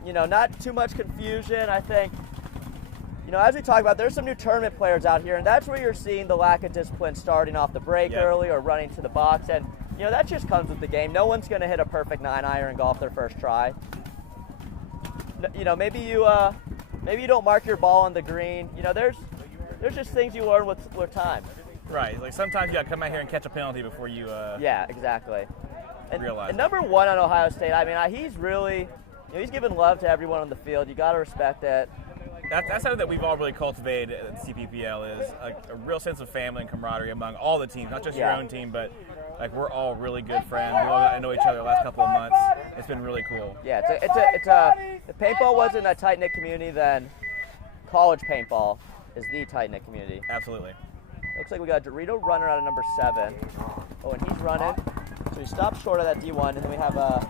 Not too much confusion. I think, as we talked about, there's some new tournament players out here, and that's where you're seeing the lack of discipline starting off the break early or running to the box. And, that just comes with the game. No one's going to hit a perfect 9-iron golf their first try. Maybe you don't mark your ball on the green. There's just things you learn with time. Right. Like sometimes you got to come out here and catch a penalty before you Yeah, exactly. realize. And number 1 on Ohio State, I mean, he's really, he's giving love to everyone on the field. You got to respect it. That's something that we've all really cultivated at CPPL is a real sense of family and camaraderie among all the teams, not just your own team, but like we're all really good friends. We all got to know each other the last couple of months. It's been really cool. Yeah, if paintball wasn't a tight-knit community, then college paintball is the tight-knit community. Absolutely. Looks like we got a Dorito runner out of number 7. Oh, and he's running. So he stopped short of that D1, and then we have a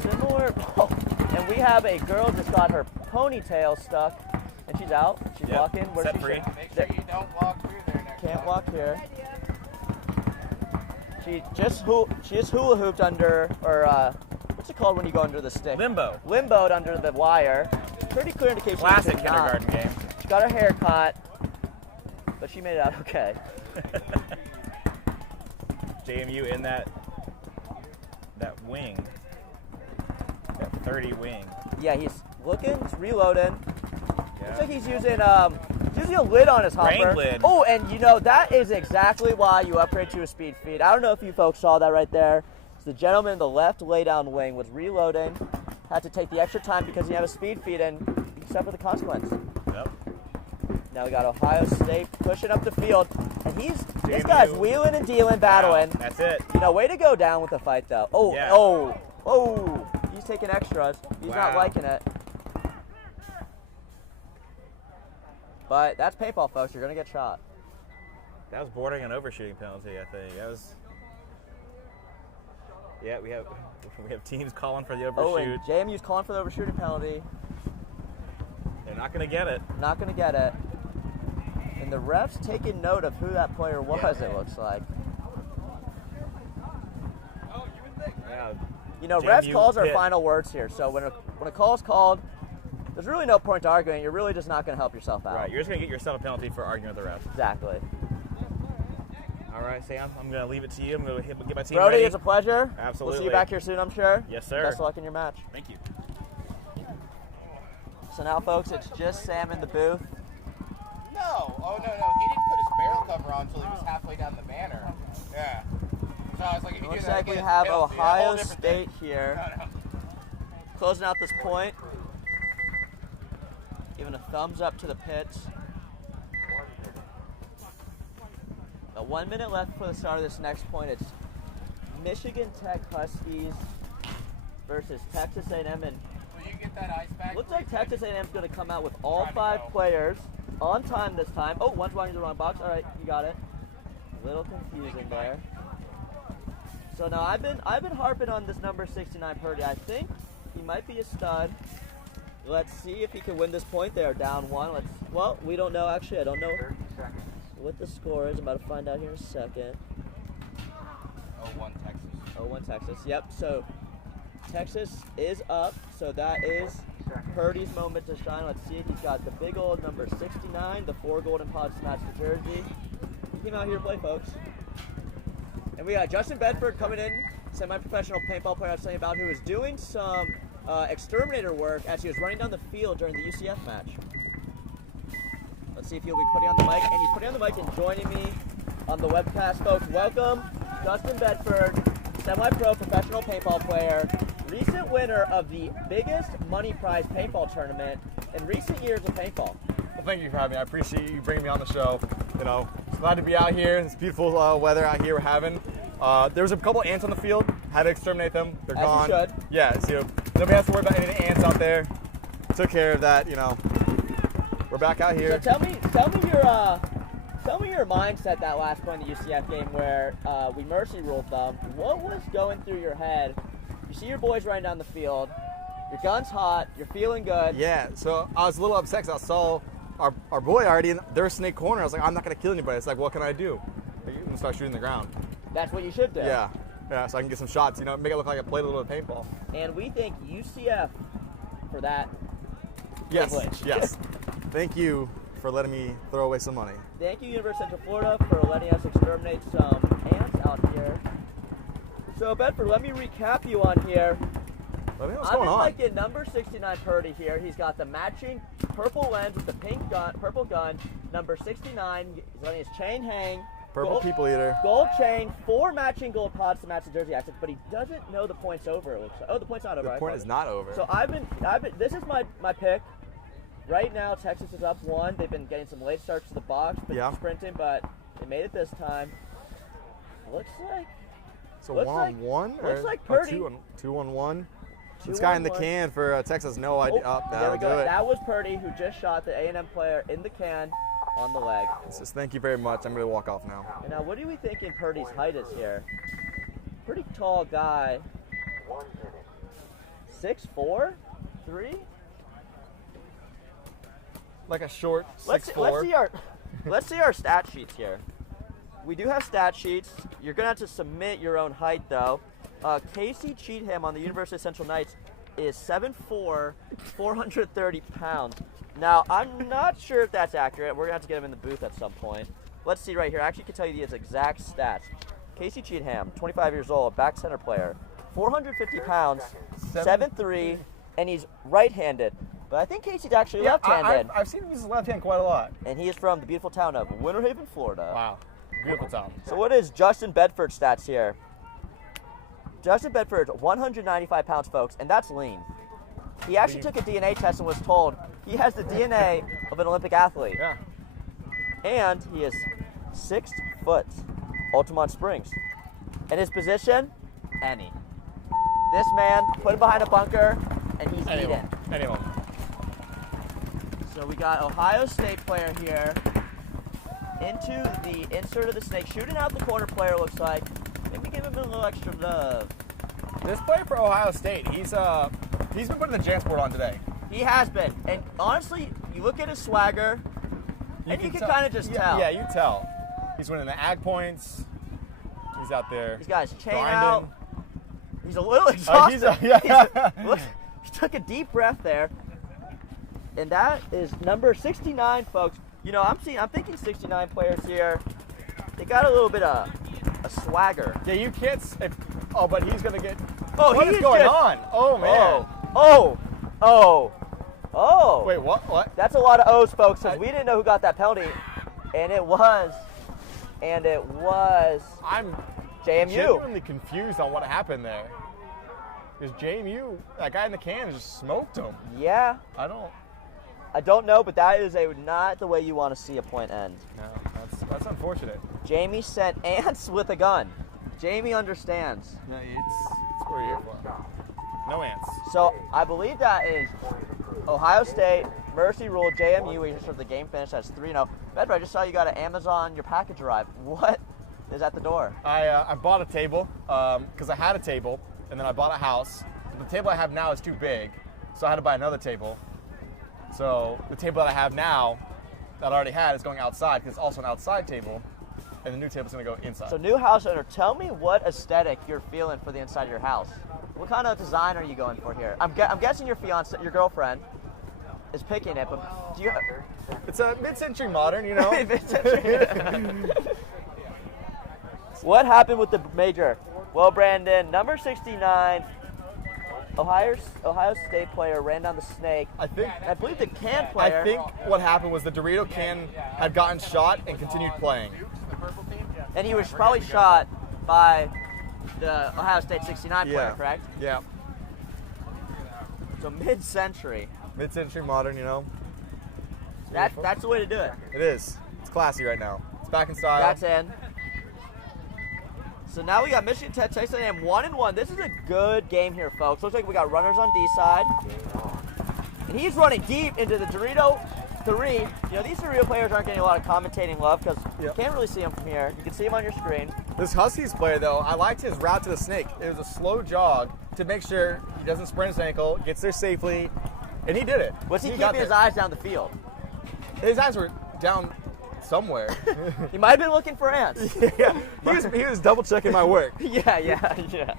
similar. Oh, and we have a girl just got her ponytail stuck, and she's out. She's walking. Where's set she? free. Make sure you don't walk through there next Can't time. walk here. She just hula hooped under, or what's it called when you go under the stick? Limboed under the wire. Pretty clear indication. Classic she did not. kindergarten game. She got her hair cut, but she made it out okay. JMU in that wing, that 30 wing. yeah, he's reloading. Looks like he's using a lid on his hopper. Rain lid. Oh, and that is exactly why you upgrade to a speed feed. I don't know if you folks saw that right there. So the gentleman in the left laydown wing was reloading, had to take the extra time because he had a speed feed, and he suffered the consequence. Yep. Now we got Ohio State pushing up the field, and this guy's wheeling and dealing, battling. Wow, that's it. Way to go down with the fight, though. Oh, he's taking extras. He's not liking it. But that's paintball, folks. You're gonna get shot. That was bordering an overshooting penalty, I think. That was. Yeah, we have teams calling for the overshoot. Oh, and JMU's calling for the overshooting penalty. They're not gonna get it. Not gonna get it. And the ref's taking note of who that player was. It looks like. Yeah. Refs calls are final words here. So when a call is called, there's really no point to arguing. You're really just not going to help yourself out. Right. You're just going to get yourself a penalty for arguing with the refs. Exactly. All right, Sam. I'm going to leave it to you. I'm going to get my team Brody, ready. it's a pleasure. Absolutely. We'll see you back here soon, I'm sure. Yes, sir. Best of luck in your match. Thank you. So now, folks, it's just Sam in the booth. No. Oh, no. He didn't put his barrel cover on until he was halfway down the manor. Yeah. So I was like, if you Looks do that like we again, have it's a penalty. Ohio A whole different State thing. here. No. Closing out this point. Giving a thumbs up to the pits. About 1 minute left before the start of this next point. It's Michigan Tech Huskies versus Texas A&M. And Will you get that ice pack? looks like Texas A&M is going to come out with all 5 players on time this time. Oh, one's running the wrong box. All right, you got it. A little confusing there. So now I've been harping on this number 69 Purdy. I think he might be a stud. Let's see if he can win this point. They are down 1. Well, we don't know. Actually, I don't know what the score is. I'm about to find out here in a second. 0-1 Texas. 0-1 Texas. Yep. So Texas is up. So that is Purdy's moment to shine. Let's see if he's got the big old number 69, the 4 golden pods to match the jersey. He came out here to play, folks. And we got Justin Bedford coming in, semi-professional paintball player I was saying about, who was doing some exterminator work as he was running down the field during the UCF match. Let's see if he'll be putting on the mic. And he's putting on the mic and joining me on the webcast, folks. Welcome, Justin Bedford, semi-pro professional paintball player, recent winner of the biggest money prize paintball tournament in recent years of paintball. Well, thank you for having me. I appreciate you bringing me on the show. Glad to be out here. It's beautiful weather out here we're having. There was a couple ants on the field. Had to exterminate them. They're As gone. you should. Yeah, so nobody has to worry about any ants out there. Took care of that. We're back out here. So tell me your mindset that last point in the UCF game where we mercy ruled them. What was going through your head? You see your boys running down the field. Your gun's hot. You're feeling good. Yeah, so I was a little upset because I saw our boy already in their snake corner. I was like, I'm not going to kill anybody. It's like, what can I do? I'm going to start shooting the ground. That's what you should do. Yeah, so I can get some shots, make it look like I played a little bit of paintball. And we thank UCF for that Yes, privilege. yes. Thank you for letting me throw away some money. Thank you, University of Central Florida, for letting us exterminate some ants out here. So, Bedford, let me recap you on here. Let me know what's going on. I'm liking number 69 Purdy here. He's got the matching purple lens with the purple gun. Number 69, he's letting his chain hang. Purple people eater. Gold chain, 4 matching gold pods to match the jersey accents, but he doesn't know the point's over. It looks like. Oh, the point's not over. The point is not over. So I've been. This is my pick. Right now, Texas is up 1. They've been getting some late starts to the box, sprinting, but they made it this time. Looks like. So 1-on-1? Looks like Purdy. 2-on-1. This guy in the can for Texas, no idea. That'll do it. That was Purdy, who just shot the A&M player in the can on the leg. Says, thank you very much. I'm going to walk off now. And now, what are we thinking Purdy's height is here? Pretty tall guy. 6'4", 3. Like a short 6'4". Let's see our stat sheets here. We do have stat sheets. You're gonna have to submit your own height though. Casey Cheatham on the University of Central Knights is 7'4", 430 pounds. Now, I'm not sure if that's accurate. We're gonna have to get him in the booth at some point. Let's see right here. I actually can tell you his exact stats. Casey Cheatham, 25 years old, back center player, 450 pounds, 7'3", and he's right-handed. But I think Casey's actually left-handed. I've seen him use his left hand quite a lot. And he is from the beautiful town of Winter Haven, Florida. Wow, beautiful town. So what is Justin Bedford's stats here? Justin Bedford, 195 pounds, folks, and that's lean. He actually took a DNA test and was told he has the DNA of an Olympic athlete. Yeah. And he is 6 foot, Altamont Springs. And his position, any. This man, put him behind a bunker, and he's eating. Anyone. So we got Ohio State player here into the insert of the snake, shooting out the corner player, looks like. Maybe give him a little extra love. This player for Ohio State, he's been putting the JanSport on today. He has been. And honestly, you look at his swagger, and you can kind of just tell. Yeah, you tell. He's winning the ag points. He's out there. He's got his chain grinding. out. He's a little exhausted. He took a deep breath there. And that is number 69, folks. You know, I'm thinking 69 players here. They got a little bit of a swagger. Yeah, you can't. But he's gonna get. Oh, what is going on? Oh man. Oh. Wait, what? What? That's a lot of O's, folks, because we didn't know who got that penalty, and it was I'm JMU. genuinely confused on what happened there. Because JMU, that guy in the can just smoked him. Yeah. I don't know, but that is not the way you want to see a point end. No, that's unfortunate. Jamie sent ants with a gun. Jamie understands. Yeah, it's what we're here for. No ants. So I believe that is Ohio State, Mercy Rule, JMU. We just have the game finished. That's 3-0. Bedford, I just saw you got an Amazon, your package arrived. What is at the door? I bought a table because I had a table, and then I bought a house. The table I have now is too big, so I had to buy another table. So the table that I have now, that I already had, is going outside because it's also an outside table, and the new table's going to go inside. So new house owner, tell me what aesthetic you're feeling for the inside of your house. What kind of design are you going for here? I'm guessing your fiance, your girlfriend, is picking it, but do you? It's a mid-century modern, you know. What happened with the major? Well, Brandon, number 69, Ohio State player ran down the snake. I believe the can player. I think what happened was the Dorito can had gotten shot and continued playing. And he was probably shot by the Ohio State 69 player, correct? Yeah. So mid-century. Mid-century modern, you know. That's the way to do it. It is. It's classy right now. It's back in style. That's in. So now we got Michigan Tech, Texas A&M 1-1. This is a good game here, folks. Looks like we got runners on D side. And he's running deep into the Dorito 3. You know, these Dorito players aren't getting a lot of commentating love because you can't really see them from here. You can see them on your screen. This Huskies player, though, I liked his route to the snake. It was a slow jog to make sure he doesn't sprain his ankle, gets there safely, and he did it. Was he keeping his eyes down the field? His eyes were down somewhere. He might have been looking for ants. Yeah, he was double checking my work. Yeah.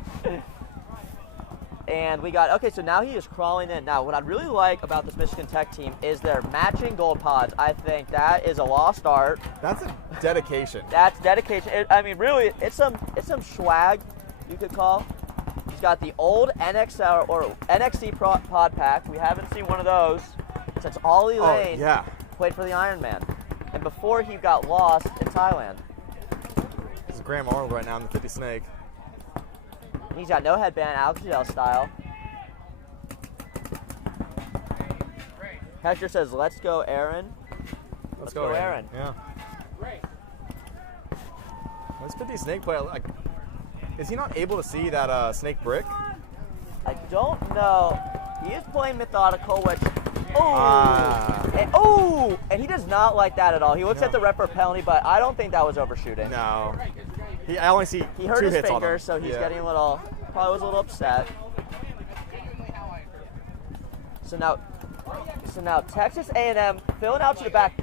And we got, okay, so now he is crawling in. Now, what I really like about this Michigan Tech team is their matching gold pods. I think that is a lost art. That's a dedication. That's dedication. I mean, really, it's some swag, you could call. He's got the old NXL or NXC pod pack. We haven't seen one of those since Ollie Lane played for the Ironman. And before he got lost in Thailand. This is Graham Arnold right now in the 50 snake. He's got no headband, Alex Udell style. Hector says, let's go, Aaron. Let's go, Aaron. Yeah. This 50 snake player, like, is he not able to see that snake brick? I don't know. He is playing methodical, which, and he does not like that at all. He looks at the ref for a penalty, but I don't think that was overshooting. No. I only see he hurt 2 his hits finger, on him. so he's getting probably was a little upset. So now Texas A&M filling out to the back.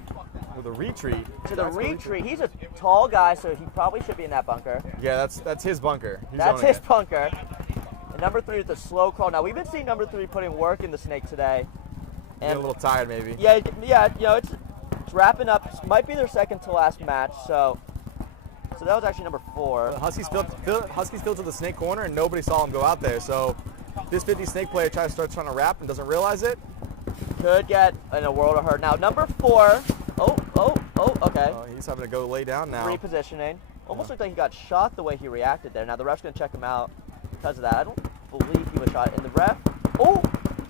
With a retreat. To the retreat. He's a tall guy, so he probably should be in that bunker. Yeah, that's his bunker. That's his bunker. And number 3 with the slow crawl. Now, we've been seeing number 3 putting work in the snake today. And a little tired, maybe. Yeah, you know, it's wrapping up. It might be their second to last match, so that was actually number 4. The Huskies filled to the snake corner, and nobody saw him go out there. So this 50 snake player starts trying to wrap and doesn't realize it. Could get in a world of hurt. Now, number 4. Okay. He's having to go lay down now. Repositioning. Almost looked like he got shot the way he reacted there. Now, the ref's going to check him out because of that. I don't believe he was shot. In the ref,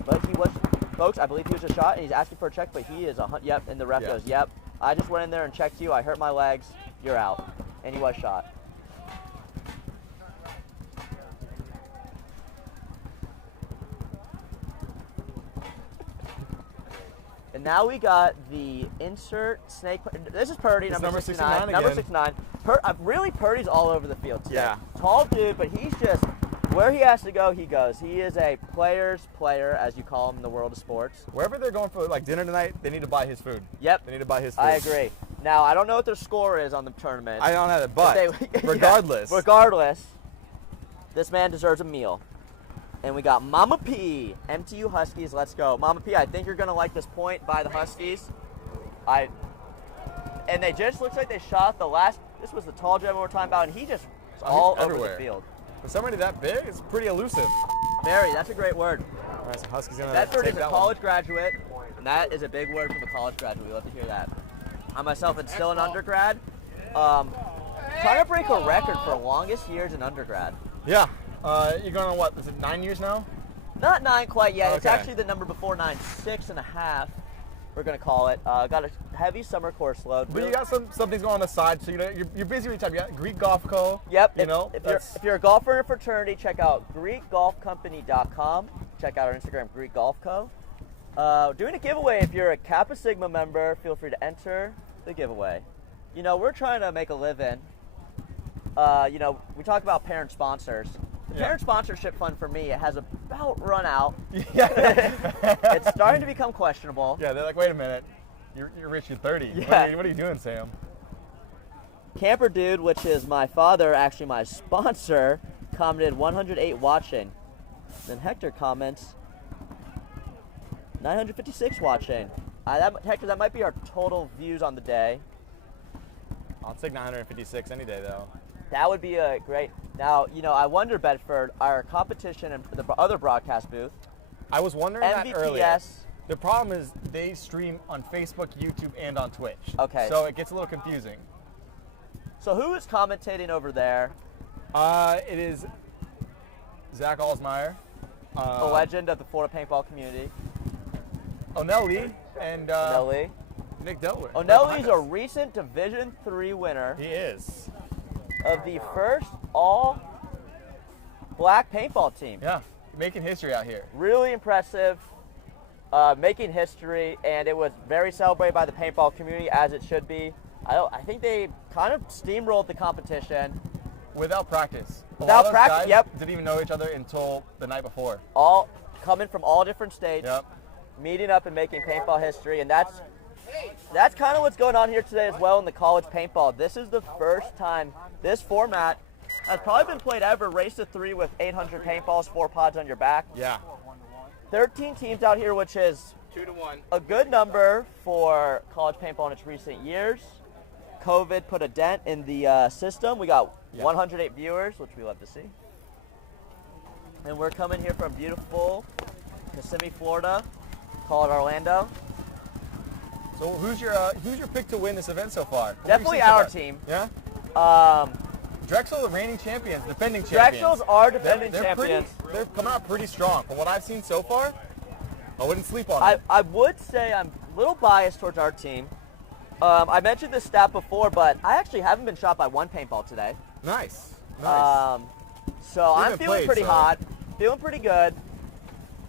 but he was, folks, I believe he was a shot, and he's asking for a check, but he is yep, and the ref goes, yep. I just went in there and checked you. I hurt my legs. You're out. And he was shot. And now we got the insert snake. This is Purdy, number 69. Number 69. Really, Purdy's all over the field today. Yeah. Tall dude, but he's just, where he has to go, he goes. He is a player's player, as you call him in the world of sports. Wherever they're going for like dinner tonight, they need to buy his food. Yep. They need to buy his food. I agree. Now, I don't know what their score is on the tournament. I don't have it, but regardless. Regardless, this man deserves a meal. And we got Mama P, MTU Huskies, let's go. Mama P, I think you're going to like this point by the Huskies. And they just looks like they shot the last, this was the tall gentleman we're talking about, and he just was all over the field. For somebody that big, it's pretty elusive. Very, that's a great word. All right, so Huskies gonna Bedford take is a that college graduate, and that is a big word from a college graduate. We love to hear that. I myself am still an undergrad. Trying to break a record for longest years in undergrad. Yeah. You're going on what? Is it 9 years now? Not 9 quite yet. Okay. It's actually the number before 9, 6.5. We're gonna call it. Got a heavy summer course load. But you got some things going on the side, so you're busy with your time. You got Greek Golf Co. Yep. If you're a golfer in a fraternity, check out GreekGolfCompany.com. Check out our Instagram, Greek Golf Co. Doing a giveaway. If you're a Kappa Sigma member, feel free to enter the giveaway. We're trying to make a living. We talk about parent sponsors. The parent sponsorship fund for me, it has about run out. It's starting to become questionable. Yeah, they're like, wait a minute, you're rich, you're 30. Yeah. What are you doing, Sam? Camper Dude, which is my father, actually my sponsor, commented 108 watching. Then Hector comments 956 watching. Hector, that might be our total views on the day. I'll take 956 any day, though. That would be a great. Now, I wonder, Bedford, our competition and the other broadcast booth. I was wondering NVPS, that earlier. The problem is they stream on Facebook, YouTube, and on Twitch. Okay. So it gets a little confusing. So who is commentating over there? It is Zach Alsmeyer. A legend of the Florida paintball community. Onel Lee and Nick Delaware. Onel Lee's a recent Division III winner. He is. Of the first all-black paintball team. Yeah, making history out here. Really impressive, making history, and it was very celebrated by the paintball community, as it should be. I think they kind of steamrolled the competition. Without practice. Without practice, yep. Didn't even know each other until the night before. All coming from all different states. Yep. Meeting up and making paintball history, and that's kind of what's going on here today as well in the college paintball. This is the first time this format has probably been played ever. Race to 3 with 800 paintballs, 4 pods on your back. Yeah. 13 teams out here, which is 2-1. A good number for college paintball in its recent years. COVID put a dent in the system. We got 108 viewers, which we love to see. And we're coming here from beautiful Kissimmee, Florida. Call it Orlando. So who's your pick to win this event so far? Definitely our team. Yeah. Drexel, the reigning champions, defending champions. Drexel's are defending champions. They're coming out pretty strong. From what I've seen so far, I wouldn't sleep on it. I would say I'm a little biased towards our team. I mentioned this stat before, but I actually haven't been shot by one paintball today. Nice. So I'm feeling pretty hot, feeling pretty good.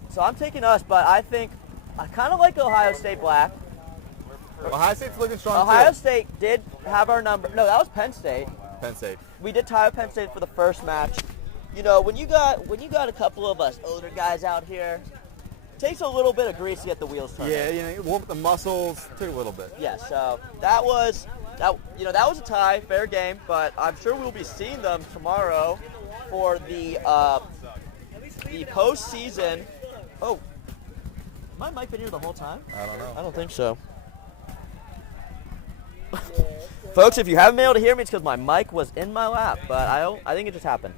So I'm taking us, but I think I kind of like Ohio State Black. Ohio State's looking strong Ohio State did have our number. No, that was Penn State. Penn State. We did tie with Penn State for the first match. When you got a couple of us older guys out here, it takes a little bit of grease to get the wheels turning. Yeah, warm up the muscles, take a little bit. Yeah, so that was a tie, fair game, but I'm sure we'll be seeing them tomorrow for the postseason. Oh, my mic been here the whole time? I don't know. I don't think so. Folks, if you haven't been able to hear me, it's because my mic was in my lap, but I think it just happened.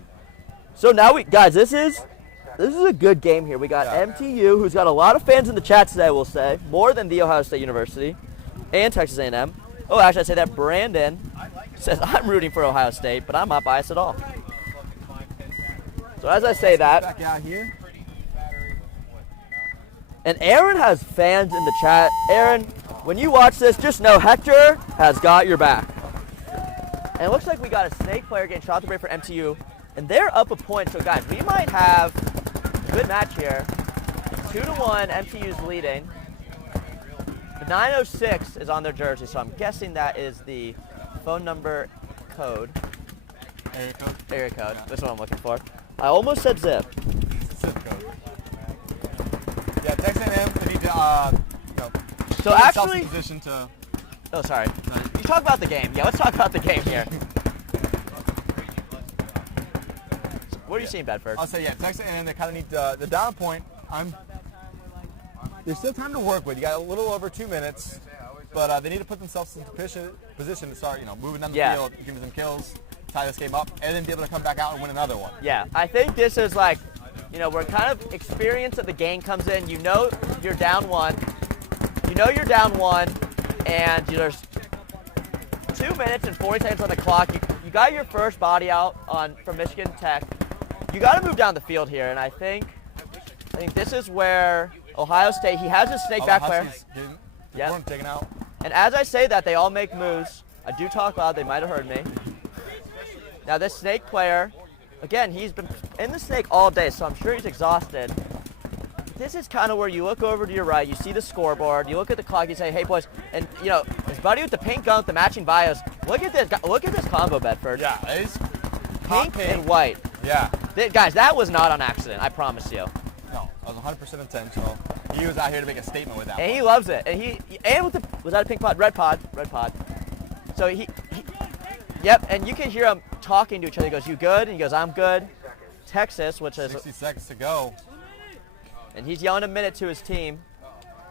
So now guys, this is This is a good game here. We got MTU, who's got a lot of fans in the chat today, we'll say. More than The Ohio State University and Texas A&M. Oh, actually, I say that Brandon says I'm rooting for Ohio State, but I'm not biased at all. So as I say that, Back out here. and Aaron has fans in the chat. Aaron, when you watch this, just know Hector has got your back. And it looks like we got a Snake player getting shot to break for MTU, and they're up a point. So guys, we might have a good match here. 2-1, MTU's leading. The 906 is on their jersey, so I'm guessing that is the phone number code. Area code? Area code. That's what I'm looking for. I almost said zip. Zip code. Yeah, Texas A&M, they need to, So put themselves actually, in position to. oh, sorry. You talk about the game. Yeah, let's talk about the game here. What are you seeing, Bedford? I'll say, yeah, Texas A&M, they kind of need the down point. There's still time to work with. You got a little over 2 minutes, but they need to put themselves in position to start, moving down the field, giving some kills, tie this game up, and then be able to come back out and win another one. Yeah, I think this is like, where kind of experience of the game comes in. You know you're down one. And there's 2 minutes and 40 seconds on the clock. You got your first body out from Michigan Tech. You got to move down the field here, and I think this is where Ohio State, he has his Snake back player. Yeah. Taken out. And as I say that, they all make moves. I do talk loud. They might have heard me. Now this Snake player, again, he's been in the Snake all day, so I'm sure he's exhausted. This is kind of where you look over to your right, you see the scoreboard, you look at the clock, you say, hey boys, and his buddy with the pink gun with the matching bios, look at this combo, Bedford. Yeah, it's pink and white. Yeah. Guys, that was not on accident, I promise you. No, that was 100% intentional. He was out here to make a statement with that. And he loves it. And was that a pink pod? Red pod. So yep, and you can hear him talking to each other. He goes, you good? And he goes, I'm good. Texas, which is 60 seconds to go. And he's yelling a minute to his team.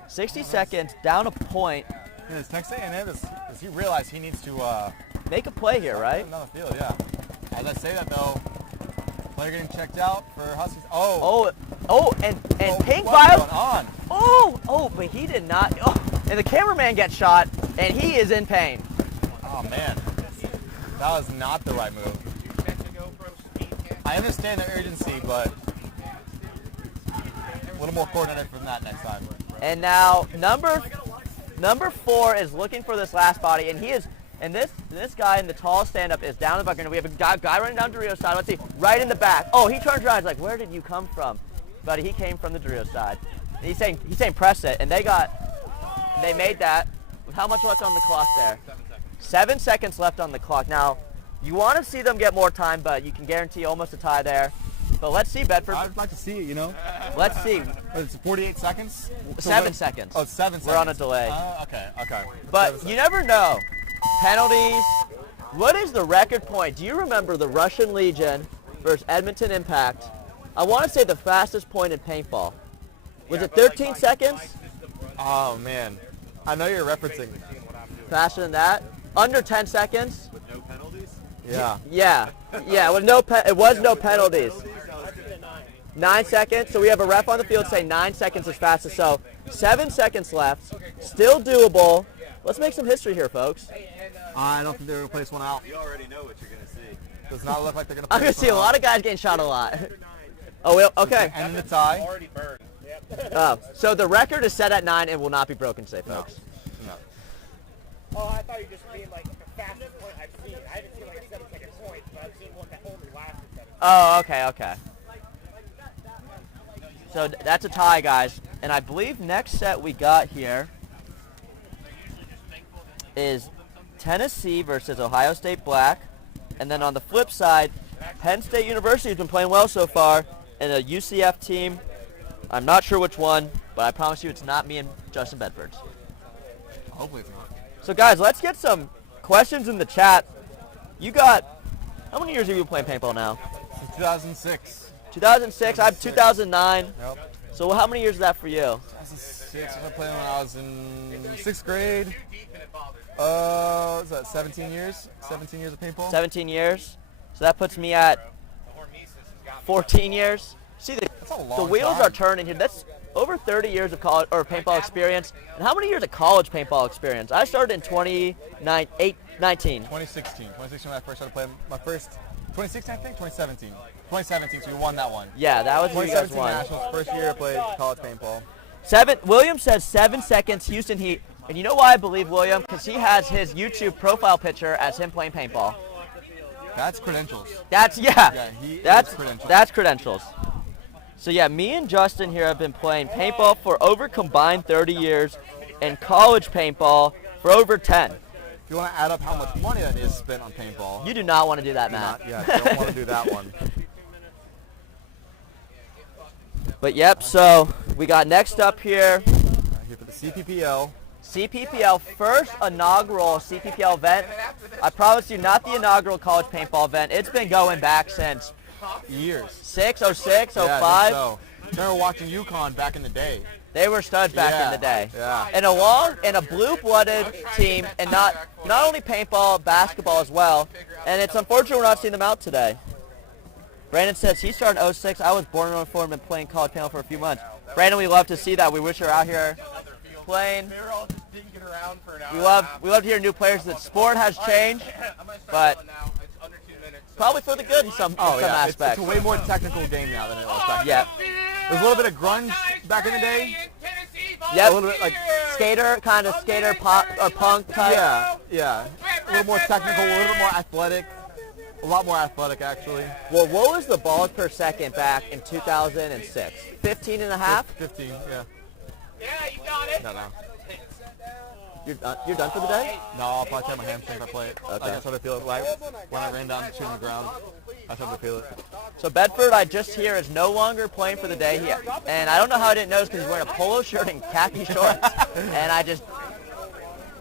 60 seconds, down a point. Does Texas A&M, does he realize he needs to make a play here, right? Down the field, yeah. As I say that though, player getting checked out for Huskies. And pink what's bio. going on? But he did not. Oh, and the cameraman gets shot, and he is in pain. Oh man, that was not the right move. I understand the urgency, but a little more coordinated from that next time. And now number 4 is looking for this last body, and he is. And this guy in the tall stand-up is down the bucket. We have a guy running down Dorio's side. Let's see, right in the back. Oh, he turns around. He's like, "Where did you come from?" Buddy, he came from the Dorio side. And he's saying press it, and they made that. With how much left on the clock there? 7 seconds left on the clock. Now, you want to see them get more time, but you can guarantee almost a tie there. But let's see, Bedford. I'd like to see it, Let's see. It's 48 seconds? 7 seconds. Oh, 7 seconds. We're on a delay. Okay. But you never know. Penalties. What is the record point? Do you remember the Russian Legion versus Edmonton Impact? I want to say the fastest point in paintball. Was it 13 seconds? Oh, man. I know you're referencing. Faster than that? Under 10 seconds? With no penalties? Yeah. Yeah, it was no penalties. 9 seconds. So we have a ref on the field saying 9 seconds is fastest. So 7 seconds left. Still doable. Let's make some history here, folks. I don't think they're going to play this one out. You already know what you're going to see. Does not look like they're going to play I'm going to see a lot of guys getting shot a lot. Oh, well, okay. And in the tie. Already burned. So the record is set at 9 and will not be broken today, folks. No. Oh, I thought you were just being like the fastest point I've seen. I haven't seen like a 7-second point, but I've seen one that only lasted 7 seconds. Oh, okay. So that's a tie, guys. And I believe next set we got here is Tennessee versus Ohio State Black. And then on the flip side, Penn State University has been playing well so far, and a UCF team. I'm not sure which one, but I promise you it's not me and Justin Bedford. Hopefully it's not. So guys, let's get some questions in the chat. How many years have you been playing paintball now? Since 2006. 2006, I have 2009. Yep. So how many years is that for you? 2006, I started playing when I was in 6th grade. What's that, 17 years? 17 years of paintball? 17 years. So that puts me at 14 years. See, That's a long The wheels time. are turning here. That's over 30 years of college or paintball experience. And how many years of college paintball experience? I started in 2019. 2016 when I first started playing. My first 2016, I think 2017. 2017, so you won that one. Yeah, that was when you guys 2017 won. Nationals, first year I played college paintball. William says 7 seconds, Houston Heat. And you know why I believe William? Because he has his YouTube profile picture as him playing paintball. That's credentials. That's credentials. That's credentials. So yeah, me and Justin here have been playing paintball for over combined 30 years and college paintball for over 10. If you want to add up how much money that is spent on paintball. You do not want to do that, Matt. Don't want to do that one. But yep, so we got next up here. Here for the CPPL. CPPL, first inaugural CPPL event. I promise you, not the inaugural college paintball event. It's been going back since years. 06, 05. Yeah, I think so. I remember watching UConn back in the day. They were studs back in the day. Yeah. And a blue-blooded team, and not only paintball, basketball as well. And it's unfortunate we're not seeing them out today. Brandon says he started in 06. I was born in 04 and been playing college paintball for a few months. Brandon, we love to see that. We wish you were out here playing. We love to hear new players. The sport has changed, but probably for the good in some aspects. It's a way more technical game now than it was back then. Yeah. There's a little bit of grunge back in the day. Yep. A little bit like skater pop or punk type. Yeah. A little more technical, a little bit more athletic. A lot more athletic, actually. Well, what was the balls per second back in 2006? 15 and a half? 15, yeah. Yeah, you got it. No. You're done for the day? No, I'll probably tear my hamstring if I play it. Okay. I started to feel it right when I ran down shooting the ground. I started to feel it. So Bedford, I just hear, is no longer playing for the day. And I don't know how I didn't notice because he's wearing a polo shirt and khaki shorts. And I just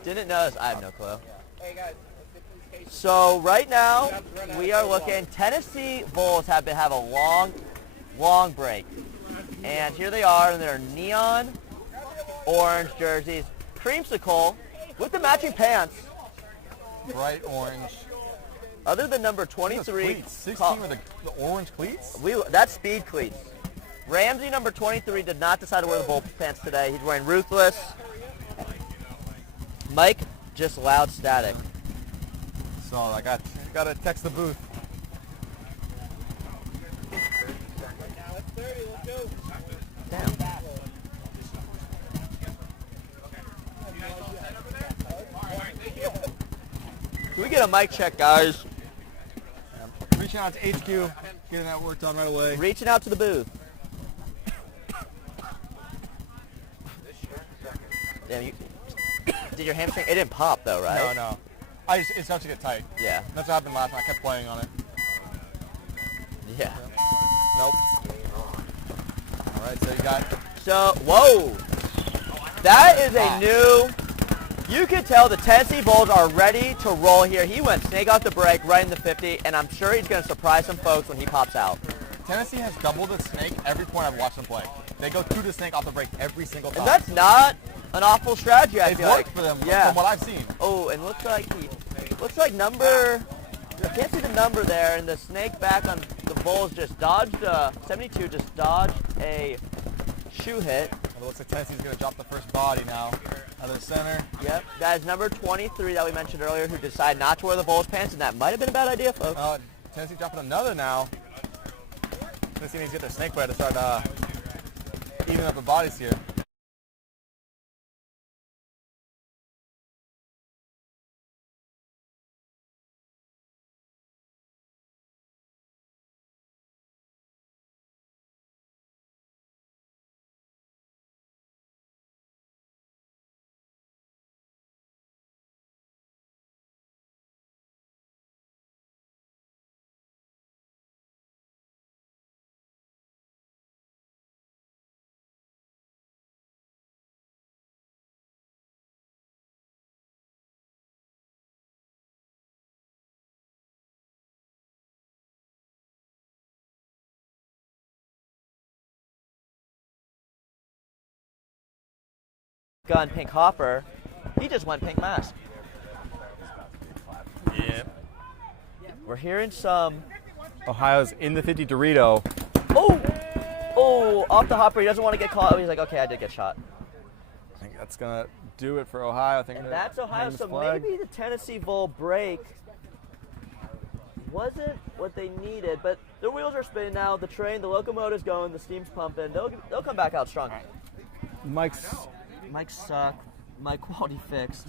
didn't notice. I have no clue. So right now, we are looking. Tennessee Bulls have a long break. And here they are in their neon orange jerseys. Creamsicle with the matching pants. Bright orange. Other than number 23. 16 with the orange cleats? That's speed cleats. Ramsey, number 23, did not decide to wear the Bull pants today. He's wearing Ruthless. Mike, just loud static. So I got to text the booth. Damn. Can we get a mic check, guys? Reaching out to HQ, getting that work done right away. Reaching out to the booth. Damn, did your hamstring? It didn't pop though, right? No. It starts to get tight. Yeah. That's what happened last time. I kept playing on it. Yeah. Nope. All right, so you got. So, whoa. That is a new. You can tell the Tennessee Bulls are ready to roll here. He went snake off the break right in the 50, and I'm sure he's going to surprise some folks when he pops out. Tennessee has doubled the snake every point I've watched them play. They go to the snake off the break every single time. And that's not an awful strategy, I feel like. It's worked for them from what I've seen. Oh, and looks like number, I can't see the number there, and the snake back on the Bulls just dodged, 72 just dodged a shoe hit. It looks like Tennessee's going to drop the first body now. Other center. Yep, that is number 23 that we mentioned earlier who decided not to wear the Bulls pants, and that might have been a bad idea, folks. Tennessee dropping another now. Tennessee needs to get their snake player to start evening up the bodies here. Gun pink hopper, he just went pink mask. Yeah. We're hearing some. Ohio's in the 50 Dorito. Oh, Oh, off the hopper. He doesn't want to get caught. He's like, okay, I did get shot. I think that's going to do it for Ohio. I think And that's Ohio, so maybe the Tennessee Bowl break wasn't what they needed, but their wheels are spinning now. The train, the locomotive's going, the steam's pumping. They'll come back out strong. Mike's suck. Mic quality fixed.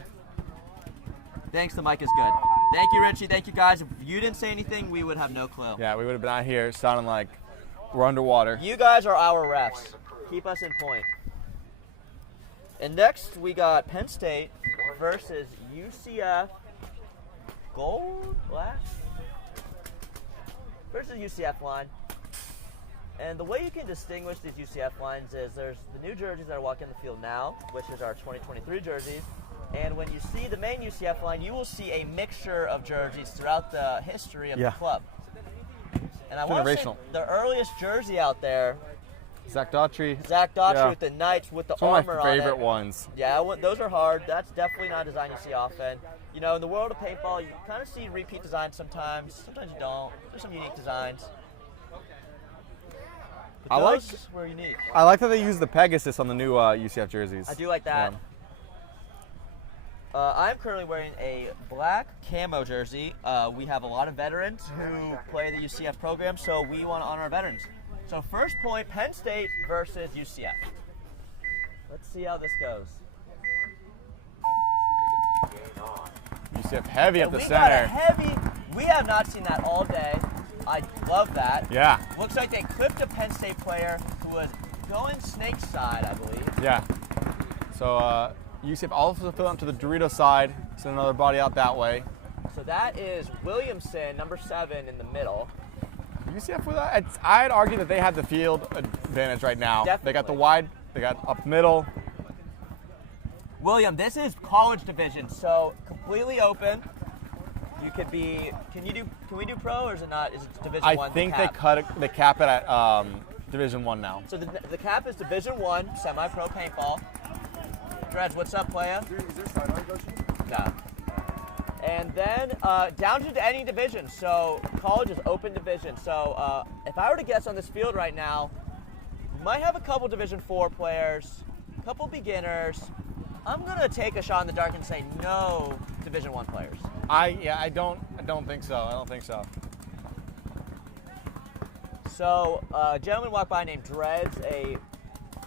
Thanks, the mic is good. Thank you, Richie. Thank you, guys. If you didn't say anything, we would have no clue. Yeah, we would have been out here sounding like we're underwater. You guys are our refs. Keep us in point. And next, we got Penn State versus UCF. Gold? Black? Versus UCF line. And the way you can distinguish these UCF lines is there's the new jerseys that are walking the field now, which is our 2023 jerseys. And when you see the main UCF line, you will see a mixture of jerseys throughout the history of the club. And I want to say the earliest jersey out there, Zach Daughtry. With the Knights with the it's one armor of my favorite on it. ones. Yeah, those are hard. That's definitely not a design you see often. You know, in the world of paintball, you kind of see repeat designs sometimes. Sometimes you don't. There's some unique designs. But those were unique. I like that they use the Pegasus on the new UCF jerseys. I do like that. I'm currently wearing a black camo jersey. We have a lot of veterans who play the UCF program, so we want to honor our veterans. So first point, Penn State versus UCF. Let's see how this goes. UCF heavy at the we center. Got a heavy. We have not seen that all day. I love that. Yeah. Looks like they clipped a Penn State player who was going snake side, I believe. Yeah. So UCF also filled onto the Dorito side. Send another body out that way. So that is Williamson, number 7 in the middle. UCF with that, I'd argue that they have the field advantage right now. Definitely. They got the wide, they got up middle. William, this is college division, so completely open. You could be. Can we do pro or is it not? Is it Division 1? I think they cap it at Division 1 now. So the cap is Division 1 semi-pro paintball. Dreads, what's up, playa? Is there sideline coaching? No. And then down to any division. So college is open division. So if I were to guess on this field right now, you might have a couple Division 4 players, a couple beginners. I'm gonna take a shot in the dark and say no Division 1 players. I don't think so. I don't think so. So a gentleman walked by named Dreads, a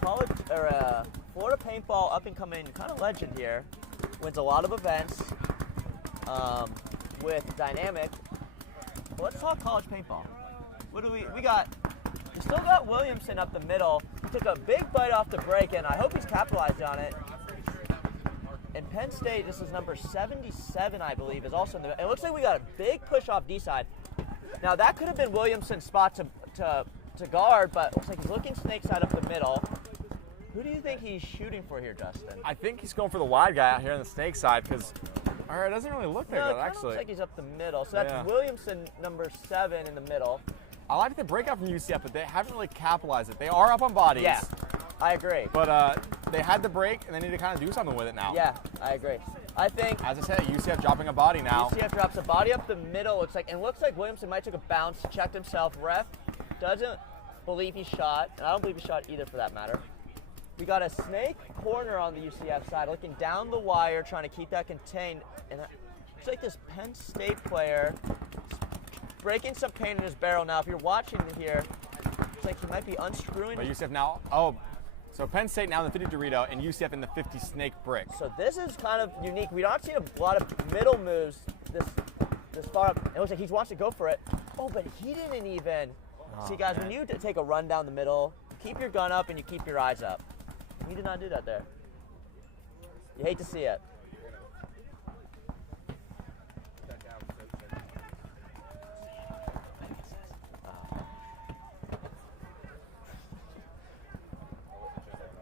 college or a Florida paintball up and coming kind of legend here. Wins a lot of events with Dynamic. Well, let's talk college paintball. What do we got? We still got Williamson up the middle. He took a big bite off the break, and I hope he's capitalized on it. And Penn State, this is number 77, I believe, is also in the. It looks like we got a big push off D side. Now that could have been Williamson's spot to guard, but it looks like he's looking snake side up the middle. Who do you think he's shooting for here, Justin? I think he's going for the wide guy out here on the snake side because, it doesn't really look that good actually. Looks like he's up the middle. So that's Williamson, number 7 in the middle. I like the breakout from UCF, but they haven't really capitalized it. They are up on bodies. Yeah, I agree. But they had the break, and they need to kind of do something with it now. Yeah, I agree. I think, as I said, UCF dropping a body now. UCF drops a body up the middle. Looks like Williamson might took a bounce, checked himself. Ref doesn't believe he shot, and I don't believe he shot either for that matter. We got a snake corner on the UCF side, looking down the wire, trying to keep that contained. And it looks like this Penn State player breaking some paint in his barrel. Now, if you're watching here, it's like he might be unscrewing. But UCF now, so Penn State now in the 50 Dorito and UCF in the 50 snake brick. So this is kind of unique. We don't see a lot of middle moves this far up. It looks like he wants to go for it. Oh, but he didn't even. See, guys, when you take a run down the middle, keep your gun up and you keep your eyes up. He did not do that there. You hate to see it.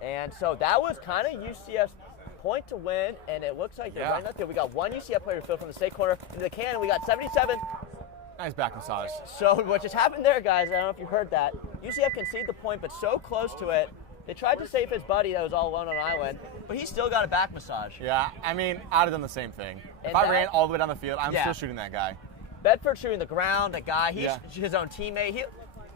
And so that was kind of UCF's point to win, and it looks like they're right up there. We got one UCF player who filled from the state corner into the can, and we got 77. Nice back massage. So what just happened there, guys, I don't know if you heard that. UCF conceded the point, but so close to it. They tried to save his buddy that was all alone on an island, but he still got a back massage. Yeah, I mean, I'd have done the same thing. And if I ran all the way down the field, I'm Yeah. still shooting that guy. Bedford shooting the ground, a guy, he's his own teammate.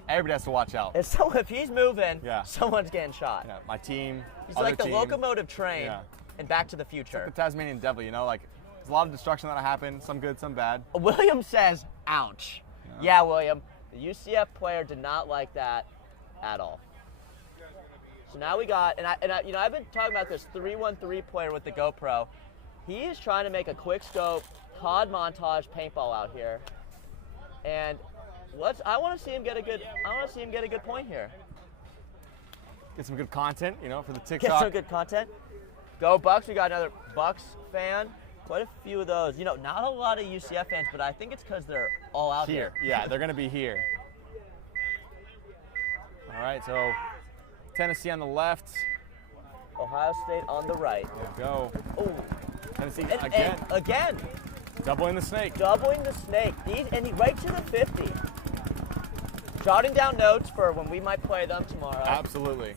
Everybody has to watch out. If he's moving, Yeah. someone's getting shot. Yeah, my team. He's other like the team. locomotive train Yeah. in Back to the Future. The Tasmanian devil, you know, like there's a lot of destruction that'll happen, some good, some bad. William says, ouch. Yeah, William. The UCF player did not like that at all. So now we got, and I've been talking about this 3-1-3 player with the GoPro. He is trying to make a quick scope COD montage paintball out here, and I want to see him get a good point here. Get some good content, you know, for the TikTok. Get some good content. Go Bucks! We got another Bucks fan. Quite a few of those. You know, not a lot of UCF fans, but I think it's because they're all out here. Yeah, they're going to be here. All right, so Tennessee on the left. Ohio State on the right. There we go. Oh, Tennessee and again. Doubling the snake. Doubling the snake. Right to the 50. Jotting down notes for when we might play them tomorrow. Absolutely.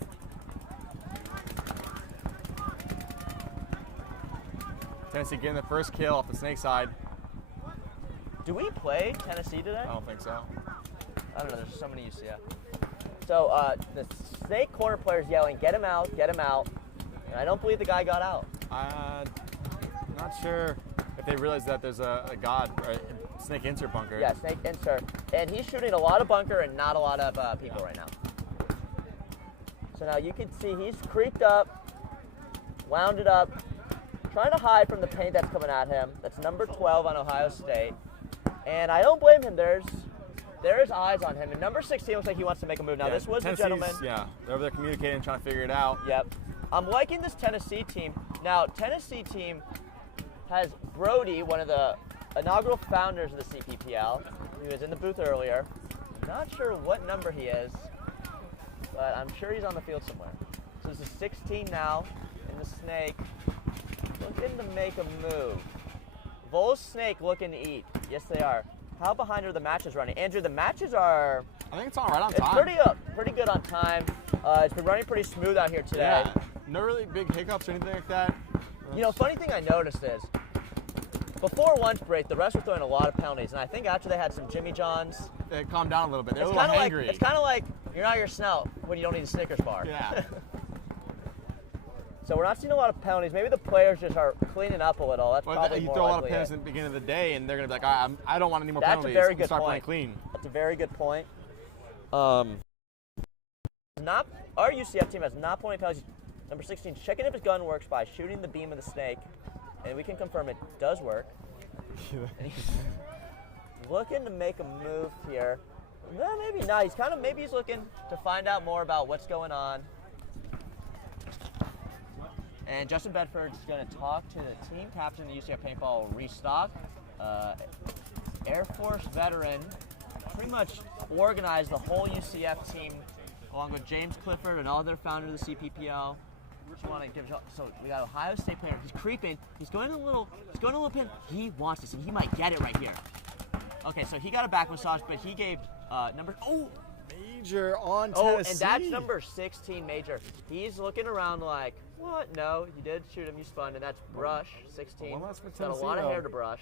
Tennessee getting the first kill off the snake side. Do we play Tennessee today? I don't think so. I don't know. There's so many UCF. So the snake corner player's yelling, "Get him out! Get him out!" And I don't believe the guy got out. Not sure if they realize that there's a snake insert bunker. Yeah, snake insert. And he's shooting a lot of bunker and not a lot of people right now. So now you can see he's creeped up, wound it up, trying to hide from the paint that's coming at him. That's number 12 on Ohio State. And I don't blame him. There's eyes on him. And number 16 looks like he wants to make a move. Now, this was a gentleman. Yeah, they're over there communicating, trying to figure it out. Yep. I'm liking this Tennessee team. Now, Tennessee team has Brody, one of the inaugural founders of the CPPL. He was in the booth earlier. Not sure what number he is, but I'm sure he's on the field somewhere. So this is 16 now in the snake. Looking to make a move. Vol's snake looking to eat. Yes, they are. How behind are the matches running? Andrew, the matches are... I think it's all right on time. It's pretty good on time. It's been running pretty smooth out here today. Yeah. No really big hiccups or anything like that. You know, funny thing I noticed is, before lunch break, the refs were throwing a lot of penalties, and I think after they had some Jimmy John's... They calmed down a little bit. They're a little hangry. It's kind of like you're not your snout when you don't need a Snickers bar. Yeah. So we're not seeing a lot of penalties. Maybe the players just are cleaning up a little. That's probably you more throw a lot of likely penalties at the beginning of the day, and they're going to be like, I don't want any more penalties. That's a very good start point. Playing clean. That's a very good point. Our UCF team has not put any penalties. Number 16, checking if his gun works by shooting the beam of the snake, and we can confirm it does work. And he's looking to make a move here. Well, maybe not. Maybe he's looking to find out more about what's going on. And Justin Bedford's going to talk to the team captain of the UCF Paintball Restock. Air Force veteran, pretty much organized the whole UCF team along with James Clifford and all their founder of the CPPL. So we got Ohio State player. He's creeping. He's going a little pin. He wants this, and he might get it right here. Okay, so he got a back massage, but he gave Major on Tennessee. Oh, and that's number 16, Major. He's looking around like, what? No, you did shoot him. You spun, and that's Brush, 16. One less for Got a lot of though. hair to brush.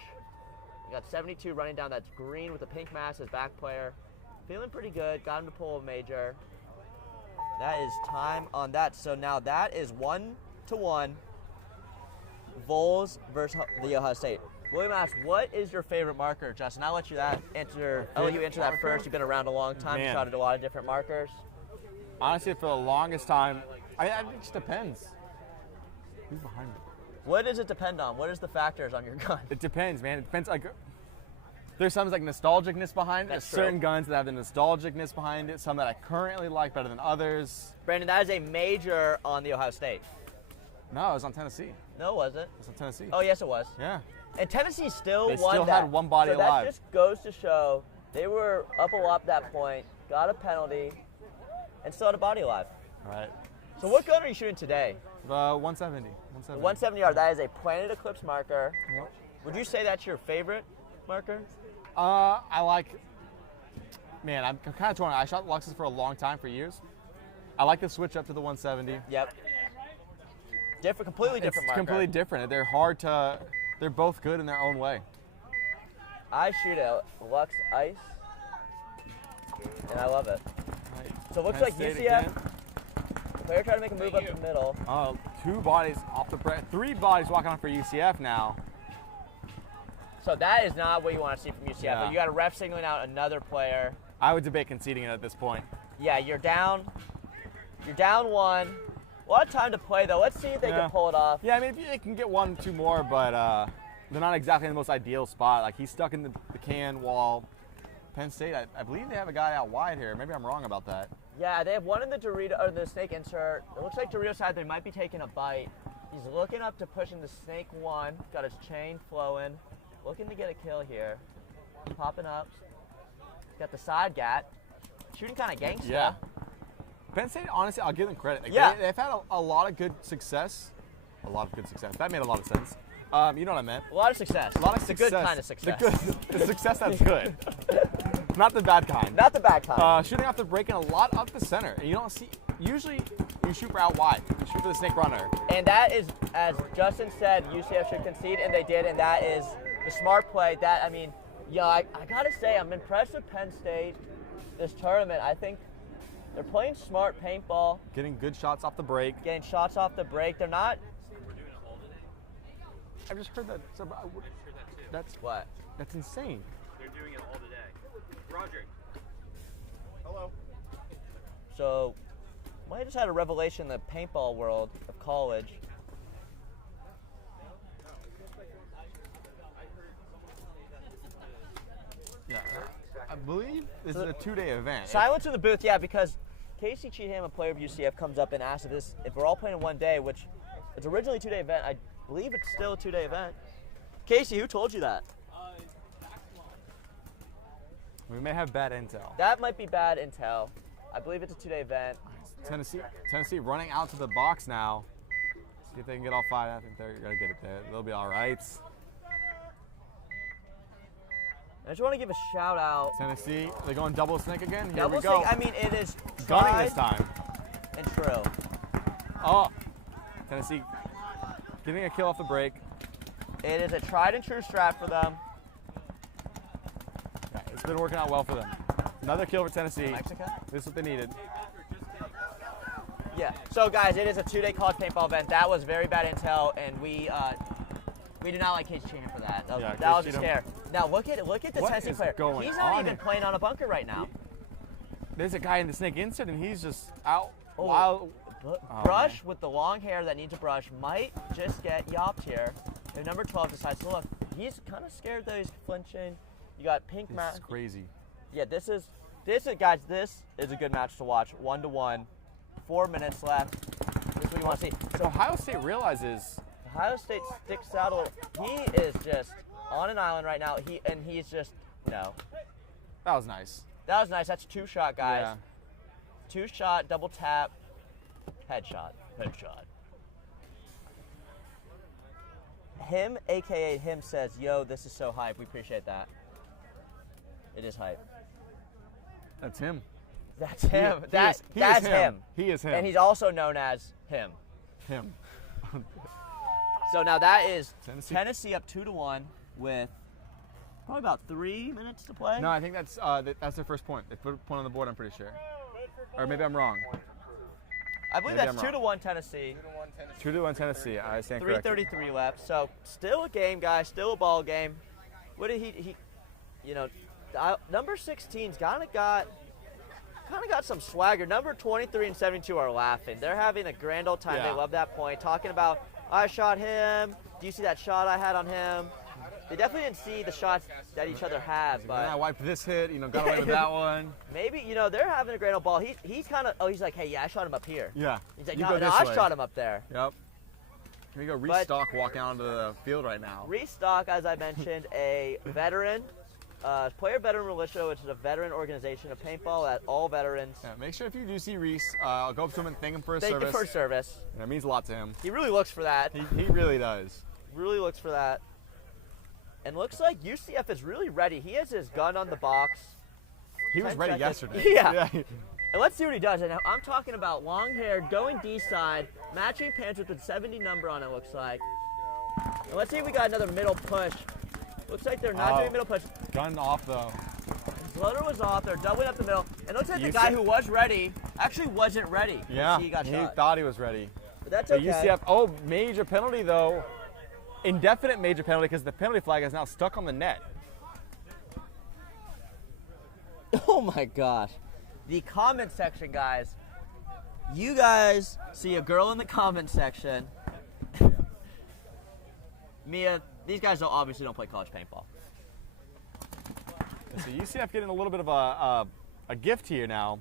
You got 72 running down. That's green with a pink mask as back player. Feeling pretty good. Got him to pull a Major. That is time on that. So now that is 1-1. Vols versus the Ohio State. William asks, what is your favorite marker, Justin? I'll let you answer that first. You've been around a long time. You've shot at a lot of different markers. Honestly, for the longest time, it just depends. Who's behind me? What does it depend on? What is the factors on your gun? It depends, man. It depends. There's some like nostalgicness behind it. That's There's certain guns that have the nostalgicness behind it. Some that I currently like better than others. Brandon, that is a major on the Ohio State. No, it was on Tennessee. No, was it? It was on Tennessee. Oh, yes, it was. Yeah. And Tennessee still They won still that. had one body so alive. That just goes to show they were up a lot at that point, got a penalty, and still had a body alive. All right. So what gun are you shooting today? 170. The 170 yard. That is a Planet Eclipse marker. Yep. Would you say that's your favorite marker? I like. Man, I'm kind of torn. I shot Luxus for a long time, for years. I like the switch up to the 170. Yep. Completely different It's marker. completely different. They're hard to. They're both good in their own way. I shoot a Lux Ice, and I love it. So it looks Penn like State UCF. again. The player trying to make a move up the middle. Oh, 2 bodies off the break. 3 bodies walking on for UCF now. So that is not what you want to see from UCF. Yeah. But you got a ref signaling out another player. I would debate conceding it at this point. Yeah, you're down. You're down 1. A lot of time to play though. Let's see if they can pull it off. Yeah, I mean, if they can get 1, 2 more, but they're not exactly in the most ideal spot. Like, he's stuck in the can wall. Penn State, I believe they have a guy out wide here. Maybe I'm wrong about that. Yeah, they have one in the Dorito or the snake insert. It looks like Doritos side. They might be taking a bite. He's looking up to pushing the snake 1. Got his chain flowing. Looking to get a kill here. Popping up. Got the side gat. Shooting kind of gangsta. Yeah. Penn State, honestly, I'll give them credit. Like, Yeah. They've had a lot of good success. A lot of good success. That made a lot of sense. You know what I meant. A lot of success. A lot of It's success. a good kind of success. The success that's good. Not the bad kind. Not the bad kind. Shooting off the break and a lot up the center. And you don't see, usually you shoot for out wide. You shoot for the snake runner. And that is, as Justin said, UCF should concede, and they did, and that is the smart play. That, I mean, yeah, I got to say, I'm impressed with Penn State this tournament. I think they're playing smart paintball. Getting good shots off the break. Getting shots off the break. They're not. I've just heard that. That's what? That's insane. They're doing it all today. Roger. Hello. So, might have just had a revelation in the paintball world of college. Yeah, I believe this is a 2-day event. Silence in the booth, yeah, because Casey Cheatham, a player of UCF, comes up and asks if we're all playing in 1 day, which it's originally a 2-day event. I believe it's still a 2-day event. Casey, who told you that? We may have bad intel. That might be bad intel. I believe it's a 2-day event. Tennessee running out to the box now. See if they can get all 5. I think they're going to get it there. They'll be all right. I just want to give a shout out. Tennessee, they're going double snake again. Here Double we go. snake, I mean, it is gunning tried this time. and true. Oh, Tennessee getting a kill off the break. It is a tried and true strat for them. Yeah, it's been working out well for them. Another kill for Tennessee. Mexico? This is what they needed. Yeah. So guys, it is a 2-day college paintball event. That was very bad intel, and we do not like Casey Cheatham for that. That was a scare. Now look at the Tennessee player. He's not even playing on a bunker right now. There's a guy in the snake insert, and he's just out. Oh, wild. Brush with the long hair that needs a brush might just get yopped here. And number 12 decides to look. He's kind of scared though. He's flinching. You got pink match. This is crazy. Yeah, this is guys. This is a good match to watch. 1-1. 4 minutes left. This is what you want to see. If Ohio State realizes. Ohio State sticks out a little. He is just on an island right now. He's just no. That was nice. That was nice. That's 2-shot, guys. Yeah. 2-shot, double tap, headshot, headshot. Him, aka him, says, "Yo, this is so hype. We appreciate that. It is hype." That's him. That's him. That's him. He is him. And he's also known as him. Him. So now that is Tennessee up 2-1 with probably about 3 minutes to play. No, I think that's their first point. They put a point on the board, I'm pretty sure. Or maybe I'm wrong. I believe Maybe that's I'm 2-1 Tennessee. 2-1 Tennessee. I stand corrected. 3:33 left. So still a game, guys. Still a ball game. What did he you know, number 16's kind of got some swagger. Number 23 and 72 are laughing. They're having a grand old time. Yeah. They love that point. Talking about, I shot him. Do you see that shot I had on him? They definitely didn't see the shots that each other had, but I wiped this hit, got away with that one. Maybe, they're having a grand old ball. He's kind of, he's like, hey, yeah, I shot him up here. Yeah. He's like, You no, go this I way. shot him up there. Yep. Here we go. Restock walking onto the field right now. Restock, as I mentioned, a veteran, player veteran militia, which is a veteran organization of paintball at all veterans. Yeah, make sure if you do see Reese, go up to him and thank him for his service. Thank you for his service. That means a lot to him. He really looks for that. He really does. Really looks for that. And looks like UCF is really ready. He has his gun on the box. He was ready yesterday. Yeah. And let's see what he does. And I'm talking about long hair, going D side, matching pants with the 70 number on it, looks like. And let's see if we got another middle push. Looks like they're not doing middle push. Gun off though. Floater was off. They're doubling up the middle. And it looks like the guy who was ready actually wasn't ready. Yeah, he got shot. thought he was ready. But that's okay. UCF, major penalty though. Indefinite major penalty because the penalty flag is now stuck on the net. Oh my gosh. The comment section, guys. You guys see a girl in the comment section. Mia, these guys obviously don't play college paintball. So UCF getting a little bit of a gift here now.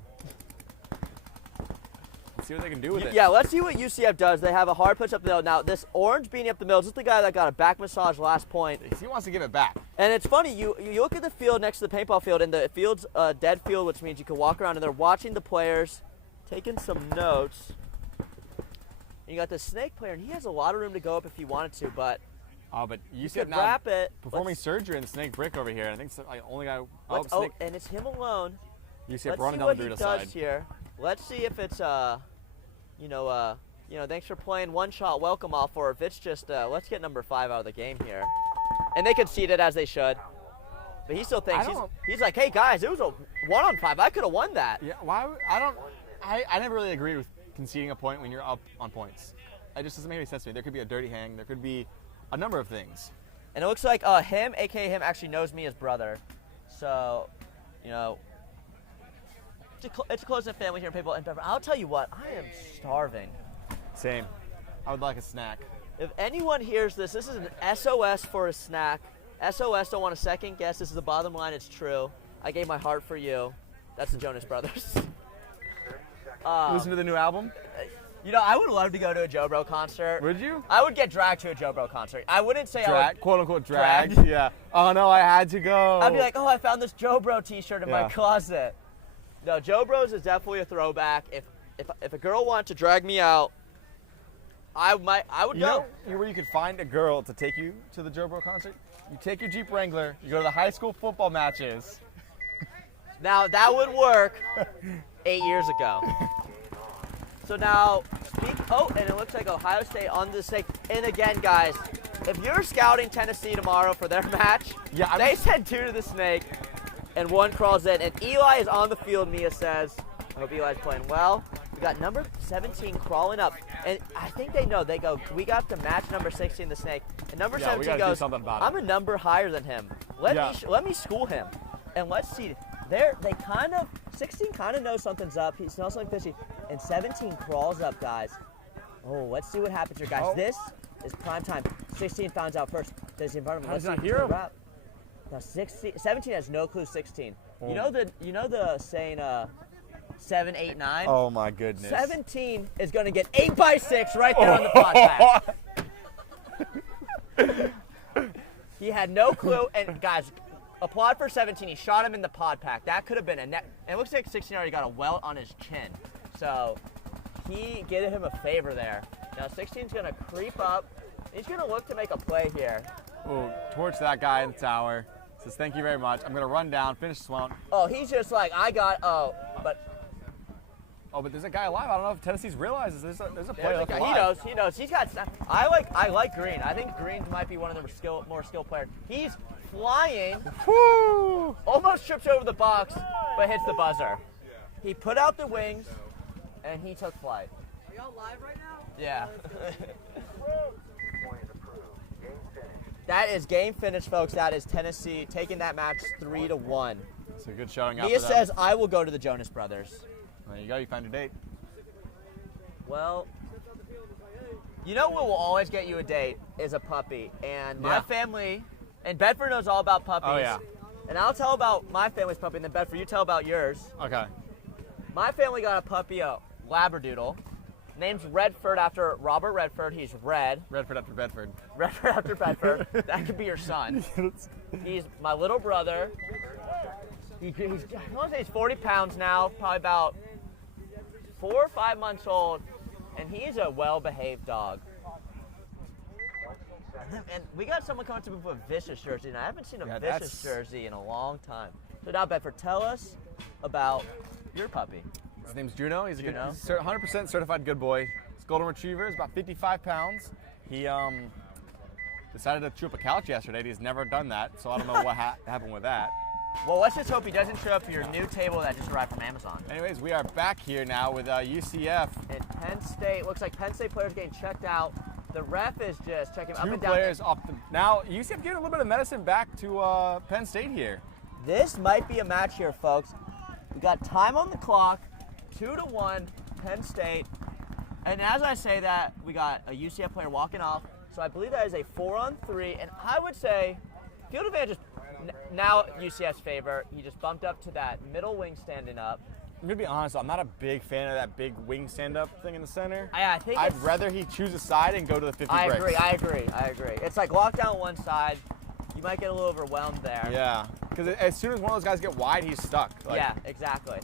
Let's see what they can do with it. Yeah, let's see what UCF does. They have a hard push up the middle. Now, this orange beanie up the middle is just the guy that got a back massage last point. He wants to give it back. And it's funny, you look at the field next to the paintball field, and the field's a dead field, which means you can walk around, and they're watching the players, taking some notes. And you got the snake player, and he has a lot of room to go up if he wanted to, but you could now wrap it. performing surgery in the snake brick over here. I think the only guy. And it's him alone. UCF running Let's see down the what he side. does here. Let's see if it's thanks for playing one shot welcome off, or if it's just let's get number 5 out of the game here. And they conceded as they should. But he still thinks he's like, hey guys, it was a 1-on-5. I could have won that. Yeah, I never really agreed with conceding a point when you're up on points. It just doesn't make any sense to me. There could be a dirty hang. There could be a number of things. And it looks like him, aka him, actually knows me as brother. So, it's a close-knit family here in Paintball. And I'll tell you what, I am starving. Same. I would like a snack. If anyone hears this is an SOS for a snack. SOS, don't want to second guess. This is the bottom line. It's true. I gave my heart for you. That's the Jonas Brothers. Listen to the new album? I would love to go to a Joe Bro concert. Would you? I would get dragged to a Joe Bro concert. I wouldn't say I would. Quote unquote dragged. Yeah. Oh no, I had to go. I'd be like, I found this Joe Bro t-shirt in my closet. No, Joe Bros is definitely a throwback. If a girl wanted to drag me out, I would go. You know where you could find a girl to take you to the Joe Bro concert? You take your Jeep Wrangler, you go to the high school football matches. Now, that would work 8 years ago. So now, and it looks like Ohio State on the snake. And again, guys, if you're scouting Tennessee tomorrow for their match, they send 2 to the snake, and 1 crawls in. And Eli is on the field, Mia says. I hope Eli's playing well. We got number 17 crawling up. And I think they know. They go, we got to match number 16, the snake. And number 17 goes, do something about it. I'm a number higher than him. Let me school him. And let's see. 16 kind of knows something's up. He smells something fishy. And 17 crawls up, guys. Oh, let's see what happens here, guys. This is prime time. 16 finds out first. There's the environment. Let's not hear him. Now 17 has no clue 16. You know the saying 7, 8, 9? Oh my goodness. 17 is going to get 8 by 6 right there on the podcast. He had no clue, and guys, applaud for 17. He shot him in the pod pack. That could have been a net. And it looks like 16 already got a welt on his chin. So he did him a favor there. Now 16's going to creep up. He's going to look to make a play here. Oh, torch that guy in the tower. Says, thank you very much. I'm going to run down, finish this one. Oh, he's just like, but there's a guy alive. I don't know if Tennessee's realizes there's a player left alive. alive. He knows. He's got. I like Green. I think Green might be one of the more skilled players. He's flying. Woo! Almost trips over the box, but hits the buzzer. He put out the wings, and he took flight. Are y'all live right now? Yeah. That is game finished, folks. That is Tennessee taking that match 3-1. It's a good showing out. Mia says, I will go to the Jonas Brothers. There you go. You found your date. Well, you know what will always get you a date is a puppy. And my family, and Bedford knows all about puppies. Oh, yeah. And I'll tell about my family's puppy, and then Bedford, you tell about yours. Okay. My family got a puppy, a Labradoodle. Name's Redford after Robert Redford. He's red. Redford after Bedford. Redford after Bedford. That could be your son. He's my little brother. I want to say he's 40 pounds now, probably about 4 or 5 months old, and he's a well-behaved dog. And we got someone coming to me with a Vicious jersey, and I haven't seen a Vicious jersey in a long time. So now, Bedford, tell us about your puppy. His name's Juno. He's a good, Juno. 100% certified good boy. His golden retriever is about 55 pounds. He decided to chew up a couch yesterday. He's never done that, so I don't know what happened with that. Well, let's just hope he doesn't show up for your new table that just arrived from Amazon. Anyways, we are back here now with UCF. And Penn State, looks like Penn State players getting checked out. The ref is just checking up Two and down. players off the. Now UCF getting a little bit of medicine back to Penn State here. This might be a match here, folks. We got time on the clock, 2-1, Penn State. And as I say that, we got a UCF player walking off. So I believe that is a 4-on-3, and I would say field advantage is now UCF's favor. He just bumped up to that middle wing standing up. I'm gonna be honest, I'm not a big fan of that big wing stand-up thing in the center. I think I'd rather he choose a side and go to the 50 I bricks. agree. It's like lock down one side. You might get a little overwhelmed there. Yeah, because as soon as one of those guys get wide, he's stuck. Like, yeah, exactly.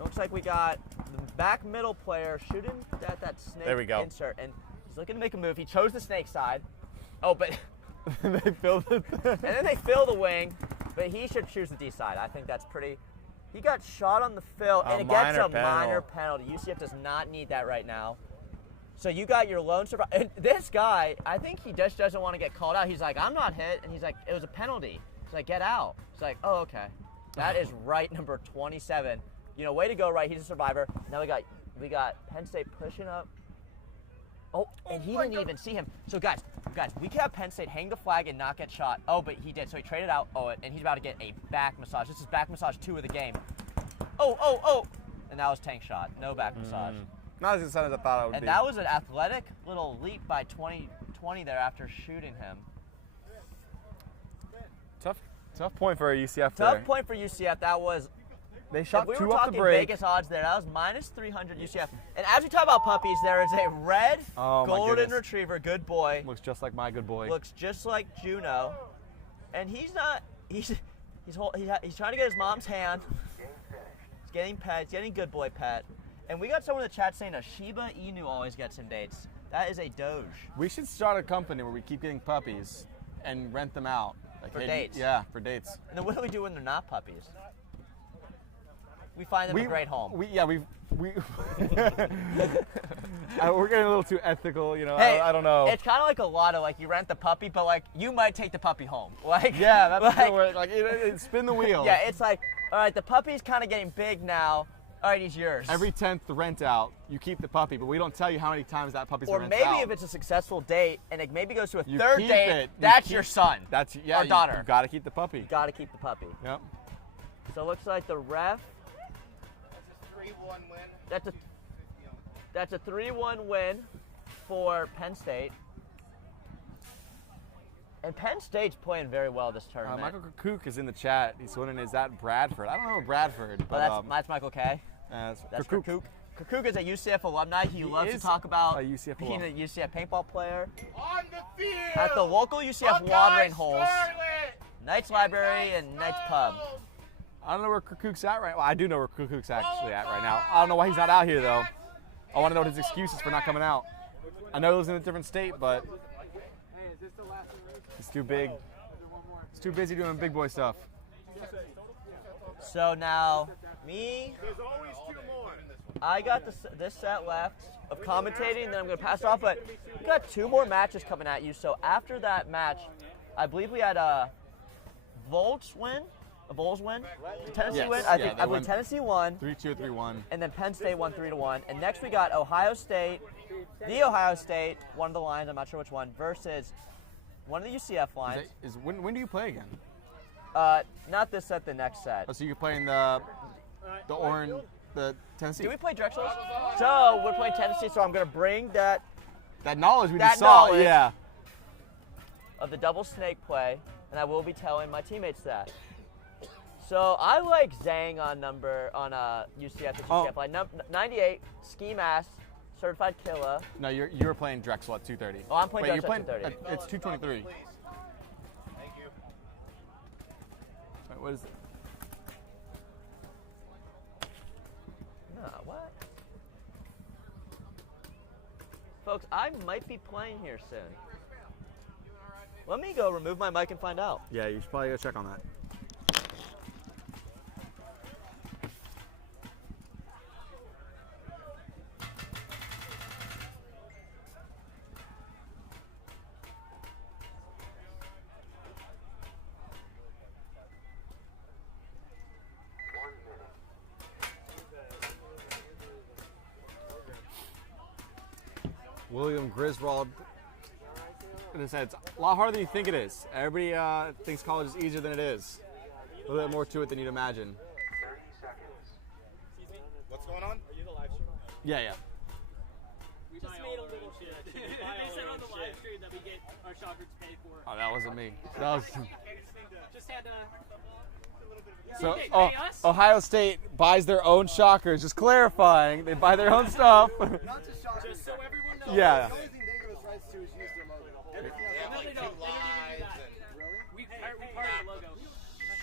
Looks like we got the back middle player shooting at that snake There we go. insert, and he's looking to make a move. He chose the snake side. Oh, but they fill the and then they fill the wing, but he should choose the D side. I think that's pretty. He got shot on the fill, and it gets a minor penalty. UCF does not need that right now. So you got your lone survivor. And this guy, I think he just doesn't want to get called out. He's like, I'm not hit, and he's like, it was a penalty. He's like, get out. He's like, oh, okay. That is right number 27. You know, way to go, right? He's a survivor. Now we got Penn State pushing up. Oh, and he didn't even see him. So guys, we could have Penn State hang the flag and not get shot. Oh, but he did. So he traded out. Oh, and he's about to get a back massage. This is back massage 2 of the game. Oh. And that was tank shot. No back massage. Not as excited as I thought it would be. And that was an athletic little leap by 20 there after shooting him. Tough point for UCF there. Tough point for UCF. That was. They shot we 2 were off the talking break. Vegas odds there. That was minus 300 UCF. And as we talk about puppies, there is a red golden retriever, good boy. Looks just like my good boy. Looks just like Juno, and he's not. He's trying to get his mom's hand. He's getting pet. He's getting good boy pet. And we got someone in the chat saying a Shiba Inu always gets him dates. That is a Doge. We should start a company where we keep getting puppies and rent them out. Like, For dates. Yeah, for dates. And then what do we do when they're not puppies? We find them a great home. We're getting a little too ethical, you know. Hey, I don't know. It's kind of like a lotto. Like you rent the puppy, but like you might take the puppy home. Like yeah, that's like, where like spin the wheel. Yeah, it's like all right, the puppy's kind of getting big now. All right, he's yours. Every 10th rent out, you keep the puppy, but we don't tell you how many times that puppy's Or rented out. maybe if it's a successful date and it maybe goes to a You third keep date, it. that's your son. That's or daughter. You got to keep the puppy. You got to keep the puppy. Yep. So it looks like the ref. That's a 3-1 win for Penn State. And Penn State's playing very well this tournament. Michael Kook is in the chat. He's wondering, is that Bradford? I don't know Bradford. But, that's Michael K. That's Kook. Kook is a UCF alumni. He loves to talk about being a UCF paintball player. On the field! At the local UCF watering holes, Knights Library and Knights Pub. I don't know where Kook's at right now. Well, I do know where Kook's actually at right now. I don't know why he's not out here, though. I want to know what his excuse is for not coming out. I know he lives in a different state, but he's too big. He's too busy doing big boy stuff. So now, I got this set left of commentating, and then I'm going to pass it off, but we got 2 more matches coming at you. So after that match, I believe we had a Volts win. A Bulls win? Tennessee win? I believe Tennessee won. 3-2 or 3-1. And then Penn State won 3-1. And next we got Ohio State, one of the lines, I'm not sure which one, versus one of the UCF lines. When do you play again? Not this set, the next set. Oh, so you're playing the Tennessee? Do we play Drexel? So we're playing Tennessee, so I'm going to bring that knowledge we just saw, yeah. Of the double snake play, and I will be telling my teammates that. So I like Zhang on UCF. UCF line 98 ski mask, certified killer. No, you're playing Drexel at 2:30. Oh, I'm playing Drexel at 2:30. It's 2:23. Thank you. Wait, what is it? No, what? Folks, I might be playing here soon. Let me go remove my mic and find out. Yeah, you should probably go check on that. William Griswold. And it said it's a lot harder than you think it is. Everybody thinks college is easier than it is. A little bit more to it than you'd imagine. What's going on? Are you the live stream? Yeah. We just made a little shit. They said on the live stream that we get our shoppers paid for. Oh, that wasn't me. That was. Just had to. So, They pay us? Ohio State buys their own shockers. Just clarifying, they buy their own stuff. Not just shockers. Just so everyone knows. Yeah. The only thing they give us rights to is use their logo. Everything else. Yeah, No, like they two don't. They don't even do lines that. Really? We part of the logo.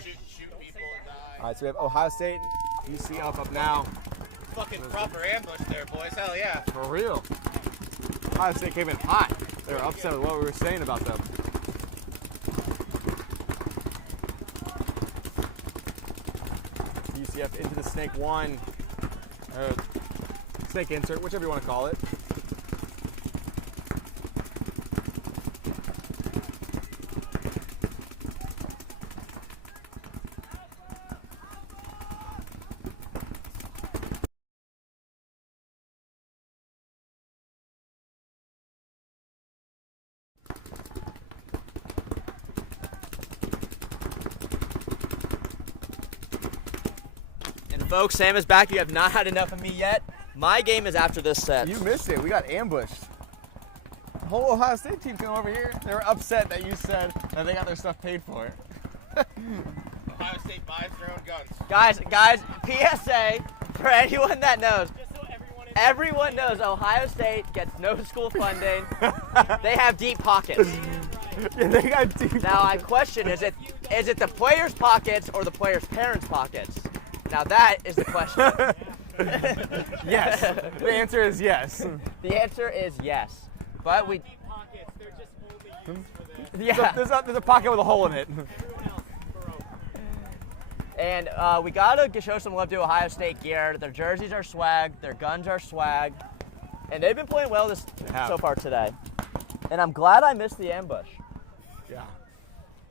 Shoot people and die. All right, so we have Ohio State, UC up now. Fucking proper ambush there, boys. Hell yeah. For real. Ohio State came in hot. They were upset with what we were saying about them. UCF into the snake one. Snake insert, whichever you want to call it. Folks, Sam is back. You have not had enough of me yet. My game is after this set. You missed it. We got ambushed. The whole Ohio State team came over here. They were upset that you said that they got their stuff paid for. Ohio State buys their own guns. Guys, PSA for anyone that knows. Everyone knows Ohio State gets no school funding. They have deep pockets. Yeah, they got deep. Now I question: is it the players' pockets or the players' parents' pockets? Now that is the question. Yes. The answer is yes. The answer is yes. But we. Yeah. There's a pocket with a hole in it. And we gotta show some love to Ohio State gear. Their jerseys are swag. Their guns are swag. And they've been playing well so far today. And I'm glad I missed the ambush. Yeah.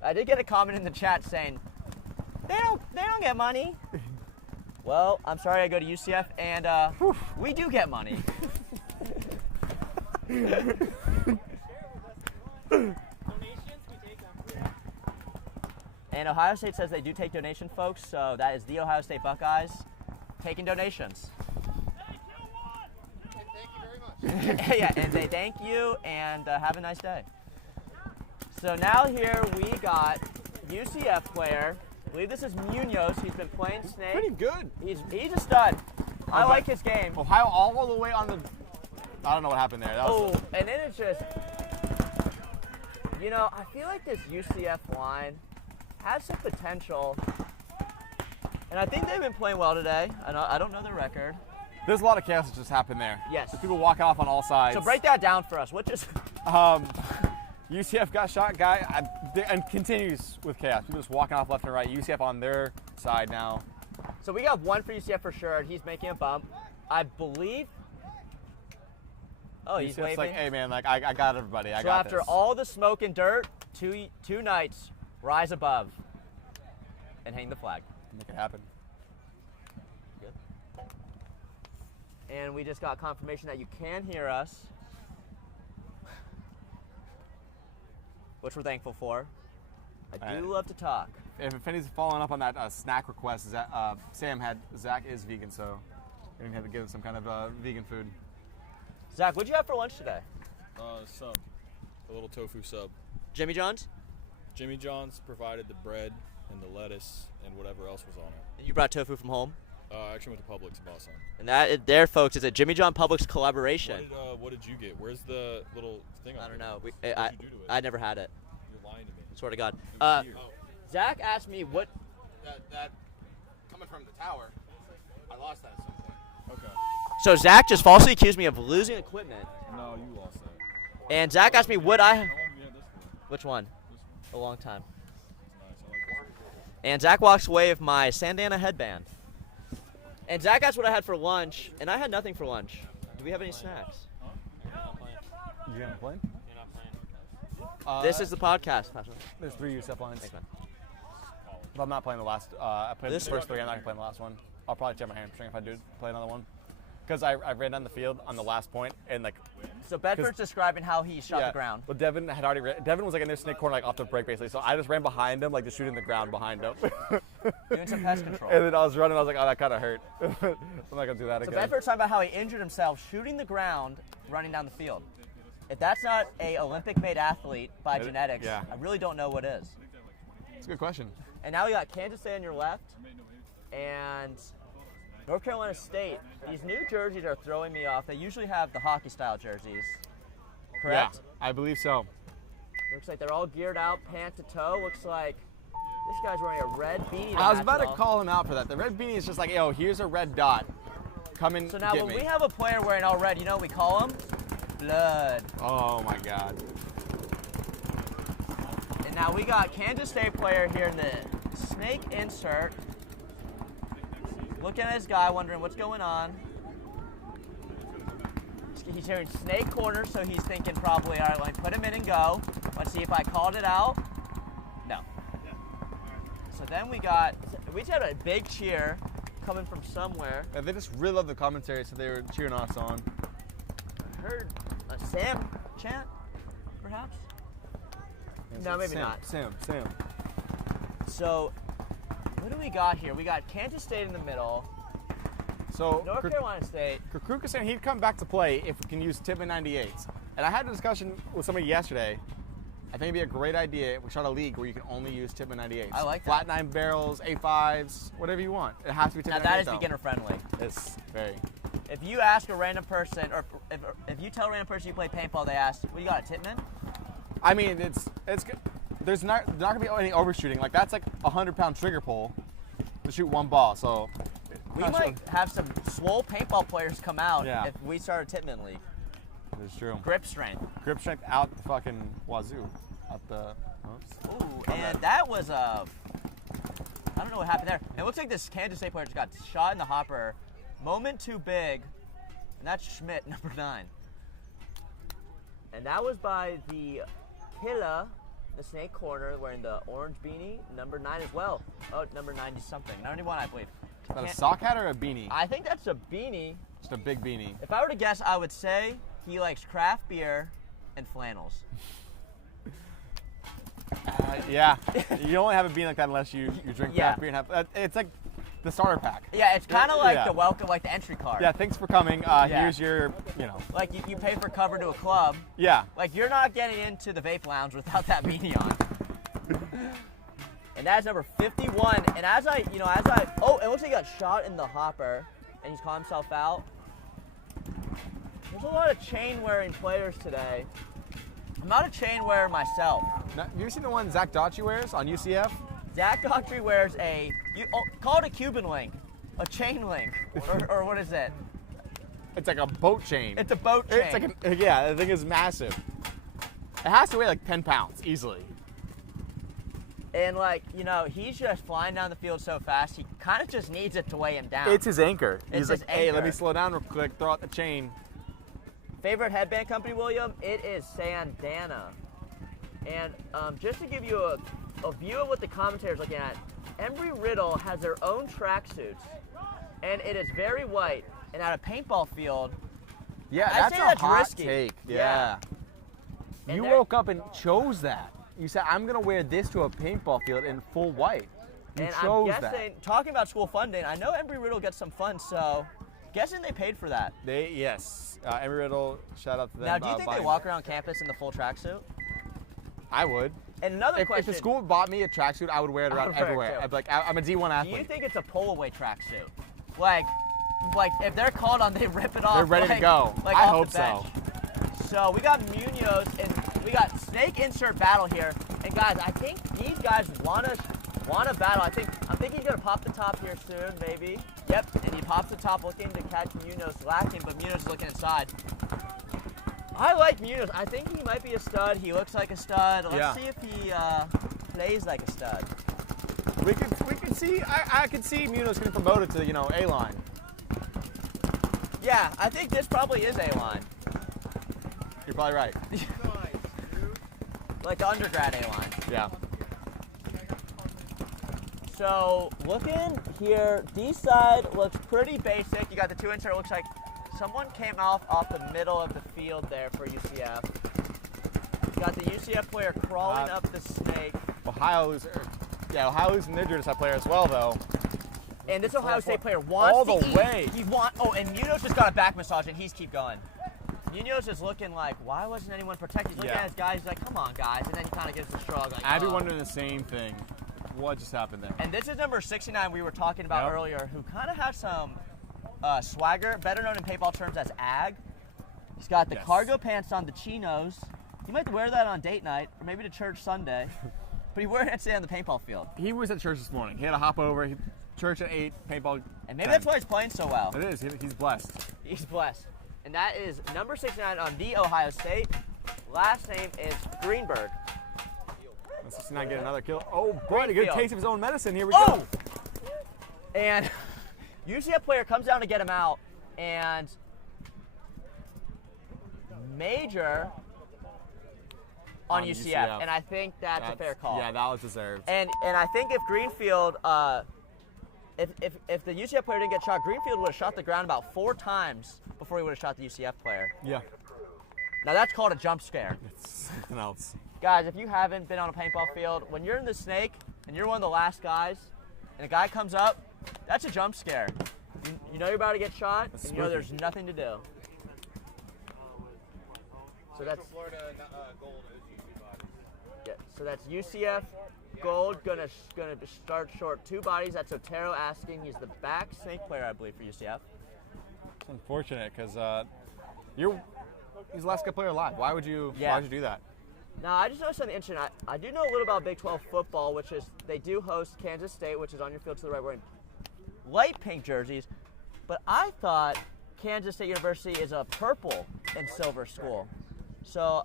I did get a comment in the chat saying, they don't get money. Well, I'm sorry I go to UCF, and we do get money. And Ohio State says they do take donations, folks, so that is the Ohio State Buckeyes taking donations. And thank you very much. Yeah, and they thank you, and have a nice day. So now here we got UCF player. I believe this is Munoz. He's been playing Snake. Pretty good. He's a stud. I like his game. Ohio all the way on the. I don't know what happened there. That was And then it's just, I feel like this UCF line has some potential, and I think they've been playing well today. I don't know the record. There's a lot of chaos that just happened there. Yes. There's people walking off on all sides. So break that down for us. What just? UCF got shot, guy, and continues with chaos. People just walking off left and right. UCF on their side now. So we got one for UCF for sure, and he's making a bump. I believe. Oh, he's UCF's waving. like, hey man, like I got everybody. I So got after this. all the smoke and dirt, two nights, rise above and hang the flag. Make it happen. Good. And we just got confirmation that you can hear us, which we're thankful for. I do love to talk. If anybody's following up on that snack request, Sam had Zach is vegan, so we're gonna have to give him some kind of vegan food. Zach, what'd you have for lunch today? Sub. A little tofu sub. Jimmy John's? Jimmy John's provided the bread and the lettuce and whatever else was on it. And you brought tofu from home? I actually went to Publix and bought some. And that there, folks, is a Jimmy John Publix collaboration. What did you get? Where's the little thing on I don't here? know. What did you do to it? I never had it. You're lying to me. Swear to God. It was here. Zach asked me what. That coming from the tower, I lost that at some point. Okay. So Zach just falsely accused me of losing equipment. No, you lost that. And Zach asked me what I. How long have you had this for? Which one? This A one. long time. Nice. I like this one. And Zach walks away with my Sandana headband. And Zach asked what I had for lunch, and I had nothing for lunch. Do we have any snacks? You gonna play? This is the podcast. There's 3 UCF lines. Thanks, man. But I'm not playing the last. I played This- the first 3. I'm not gonna play the last one. I'll probably check my hamstring if I do play another one, because I ran down the field on the last point, and like So Bedford's describing how he shot Yeah. the ground. Well, Devin had already. Devin was like in their snake corner, like off the break, basically. So I just ran behind him, like just shooting the ground behind him. Doing some pest control. And then I was running. I was like, oh, that kind of hurt. I'm not gonna do that So again. Bedford's talking about how he injured himself shooting the ground, running down the field. If that's not a Olympic-made athlete by genetics, yeah. I really don't know what is. That's a good question. And now we got Kansas State on your left, and North Carolina State. These new jerseys are throwing me off. They usually have the hockey-style jerseys, correct? Yeah, I believe so. Looks like they're all geared out, pant to toe. Looks like this guy's wearing a red beanie. I was about to call him out for that. The red beanie is just like, yo, here's a red dot. Come and So now get when me. we have a player wearing all red, you know what we call him? Blood. Oh my God. And now we got Kansas State player here in the snake insert. Looking at his guy, wondering what's going on. He's hearing snake corner, so he's thinking probably, all right, let me put him in and go. Let's see if I called it out. No. So then we just had a big cheer coming from somewhere. Yeah, they just really love the commentary, so they were cheering us on. I heard a Sam chant, perhaps? No, maybe Sam, not. Sam. So, what do we got here? We got Kansas State in the middle. So North Carolina State. Kirkuk is saying he'd come back to play if we can use Tippmann 98s. And I had a discussion with somebody yesterday. I think it'd be a great idea if we start a league where you can only use Tippmann 98s. I like that. Flat 9 barrels, A5s, whatever you want. It has to be Tippmann 98s. Now that is though. beginner friendly. It's very. If you ask a random person, or if you tell a random person you play paintball, they ask, "What do you got, a Tippmann?" I mean, it's good. There's not gonna be any overshooting. Like that's like a 100-pound trigger pull to shoot one ball. So We might have some swole paintball players come out Yeah. if we start a Tippmann league. It's true. Grip strength. Grip strength out the fucking wazoo. Out the. Oops. Ooh, and that was I don't know what happened there. It looks like this Kansas State player just got shot in the hopper. Moment too big, and that's Schmidt, number 9. And that was by the Killa, the snake corner, wearing the orange beanie, number 9 as well. Oh, number 90 something, 91, I believe. Is that a sock hat or a beanie? I think that's a beanie. Just a big beanie. If I were to guess, I would say he likes craft beer and flannels. Yeah. You only have a beanie like that unless you drink Yeah. craft beer and have. It's like the starter pack. Yeah, it's kind of like Yeah. the welcome, like the entry card. Yeah, thanks for coming. Yeah. Here's your, Like you pay for cover to a club. Yeah. Like you're not getting into the vape lounge without that beanie on. And that's number 51. And oh, it looks like he got shot in the hopper, and he's caught himself out. There's a lot of chain-wearing players today. I'm not a chain wearer myself. Now, you ever seen the one Zach Daughtry wears on UCF? Zach Daughtry wears call it a Cuban link, a chain link, or what is it? It's like a boat chain. It's a boat chain. It's like the thing is massive. It has to weigh like 10 pounds easily. And he's just flying down the field so fast, he kind of just needs it to weigh him down. It's his anchor. It's He's his like, hey, let anchor. me slow down real quick, throw out the chain. Favorite headband company, William? It is Sandana. And just to give you a view of what the commentator's looking at, Embry-Riddle has their own tracksuits, and it is very white. And at a paintball field, Yeah, I'd that's say a that's hot risky. take. Yeah. And You they're- woke up and chose that. You said, I'm going to wear this to a paintball field in full white. You and chose I'm guessing, talking about school funding, I know Embry-Riddle gets some funds, so guessing they paid for that. Yes. Embry-Riddle, shout out to them. Now, do you think they buying- walk around campus in the full tracksuit? I would. And another If question. the school bought me a tracksuit, I would wear it I around would wear it everywhere. too. I'd be like, I'm a D1 Do athlete. you think it's a pull-away tracksuit? Like if they're called on, they rip it off. They're ready to go. Like I off hope the bench. So we got Munoz and we got snake insert battle here. And guys, I think these guys want to battle. I'm thinking he's gonna pop the top here soon, maybe. Yep, and he pops the top, looking to catch Munoz lacking, but Munoz is looking inside. I like Munoz. I think he might be a stud. He looks like a stud. Let's see if he plays like a stud. We could see. I could see Munoz getting promoted to A-line. Yeah, I think this probably is A-line. You're probably right. Like the undergrad A-line. Yeah. So looking here, D side looks pretty basic. You got the 2 insert, looks like someone came off the middle of the field there for UCF. Got the UCF player crawling up the snake. Ohio losing their Junior player as well, though. And this Ohio State player wants all to the eat. way. And Munoz just got a back massage and he's keep going. Munoz is looking like, why wasn't anyone protected? He's looking at his guys, he's like, come on, guys. And then he kind of gives a shrug. Like, I'd be wondering the same thing. What just happened there? And this is number 69 we were talking about earlier, who kind of has some swagger, better known in paintball terms as ag. He's got the cargo pants on, the chinos. He might wear that on date night, or maybe to church Sunday. But he wore it today on the paintball field. He was at church this morning. He had to hop over. Church at 8, paintball. And maybe that's why he's playing so well. It is. He's blessed. He's blessed. And that is number 69 on the Ohio State. Last name is Greenberg. 69 get another kill. Oh, boy, a good taste of his own medicine. Here we go. And UCF player comes down to get him out, and Major on UCF. And I think that's a fair call. Yeah, that was deserved. And I think if Greenfield, if the UCF player didn't get shot, Greenfield would have shot the ground about 4 times before he would have shot the UCF player. Yeah. Now that's called a jump scare. It's something else. Guys, if you haven't been on a paintball field, when you're in the snake and you're one of the last guys, and a guy comes up, that's a jump scare. You know you're about to get shot, and you know there's nothing to do. So that's Florida gold. Yeah, so that's UCF gold gonna start short 2 bodies. That's Otero asking. He's the back snake player, I believe, for UCF. It's unfortunate because he's the last good player alive. Why would you do that? Now, I just noticed something interesting. I do know a little about Big 12 football, which is they do host Kansas State, which is on your field to the right, wearing light pink jerseys. But I thought Kansas State University is a purple and silver school. So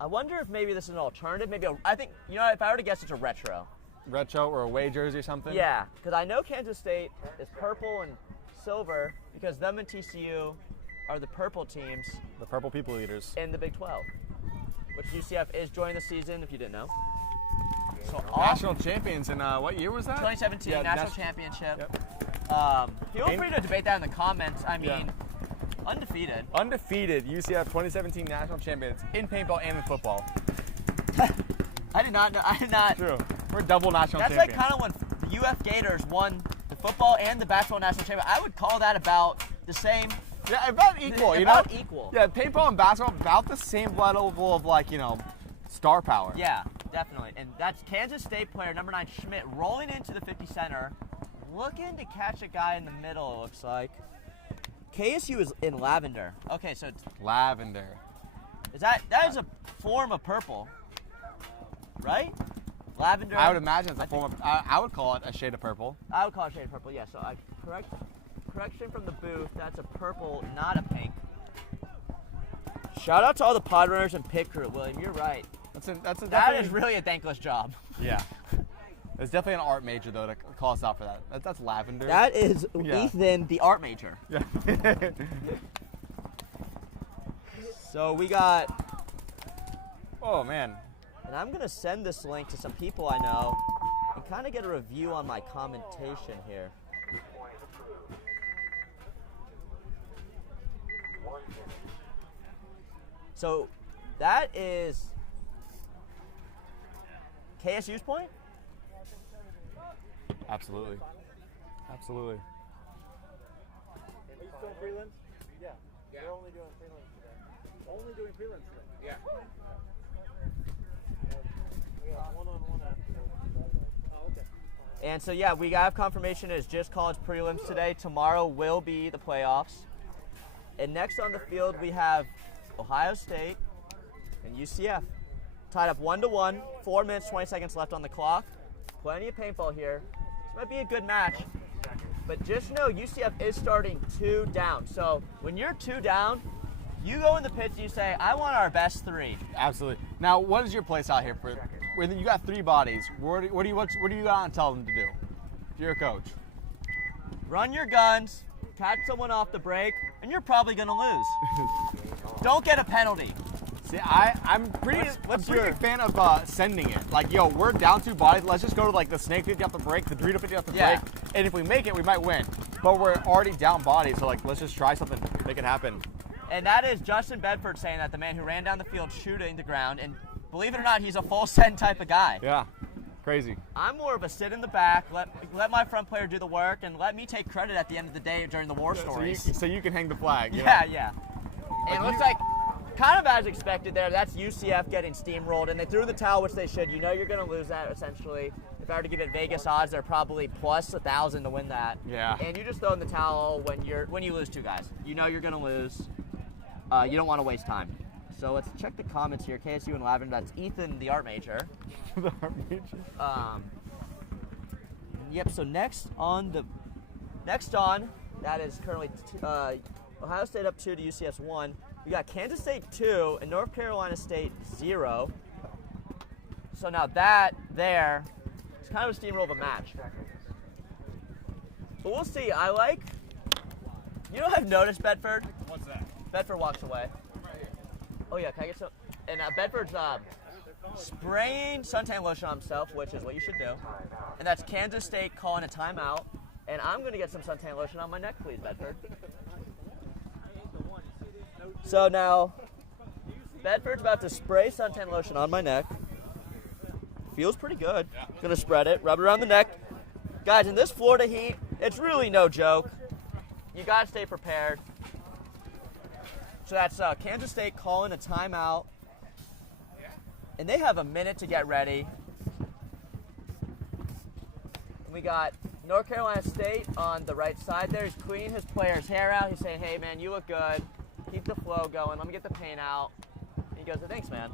I wonder if maybe this is an alternative. I think, if I were to guess, it's a retro. Retro or away jersey or something? Yeah, because I know Kansas State is purple and silver because them and TCU are the purple teams. The purple people eaters. In the Big 12, which UCF is joining the season, if you didn't know. So national champions in what year was that? 2017 national championship. Yep. Feel free to debate that in the comments. I mean, undefeated. Undefeated UCF 2017 national champions in paintball and in football. I did not know. True. We're double national champions. That's like kind of when the UF Gators won the football and the basketball national championship. I would call that about the same. Yeah, about equal. About equal. Yeah, paintball and basketball about the same level of star power. Yeah, definitely. And that's Kansas State player number 9 Schmidt rolling into the 50 center, looking to catch a guy in the middle. It looks like. KSU is in lavender. Okay, so it's lavender. That is a form of purple, right? Lavender. I would imagine it's a form of. I would call it a shade of purple. I would call it a shade of purple. Yeah. So correction from the booth. That's a purple, not a pink. Shout out to all the pod runners and pit crew, William. You're right. That is really a thankless job. Yeah. It's definitely an art major, though, to call us out for that. That's lavender. That is Ethan, the art major. Yeah. So we got... Oh, man. And I'm going to send this link to some people I know and kind of get a review on my commentation here. So that is KSU's point? Absolutely. Absolutely. Are you still prelims? Yeah. We're only doing prelims today. Only doing prelims today? Yeah. We have one-on-one after. Oh, okay. And so, yeah, we have confirmation it's just college prelims today. Tomorrow will be the playoffs. And next on the field, we have Ohio State and UCF. Tied up 1-1, 4 minutes, 20 seconds left on the clock. Plenty of paintball here. This might be a good match. But just know UCF is starting 2 down. So when you're 2 down, you go in the pits and you say, I want our best 3. Absolutely. Now, what is your place out here for? When you got 3 bodies, what do you got to tell them to do? If you're a coach. Run your guns, catch someone off the break, and you're probably going to lose. Don't get a penalty. See, I'm a pretty big fan of sending it. Like, yo, we're down 2 bodies. Let's just go to like the snake 50 off the break, the Dorito 50 off the break, and if we make it, we might win. but we're already down body, so like let's just try something, make it happen. And that is Justin Bedford saying that, the man who ran down the field shooting the ground, and believe it or not, he's a full send type of guy. Yeah, crazy. I'm more of a sit in the back, let my front player do the work, and let me take credit at the end of the day during the war stories. So you can hang the flag. Yeah, yeah. And it looks like, kind of as expected there, that's UCF getting steamrolled, and they threw the towel, which they should. You know you're going to lose that, essentially. If I were to give it Vegas odds, they're probably plus 1,000 to win that. Yeah. And you just throw in the towel when you lose 2 guys. You know you're going to lose. You don't want to waste time. So let's check the comments here. KSU and Lavender, that's Ethan, the art major. The art major. Yep, so next on, that is currently Ohio State up 2 to UCF's 1. We got Kansas State 2 and North Carolina State 0. So now that there, it's kind of a steamroll of a match. But we'll see. You know what I've noticed, Bedford? What's that? Bedford walks away. Oh yeah, can I get some? And Bedford's spraying suntan lotion on himself, which is what you should do. And that's Kansas State calling a timeout. And I'm going to get some suntan lotion on my neck, please, Bedford. So now, Bedford's about to spray suntan lotion on my neck. Feels pretty good. Gonna spread it, rub it around the neck. Guys, in this Florida heat, it's really no joke. You gotta stay prepared. So that's Kansas State calling a timeout. And they have a minute to get ready. We got North Carolina State on the right side there. He's cleaning his player's hair out. He's saying, hey man, you look good. Keep the flow going. Let me get the paint out. And he goes, thanks, man.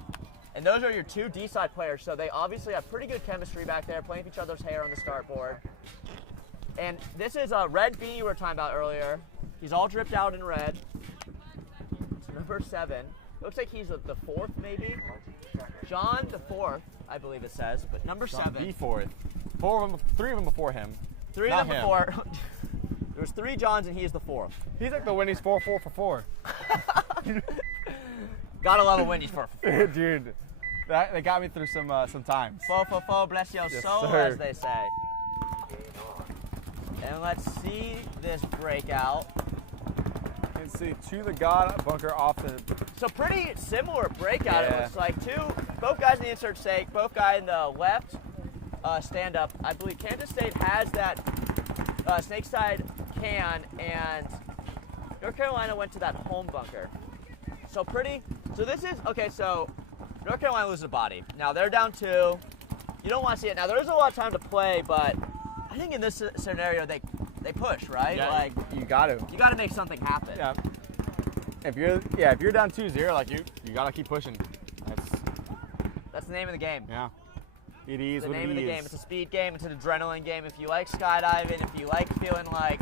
And those are your 2 D-side players, so they obviously have pretty good chemistry back there, playing with each other's hair on the start board. And this is a red beanie we were talking about earlier. He's all dripped out in red. It's number 7. Looks like he's the 4th, maybe. John the 4th, I believe it says, but number 7. The 4th. 3 of them before him. 3 of them before. There's 3 Johns and he's the 4th. He's like the Wendy's 4 for 4. Gotta love a Wendy's 4 for 4. Dude, they got me through some times. 4 for 4, bless your soul, sir. as they say. And let's see this breakout. You can see to the God bunker off the. So pretty similar breakout. Yeah. It looks like both guys in the insert stake, both guys in the left stand up. I believe Kansas State has that snake side can, and North Carolina went to that home bunker. So this is, okay, so North Carolina loses a body. Now they're down 2. You don't want to see it. Now there's a lot of time to play, but I think in this scenario they push, right? Yeah, like you got to. You got to make something happen. Yeah. If you're down 2-0, like you got to keep pushing. That's the name of the game. Yeah. It is the what name it of the is. game. It's a speed game. It's an adrenaline game. If you like skydiving, if you like feeling like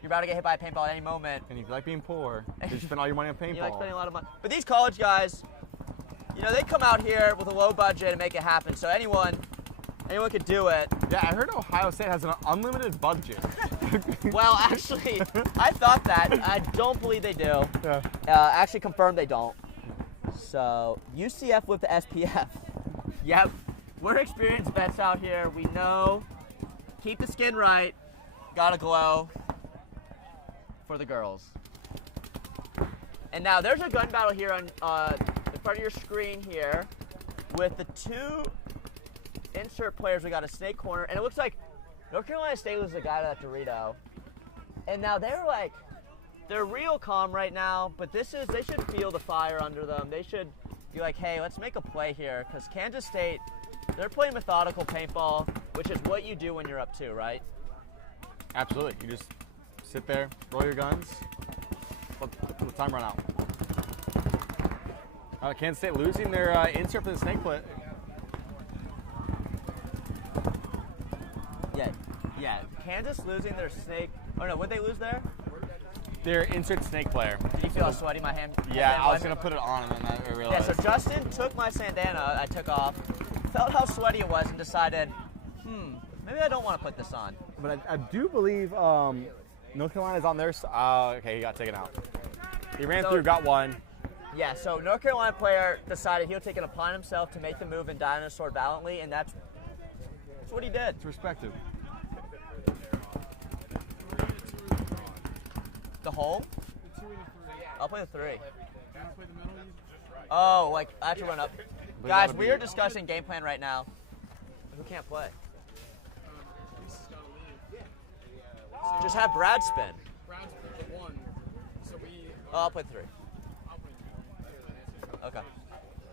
you're about to get hit by a paintball at any moment, and if you like being poor, you spend all your money on paintball. You like spending a lot of money. But these college guys, they come out here with a low budget and make it happen. So anyone could do it. Yeah, I heard Ohio State has an unlimited budget. Well, actually, I thought that. I don't believe they do. Yeah. Actually confirmed they don't. So UCF with the SPF. Yep. We're experienced vets out here. We know. Keep the skin right. Gotta glow for the girls. And now there's a gun battle here on in front of your screen here with the 2 insert players. We got a snake corner, and it looks like North Carolina State was the guy to that Dorito. And now they're real calm right now, but they should feel the fire under them. They should be like, hey, let's make a play here, because Kansas State, they're playing methodical paintball, which is what you do when you're up 2, right? Absolutely. You just sit there, roll your guns, let the time run out. Kansas State losing their insert for the snake play. Yeah. Kansas losing their snake. Oh no, would they lose there? Their insert snake player. Did you feel how sweaty my hand? Yeah, I was gonna put it on and then I realized. Yeah, so Justin took my bandana I took off, felt how sweaty it was, and decided, maybe I don't want to put this on. But I do believe North Carolina's on their side. Okay, he got taken out. He ran through, got 1. Yeah, so North Carolina player decided he'll take it upon himself to make the move and dinosaur valiantly, and that's what he did. It's respected. The hole? The 2 and the 3. I'll play the 3. You want to play the middle? Oh, like I have to run up. We Guys, gotta we be- are discussing game plan right now. Who can't play? Just have Brad spin. Brad's the 1. So we. Oh, I'll play 3. Okay.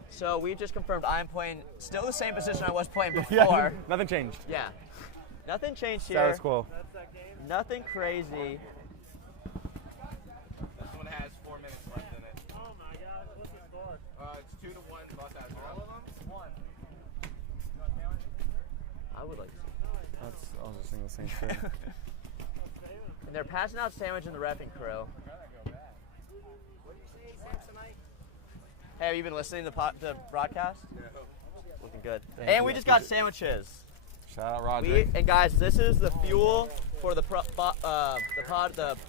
So we just confirmed I'm playing still the same position I was playing before. Yeah, nothing changed. Yeah. Nothing changed here. Status quo. Nothing crazy. This one has 4 minutes left in it. Oh my God, what's the score? It's 2-1. Buck has all of them. 1. I would like to see. I was just thinking the same thing. And they're passing out sandwich in the reffing crew. Hey, have you been listening to the broadcast? No. Looking good. Thank And you. we just got sandwiches. Shout out Roger. And guys, this is the fuel for the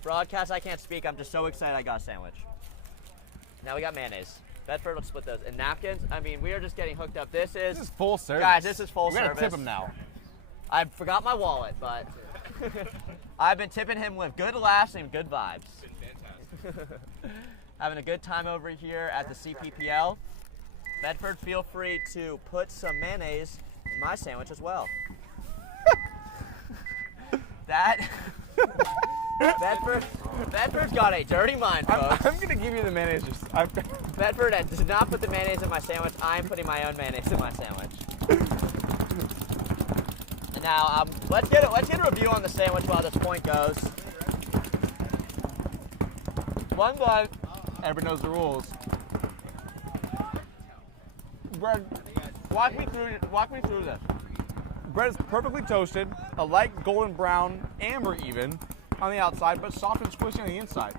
broadcast. I can't speak. I'm just so excited I got a sandwich. Now we got mayonnaise. Bedford will split those. And napkins. I mean, we are just getting hooked up. This is full service. Guys, this is full We gotta service. tip him now. I forgot my wallet, but I've been tipping him with good laughs and good vibes. Having a good time over here at the CPPL. Bedford, feel free to put some mayonnaise in my sandwich as well. Bedford's got a dirty mind, folks. I'm gonna give you the mayonnaise. Bedford did not put the mayonnaise in my sandwich. I'm putting my own mayonnaise in my sandwich. And now, let's get a review on the sandwich while this point goes. One bun. Everybody knows the rules. Bread. Walk me through this. Bread is perfectly toasted, a light golden brown, amber even, on the outside, but soft and squishy on the inside.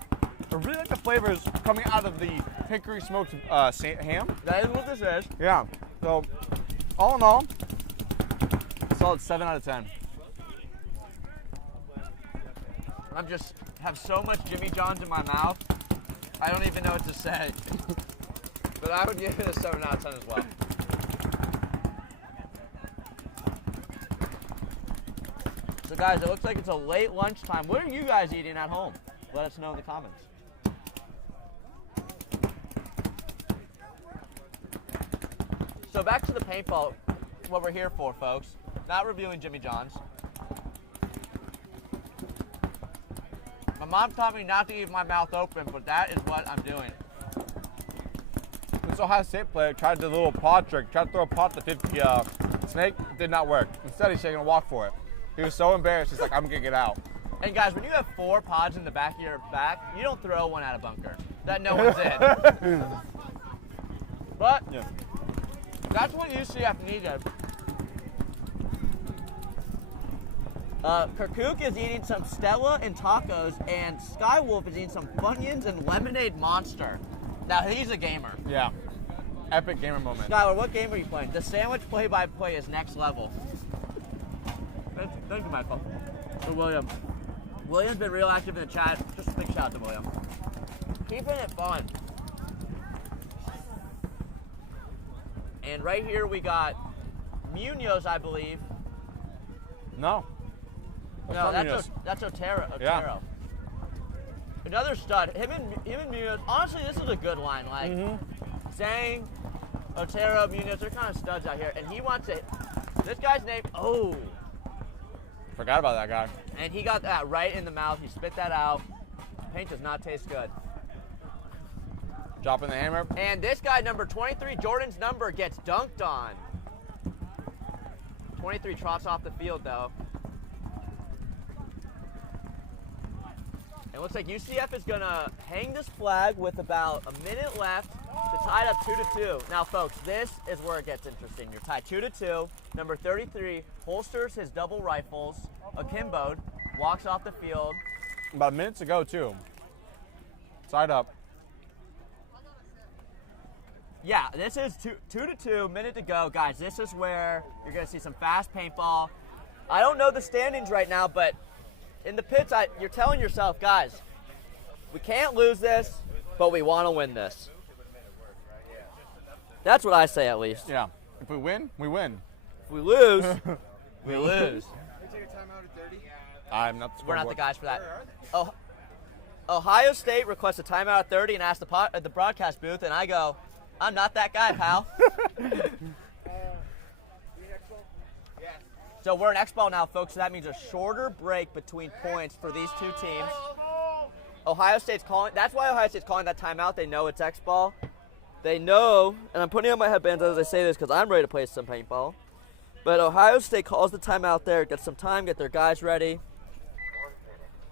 I really like the flavors coming out of the hickory smoked ham. That is what this is. Yeah. So, all in all, solid 7 out of 10. I'm just have so much Jimmy John's in my mouth. I don't even know what to say. But I would give it a 7 out of 10 as well. So guys, it looks like it's a late lunchtime. What are you guys eating at home? Let us know in the comments. So back to the paintball, what we're here for, folks. Not reviewing Jimmy John's. My mom taught me not to leave my mouth open, but that is what I'm doing. This Ohio State player tried to do a little pod trick, tried to throw a pot at the 50 snake. It did not work. Instead, he's taking a walk for it. He was so embarrassed, he's like, I'm gonna get out. And guys, when you have 4 pods in the back of your back, you don't throw one at a bunker. That no one's in. But that's what UCF needed. Kirkuk is eating some Stella and tacos, and Skywolf is eating some Funyuns and Lemonade Monster. Now, he's a gamer. Yeah. Epic gamer moment. Skylar, what game are you playing? The sandwich play-by-play is next level. Thank you, Michael. For William. William's been real active in the chat. Just a big shout out to William. Keeping it fun. And right here we got Munoz, I believe. No. No, that's Otero. Yeah. Another stud. Him and Munoz. Honestly, this is a good line. Like Zhang, Otero, Munoz, they're kind of studs out here. And he wants it. This guy's name. Oh. Forgot about that guy. And he got that right in the mouth. He spit that out. Paint does not taste good. Dropping the hammer. And this guy, number 23, Jordan's number, gets dunked on. 23 trots off the field, though. It looks like UCF is going to hang this flag with about a minute left to tie it up 2-2. Now, folks, this is where it gets interesting. You're tied 2-2. Number 33 holsters his double rifles, akimboed, walks off the field. About a minute to go, too. Side up. Yeah, this is 2-2, minute to go. Guys, this is where you're going to see some fast paintball. I don't know the standings right now, but in the pits, you're telling yourself, guys, we can't lose this, but we want to win this. That's what I say, at least. Yeah. If we win, we win. If we lose, we lose. Can we take a timeout at 30? I'm not the We're not the scoreboard. guys for that. Oh, Ohio State requests a timeout at 30 and asks the broadcast booth, and I go, I'm not that guy, pal. So we're in X-Ball now, folks, so that means a shorter break between points for these two teams. Ohio State's calling. That's why Ohio State's calling that timeout. They know it's X-Ball. They know, and I'm putting on my headbands as I say this because I'm ready to play some paintball. But Ohio State calls the timeout there, get some time, get their guys ready.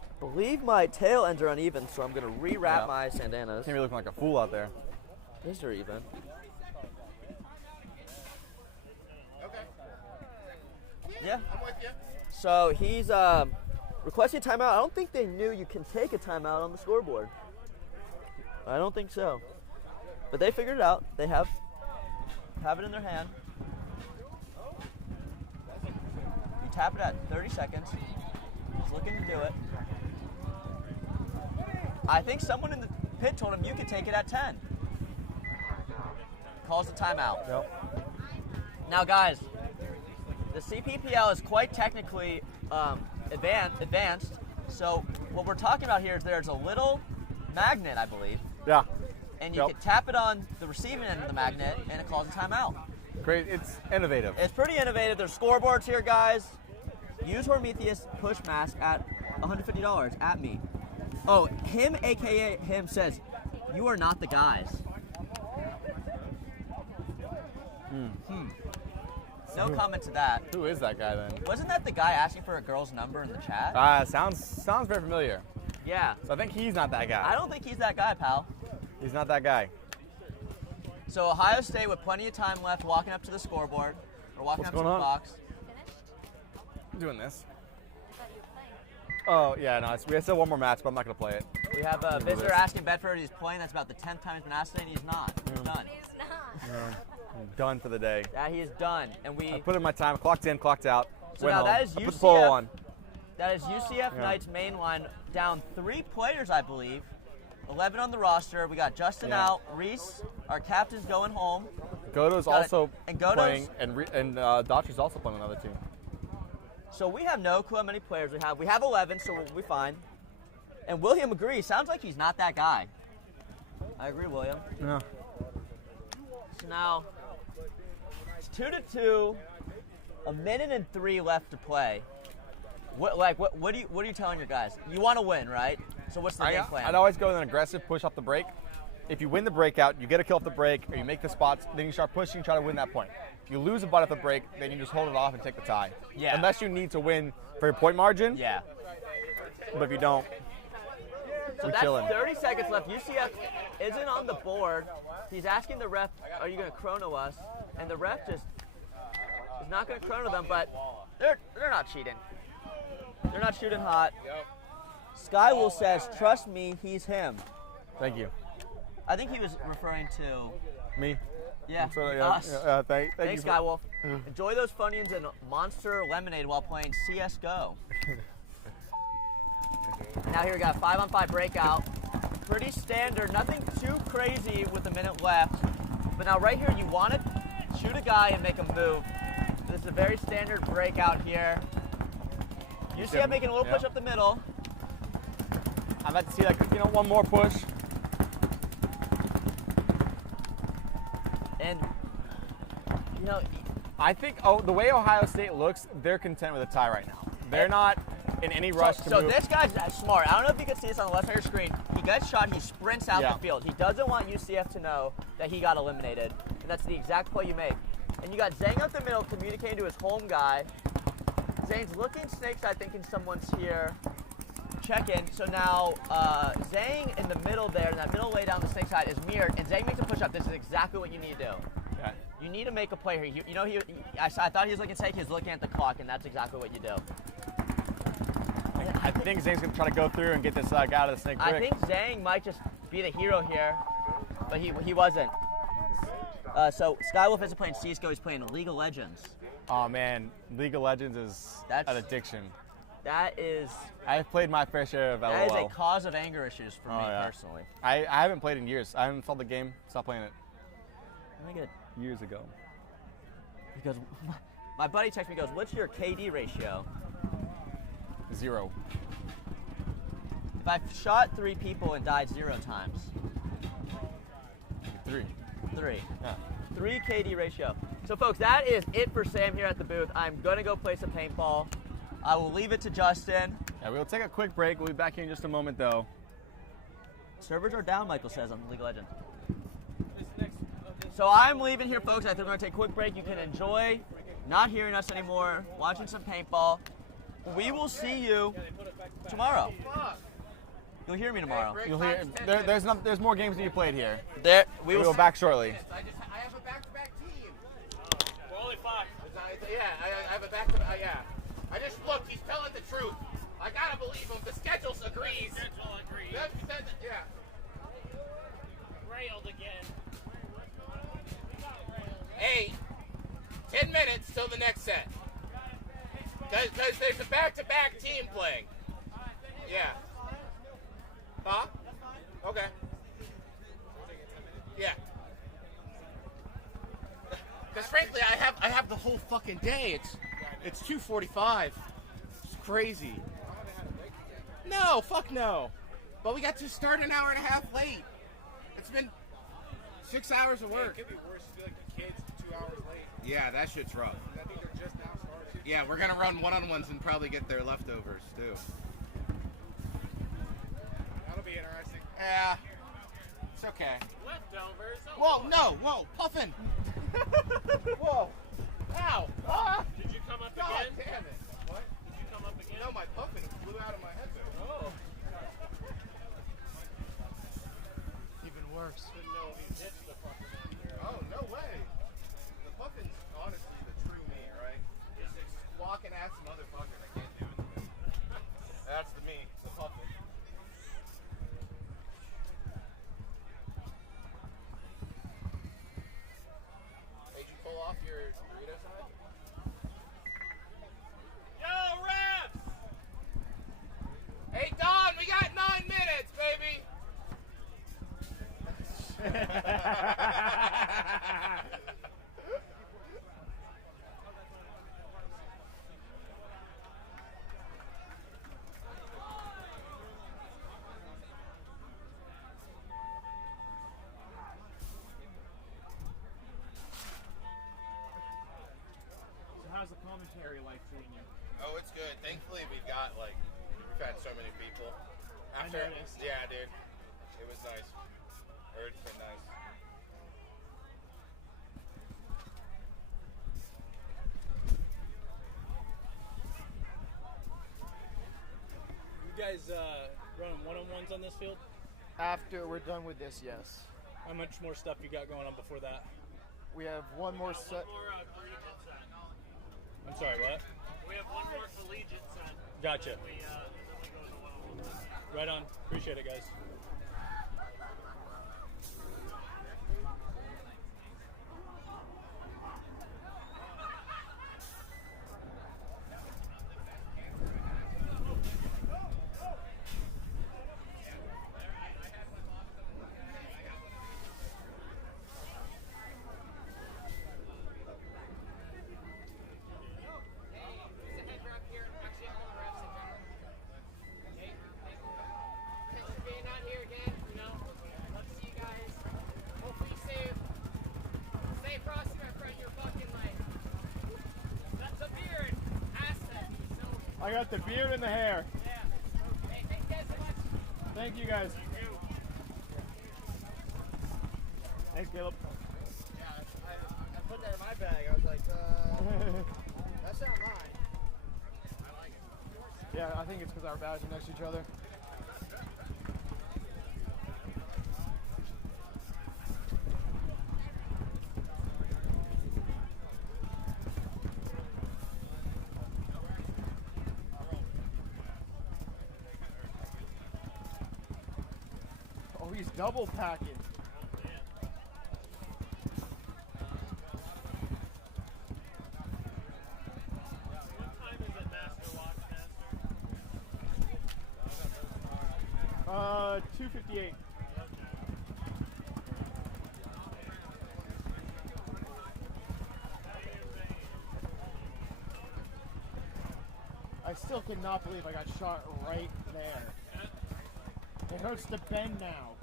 I believe my tail ends are uneven, so I'm going to rewrap my sandanas. Can't be looking like a fool out there. These are even. Yeah. So he's requesting a timeout. I don't think they knew you can take a timeout on the scoreboard. I don't think so. But they figured it out. They have it in their hand. You tap it at 30 seconds. He's looking to do it. I think someone in the pit told him you could take it at 10. Calls the timeout. Yep. Now, guys, the CPPL is quite technically advanced. So what we're talking about here is there's a little magnet, I believe. Yeah. And you can tap it on the receiving end of the magnet, and it calls a timeout. Great. It's innovative. It's pretty innovative. There's scoreboards here, guys. Use Hormetheus push mask at $150 at me. Oh, him, a.k.a. him, says, you are not the guys. No comment to that. Who is that guy then? Wasn't that the guy asking for a girl's number in the chat? Sounds very familiar. Yeah. So I think he's not that guy. I don't think he's that guy, pal. He's not that guy. So Ohio State with plenty of time left, walking up to the scoreboard, or walking up to the box. I'm doing this. Oh, yeah, no, we still have one more match, but I'm not going to play it. We have a visitor asking Bedford if he's playing. That's about the 10th time he's been asked today, and he's not. He's done. He's not. I'm done for the day. Yeah, he is done. And I put in my time, clocked in, clocked out. So now that is I put the pole on. That is UCF Knights main line, down 3 players, I believe. 11 on the roster. We got Justin out, Reese, our captain's going home. Godo's also playing, and Daughtry's also playing on another team. So we have no clue how many players we have. We have 11, so we'll be fine. And William agrees. Sounds like he's not that guy. I agree, William. Yeah. So now it's 2-2. 1:03 left to play. What are you telling your guys? You want to win, right? So what's the game plan? I'd always go with an aggressive push off the break. If you win the breakout, you get a kill off the break, or you make the spots, then you start pushing, try to win that point. If you lose a butt at the break, then you just hold it off and take the tie. Yeah. Unless you need to win for your point margin. Yeah. But if you don't, so that's chilling. 30 seconds left. UCF isn't on the board. He's asking the ref, are you going to chrono us? And the ref just is not going to chrono them, but they're not cheating. They're not shooting hot. Skywolf says, trust me, he's him. Thank you. I think he was referring to me. Yeah, us. Thanks, you Skywolf. Enjoy those Funyuns and Monster Lemonade while playing CSGO. Now here we got a 5-on-5 breakout. Pretty standard, nothing too crazy with a minute left. But now right here, you want to shoot a guy and make him move. This is a very standard breakout here. UCF making a little push up the middle. I'd like to see one more push. And, I think the way Ohio State looks, they're content with a tie right now. They're not in any rush to move. So this guy's smart. I don't know if you can see this on the left side of your screen. He gets shot, he sprints out the field. He doesn't want UCF to know that he got eliminated. And that's the exact play you make. And you got Zhang out the middle communicating to his home guy. Zhang's looking snakes, I think, and someone's here. Check in. So now Zhang in the middle there, in that middle lay down the snake side is mirrored, and Zhang makes a push up. This is exactly what you need to do. Okay. You need to make a play here. I thought he was looking snake, he was looking at the clock, and that's exactly what you do. I think Zhang's going to try to go through and get this guy out of the snake brick. I think Zhang might just be the hero here, but he wasn't. So Skywolf isn't playing CSGO, he's playing League of Legends. Oh man, League of Legends is an addiction. That is... I've played my fair share of LOL. That is a cause of anger issues for me personally. I haven't played in years. I haven't installed the game, stopped playing it. I think years ago. Because my buddy texted me, goes, what's your KD ratio? 0. If I've shot 3 people and died 0 times. 3. 3. Yeah. 3 KD ratio. So folks, that is it for Sam here at the booth. I'm gonna go play some paintball. I will leave it to Justin. Yeah, we'll take a quick break. We'll be back here in just a moment, though. Servers are down, Michael says on League of Legends. So I'm leaving here, folks. I think we're gonna take a quick break. You can enjoy not hearing us anymore, watching some paintball. We will see you tomorrow. You'll hear me tomorrow. You'll hear. There's more games to be played here. We will go back shortly. I have a back-to-back team. We're only 5. Yeah, I have a back-to-back. Yeah. I just looked. He's telling the truth. I gotta believe him. The schedule agrees. Schedule agrees. Yeah. Railed again. Hey, 10 minutes till the next set. Because there's a back-to-back team playing. Yeah. Huh? Okay. Yeah. Because frankly, I have the whole fucking day. It's 2:45. It's crazy. No, fuck no. But we got to start an hour and a half late. It's been 6 hours of work. It could be worse. It'd be like the kids 2 hours late. Yeah, that shit's rough. I think they're just now started. Yeah, we're gonna run one-on-ones and probably get their leftovers too. That'll be interesting. Yeah, it's okay. Leftovers. Whoa, no, whoa, Puffin. Whoa, ow. Ah. Did you come up God again? damn it. What? Did you come up again? No, my Puffin flew out of my head there. Oh. Even worse. Didn't know he ditched the fucking out there. Oh, no way. The Puffin's honestly the true me, right? It's walking at some motherfucker that can't do anything. That's the me, the Puffin. Hey, did you pull off your burrito side? Yo, refs! Hey, Don, we got 9 minutes, baby! So how's the commentary like treating you? Oh, it's good. Thankfully, we've had so many people. I noticed. Yeah, dude. It was nice. Or it's been nice. You guys running one-on-ones on this field? After we're done with this, yes. How much more stuff you got going on before that? We have one more set. I'm sorry, what? We have one more collegiate set. Gotcha. We go to one-on-one. Right on. Appreciate it, guys. I got the beard and the hair. Thank you guys. Thanks, Caleb. Yeah, I put that in my bag. I was like, that's not mine. I like it. Yeah, I think it's because our bags are next to each other. Oh, he's double packing. What time is it, Master Watchmaster? 2:58. I still cannot believe I got shot right there. It hurts to bend now.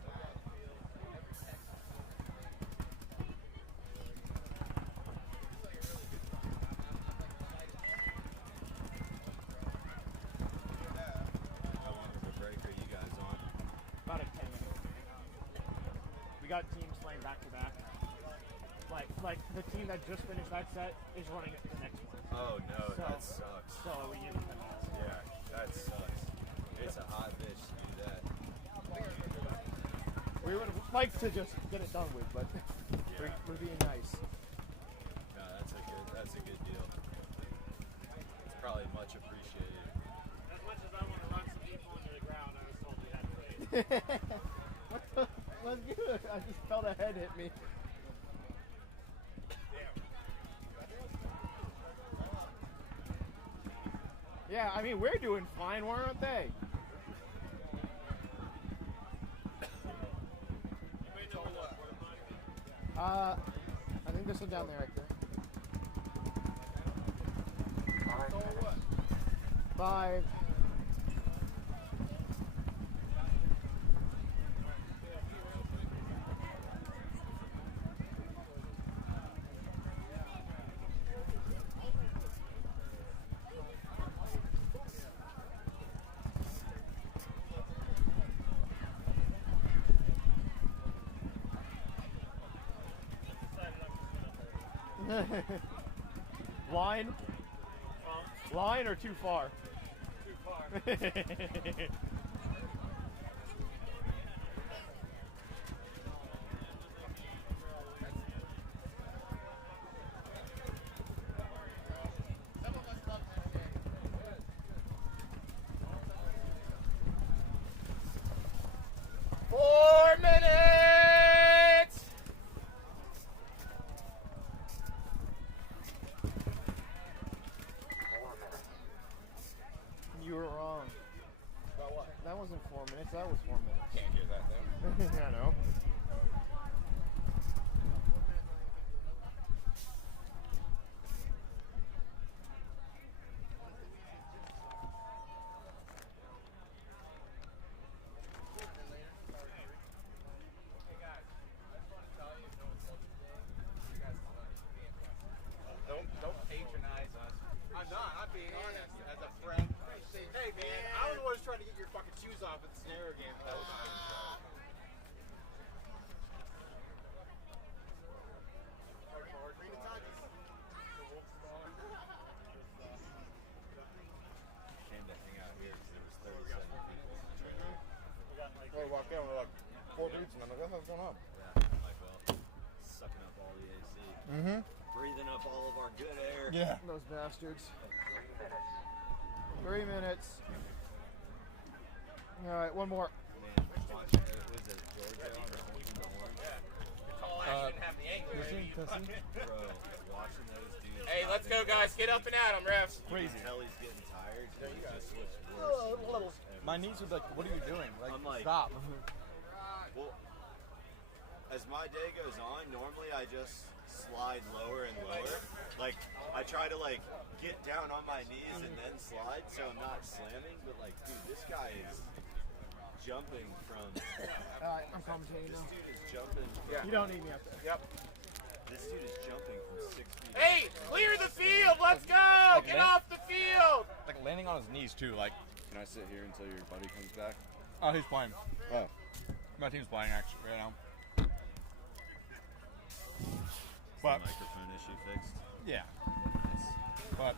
How long of a break are you guys on? About a 10-minute. We got teams playing back to back. Like the team that just finished that set is running the next one. Oh no, So- that sucks. So we give them 10 minutes. Yeah, that sucks. It's a hot bitch to do that. We would like to just get it done with, but we're being nice. No, that's a good deal. It's probably much appreciated. As much as I want to run some people into the ground, I was told we had to wait. What the? That's good. I just felt a head hit me. Yeah, I mean, we're doing fine, weren't they? I think there's some down there right there. 5. Line? Line or too far? Too far. 4 minutes! You were wrong. About what? That wasn't 4 minutes, that was 4 minutes. Can't hear that though. I know. Don't patronize us. I'm not. I'm being honest as a friend. Hey man, I was always trying to get your fucking shoes off at the snare game. That was Came to hang out here because there was 37 people in the trailer. I walked in with like 4 dudes, and I'm like, what the hell's going on? Yeah, like, well, sucking up all the AC. Mm-hmm. Breathing up all of our good air. Yeah. Those bastards. 3 minutes. All right, one more. Man, watching it, was it Georgia on the horn? Tall ass didn't have the angle ready. Bro, watching those dudes. Hey, let's go, guys. Get up and at him, refs. You can tell he's getting tired. It just looks worse. and worse every My knees are like, what are you doing? Like, I'm like, stop. Well, as my day goes on, normally I just slide lower and lower. Like, I try to like get down on my knees and then slide so I'm not slamming. But like, dude, this guy is jumping from. Alright, I'm commentating This now. dude is jumping. You don't need me up there. Yep. This dude is jumping from 6 feet. Hey, clear the field. Let's go. Get off the field. Like landing on his knees too. Like, can I sit here until your buddy comes back? Oh, he's playing. Oh, my team's playing actually right now. But Microphone issue fixed. yeah, but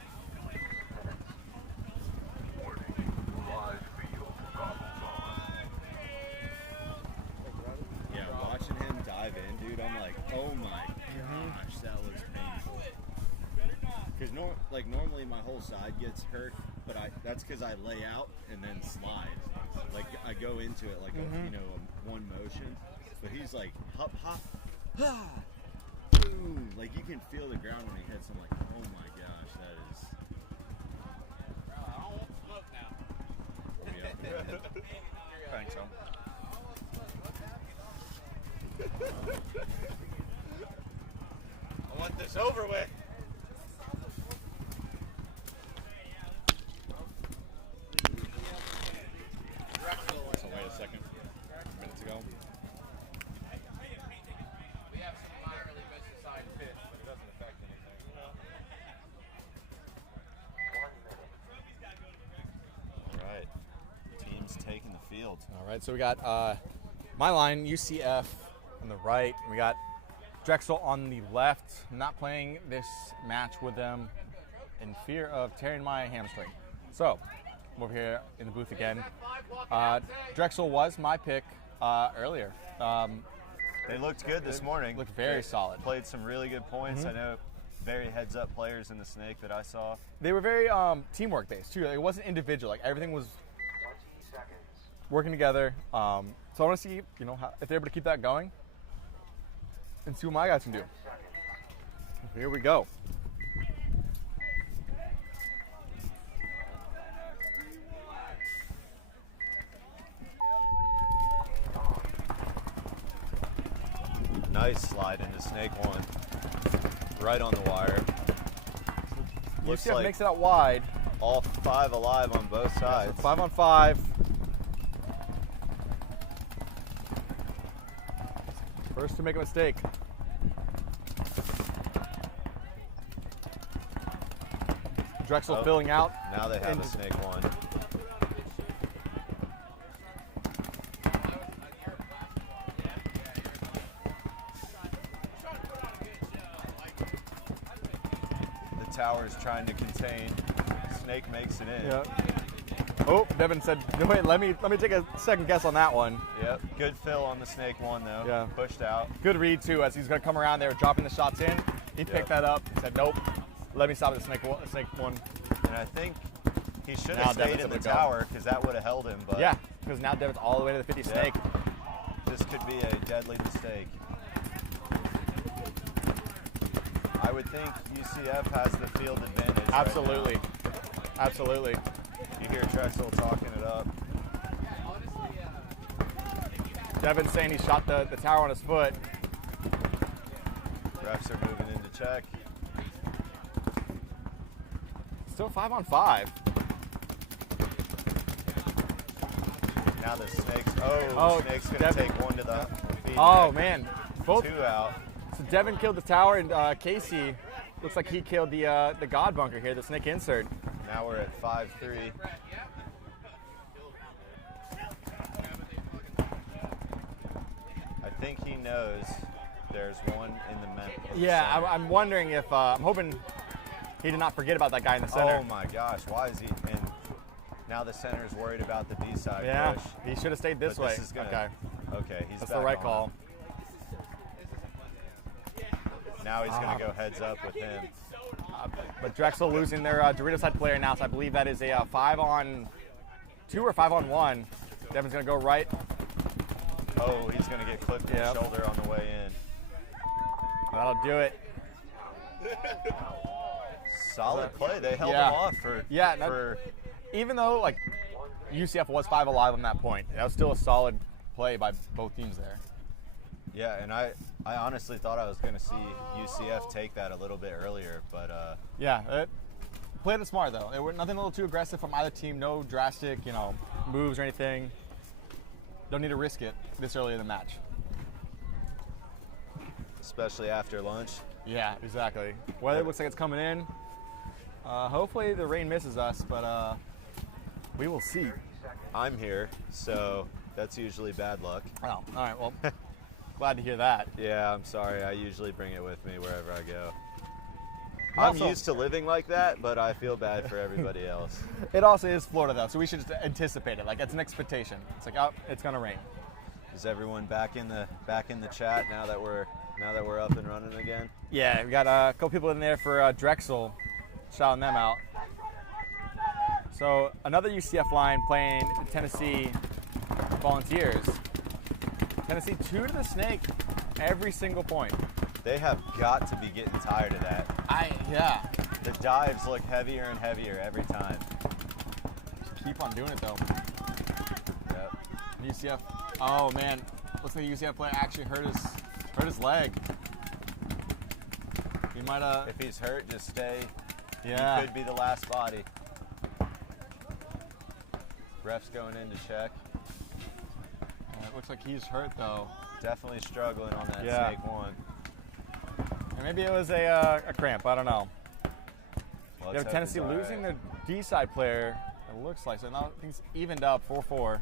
Yeah, watching him dive in, dude, I'm like, oh my gosh, that was painful. Because normally my whole side gets hurt, but that's because I lay out and then slide. Like I go into it like a one motion. But he's like hop hop, ah, boom. Like you can feel the ground when he hits. I'm like, oh my gosh, that is. I don't want smoke now. thanks, so. I want this over with. So wait a second. field. All right, so we got my line, UCF on the right. We got Drexel on the left. I'm not playing this match with them in fear of tearing my hamstring. So, I'm over here in the booth again. Drexel was my pick earlier. They looked good this morning. Looked very solid. Played some really good points. Mhm. I know very heads-up players in the Snake that I saw. They were very teamwork based too. It wasn't individual. Like everything was working together. So I want to see, if they're able to keep that going, and see what my guys can do. Here we go. Nice slide into Snake 1. Right on the wire. Looks UCF like makes it out wide. All 5 alive on both sides. 5 on 5. First to make a mistake. Drexel filling out. Now they have a Snake 1. The tower's trying to contain. Snake makes it in. Yeah. Oh, Devin said, no, wait, let me take a second guess on that one. Yep. Good fill on the Snake 1 though. Yeah. Pushed out. Good read too, as he's going to come around there, dropping the shots in. He picked that up. Said, nope. Let me stop the Snake 1. And I think he should Now have stayed Devin's in the able to go. tower because that would have held him. But Yeah, because now Devin's all the way to the 50 Snake. This could be a deadly mistake. I would think UCF has the field advantage. Absolutely. Right now. Absolutely. You hear Drexel talking it up. Devin's saying he shot the tower on his foot. Refs are moving into check. Still 5 on 5. Now the Snake's, Snake's going to Devin. take one to the feet. Oh, man. Both 2 out. So Devin killed the tower, and Casey looks like he killed the God bunker here, the Snake insert. Now we're at 5-3. I think he knows there's one in the center. Yeah, I'm wondering if, I'm hoping he did not forget about that guy in the center. Oh my gosh, why is he, and now the center's worried about the D side Yeah, push. he should have stayed this But way. This is gonna, Okay. Okay, he's That's back the right on. call. Now he's going to go heads up with him. But Drexel losing their Dorito side player now, so I believe that is a 5 on 2 or 5 on 1. Devin's going to go right. Oh, he's going to get clipped in the shoulder on the way in. That'll do it. Solid play. They held him off for. Even though like UCF was 5 alive on that point, that was still a solid play by both teams there. Yeah, and I honestly thought I was going to see UCF take that a little bit earlier, but Played it smart though. It was nothing a little too aggressive from either team. No drastic, moves or anything. Don't need to risk it this early in the match. especially after lunch. Yeah, exactly. Weather looks like it's coming in. Hopefully the rain misses us, but we will see. I'm here, so that's usually bad luck. Oh, all right. Well, glad to hear that. Yeah, I'm sorry. I usually bring it with me wherever I go. Also- I'm used to living like that, but I feel bad for everybody else. It also is Florida though, so we should just anticipate it. Like it's an expectation. It's like, oh, it's gonna rain. Is everyone back in the chat now that we're up and running again? Yeah, we got a couple people in there for Drexel, shouting them out. So another UCF line playing Tennessee Volunteers. Tennessee 2 to the snake every single point. They have got to be getting tired of that. Yeah. The dives look heavier and heavier every time. Just keep on doing it though. Yep. UCF. Oh man, looks like the UCF player actually hurt his leg. He might If he's hurt, just stay. Yeah. He could be the last body. Ref's going in to check. It looks like he's hurt though. Definitely struggling on that Yeah. snake one. And maybe it was a cramp. I don't know. Well, You have Tennessee losing their D side player. It looks like so now things evened up 4-4.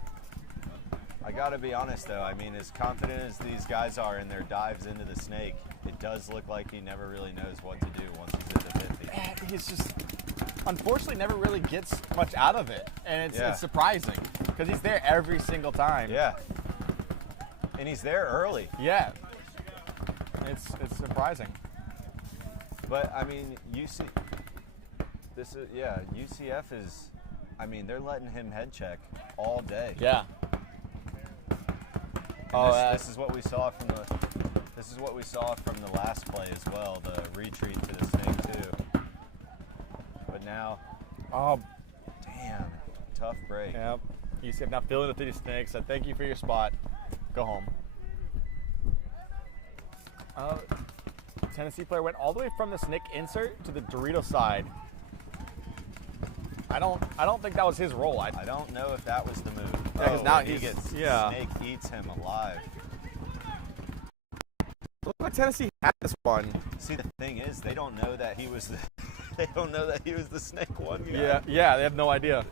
I gotta be honest though, I mean, as confident as these guys are in their dives into the snake, it does look like he never really knows what to do once he's at the 50. He's just, unfortunately, never really gets much out of it. And it's surprising, because he's there every single time. Yeah. And he's there early. Yeah. It's surprising. But, I mean, UCF is, I mean, they're letting him head check all day. Yeah. This is what we saw from the last play as well, the retreat to the snake too. But now, damn, tough break. Yep. UCF now filling it through the snake, so thank you for your spot. Go home. Tennessee player went all the way from the snake insert to the Dorito side. I don't think that was his role. I don't know if that was the move. Yeah, because now snake eats him alive. Look like Tennessee had this one. See, the thing is, they don't know that he was the snake one guy. Yeah, they have no idea.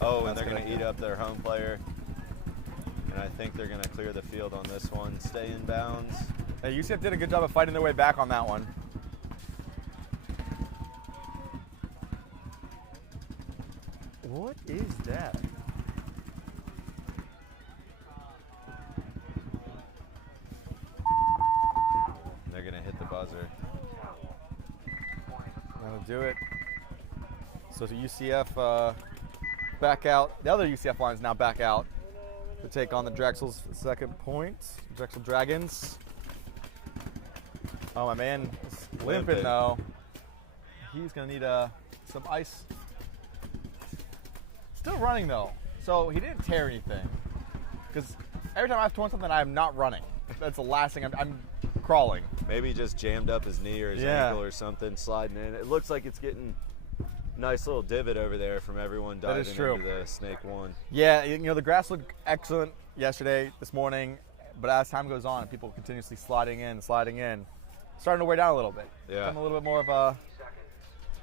Oh, and they're going to eat up their home player. And I think they're going to clear the field on this one. Stay in bounds. Hey, UCF did a good job of fighting their way back on that one. What is that? They're going to hit the buzzer. That'll do it. So to UCF back out. The other UCF line is now back out to take on the Drexel's second point. Drexel Dragons. Oh, my man is limping though. He's going to need some ice. Still running though, so he didn't tear anything. Because every time I've torn something, I'm not running. That's the last thing. I'm crawling. Maybe he just jammed up his knee or his ankle or something, sliding in. It looks like it's getting a nice little divot over there from everyone diving into the snake one. Yeah, the grass looked excellent yesterday, this morning, but as time goes on, people continuously sliding in, starting to wear down a little bit. Yeah. Become a little bit more of a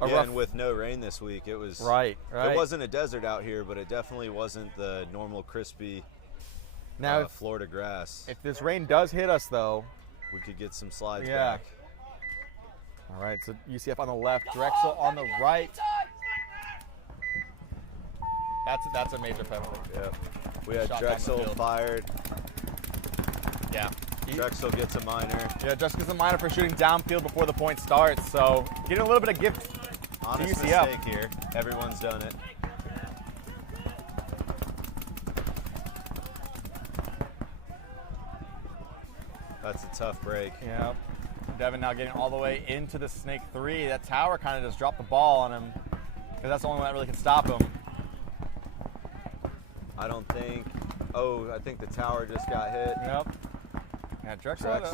rough. And with no rain this week, it was right. It wasn't a desert out here, but it definitely wasn't the normal crispy Florida grass. If this rain does hit us, though, we could get some slides back. All right, so UCF on the left, Drexel on the right. That's a major penalty. Yep. We had Drexel fired. Yeah. Drexel gets a minor. Yeah, Drexel gets a minor for shooting downfield before the point starts. So getting a little bit of gift Honest to UCF. Mistake here. Everyone's done it. That's a tough break. Yeah. Devin now getting all the way into the snake 3. That tower kind of just dropped the ball on him because that's the only one that really can stop him. I don't think. Oh, I think the tower just got hit. Yep. Yeah, Drexel. That's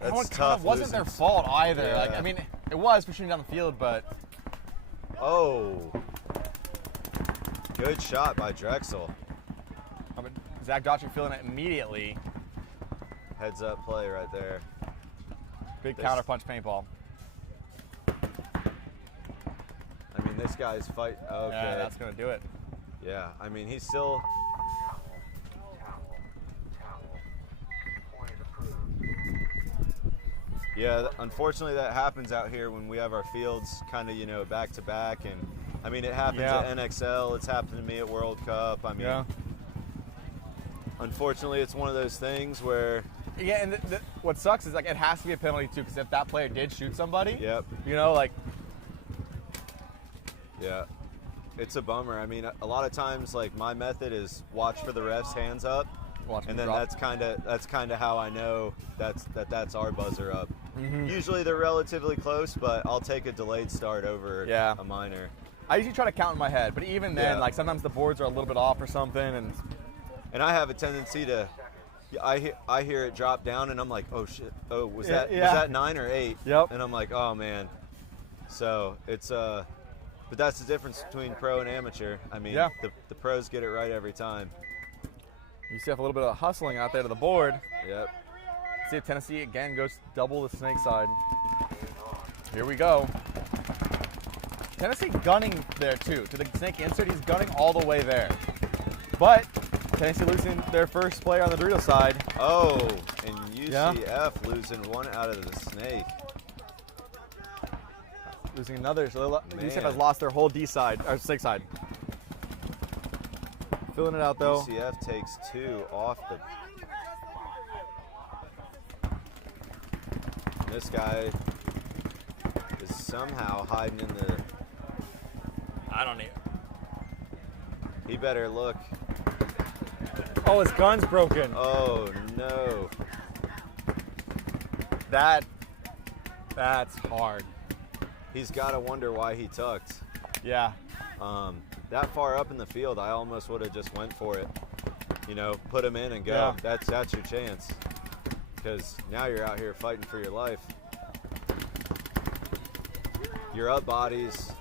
that one tough. Kind of wasn't their fault either. Yeah. Like, I mean, it was for shooting down the field, but. Oh. Good shot by Drexel. I mean, Zach Daughtry feeling it immediately. Heads up play right there. Big counterpunch paintball. I mean, this guy's fight. Okay. Yeah, that's going to do it. Yeah, I mean, he's still. Yeah, unfortunately that happens out here when we have our fields kind of, back to back. And I mean, it happens at NXL. It's happened to me at World Cup. I mean, unfortunately, it's one of those things where. Yeah, and what sucks is, like, it has to be a penalty, too, because if that player did shoot somebody, Yep. Yeah, it's a bummer. I mean, a lot of times, like, my method is watch for the ref's hands up, and then that's kind of how I know that's our buzzer up. Mm-hmm. Usually they're relatively close, but I'll take a delayed start over a minor. I usually try to count in my head, but even then, like, sometimes the boards are a little bit off or something, and I have a tendency to. I hear it drop down, and I'm like, oh shit! Oh, was that 9 or 8? Yep. And I'm like, oh man. So it's but that's the difference between pro and amateur. I mean, the pros get it right every time. You see a little bit of hustling out there to the board. Yep. See if Tennessee again goes double the snake side. Here we go. Tennessee gunning there too. To the snake insert, he's gunning all the way there. But Tennessee losing their first player on the Dorito side. Oh, and UCF losing one out of the snake. Losing another. So UCF has lost their whole D side, or snake side. Filling it out though. UCF takes 2 off the. This guy is somehow hiding in the. I don't need. He better look. Oh, his gun's broken. Oh no. That's hard. He's got to wonder why he tucked. Yeah. That far up in the field, I almost would have just went for it. You know, put him in and go. Yeah. That's your chance. Because now you're out here fighting for your life. You're up bodies.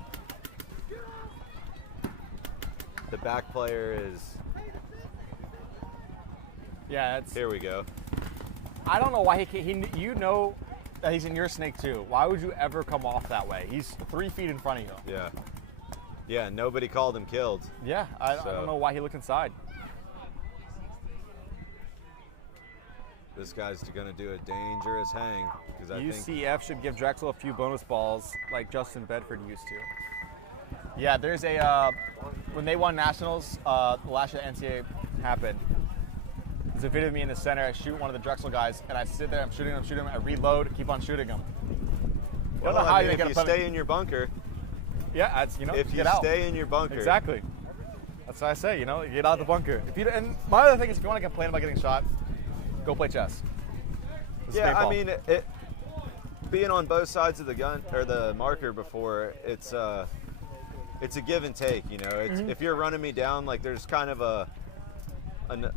The back player is. Yeah, that's. Here we go. I don't know why you know that he's in your snake too. Why would you ever come off that way? He's 3 feet in front of you. Yeah. Yeah, nobody called him killed. Yeah, I don't know why he looked inside. This guy's going to do a dangerous hang. Because I think UCF should give Drexel a few bonus balls like Justin Bedford used to. Yeah, there's a, when they won Nationals, last year NCPA happened. There's a video of me in the center. I shoot one of the Drexel guys, and I sit there. I'm shooting him. I reload. Keep on shooting him. Well, don't know how if you stay in your bunker. Yeah, that's If you get out. stay in your bunker. Exactly. That's what I say. Get out of the bunker. And my other thing is, if you want to complain about getting shot, go play chess. Yeah, I mean, being on both sides of the gun or the marker before, it's a give and take. If you're running me down, like there's kind of an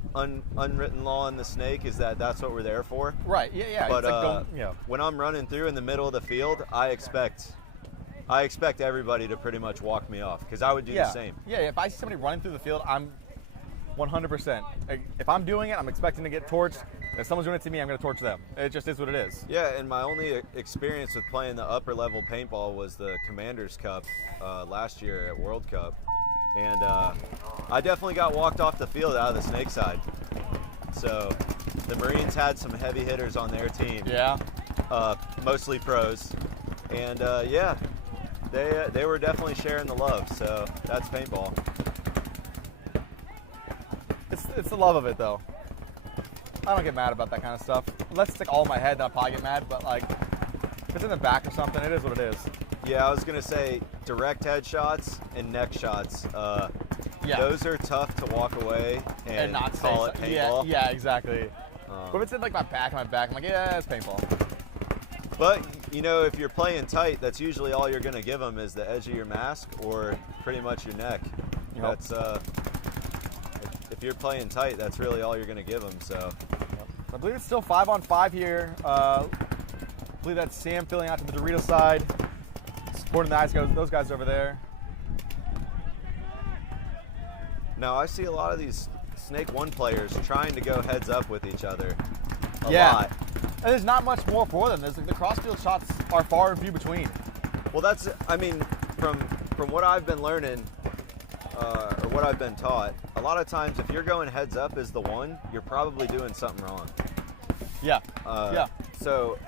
unwritten law in the snake is that's what we're there for. Right. Yeah. But it's like when I'm running through in the middle of the field, I expect everybody to pretty much walk me off because I would do the same. Yeah. If I see somebody running through the field, I'm 100%. If I'm doing it, I'm expecting to get torched. If someone's doing it to me, I'm going to torch them. It just is what it is. Yeah, and my only experience with playing the upper level paintball was the Commander's Cup last year at World Cup. And I definitely got walked off the field out of the snake side. So the Marines had some heavy hitters on their team. Yeah. Mostly pros. And they were definitely sharing the love. So that's paintball. It's the love of it, though. I don't get mad about that kind of stuff. Unless it's like all in my head, then I'll probably get mad. But like, if it's in the back or something, it is what it is. Yeah, I was gonna say direct headshots and neck shots. Those are tough to walk away and not call it paintball. Yeah, exactly. But if it's in like my back, I'm like, yeah, it's paintball. But if you're playing tight, that's usually all you're gonna give them is the edge of your mask or pretty much your neck. Yep. That's if you're playing tight, that's really all you're gonna give them. So I believe it's still 5-on-5 here. I believe that's Sam filling out to the Dorito side, supporting those guys over there. Now I see a lot of these Snake 1 players trying to go heads up with each other. A lot. And there's not much more for them. The crossfield shots are far and few between. Well, from what I've been learning, or what I've been taught, a lot of times if you're going heads up as the one, you're probably doing something wrong. Yeah. So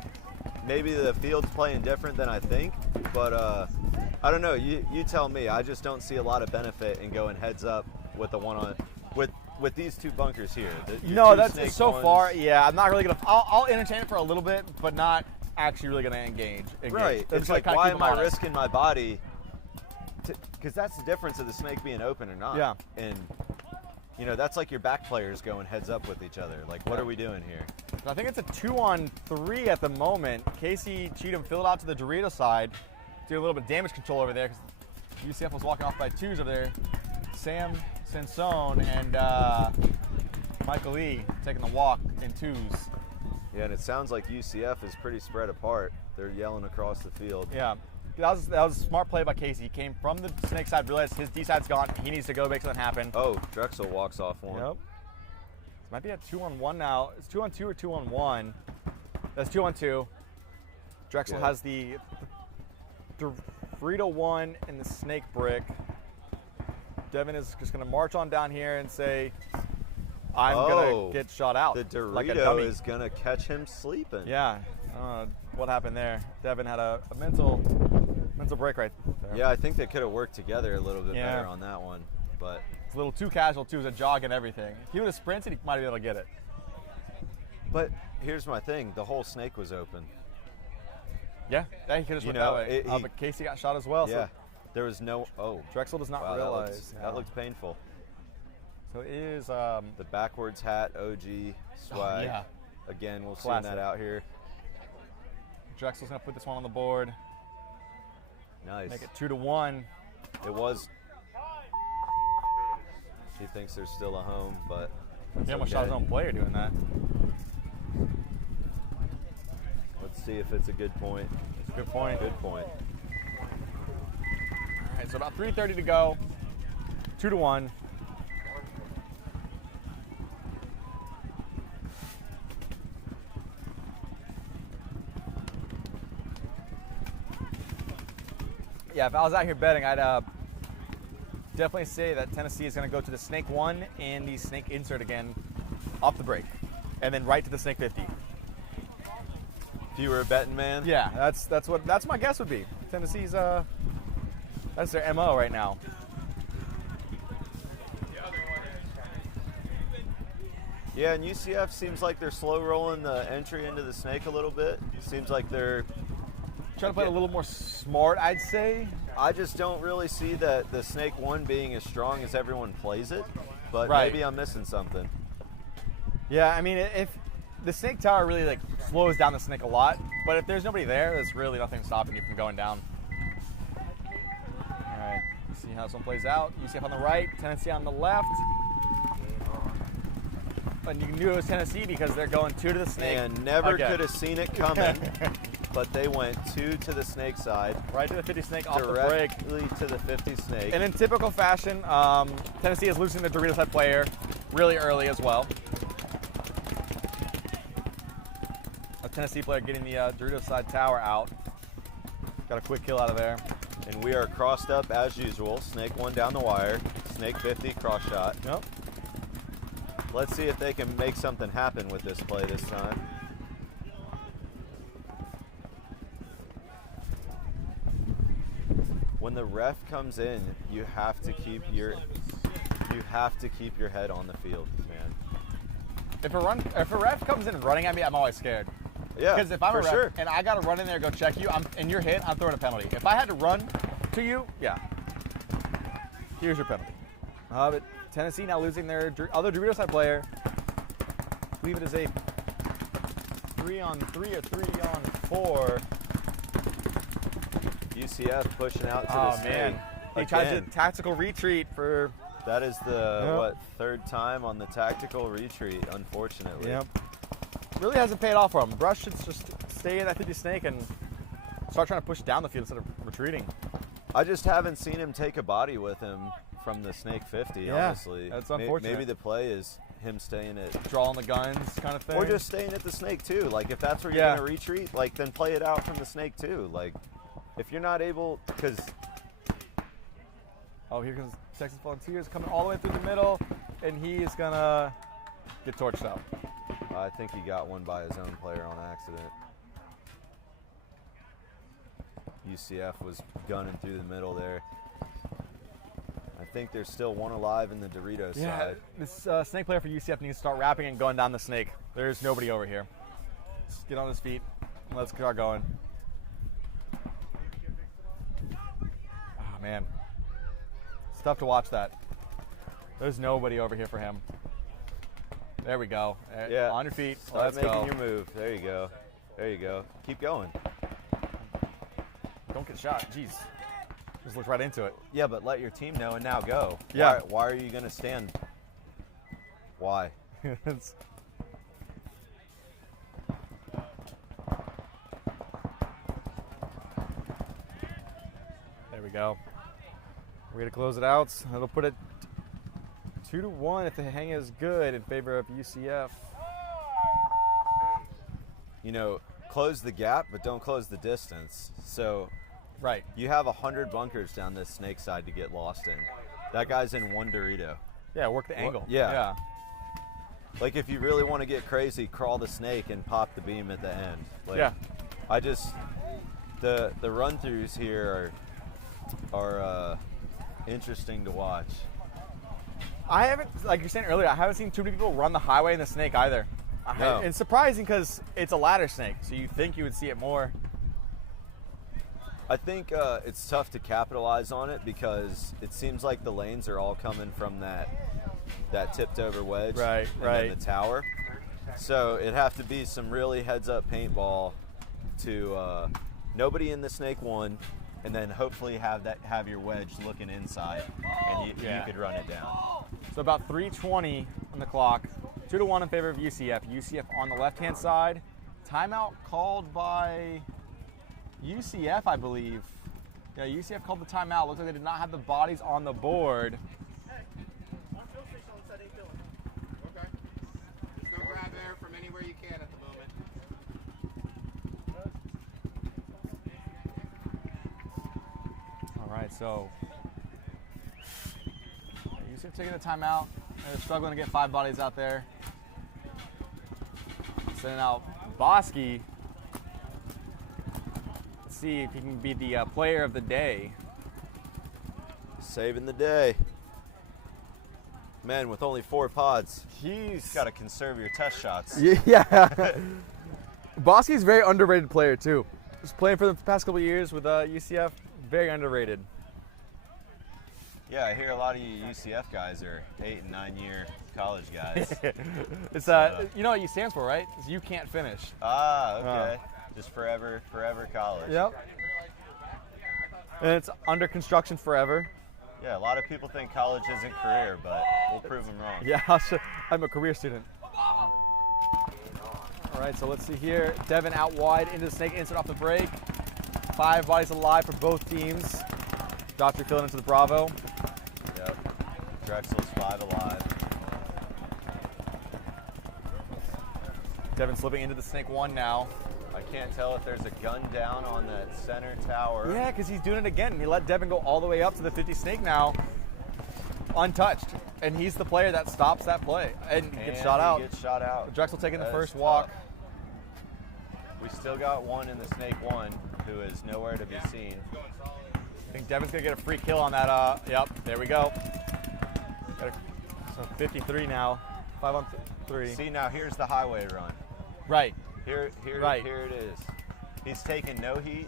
maybe the field's playing different than I think, but I don't know. You tell me. I just don't see a lot of benefit in going heads up with the one on with these 2 bunkers here. That's so far. Yeah, I'm not really gonna. I'll entertain it for a little bit, but not actually really gonna engage. Right. It's like, why am I risking my body? Because that's the difference of the snake being open or not. Yeah. And that's like your back players going heads up with each other. Like, what are we doing here? I think it's a 2-on-3 at the moment. Casey Cheatham filled out to the Dorito side, doing a little bit of damage control over there because UCF was walking off by 2s over there. Sam Sansone and Michael Lee taking the walk in 2s. Yeah, and it sounds like UCF is pretty spread apart. They're yelling across the field. Yeah. That was a smart play by Casey. He came from the snake side, realized his D side's gone. He needs to go make something happen. Oh, Drexel walks off one. Yep. This might be a 2-on-1 now. It's 2-on-2 or 2-on-1. That's 2-on-2. Drexel has the Dorito 1 and the snake brick. Devin is just going to march on down here and say, I'm going to get shot out. The Dorito like a dummy. is going to catch him sleeping. Yeah. What happened there? Devin had a mental break right there. Yeah, I think they could have worked together a little bit better on that one. But it's a little too casual, too. It was a jog and everything. If he would have sprinted, he might be able to get it. But here's my thing. The whole snake was open. Yeah, he could have went that way. But Casey got shot as well. Yeah. So There was no. Oh, Drexel does not realize. That looked painful. So it is the backwards hat OG swag. Yeah. Again, we'll see that out here. Drexel's gonna put this one on the board. Nice. Make it 2-1. It was. He thinks there's still a home, but he almost shot his own player doing that. Let's see if it's a good point. It's a good point. Good point. All right, so about 3:30 to go. 2-1. Yeah, if I was out here betting, I'd definitely say that Tennessee is going to go to the snake 1 and the snake insert again off the break, and then right to the snake 50. If you were a betting man, yeah, that's my guess would be. Tennessee's that's their MO right now. Yeah, and UCF seems like they're slow rolling the entry into the snake a little bit. Seems like they're trying to play it a little more smart, I'd say. I just don't really see that the snake 1 being as strong as everyone plays it, but maybe I'm missing something. Yeah, I mean, if the snake tower really like slows down the snake a lot, but if there's nobody there, there's really nothing stopping you from going down. All right, see how this one plays out. UCF on the right, Tennessee on the left. And you knew it was Tennessee because they're going 2 to the snake. And never could have seen it coming, but they went 2 to the snake side. Right to the 50 snake off the break. Directly to the 50 snake. And in typical fashion, Tennessee is losing the Doritos head player really early as well. A Tennessee player getting the Doritos side tower out. Got a quick kill out of there. And we are crossed up as usual. Snake 1 down the wire. Snake 50 cross shot. Yep. Let's see if they can make something happen with this play this time. When the ref comes in, you have to keep your head on the field, man. If a ref comes in running at me, I'm always scared. Yeah, because if I'm a for ref sure. and I got to run in there and go check you, and you're hit, I'm throwing a penalty. If I had to run to you, yeah, here's your penalty. But Tennessee now losing their other Doritos side player. I believe it is a 3-on-3 or 3-on-4. UCF pushing out to Oh the snake. man, he tried to tactical retreat for. That is the third time on the tactical retreat, unfortunately. Yep. Really hasn't paid off for him. Brush should just stay in that 50 snake and start trying to push down the field instead of retreating. I just haven't seen him take a body with him from the snake 50, honestly. That's unfortunate. Maybe the play is him staying at... Drawing the guns kind of thing. Or just staying at the snake, too. Like, if that's where you're going to retreat, like, then play it out from the snake, too. Like, if you're not able... Because... Oh, here comes Texas Volunteers coming all the way through the middle, and he is going to get torched out. I think he got one by his own player on accident. UCF was gunning through the middle there. I think there's still one alive in the Doritos side. This snake player for UCF needs to start wrapping and going down the snake. There's nobody over here. Just get on his feet and let's start going. Oh, man. It's tough to watch that. There's nobody over here for him. There we go. Yeah. On your feet. Start Let's making go. your move. There you go. There you go. Keep going. Don't get shot. Jeez. Just looked right into it. Yeah, but let your team know and now go. Yeah. Why are you going to stand? Why? There we go. We're going to close it out. It'll put it 2-1 if the hang is good in favor of UCF. You know, close the gap, but don't close the distance. So, right, you have 100 bunkers down this snake side to get lost in. That guy's in one Dorito. Yeah, work the angle. Yeah. Like if you really want to get crazy, crawl the snake and pop the beam at the end. Like, Yeah. I just the run-throughs here are interesting to watch. I haven't, like you're saying earlier, I haven't seen too many people run the highway in the snake either. No. It's surprising because it's a ladder snake, so you think you would see it more. I think it's tough to capitalize on it because it seems like the lanes are all coming from that tipped over wedge, Right, and right. then the tower. So it'd have to be some really heads up paintball to nobody in the snake one, and then hopefully have your wedge looking inside, and you could run it down. So about 3:20 on the clock, 2-1 in favor of UCF. UCF on the left-hand side. Timeout called by UCF, I believe. Yeah, UCF called the timeout. Looks like they did not have the bodies on the board. Okay. Just go grab air from anywhere you can at the moment. All right, so UCF taking a timeout. They're struggling to get 5 bodies out there. Sending out Bosky. Let's see if he can be the player of the day. Saving the day. Man, with only 4 pods, he's got to conserve your test shots. Yeah. Bosky's a very underrated player, too. He's playing for the past couple of years with UCF. Very underrated. Yeah, I hear a lot of you UCF guys are 8 and 9 year college guys. It's you know what U stands for, right? It's you can't finish. Ah, okay. Just forever college. Yep. And it's under construction forever. Yeah, a lot of people think college isn't career, but we'll prove them wrong. Yeah, I'm a career student. All right, so let's see here. Devin out wide into the snake, inside off the break. 5 bodies alive for both teams. Daughtry filling into the Bravo. Yep. Drexel's 5 alive. Devin slipping into the snake 1 now. I can't tell if there's a gun down on that center tower. Yeah, because he's doing it again. He let Devin go all the way up to the 50 snake now, untouched. And he's the player that stops that play and gets shot out. Gets shot out. Drexel taking the That first is walk. tough. We still got one in the snake 1 who is nowhere to be seen. I think Devin's going to get a free kill on that. Yep, there we go. So 53 now. 5 on 3. See, now here's the highway run. Right. Here it is. He's taking no heat.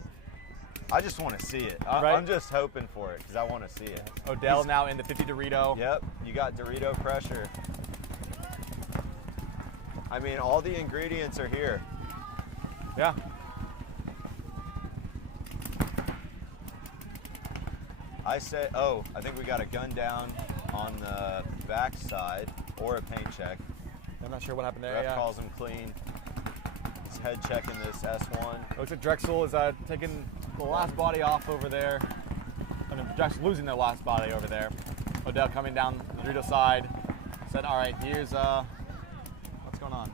I just want to see it. Right. I'm just hoping for it because I want to see it. Odell now in the 50 Dorito. Yep, you got Dorito pressure. I mean, all the ingredients are here. Yeah. I think we got a gun down on the back side or a paint check. I'm not sure what happened there. Ref Yeah. calls him clean. He's head checking this S1. Looks like Drexel is taking the last body off over there. I mean, Drexel losing their last body over there. Odell coming down the Dorito side. Said, all right, here's what's going on.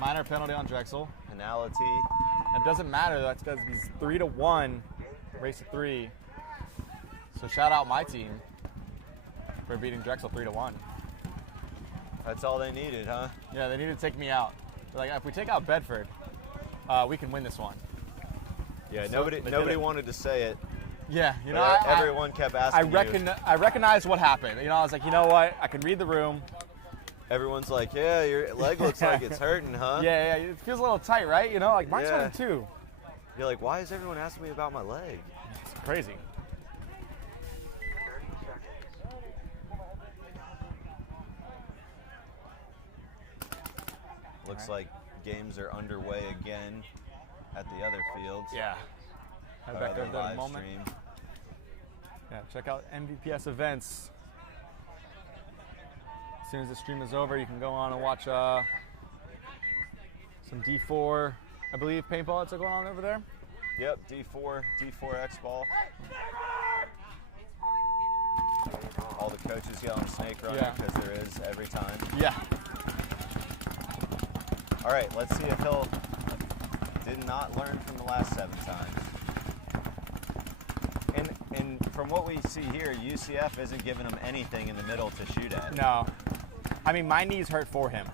Minor penalty on Drexel. Penalty. It doesn't matter. That's because he's 3-1, race to 3. So shout out my team for beating Drexel 3-1. That's all they needed, huh? Yeah, they needed to take me out. They're like, if we take out Bedford, we can win this one. Yeah, So nobody wanted to say it. Yeah, you know, everyone kept asking I recognized what happened. You know, I was like, you know what? I can read the room. Everyone's like, yeah, your leg looks like it's hurting, huh? Yeah, it feels a little tight, right? You know, like mine's Yeah. hurting too. You're like, why is everyone asking me about my leg? It's crazy. Looks like games are underway again at the other fields. Yeah. Head back there in a moment. Stream. Yeah, check out NVPS events. As soon as the stream is over, you can go on and watch some D4, I believe, paintball that's going on over there. Yep, D4 X ball. All the coaches yelling snake runner because there is every time. Yeah. All right, let's see if he'll did not learn from the last 7 times. And from what we see here, UCF isn't giving him anything in the middle to shoot at. No. I mean, my knees hurt for him.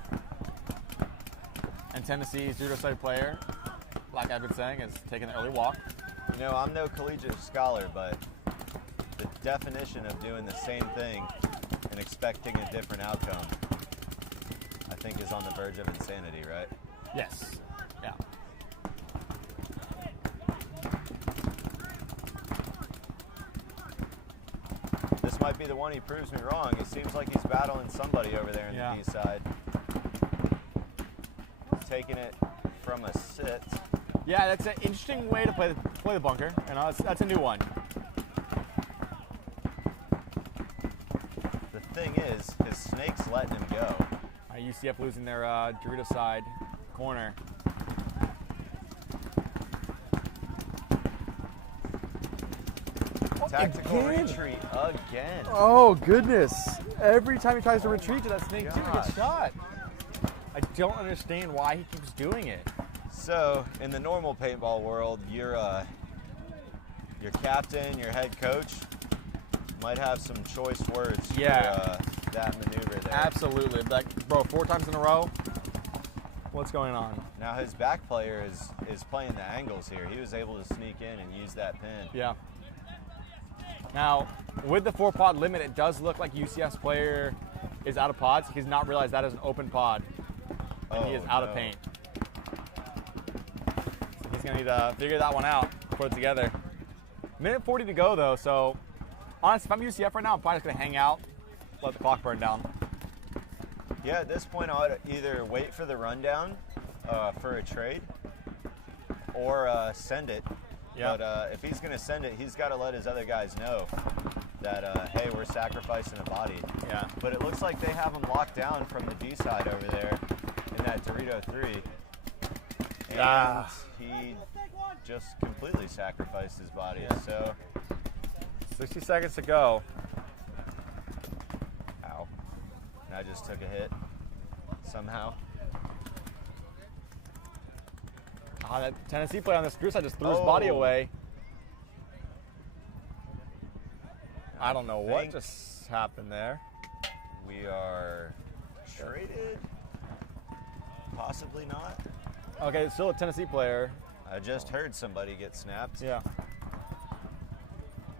And Tennessee's judo side player, like I've been saying, is taking the early walk. You know, I'm no collegiate scholar, but the definition of doing the same thing and expecting a different outcome, I think, is on the verge of insanity, right? Yes. Yeah. This might be the one he proves me wrong. It seems like he's battling somebody over there in the D side. He's taking it from a sit. Yeah, that's an interesting way to play the bunker, and that's a new one. The thing is, his snake's letting him go. UCF losing their Dorito side corner. Tactical retreat again. Oh, goodness. Every time he tries to retreat to that snake, too, he gets shot. I don't understand why he keeps doing it. So, in the normal paintball world, your captain, your head coach, might have some choice words for that maneuver there. Absolutely. Like, bro, 4 times in a row? What's going on? Now, his back player is playing the angles here. He was able to sneak in and use that pin. Yeah. Now, with the 4-pod limit, it does look like UCF's player is out of pods. He's not realized that is an open pod, and he is out of paint. So he's going to need to figure that one out, put it together. Minute 40 to go, though, so honestly, if I'm UCF right now, I'm probably just going to hang out, let the clock burn down. Yeah, at this point, I would either wait for the rundown for a trade or send it. Yeah. But if he's going to send it, he's got to let his other guys know that, hey, we're sacrificing a body. Yeah. But it looks like they have him locked down from the D side over there in that Dorito 3. And he just completely sacrificed his body. Yeah. So 60 seconds to go. Ow. And I just took a hit somehow. That Tennessee player on the screw side just threw his body away. I don't know what just happened there. We are traded. Possibly not. Okay, it's still a Tennessee player. I just heard somebody get snapped. Yeah.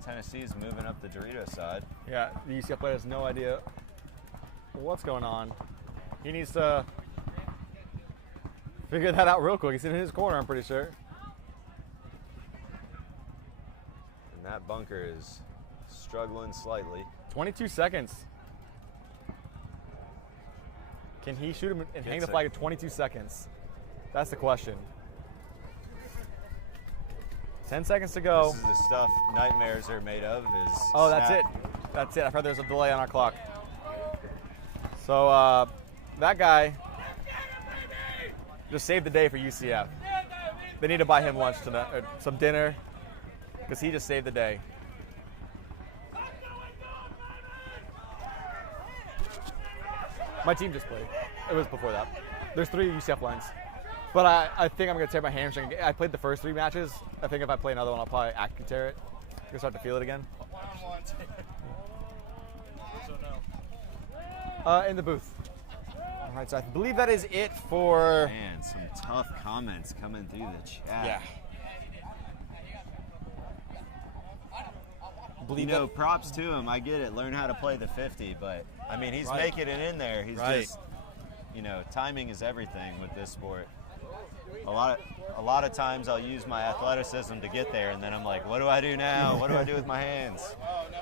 Tennessee's moving up the Dorito side. Yeah, the UCF player has no idea what's going on. He needs to figure that out real quick. He's in his corner, I'm pretty sure. And that bunker is struggling slightly. 22 seconds. Can he shoot him and hang the flag at 22 seconds? That's the question. 10 seconds to go. This is the stuff nightmares are made of. Oh, that's it. That's it. I've heard there's a delay on our clock. So that guy just saved the day for UCF. They need to buy him lunch tonight, or some dinner, because he just saved the day. My team just played. It was before that. There's 3 UCF lines. But I think I'm going to tear my hamstring. I played the first 3 matches. I think if I play another one, I'll probably actually tear it. I'm going to start to feel it again. In the booth. All right, so I believe that is it for... Man, some tough comments coming through the chat. Yeah. You know, props to him. I get it. Learn how to play the 50, but I mean, he's making it in there. He's just, you know, timing is everything with this sport. A lot of times I'll use my athleticism to get there, and then I'm like, what do I do now? What do I do with my hands?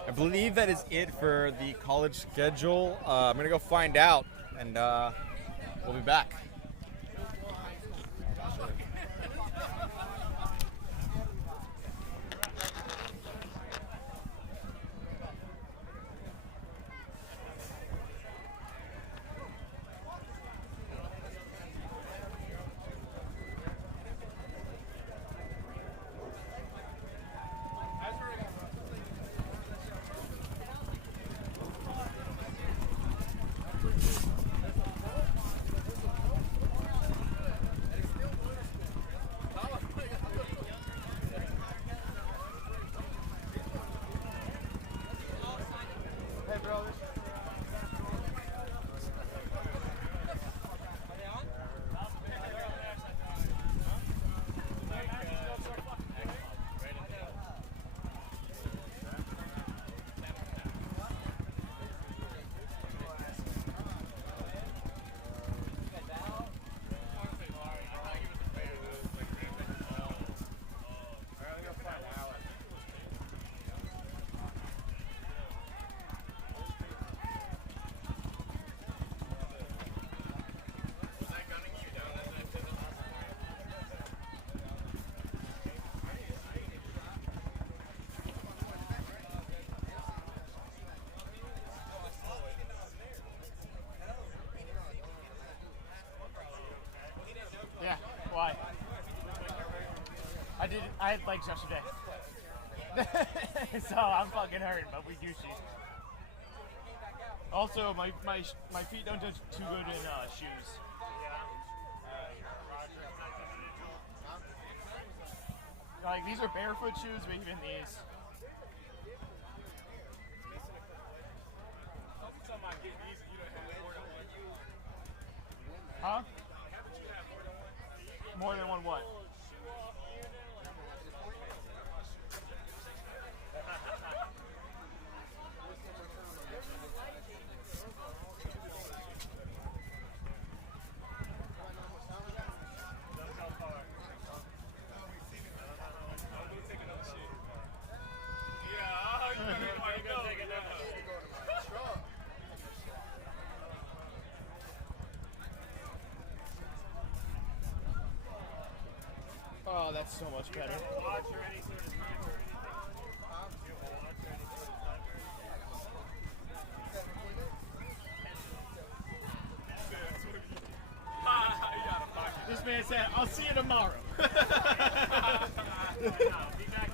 I believe that is it for the college schedule. I'm going to go find out, and we'll be back. I had legs yesterday. So I'm fucking hurting, but we Gucci. Also, my feet don't do too good in shoes. Like, these are barefoot shoes, but even these. Huh? More than one what? Oh, that's so much better. This man said, "I'll see you tomorrow." Be back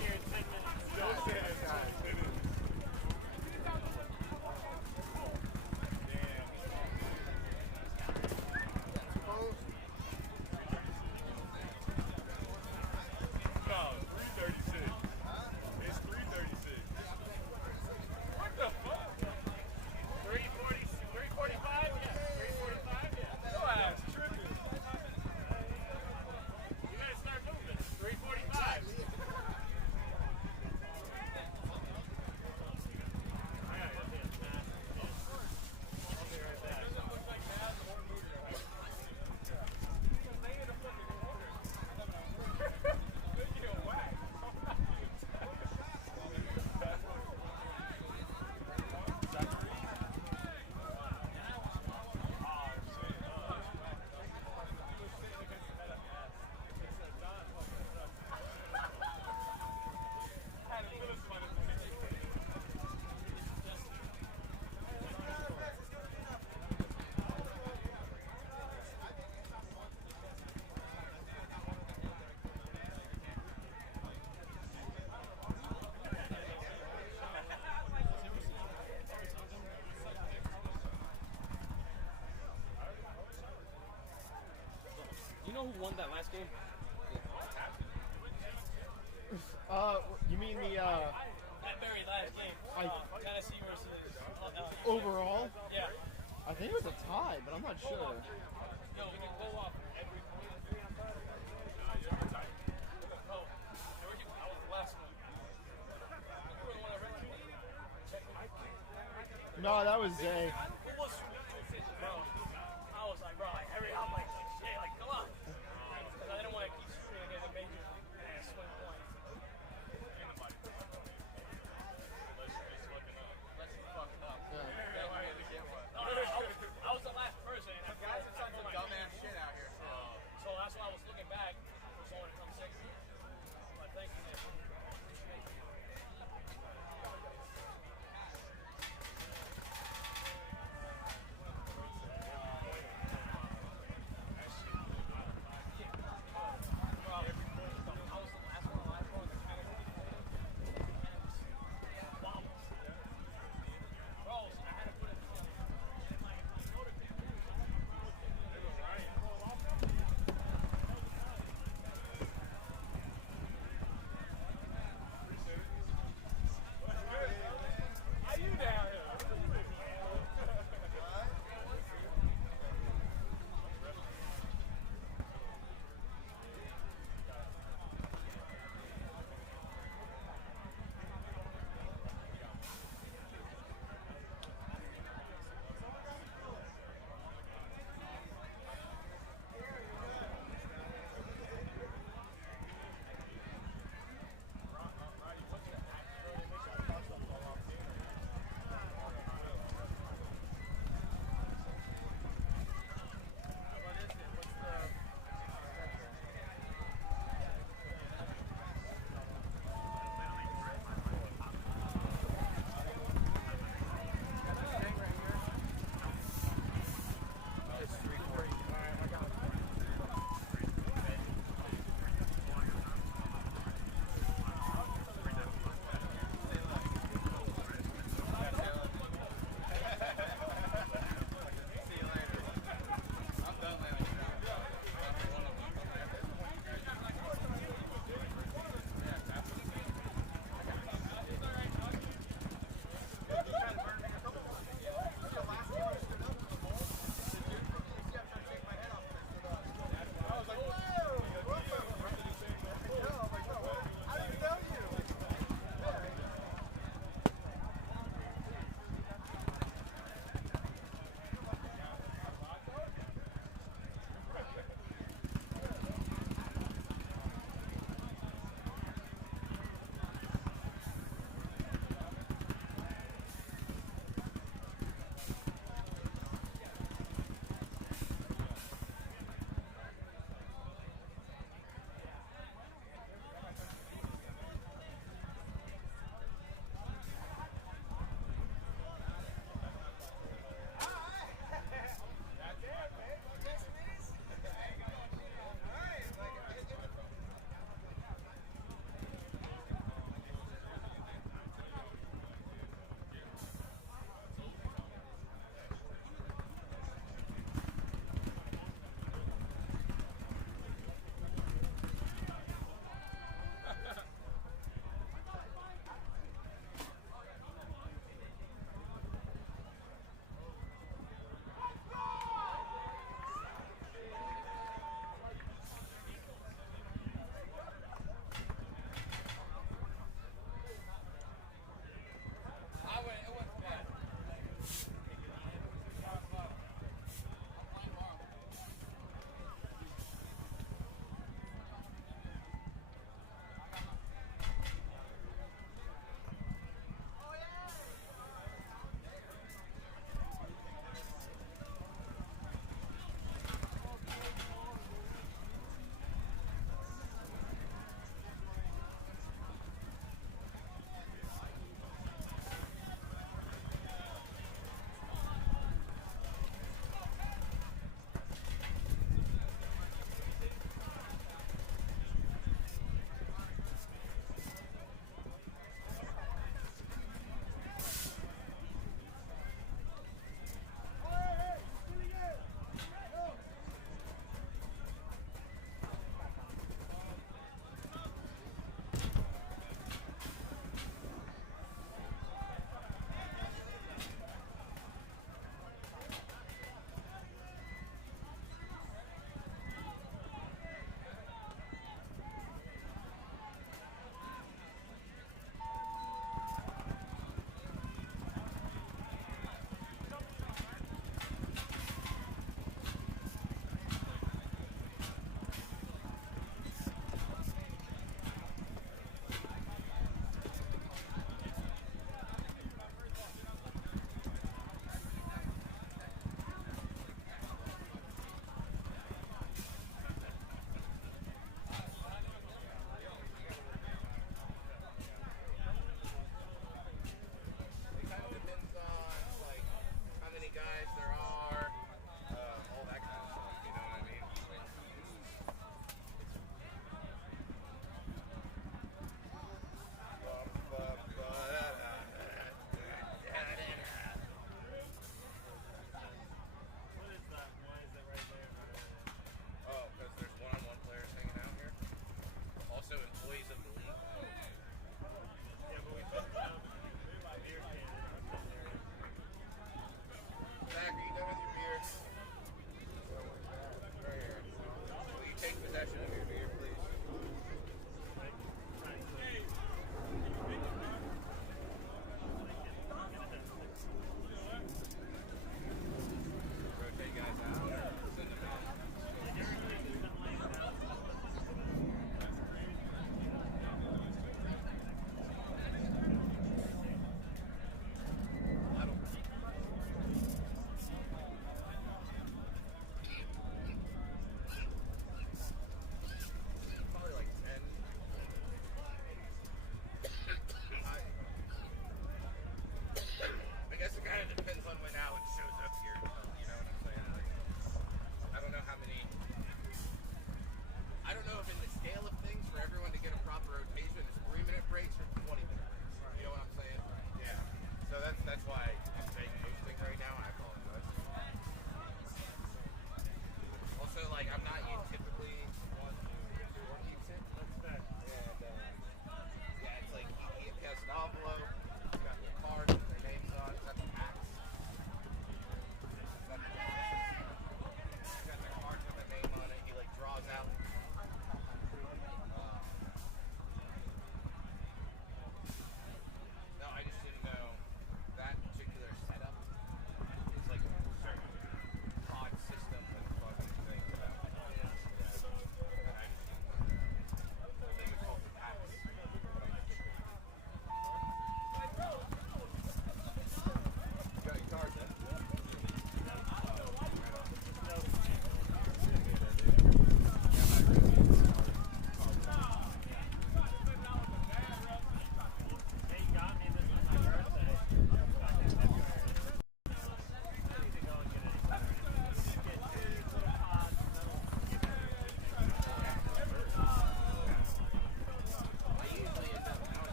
here in 10 minutes. No, 336. It's 336. What the fuck? 340, 345? Yeah. 345? Yeah. Your ass tripping. You gotta start moving. 345. You know who won that last game? You mean the That very last game. Tennessee versus overall? Yeah. I think it was a tie, but I'm not sure. Yo, we can go off every. No, Georgia, I was the last one. You were the one that ran me. No, that was Zay. Who was bro? I was like, bro, like every I'm like, shit, like come on. Because I didn't want to keep shooting against a major swing point. Let's fuck up. I was the last person. And guys are talking some dumbass shit out here. So that's why I was looking back for someone to come 60. But thank you, Nick.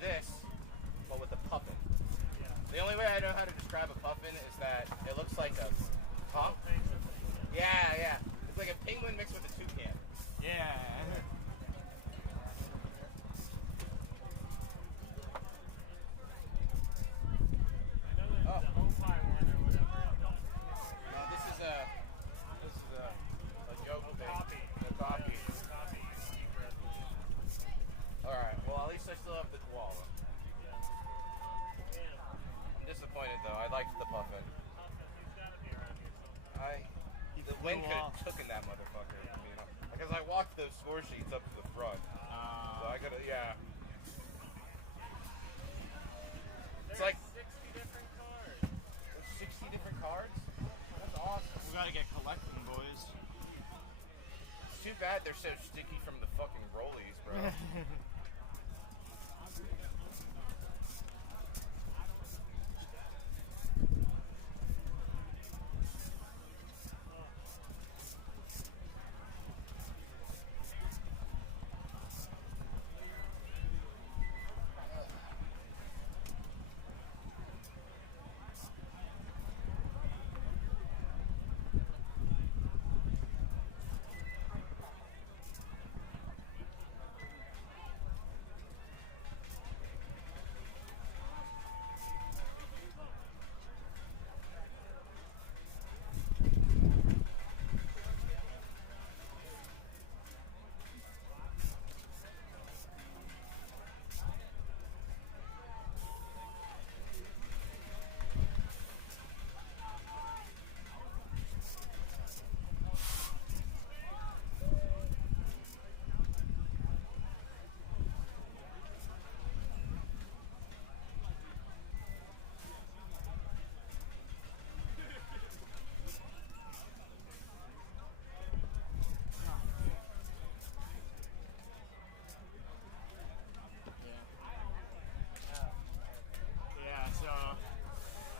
this, but with a puffin. The only way I know how to describe a puffin is that it looks like a pump. Yeah. It's like a penguin mixed with a toucan. Yeah. Oh. No, this is a joke thing. A copy. Alright, well at least I still have the koala. I'm disappointed though, I liked the puffin. The wind could have taken that motherfucker, you know. Because I walked those score sheets up to the front. So I gotta, yeah. It's like 60 different cards. 60 different cards? That's awesome. We gotta get collecting, boys. It's too bad they're so sticky from the fucking rollies, bro.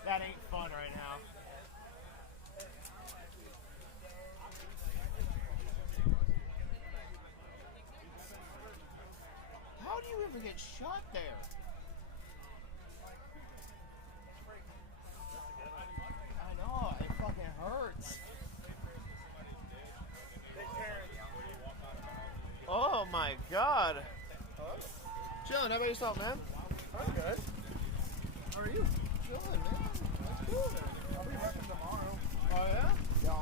That ain't fun right now. How do you ever get shot there? I know, it fucking hurts. Oh my god. Chilling, how about yourself, man? I'm good. How are you? Chilling, man. That's good. I'll be repping tomorrow. Oh yeah? Yeah. I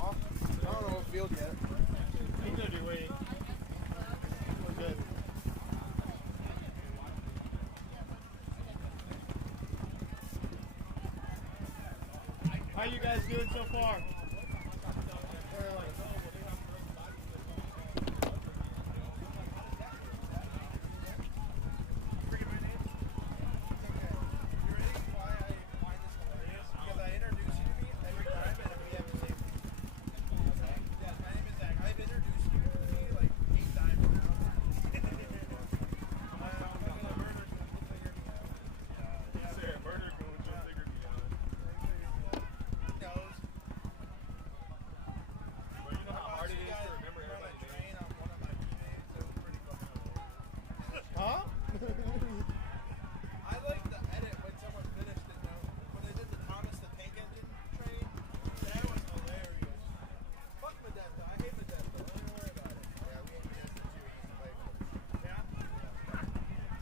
don't know what field yet. He's gonna be waiting. We're good. How you guys doing so far? Huh? I like the edit when someone finished it though. When they did the Thomas the Tank Engine train, that was hilarious. Fuck Modesto. I hate Modesto. Don't even worry about it. Yeah, we ain't Modesto too. Yeah?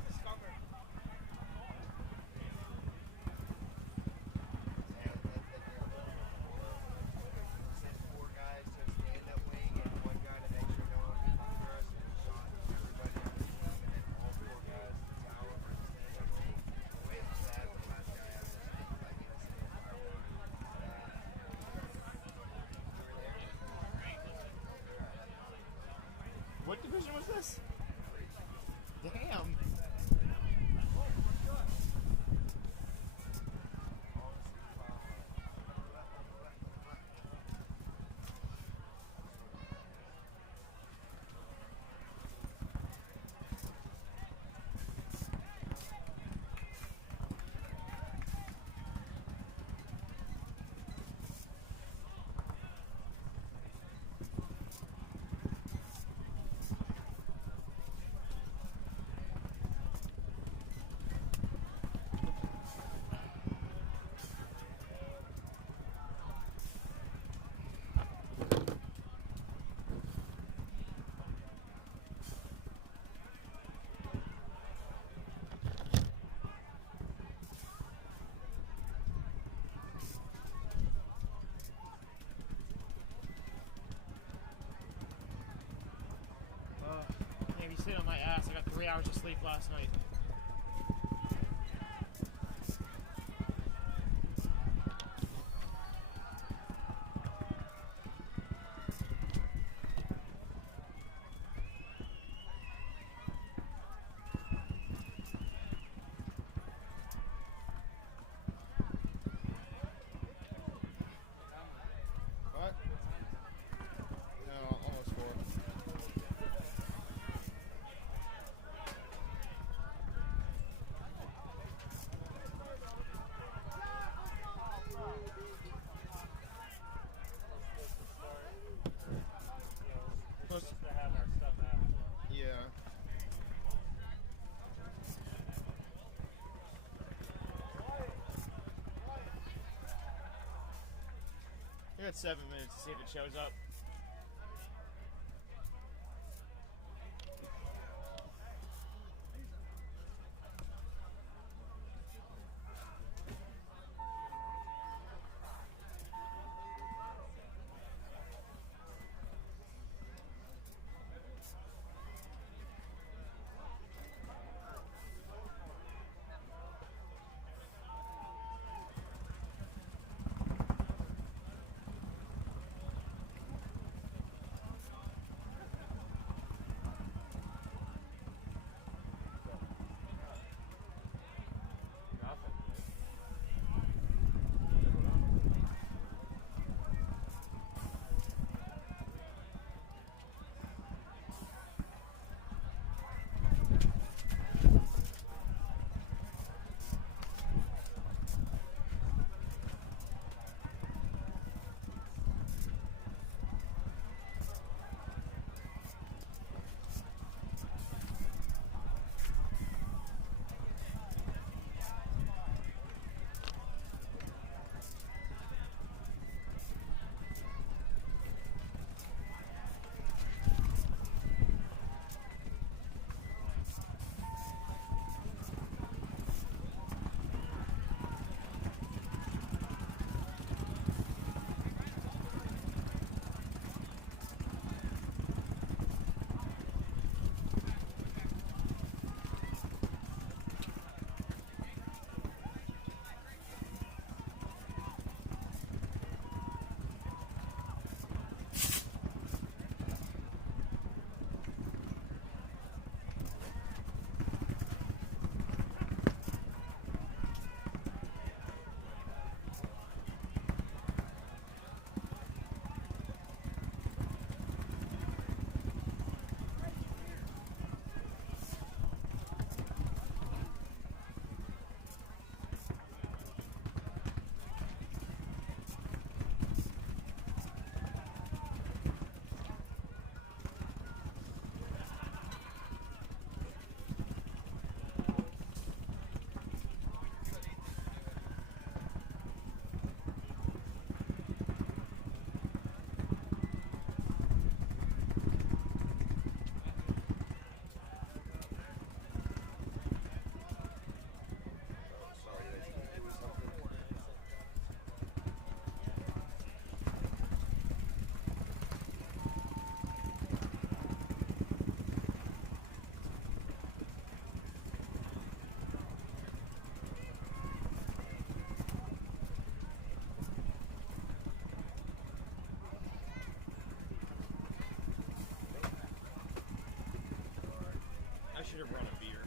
It's scummer. Four guys just end up wing and one guy to make sure no one gets first and shot everybody on the team and then all four guys to tower for the stand up wing. Way sad the last guy out there. Like he was sitting fireworks. What division was this? Damn. He's sitting on my ass. I got 3 hours of sleep last night. What? No, almost 4. Supposed to have our stuff after. Yeah. We got 7 minutes to see if it shows up. I should have brought a beer.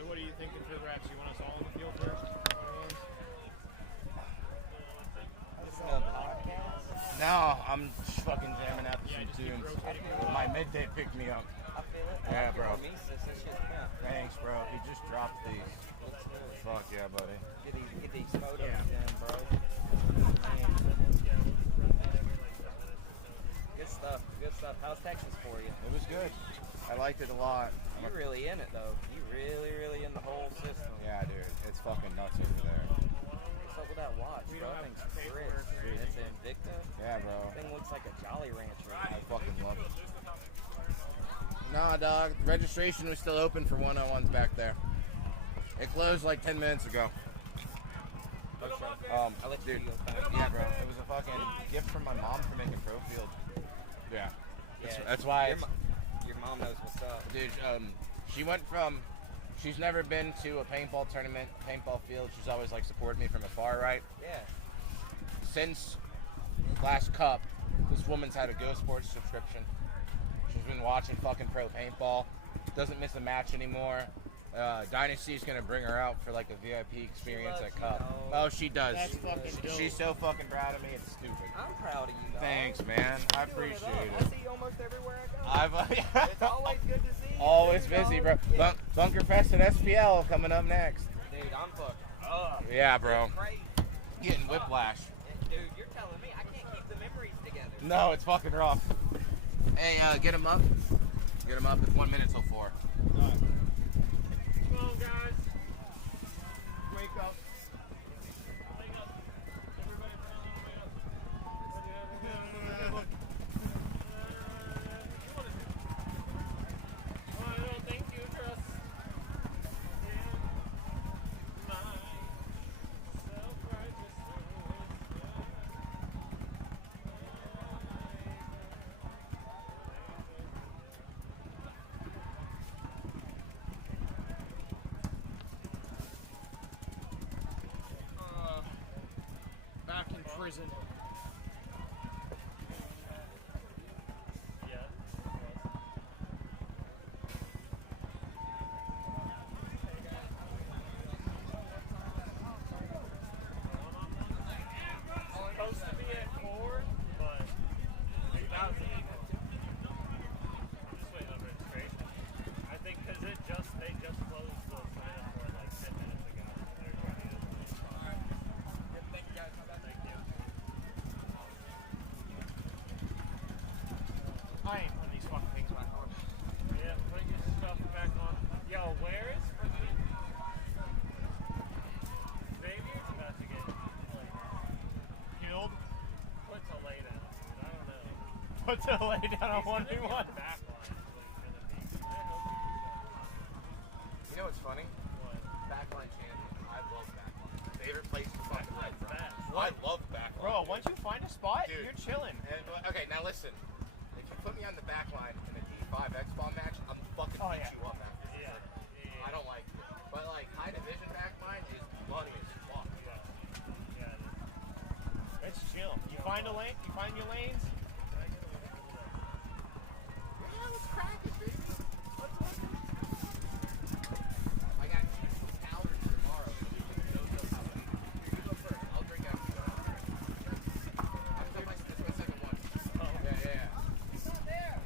So what are you thinking for the reps? You want us all in the field first? No, I'm just fucking jamming out some tunes. My midday picked me up. I feel it. Yeah, bro. This shit's crap. Thanks, bro. He just dropped these. Fuck yeah, buddy. Get these photos in, bro. Good stuff. Good stuff. How's Texas for you? It was good. I liked it a lot. You're really in it, though. You really in the whole system. Yeah, dude. It's fucking nuts over there. What's up with that watch, bro? That thing's crisp. It's an Invicta. Yeah, bro. That thing looks like a Jolly Rancher. I fucking love it. Nah, dog. Registration was still open for 101s back there. It closed like 10 minutes ago. I'll let you Dude, go. yeah, bro. It was a fucking gift from my mom for making pro field. Yeah. Yeah, That's why. Your mom knows what's up. Dude, she went from. She's never been to a paintball tournament, paintball field. She's always like supported me from afar, right? Yeah. Since last cup, this woman's had a Go Sports subscription. She's been watching fucking pro paintball. Doesn't miss a match anymore. Dynasty's gonna bring her out for like a VIP experience at Cup. Oh, she does. That's fucking dope. She's so fucking proud of me. It's stupid. I'm proud of you, dog. Thanks, man. I appreciate I it. see you almost everywhere I go. It's always good to see you. Always dude, busy, bro. Yeah. Bunker Fest at SPL coming up next. Dude, I'm fucking up. Yeah, bro. It's crazy. Getting whiplash. Dude, you're telling me I can't keep the memories together. No, it's fucking rough. Hey, get him up. Get him up. It's 1 minute till 4. Come on, guys. Wake up. Thank you, Trust. Back in prison. Supposed to be at 4, but 2,000 people. I'm just waiting on registration. I think because they just closed the sign up for it like 10 minutes ago. They're trying to thank you guys. Thank you. I ain't putting these fucking things back on. Yeah, put your stuff back on. Yo, where is Xavier's about to get killed? Put to lay down, dude. I don't know. Put to lay down on 1v1. You know what's funny? What? Backline champion. I love backline. Favorite place to fucking ride from. What? I love backline. Bro, once you find a spot, Dude. you're chilling. Okay, now listen. If you put me on the backline in a D5 X-Ball match, I'm fucking beat you up after this. Yeah. I don't like it. But like high division backline is money as fuck. Yeah. It's chill. You find a lane, you find your lanes. Yeah, let's crack it, baby. I got powders tomorrow. You go first. I'll drink after you. This is my second one. Oh. Yeah.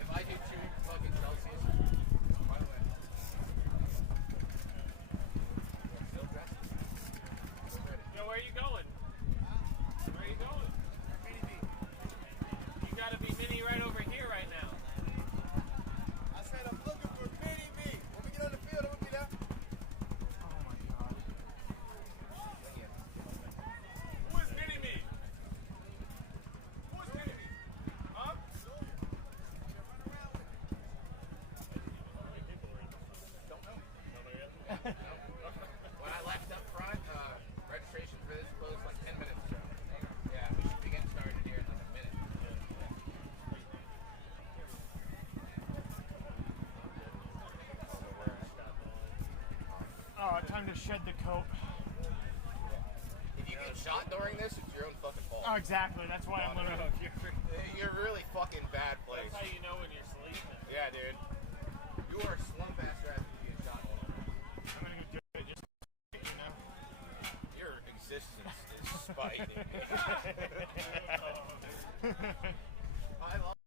If I do 2 fucking Celsius, by the way. Still dressed? Yo, where are you going? Where are you going? You gotta be mini right over here right now. I said I'm looking for Mini Me. When we get on the field, I'm gonna be there. Oh my god. Who is Mini Me? Who is Mini Me? Huh? Don't know. When I left up front, registration for this closed like 10 minutes ago. Yeah, we should be getting started here in like a minute. Oh, time to shed the coat. If you get shot during this, it's your own fucking fault. Oh, exactly. That's why I'm literally here. You're really fucking bad place. That's how you know when you're sleeping. Yeah, dude. You are a slump ass rather than being shot. I'm gonna go do it just, you know. Your existence is spite. I love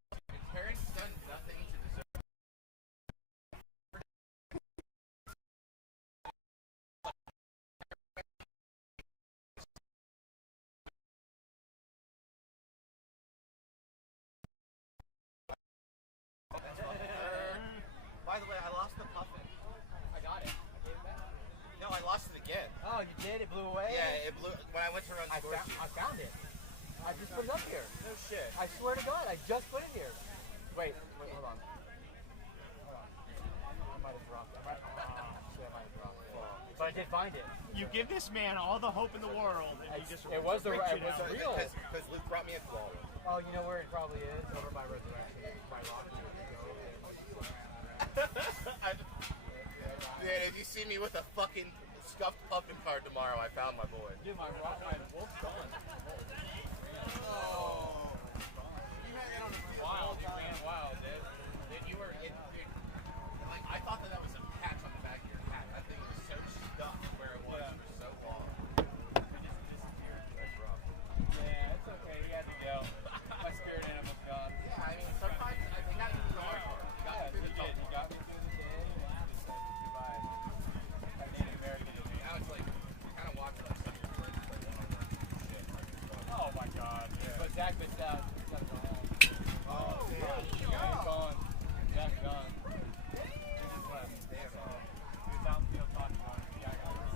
lost it again. Oh, you did? It blew away? Yeah, it blew when I went to run score sheet. I found it. I just put it up here. No shit. I swear to God, I just put it here. Wait, hold on. I might have dropped it. I might have dropped it. But I did find it. You give this man all the hope in the world, and he just It was real. Because Luke brought me a ball. Oh, you know where it probably is? Over by Resurrection. By Rocky. Man, if you see me with a fucking scuffed pumpkin card tomorrow, I found my boy. Dude, my wolf's gone. Oh. Wild, you ran wild, dude. Dude, you were in, dude, like, I thought that was a patch on the back of your hat. That thing was so stuck where it was for so long. It just disappeared. That's rough. Yeah, it's okay. You had to go. My spirit animal's gone. Yeah, I mean, sometimes I think that was the hard part. You got me through the tough You got me through the day. Just said goodbye. I Native American. Now it's like, you're kind of watching like some of your friends play one-on-one shit. Oh my God. Yeah. But Zach missed out. He's got to go home. Oh, damn. Yeah, he's gone. Zach's gone. He just left. Damn. So, he was out in the field talking about it. Yeah, I got it.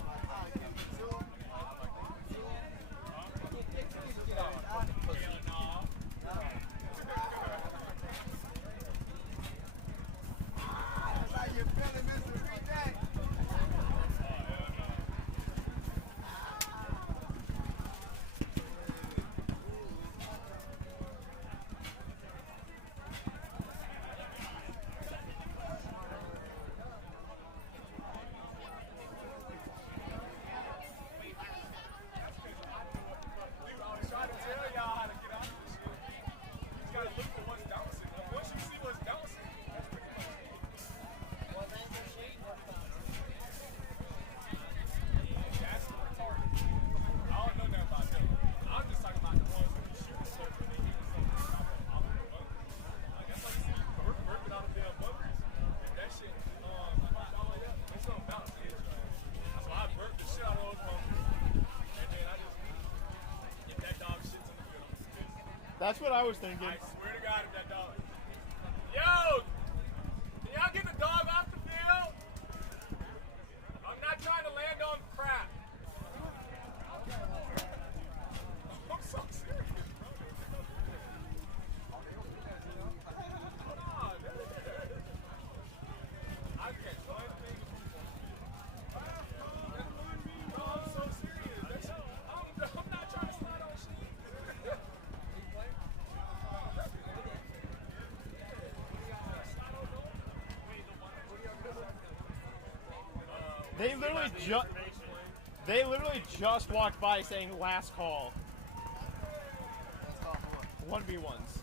That's what I was thinking. I swear to God, if that dog. Yo! Can y'all get the dog off the field? I'm not trying to land on crap. I'm so serious, bro. Come on, dude. I can't play things. No, I'm so serious. I'm not trying to slide on shit. They literally just walked by saying last call. 1v1s.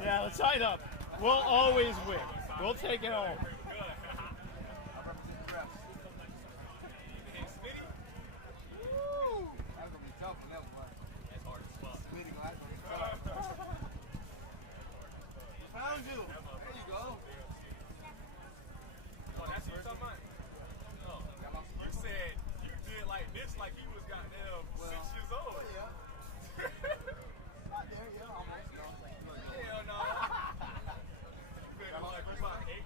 Yeah, let's sign up. We'll always win. We'll take it home. Found you. There you go. Oh, that's what you're talking about? No. You said you did like this like he was goddamn 6 years old. Oh, yeah. Not there, yeah, almost. No. Hell no. You been like about 8.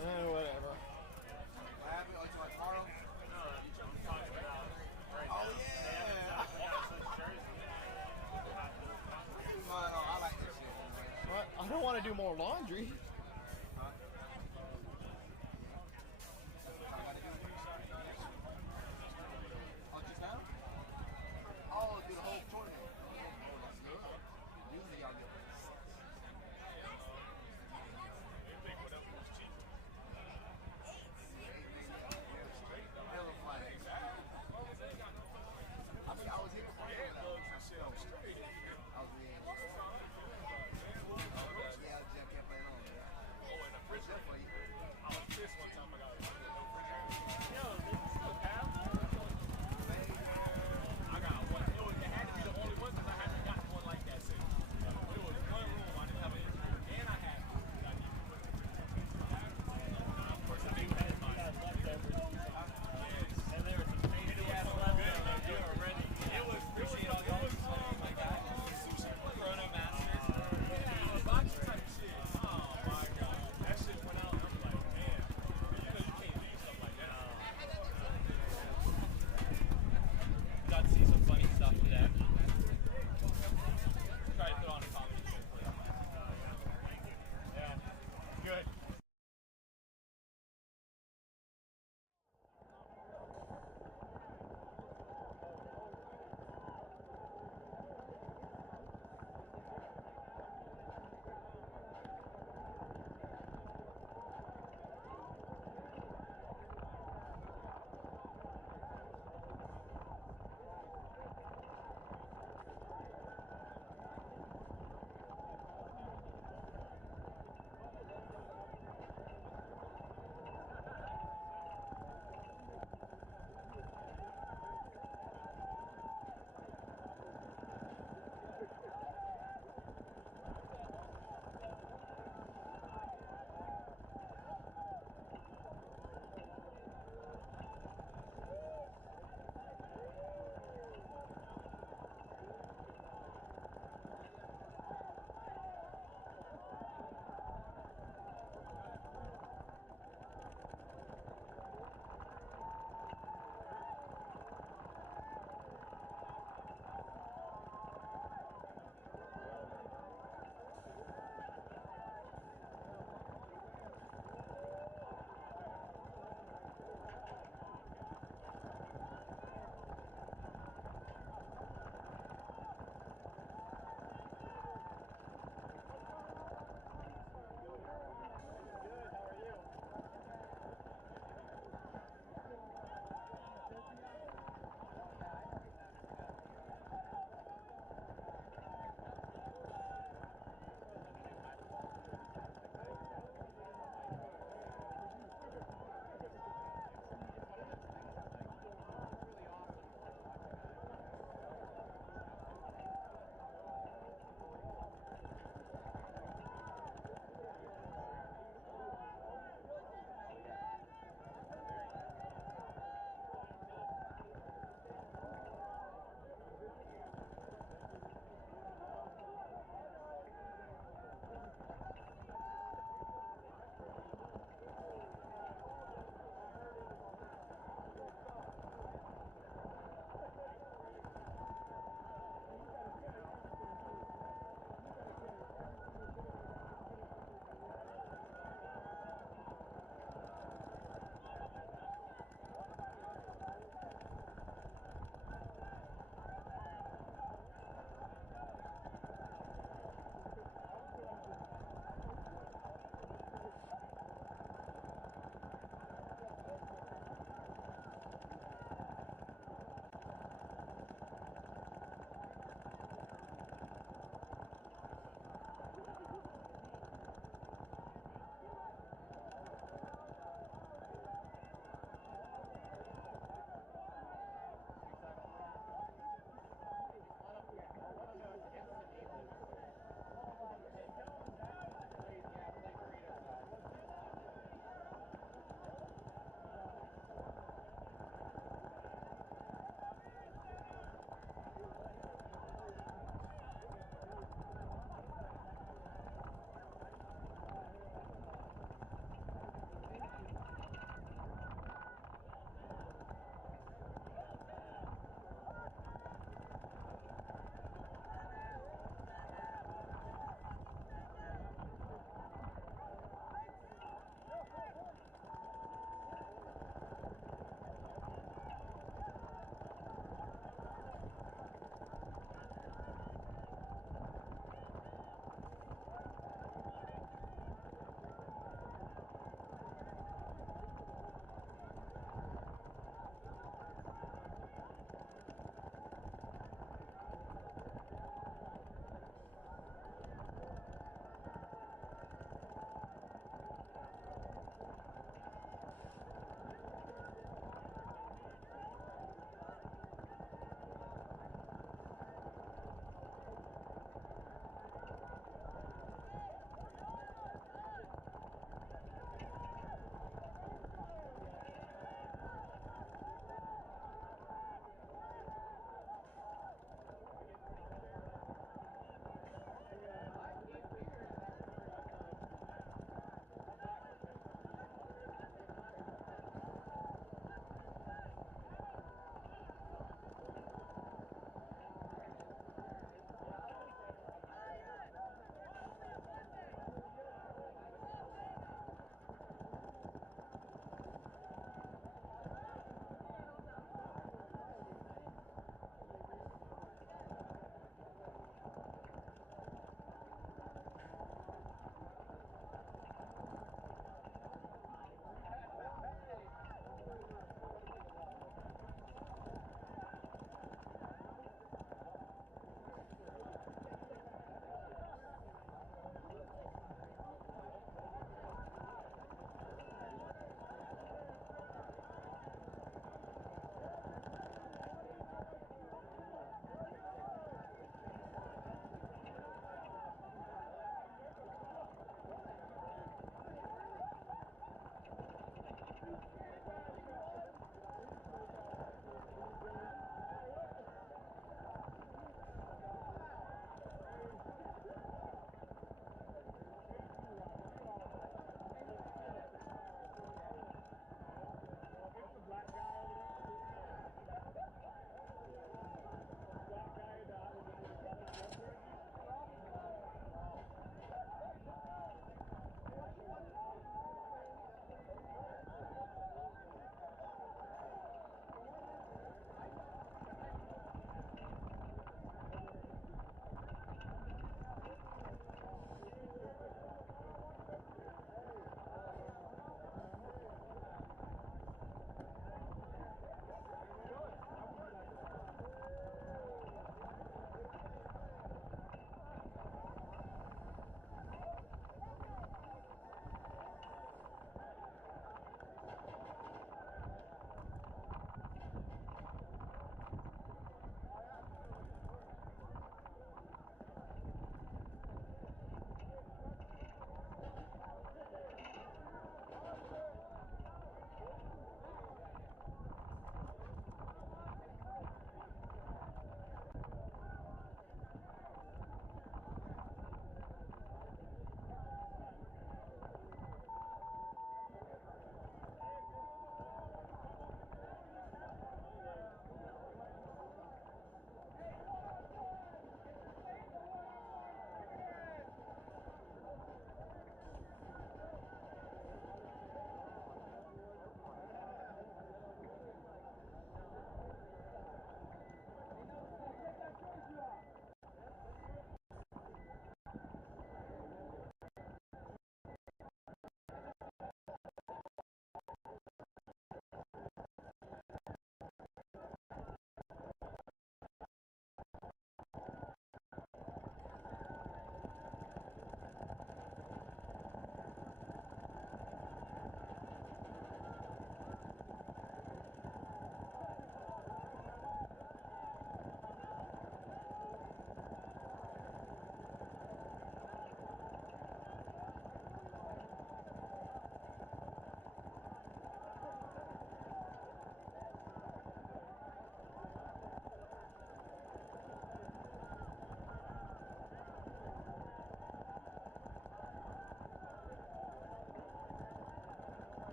Whatever. What happened? Oh, you talking Carl? Oh, yeah. I like this shit. What? I don't want to do more laundry. Oh, just now? Oh, do the whole tournament. Oh, that's good. Usually y'all get hella fun. I mean, I was here before. I was really. Yeah, Jeff kept playing on, man.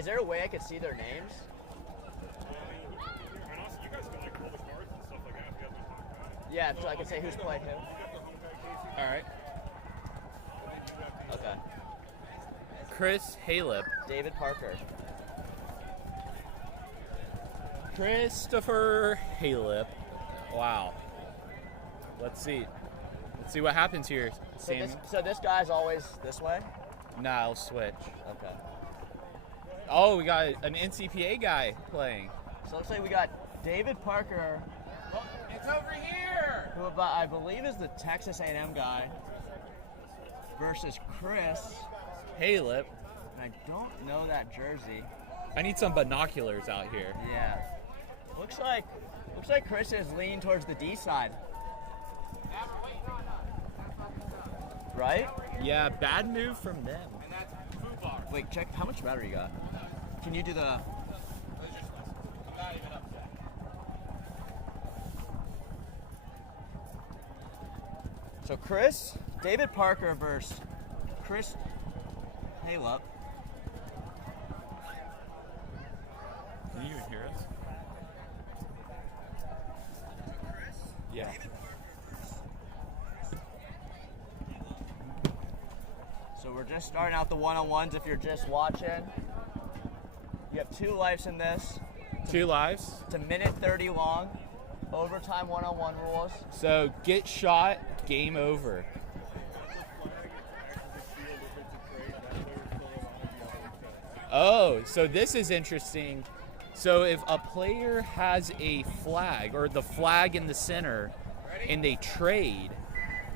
is there a way I could see their names? Yeah, so I can say who's playing who. All right. Okay. Chris Halep. David Parker. Christopher Halep. Wow. Let's see. Let's see what happens here, Sammy. So this guy's always this way? Nah, I'll switch. Okay. Oh, we got an NCPA guy playing. So it looks like we got David Parker. Oh, it's over here! Who I believe is the Texas A&M guy. Versus Chris Halep. And I don't know that jersey. I need some binoculars out here. Yeah. Looks like Chris is leaning towards the D side. Right? Yeah, bad move from them. Wait, check how much battery you got. Can you do the... So Chris, David Parker versus Chris Halep. Can you even hear us? Yeah. So we're just starting out the one-on-ones if you're just watching. You have 2 lives in this. 2 lives. It's a minute 30 long. Overtime one-on-one rules. So get shot, game over. Oh, so this is interesting. So if a player has a flag or the flag in the center and they trade,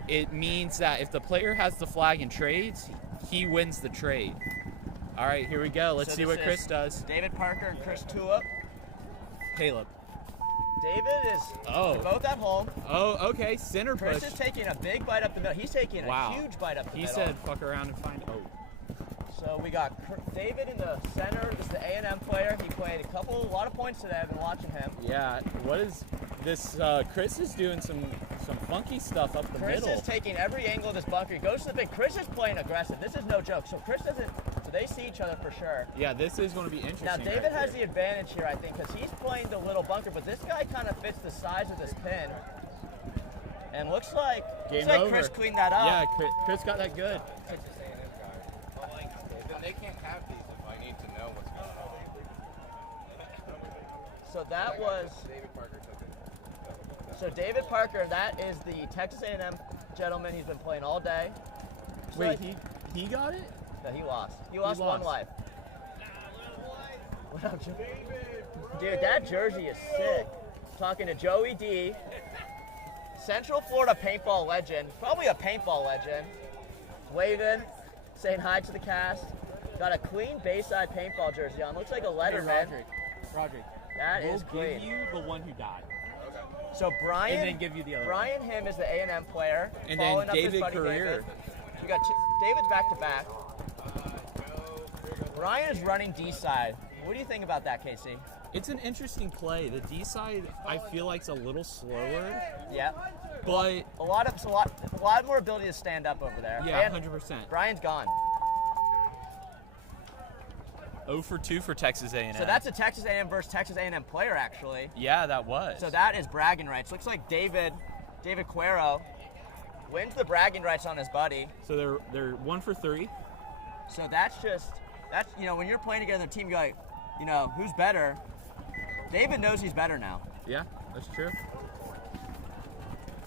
it means that if the player has the flag and trades, he wins the trade. All right, here we go. Let's see what Chris does. David Parker and Chris Tulip. Halep. David is both at home. Oh, okay. Center Chris push. is taking a big bite up the middle. He's taking a huge bite up the middle. He said fuck around and find So we got David in the center. This is the A&M player. He played a lot of points today. I've been watching him. Yeah, what is this? Chris is doing some funky stuff up the middle. Chris is taking every angle of this bunker. He goes to the big. Chris is playing aggressive. This is no joke. So Chris doesn't. So they see each other for sure. Yeah, this is going to be interesting. Now David has the advantage here, I think, because he's playing the little bunker, but this guy kind of fits the size of this pin. And looks like Chris cleaned that up. Yeah, Chris got that good. They can't have these if I need to know what's going on. So that was David Parker took it. So David Parker, that is the Texas A&M gentleman. He's been playing all day. Wait, he got it? No, he lost. He lost 1 life. What up, Joe? Dude, that jersey is sick. Talking to Joey D, Central Florida paintball legend, probably a paintball legend. Waving, saying hi to the cast. Got a clean Bayside paintball jersey on. Looks like a Letterman. Roderick. That is clean. We'll give you the one who died. So Brian, and then give you the other. Brian Him is the A&M player. And then David Career. David. You got David's back to back. Brian is running D side. What do you think about that, Casey? It's an interesting play. The D side, I feel like, is a little slower. Yeah. But a lot more ability to stand up over there. Yeah, and 100%. Brian's gone. 0 for 2 for Texas A&M. So that's a Texas A&M versus Texas A&M player, actually. Yeah, that was. So that is bragging rights. Looks like David Cuero wins the bragging rights on his buddy. So they're 1 for 3. So that's when you're playing together in a team, you're like, who's better? David knows he's better now. Yeah, that's true.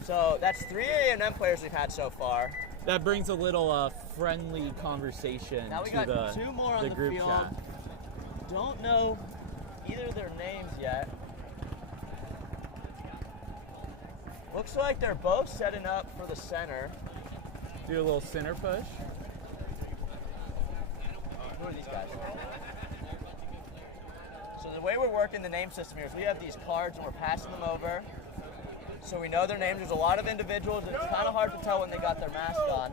So that's 3 A&M players we've had so far. That brings a little friendly conversation now we to got 2 more on the group field. chat. Don't know either of their names yet. Looks like they're both setting up for the center. Do a little center push. Who are these guys? So the way we're working the name system here is we have these cards and we're passing them over. So we know their names. There's a lot of individuals and it's kind of hard to tell when they got their mask on.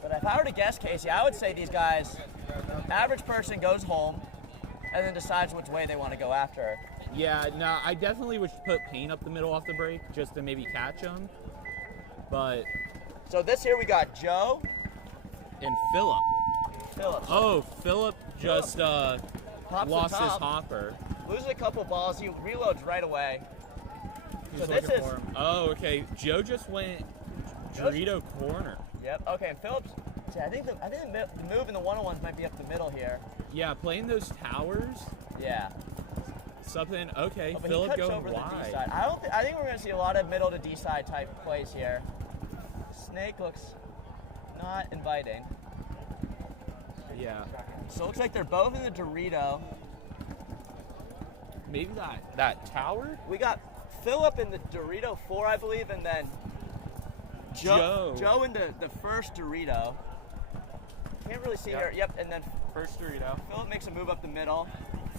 But if I were to guess, Casey, I would say these guys, average person goes home and then decides which way they want to go after. Yeah, no, I definitely would put Payne up the middle off the break just to maybe catch him. But so this here we got Joe and Phillip. Phillips. Oh, Phillip just Pops the lost his top. hopper. Loses a couple balls. He reloads right away. He's So this looking is. for him. Oh, okay. Joe just went Dorito corner. Yep. Okay. And Phillips. See, I think the move in the one-on-ones might be up the middle here. Yeah, playing those towers. Yeah. Something. Okay, Oh, but he Phillip cuts going over the D wide. side. I think we're going to see a lot of middle to D side type plays here. Snake looks not inviting. Yeah. So it looks like they're both in the Dorito. Maybe that tower? We got Phillip in the Dorito 4, I believe, and then Joe in the first Dorito. Can't really see here. Yep, and then first Dorito. Phillip makes a move up the middle.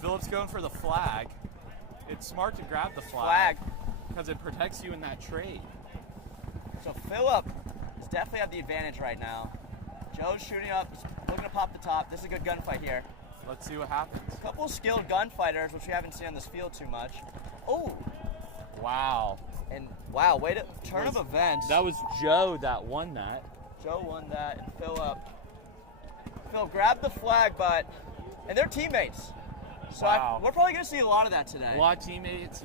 Phillip's going for the flag. It's smart to grab the flag because it protects you in that trade. So Phillip is definitely have the advantage right now. Joe's shooting up, looking to pop the top. This is a good gunfight here. Let's see what happens. A couple skilled gunfighters, which we haven't seen on this field too much. Oh! Wow. And wow, way to turn of events. That was Joe that won that. Joe won that, and Phillip grabbed the flag, and they're teammates. So Wow. we're probably going to see a lot of that today. A lot of teammates,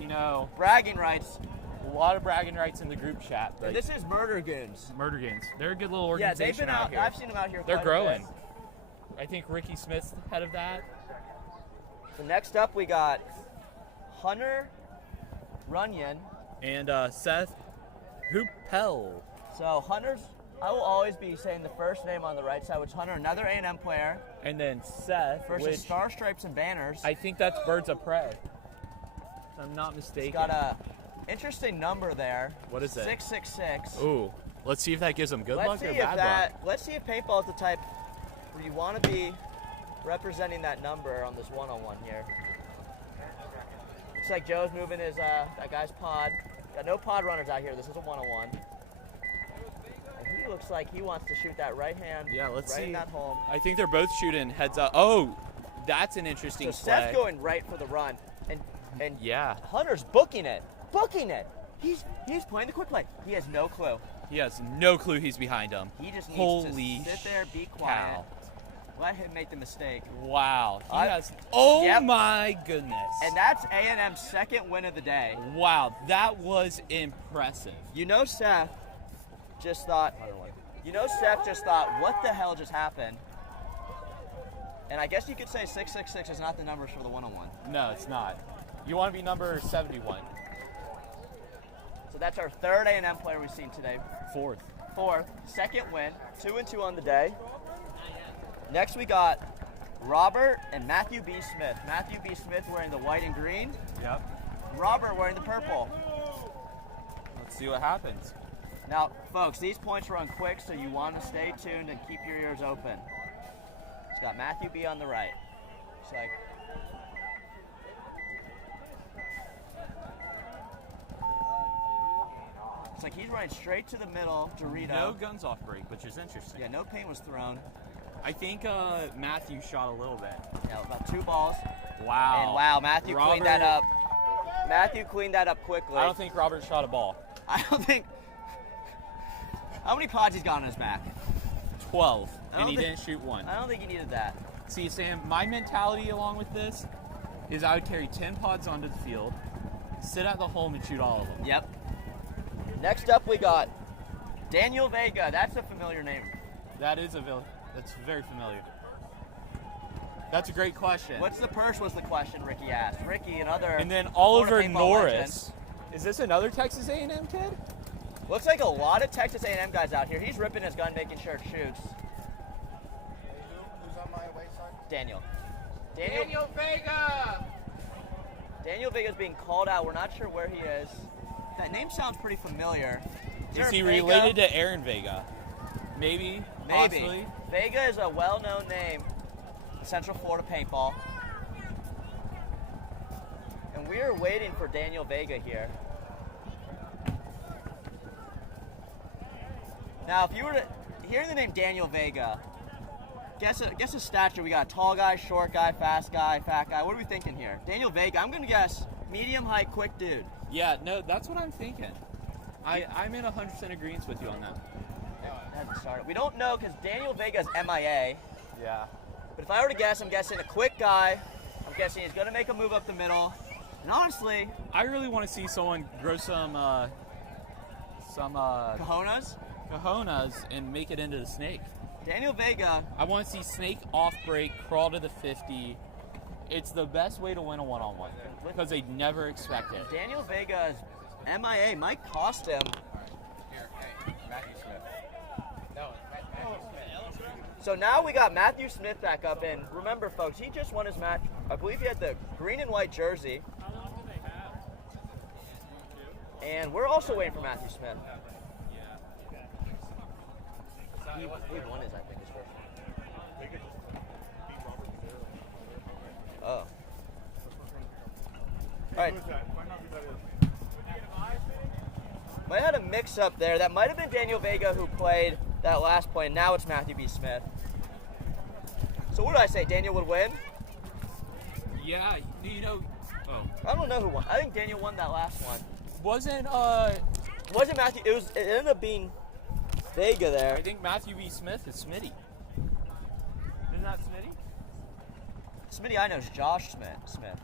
bragging rights. A lot of bragging rights in the group chat. And this is Murder Goons. Murder Goons. They're a good little Yeah, organization. they've been out here. I've seen them out here. They're quite a growing. bit. I think Ricky Smith's head of that. So next up, we got Hunter Runyon and Seth Hoopel. So Hunter's, I will always be saying the first name on the right side, which is Hunter, another A&M player. And then Seth versus which Star Stripes and Banners. I think that's Birds of Prey. If I'm not mistaken. He's got a interesting number there. What is it? 666. Ooh, let's see if that gives them good luck or bad luck. Let's see if paintball is the type where you want to be representing that number on this one-on-one here. Looks like Joe's moving his that guy's pod. Got no pod runners out here. This is a one-on-one. And he looks like he wants to shoot that right hand. Yeah, let's right see. in that home. I think they're both shooting heads up. Oh, that's an interesting So play. Seth's going right for the run, and yeah, Hunter's booking it. He's playing the quick play. He has no clue. He has no clue he's behind him. He just needs Holy to sit there, be quiet. cow. Let him make the mistake. Wow. He has. Oh Yep. my goodness. And that's A&M's second win of the day. Wow, that was impressive. You know Seth just thought, what the hell just happened? And I guess you could say 666 is not the numbers for the one-on-one. No, it's not. You want to be number 71. So that's our third A&M player we've seen today. Fourth. Second win. 2-2 on the day. Next we got Robert and Matthew B. Smith. Matthew B. Smith wearing the white and green. Yep. Robert wearing the purple. Let's see what happens. Now, folks, these points run quick, so you want to stay tuned and keep your ears open. It's got Matthew B. on the right. It's like... It's like he's running straight to the middle, Dorito. No guns off break, which is interesting. Yeah, no paint was thrown. I think Matthew shot a little bit. Yeah, about 2 balls. Wow. And wow, Matthew cleaned that up. Matthew cleaned that up quickly. I don't think Robert shot a ball. I don't think... How many pods he's got on his back? 12, and he didn't shoot one. I don't think he needed that. See, Sam, my mentality along with this is I would carry 10 pods onto the field, sit at the home, and shoot all of them. Yep. Next up, we got Daniel Vega. That's a familiar name. That's very familiar. That's a great question. What's the purse was the question Ricky asked. Ricky, another And then Florida Oliver paintball Norris. legend. Is this another Texas A&M kid? Looks like a lot of Texas A&M guys out here. He's ripping his gun, making sure it shoots. Who's on my away side? Daniel Vega! Daniel Vega's being called out. We're not sure where he is. That name sounds pretty familiar. Is he Vega? related to Aaron Vega? Maybe. Possibly. Vega is a well-known name in Central Florida paintball. And we are waiting for Daniel Vega here. Now, if you were to hear the name Daniel Vega, guess a stature. We got a tall guy, short guy, fast guy, fat guy. What are we thinking here? Daniel Vega, I'm going to guess medium height, quick dude. Yeah, no, that's what I'm thinking. I'm in 100% agreement with you on that. Hasn't started. We don't know because Daniel Vega's MIA. Yeah. But if I were to guess, I'm guessing a quick guy. I'm guessing he's going to make a move up the middle. And honestly, I really want to see someone grow some cojones and make it into the snake. Daniel Vega. I want to see snake off break, crawl to the 50. It's the best way to win a one-on-one because they never expect it. Daniel Vega's MIA might cost him. Matthew Smith. So now we got Matthew Smith back up, and remember, folks, he just won his match. I believe he had the green and white jersey. And we're also waiting for Matthew Smith. He won his, I think, his first one. Oh. All right. Might have had a mix-up there. That might have been Daniel Vega who played that last play. Now it's Matthew B. Smith. So what did I say? Daniel would win? Yeah, you know. Oh. I don't know who won. I think Daniel won that last one. Wasn't Matthew? It ended up being Vega there. I think Matthew B. Smith is Smitty. Isn't that Smitty? Smitty I know is Josh Smith.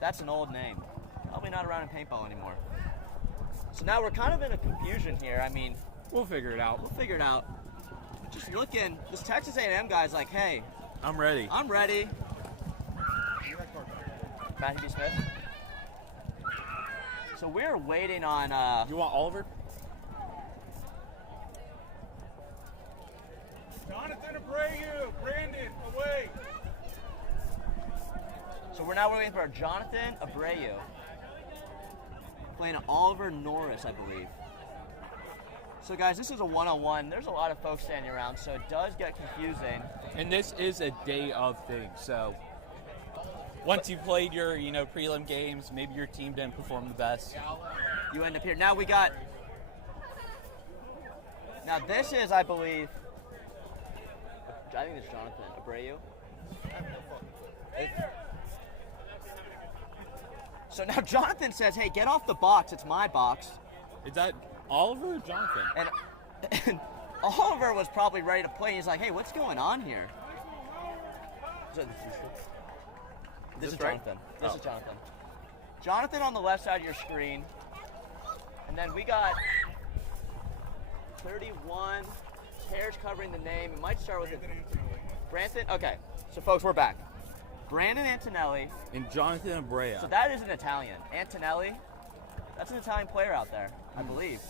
That's an old name. Probably not around in paintball anymore. So now we're kind of in a confusion here. I mean, we'll figure it out. Just looking, this Texas A&M guy's like, hey, I'm ready. Matthew B. Smith. So we're waiting on. You want Oliver? Jonathan Abreu, Brandon, away. So we're now waiting for Jonathan Abreu. Playing Oliver Norris, I believe. So guys, this is a one-on-one. There's a lot of folks standing around, so it does get confusing. And this is a day of things, so once you've played your, prelim games, maybe your team didn't perform the best. You end up here. Now this is, I believe, I think it's Jonathan Abreu. So now Jonathan says, hey, get off the box. It's my box. Is that Oliver or Jonathan? And Oliver was probably ready to play. He's like, hey, what's going on here? This is Jonathan. This is Jonathan. Jonathan on the left side of your screen. And then we got 31 hairs covering the name. It might start with it. Branson. Okay, so folks, we're back. Brandon Antonelli. And Jonathan Abreu. So that is an Italian. Antonelli, that's an Italian player out there, I believe.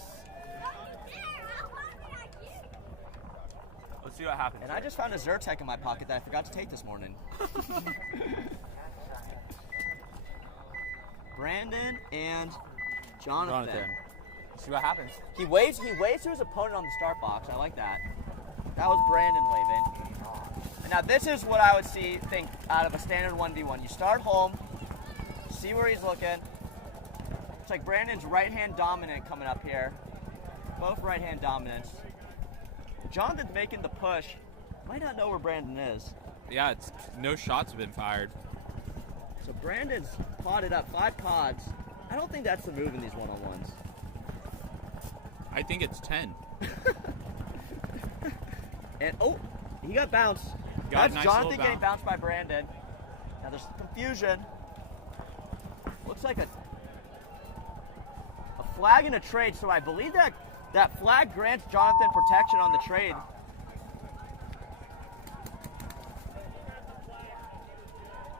Let's see what happens. And I just found a Zyrtec in my pocket that I forgot to take this morning. Brandon and Jonathan. See what happens. He waves to his opponent on the start box. I like that. That was Brandon waving. And now this is what I would think out of a standard 1v1. You start home, see where he's looking. It's like Brandon's right-hand dominant coming up here. Both right-hand dominants. Jonathan's making the push. Might not know where Brandon is. Yeah, no shots have been fired. So Brandon's podded up 5 pods. I don't think that's the move in these one-on-ones. I think it's 10. And he got bounced. That's nice Jonathan getting bounced by Brandon. Now there's confusion. Looks like a flag and a trade. So I believe that flag grants Jonathan protection on the trade.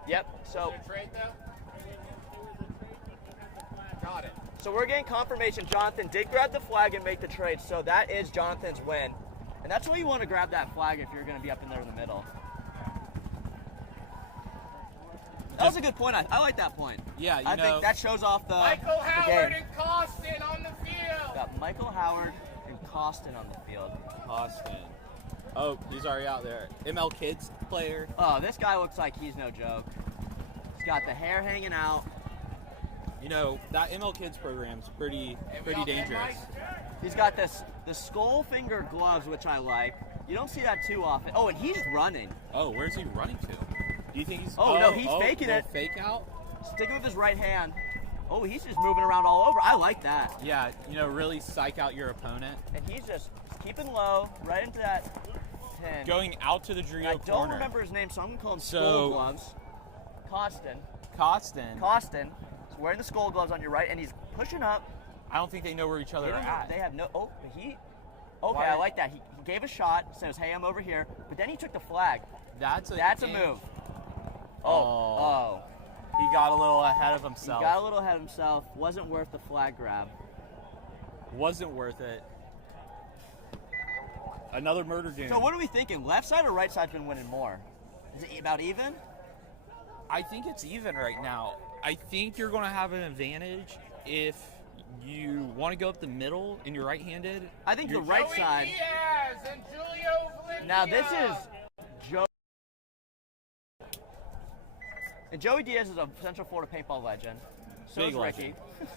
Yep. So. Trade though? Got it. So we're getting confirmation Jonathan did grab the flag and make the trade. So that is Jonathan's win. And that's why you want to grab that flag if you're going to be up in there in the middle. That was a good point. I like that point. Yeah, I think that shows off the Michael Howard game. and Costin on the field. Got Michael Howard and Costin on the field. Costin. Oh, he's already out there. ML Kids player. Oh, this guy looks like he's no joke. He's got the hair hanging out. That ML Kids program's pretty dangerous. He's got the skull finger gloves, which I like. You don't see that too often. Oh, and he's running. Oh, where's he running to? Do you think he's... no, he's faking it. Fake out? Sticking with his right hand. Oh, he's just moving around all over. I like that. Yeah, really psych out your opponent. And he's just keeping low, right into that 6'10". Going out to the Drio I corner. don't remember his name, so I'm going to call him So- Skull Gloves. Costin. He's wearing the Skull Gloves on your right, and he's pushing up. I don't think they know where each other are at. They have no... Oh, he... Okay, Why- I like that. He gave a shot, says, hey, I'm over here, but then he took the flag. That's a move. Oh. He got a little ahead of himself. He got a little ahead of himself. Wasn't worth the flag grab. Wasn't worth it. Another murder game. So what are we thinking? Left side or right side's been winning more? Is it about even? I think it's even right now. I think you're going to have an advantage if you want to go up the middle and you're right-handed. I think the right side. Diaz and Julio Now this is Joe. And Joey Diaz is a Central Florida paintball legend. So Big is Ricky. legend.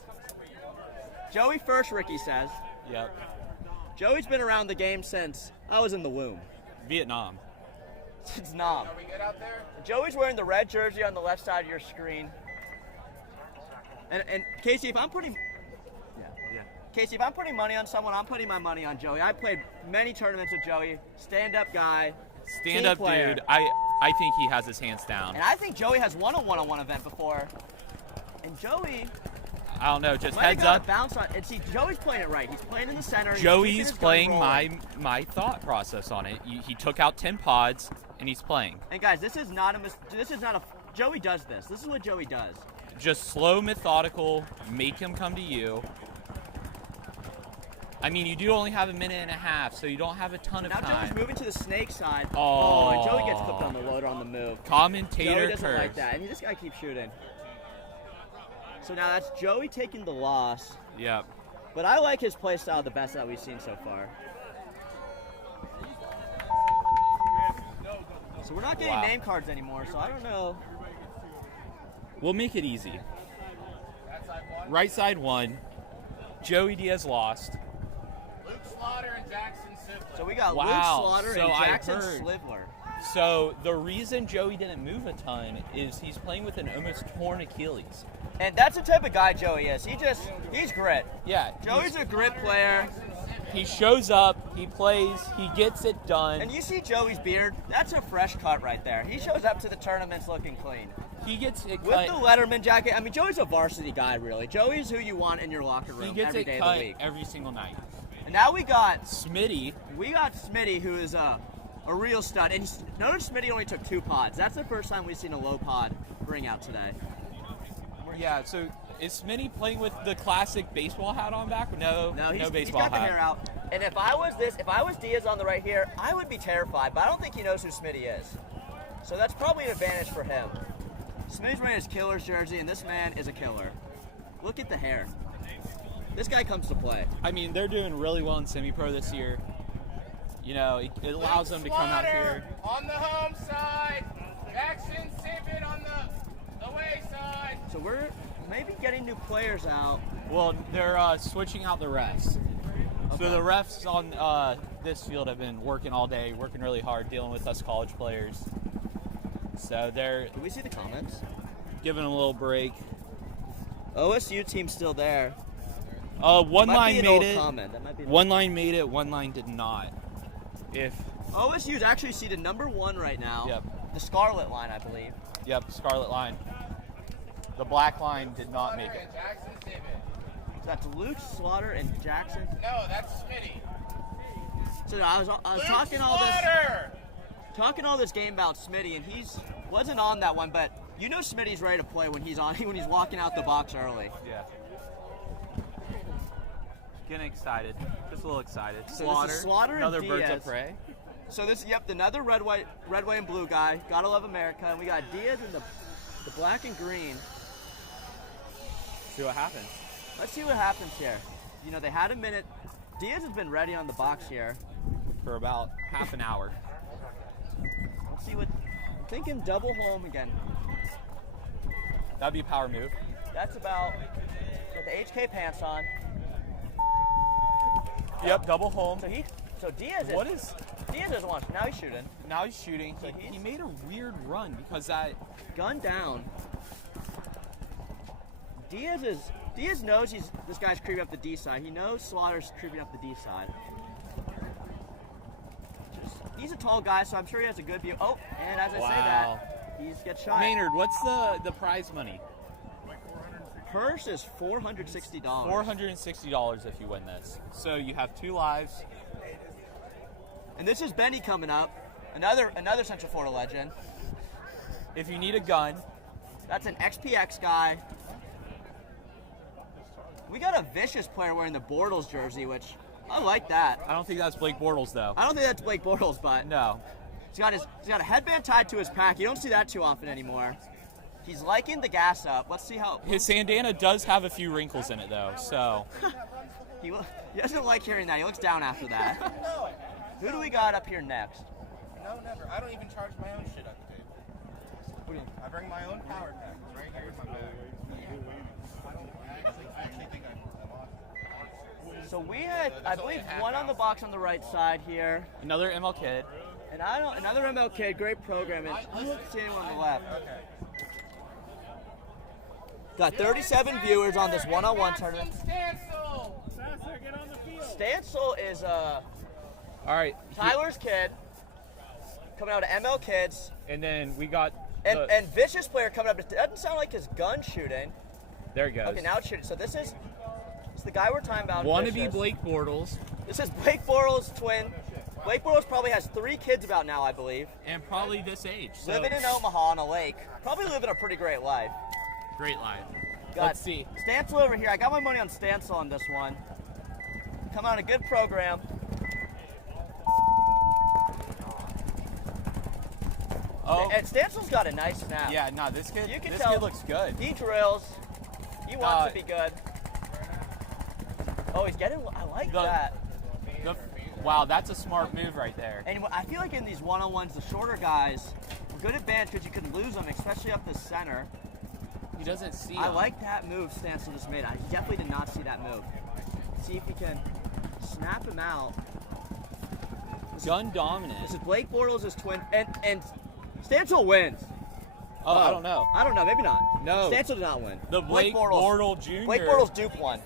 Joey first, Ricky says. Yep. Joey's been around the game since I was in the womb. Vietnam. Since Nam. Are we good out there? Joey's wearing the red jersey on the left side of your screen. And Casey, if I'm putting Casey, if I'm putting money on someone, I'm putting my money on Joey. I played many tournaments with Joey. Stand-up guy. Stand-up player. dude. I think he has his hands down. And I think Joey has won a one-on-one event before. And Joey... I don't know, just might have heads got up. a bounce on, and see, Joey's playing it right. He's playing in the center. Joey's playing my thought process on it. He took out 10 pods, and he's playing. And guys, this is not a... Joey does this. This is what Joey does. Just slow, methodical, make him come to you. I mean, you do only have a minute and a half, so you don't have a ton of Now time. Joey's moving to the snake side. Oh. And Joey gets clipped on the loader on the move. Commentator Joey doesn't like curse. that, and you just gotta keep shooting. So now that's Joey taking the loss. Yep. But I like his play style the best that we've seen so far. So we're not getting Wow. name cards anymore, so I don't know. We'll make it easy. Right side won. Joey Diaz lost. Luke Slaughter and Jackson Sibler. So we got Wow. Luke Slaughter So and I Jackson heard- Slivler. So the reason Joey didn't move a ton is he's playing with an almost torn Achilles. And that's the type of guy Joey is. He's grit. Yeah. Joey's a grit player. He shows up, he plays, he gets it done. And you see Joey's beard? That's a fresh cut right there. He shows up to the tournaments looking clean. He gets it With cut. the Letterman jacket. I mean, Joey's a varsity guy, really. Joey's who you want in your locker room He gets every it day cut of the week. every single night. And now we got Smitty. We got Smitty, who is a real stud. And notice Smitty only took 2 pods. That's the first time we've seen a low pod bring out today. Yeah, so is Smitty playing with the classic baseball hat on back? No, he's baseball got the hat. hair out. And if I was Diaz on the right here, I would be terrified. But I don't think he knows who Smitty is. So that's probably an advantage for him. Smitty's wearing his killer's jersey, and this man is a killer. Look at the hair. This guy comes to play. I mean, they're doing really well in semi-pro this year. You know, it allows them to come out here. On the home side. Jackson Sibler on the away side. So we're maybe getting new players out. Well, they're switching out the refs. So the refs on this field have been working all day, working really hard, dealing with us college players. So they're... Can we see the comments? Giving them a little break. OSU team's still there. One Might line be an made old it. comment. That might be an One old line made it, one line did not. OSU's actually seated number 1 right now. Yep. The Scarlet line, I believe. Yep, Scarlet line. The black line did not make it. Jackson Sibler. So that's Luke Slaughter and Jackson. No, that's Smitty. So I was Luke talking Slaughter! all this game about Smitty, and wasn't on that one, but you know Smitty's ready to play when he's walking out the box early. Yeah. Getting excited. Just a little excited. So this is Slaughter and Another birds Diaz. of prey. So this, another red, white, and blue guy. Gotta love America. And we got Diaz in the black and green. See what happens. Let's see what happens here. You know, they had a minute. Diaz has been ready on the box here for about half an hour. Let's see what. I'm thinking double home again. That'd be a power move. That's about with the HK pants on. Yep, double home. So Diaz is. Diaz doesn't want. Now he's shooting. Now he's shooting. So he made a weird run because that gun down. Diaz knows this guy's creeping up the D side. He knows Slaughter's creeping up the D side. Just he's a tall guy, so I'm sure he has a good view. Oh, and as I say that, he gets shot. Maynard, what's the prize money? Purse is $460. $460 if you win this. So you have 2 lives. And this is Benny coming up, another Central Florida legend. If you need a gun. That's an XPX guy. We got a Vicious player wearing the Bortles jersey, which I like that. I don't think that's Blake Bortles, though. I don't think that's Blake Bortles, but no. He's got a headband tied to his pack. You don't see that too often anymore. He's liking the gas up. Let's see how. His bandana does have a few wrinkles in it, though. So he doesn't like hearing that. He looks down after that. Who do we got up here next? No, never. I don't even charge my own shit at the table. I bring my own power pack. It's right here in my bag. I actually think I'm on. So we had, I believe, one on the box on the right side here. Another ML kid. And another ML kid, great program. And I don't see anyone on the left. Okay. Got 37 viewers on this one-on-one tournament. Stancil is all right. Tyler's kid coming out of ML Kids. And then we got and Vicious player coming up. It doesn't sound like his gun shooting. There he goes. Okay, now it's shooting. So this is the guy we're talking about. Wannabe Blake Bortles. This is Blake Bortles' twin. Blake Bortles probably has 3 kids about now, I believe. And probably this age. So. Living in Omaha on a lake. Probably living a pretty great life. Great life. Let's see. Stancil over here. I got my money on Stancil on this one. Come on, a good program. Oh. And Stancil's got a nice snap. Yeah, no, this kid tell looks good. He drills. He wants to be good. Oh, he's getting. I like that. Wow, that's a smart move right there. And I feel like in these one-on-ones, the shorter guys are good advantage because you can lose them, especially up the center. He doesn't see I him. like that move Stancil just made. I definitely did not see that move. See if he can snap him out. Gun dominant. This is Blake Bortles' twin, and Stancil wins. Oh, I don't know. I don't know. Maybe not. No. Stancil did not win. The Blake Bortles Jr. Blake Bortles Duke won.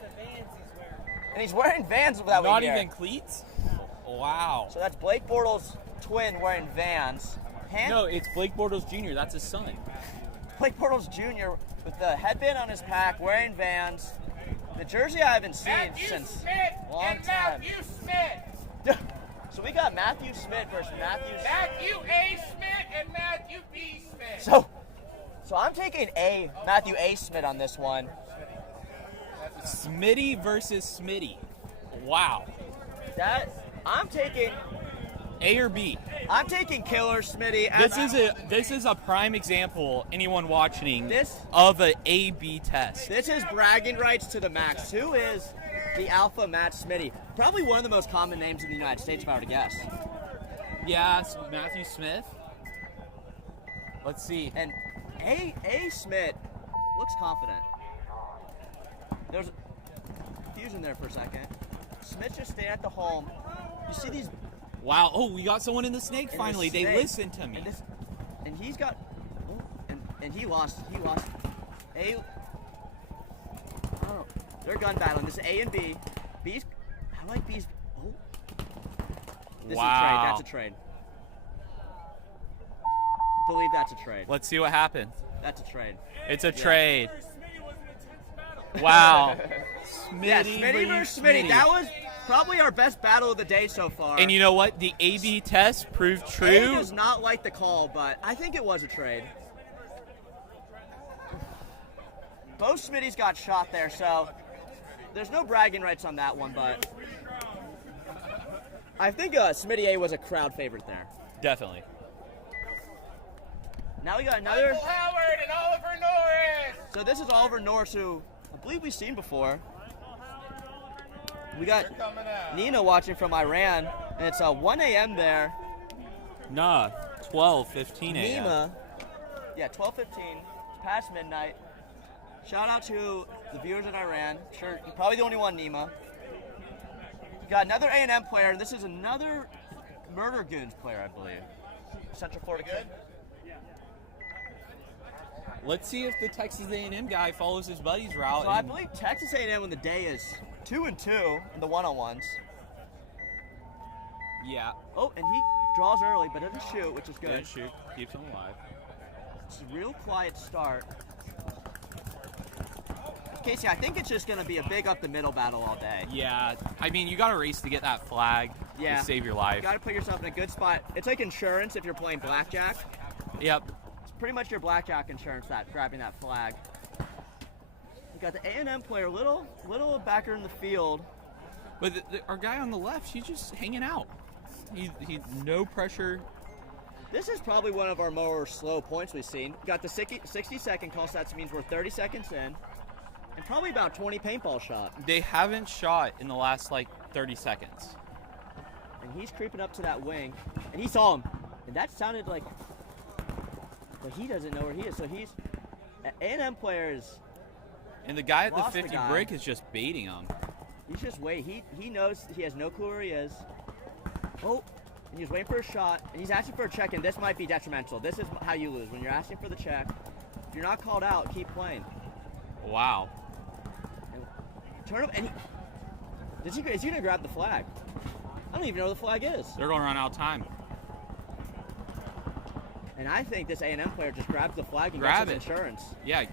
And he's wearing Vans without Not even cleats? Wow. So that's Blake Bortles' twin wearing Vans. No, it's Blake Bortles Jr. That's his son. Blake Bortles Jr. with the headband on his pack, wearing Vans. The jersey I haven't seen since a long time. Matthew Smith. So we got Matthew Smith versus Matthew A. Smith and Matthew B. Smith. So I'm taking Matthew A. Smith on this one. Smitty versus Smitty. Wow. I'm taking A or B. I'm taking Killer Smitty. This is a prime example, anyone watching, of an A/B test. This is bragging rights to the max. Who is the alpha Matt Smitty? Probably one of the most common names in the United States, if I were to guess. Yeah, Matthew Smith. Let's see. And A. Smith looks confident. There's confusion there for a second. Smith just staying at the home. You see these. Wow. Oh, we got someone in the snake finally. They listened to me. And he's got. Oh, and he lost. I don't know. They're gun battling. This is A and B. B's. I like B's. Oh. This is a trade. That's a trade. Believe that's a trade. Let's see what happens. That's a trade. It's a trade. Wow. Smitty versus Smitty. That was probably our best battle of the day so far. And you know what? The A/B test proved true. A does not like the call, but I think it was a trade. Both Smitties got shot there, so there's no bragging rights on that one, but I think Smitty A was a crowd favorite there. Definitely. Now we got another. Michael Howard and Oliver Norris. So this is Oliver Norris, who I believe we've seen before. We got Nina watching from Iran, and it's 1 a.m. there. Nah, 12:15 a.m. Nima. Yeah, 12:15. It's past midnight. Shout out to the viewers in Iran. Sure, you're probably the only one, Nima. We got another A&M player, and this is another Murder Goons player, I believe. Central Florida kid. Let's see if the Texas A&M guy follows his buddy's route. So I believe Texas A&M when the day is 2-2 in the one-on-ones. Yeah. Oh, and Draws early, but doesn't shoot, which is good. Doesn't shoot. Keeps them alive. It's a real quiet start. Casey, I think it's just going to be a big up the middle battle all day. Yeah, I mean, you got to race to get that flag Yeah. to save your life. You got to put yourself in a good spot. It's like insurance if you're playing blackjack. Yep. It's pretty much your blackjack insurance, that grabbing that flag. You got the A&M player, little backer in the field. But our guy on the left, he's just hanging out. He no pressure. This is probably one of our more slow points we've seen. Got the 60-second call, so that means we're 30 seconds in. And probably about 20 paintball shot. They haven't shot in the last, like, 30 seconds. And he's creeping up to that wing. And he saw him. And that sounded like... But he doesn't know where he is. So he's... A&M players... And the guy at the lost 50 guy. brick is just baiting him. He's just waiting. He knows he has no clue where he is. Oh, and he's waiting for a shot, and he's asking for a check, and this might be detrimental. This is how you lose. When you're asking for the check, if you're not called out, keep playing. Wow. And turn him, and is he going to grab the flag? I don't even know where the flag is. They're going to run out of time. And I think this A&M player just grabs the flag and Grab gets his insurance. Yeah.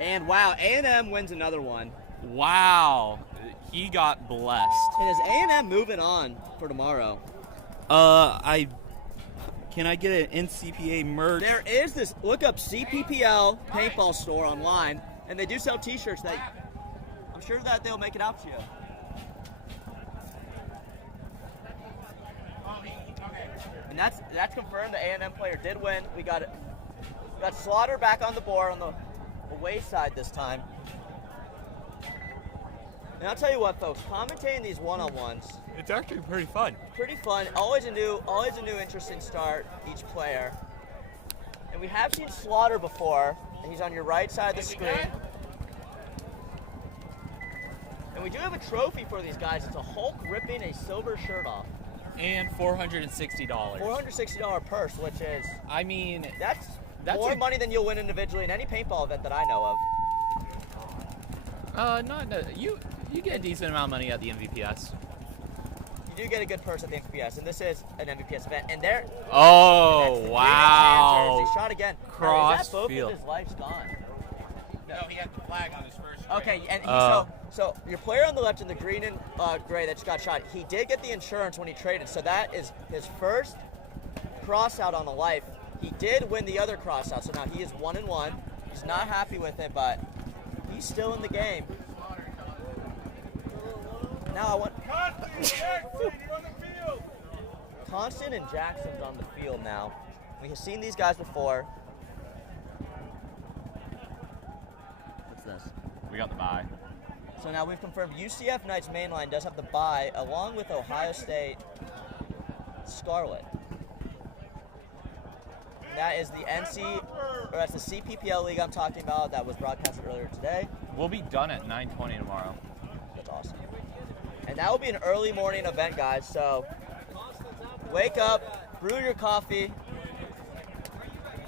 And wow, A&M wins another one. Wow. He got blessed. And is A&M moving on for tomorrow? Can I get an NCPA merch? There is this, look up CPPL paintball store online, and they do sell t-shirts that I'm sure that they'll make it out to you. And that's confirmed. The A&M player did win. We got Slaughter back on the board on the away side this time. And I'll tell you what, folks, commentating these one-on-ones, it's actually pretty fun. Pretty fun. Always a new interesting start each player. And we have seen Slaughter before, and he's on your right side of the screen. And we do have a trophy for these guys. It's a Hulk ripping a silver shirt off. And $460. $460 purse, which is, I mean, that's more money than you'll win individually in any paintball event that I know of. You get a decent amount of money at the MVPS. You do get a good purse at the MVPS, and this is an MVPS event. And there. Oh, wow. He shot again. Cross now, is that both field. of his life's gone? No, he had the flag on his first. Okay, and so your player on the left in the green and gray that just got shot, he did get the insurance when he traded. So that is his first cross out on the life. He did win the other cross out, so now he is 1-1. He's not happy with it, but he's still in the game. Now I want Constant and Jackson's on the field now. We have seen these guys before. What's this? We got the bye. So now we've confirmed UCF Knights mainline does have the bye, along with Ohio State Scarlet. That is the that's the CPPL league I'm talking about. That was broadcasted earlier today. We'll be done at 9:20 tomorrow. That's awesome. And that will be an early morning event, guys. So wake up, brew your coffee,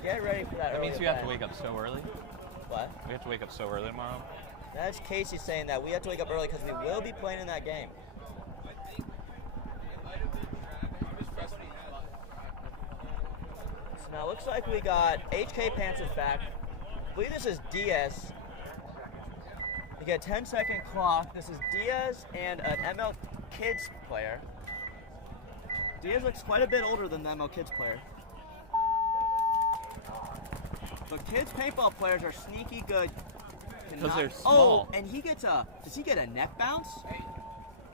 get ready for that. That means we event. have to wake up so early. What? We have to wake up so early tomorrow. That's Casey saying that we have to wake up early because we will be playing in that game. So now it looks like we got HK Panthers back. I believe this is Diaz. We get a 10-second clock. This is Diaz and an ML Kids player. Diaz looks quite a bit older than the ML Kids player. But kids paintball players are sneaky good. Because they're small. Oh, and he gets does he get a neck bounce?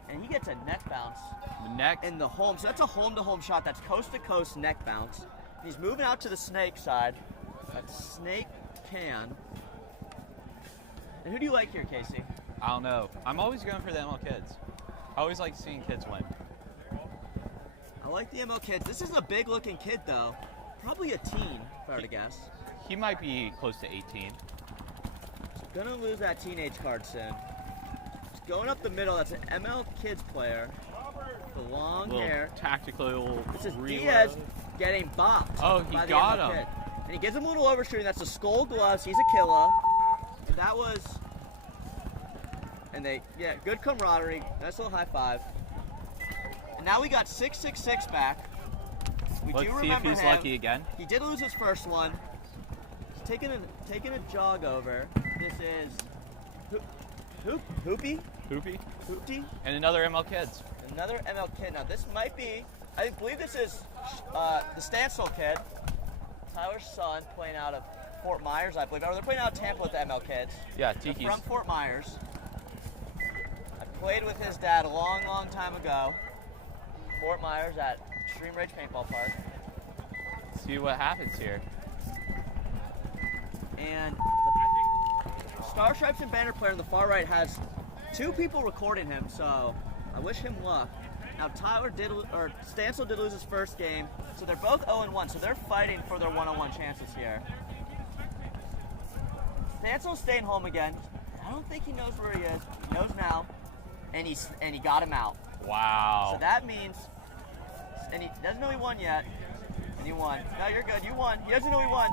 And he gets a neck bounce. The neck? In the home. So that's a home-to-home shot. That's coast-to-coast neck bounce. He's moving out to the snake side. That's snake can. And who do you like here, Casey? I don't know. I'm always going for the ML Kids. I always like seeing kids win. I like the ML Kids. This is a big-looking kid, though. Probably a teen, if I were to guess. He might be close to 18. He's gonna lose that teenage card soon. He's going up the middle. That's an ML Kids player. The long hair. Tactical. This is reload. Diaz getting bopped. Oh, he by the got ML him. Kid. And he gives him a little overshooting. That's a skull gloves. He's a killer. And that was. And good camaraderie. Nice little high five. And now we got 666 back. We Let's do see if remember he's him. lucky again. He did lose his first one. He's taking a jog over. This is Hoopy. Hoopty. And another ML Kids. Another ML kid. Now this might be, I believe this is the Stansel kid. Tyler's son playing out of Fort Myers, I believe. Or they're playing out of Tampa with the ML kids. Yeah, They're Tiki's. from Fort Myers. I played with his dad a long, long time ago. Fort Myers at Extreme Rage Paintball Park. See what happens here. And Star Stripes and Banner player on the far right has 2 people recording him, so I wish him luck. Now Stansel did lose his first game, so they're both 0-1, so they're fighting for their 1-on-1 chances here. Stansel's staying home again. I don't think he knows where he is. He knows now, and he got him out. Wow. So that means, and he doesn't know he won yet, and he won. No, you're good. You won. He doesn't know he won.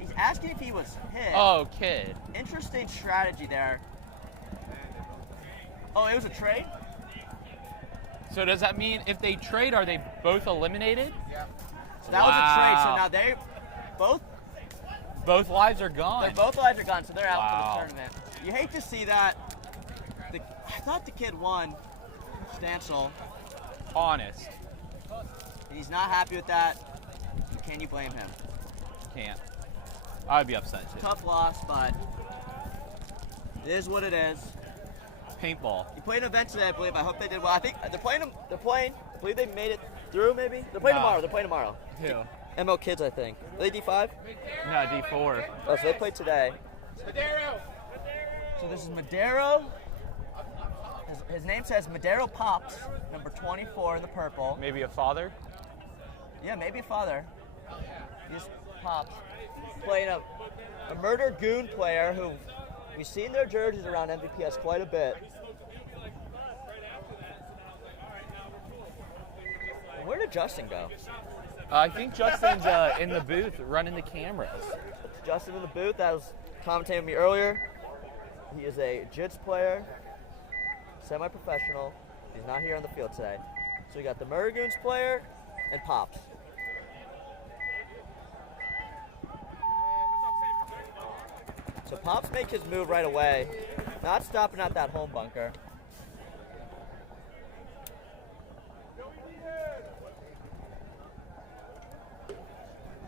He's asking if he was hit. Oh, kid. Interesting strategy there. Oh, it was a trade? So does that mean if they trade, are they both eliminated? Yeah. So that was a trade. So now they both lives are gone. Both lives are gone, so they're out for Wow. the tournament. You hate to see that. I thought the kid won, Stansel. Honest. He's not happy with that. Can you blame him? Can't. I'd be upset too. Tough loss, but it is what it is. Paintball. You played an event today, I believe. I hope they did well. I think they're playing. I believe they made it through, maybe? They're playing tomorrow. They're playing tomorrow. Who? ML Kids, I think. Are they D5? No, D4. Oh, so they played today. Madero. So this is Madero. His name says Madero Pops, number 24 in the purple. Maybe a father? Yeah, maybe a father. He's Pops. Playing a Murder Goon player who we've seen their jerseys around NVPS quite a bit. Where did Justin go? I think Justin's in the booth running the cameras. Justin in the booth, that was commentating with me earlier. He is a Jits player, semi-professional. He's not here on the field today. So we got the Murder Goons player and Pops. So Pops make his move right away, not stopping at that home bunker.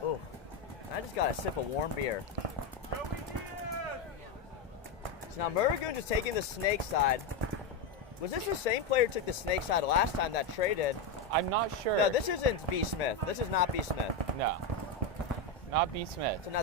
Oh, I just got a sip of warm beer. So now Murragoon is taking the snake side. Was this the same player who took the snake side last time that traded? I'm not sure. No, this isn't B. Smith. This is not B. Smith. No, not B. Smith. So now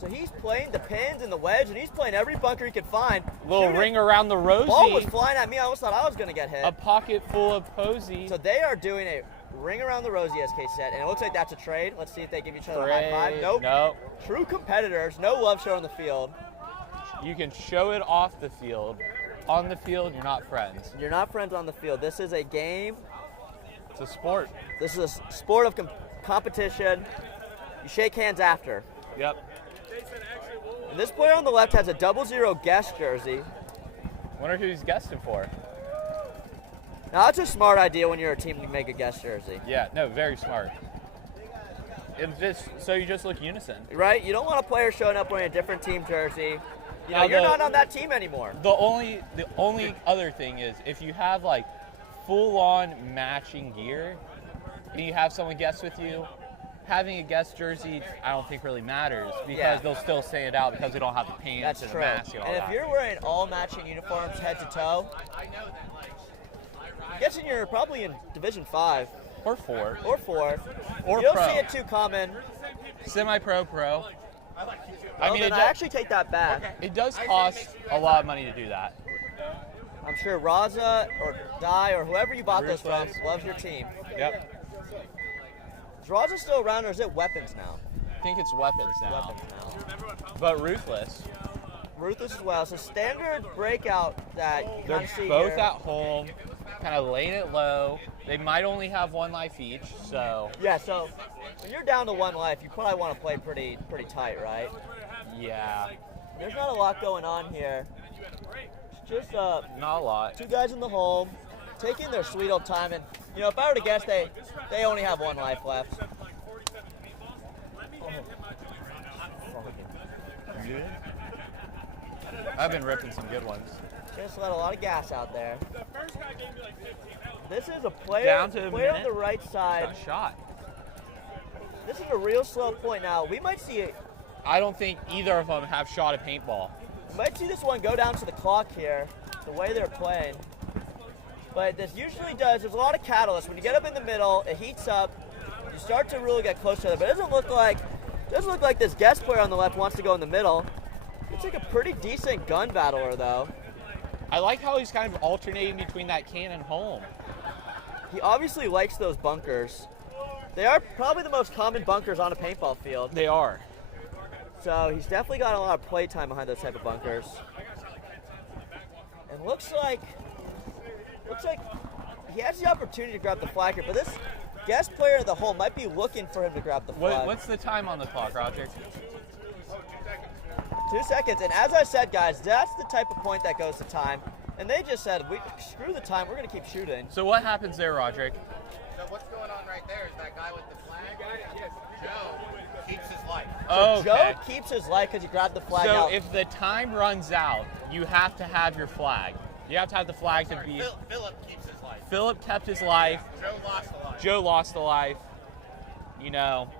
so he's playing the pins and the wedge, and he's playing every bunker he could find. Little ring around the rosy. Ball was flying at me. I almost thought I was going to get hit. A pocket full of posy. So they are doing a ring around the rosy, as Kay said, and it looks like that's a trade. Let's see if they give each other a high five. Nope. Nope. True competitors. No love show on the field. You can show it off the field. On the field, you're not friends. You're not friends on the field. This is a game. It's a sport. This is a sport of competition. You shake hands after. Yep. And this player on the left has a 00 guest jersey. Wonder who he's guesting for. Now that's a smart idea when you're a team to make a guest jersey. Yeah, no, very smart. It's just so you just look unison. Right? You don't want a player showing up wearing a different team jersey. You know, you're not on that team anymore. The only other thing is if you have like full-on matching gear and you have someone guest with you, having a guest jersey I don't think really matters because they'll still stand out because they don't have the pants and the mask and all that. And if you're wearing all matching uniforms head to toe, I'm guessing you're probably in Division 5. Or 4. Or 4. Or you don't pro. see it too common. Semi-pro, pro. I mean, I actually take that back. It does cost a lot of money to do that. I'm sure Raza or Di or whoever you bought those from loves your team. Yep. Is Raza still around or is it weapons now? I think it's weapons now. But Ruthless. Ruthless as well. So standard breakout that you They're kind of see both here. at home, kind of laying it low. They might only have one life each, so. Yeah, so when you're down to one life, you probably want to play pretty tight, right? Yeah. There's not a lot going on here. It's just not a lot. 2 guys in the home. taking their sweet old time. And, you know, if I were to guess, they only have one life left. I've been ripping some good ones. Just let a lot of gas out there. This is a player, Down to a player on minute. the right side. Got shot. This is a real slow point now. We might see it. I don't think either of them have shot a paintball. We might see this one go down to the clock here, the way they're playing. But this usually does, there's a lot of catalyst. When you get up in the middle, it heats up. You start to really get close to it. But it doesn't look like this guest player on the left wants to go in the middle. It's like a pretty decent gun battler, though. I like how he's kind of alternating between that can and home. He obviously likes those bunkers. They are probably the most common bunkers on a paintball field. They are. So he's definitely got a lot of play time behind those type of bunkers. And looks like he has the opportunity to grab the flag here, but this guest player at the hole might be looking for him to grab the flag. What's the time on the clock, Roger? 2 seconds. And as I said, guys, that's the type of point that goes to time. And they just said, screw the time, we're going to keep shooting. So what happens there, Roderick? So what's going on right there is that guy with the flag, Joe, keeps his life. Oh, so okay. Joe keeps his life because he grabbed the flag So out. if the time runs out, you have to have your flag. You have to have the flag to be. Philip keeps his life. Philip kept his life. Joe lost a life. Joe lost a life. You know,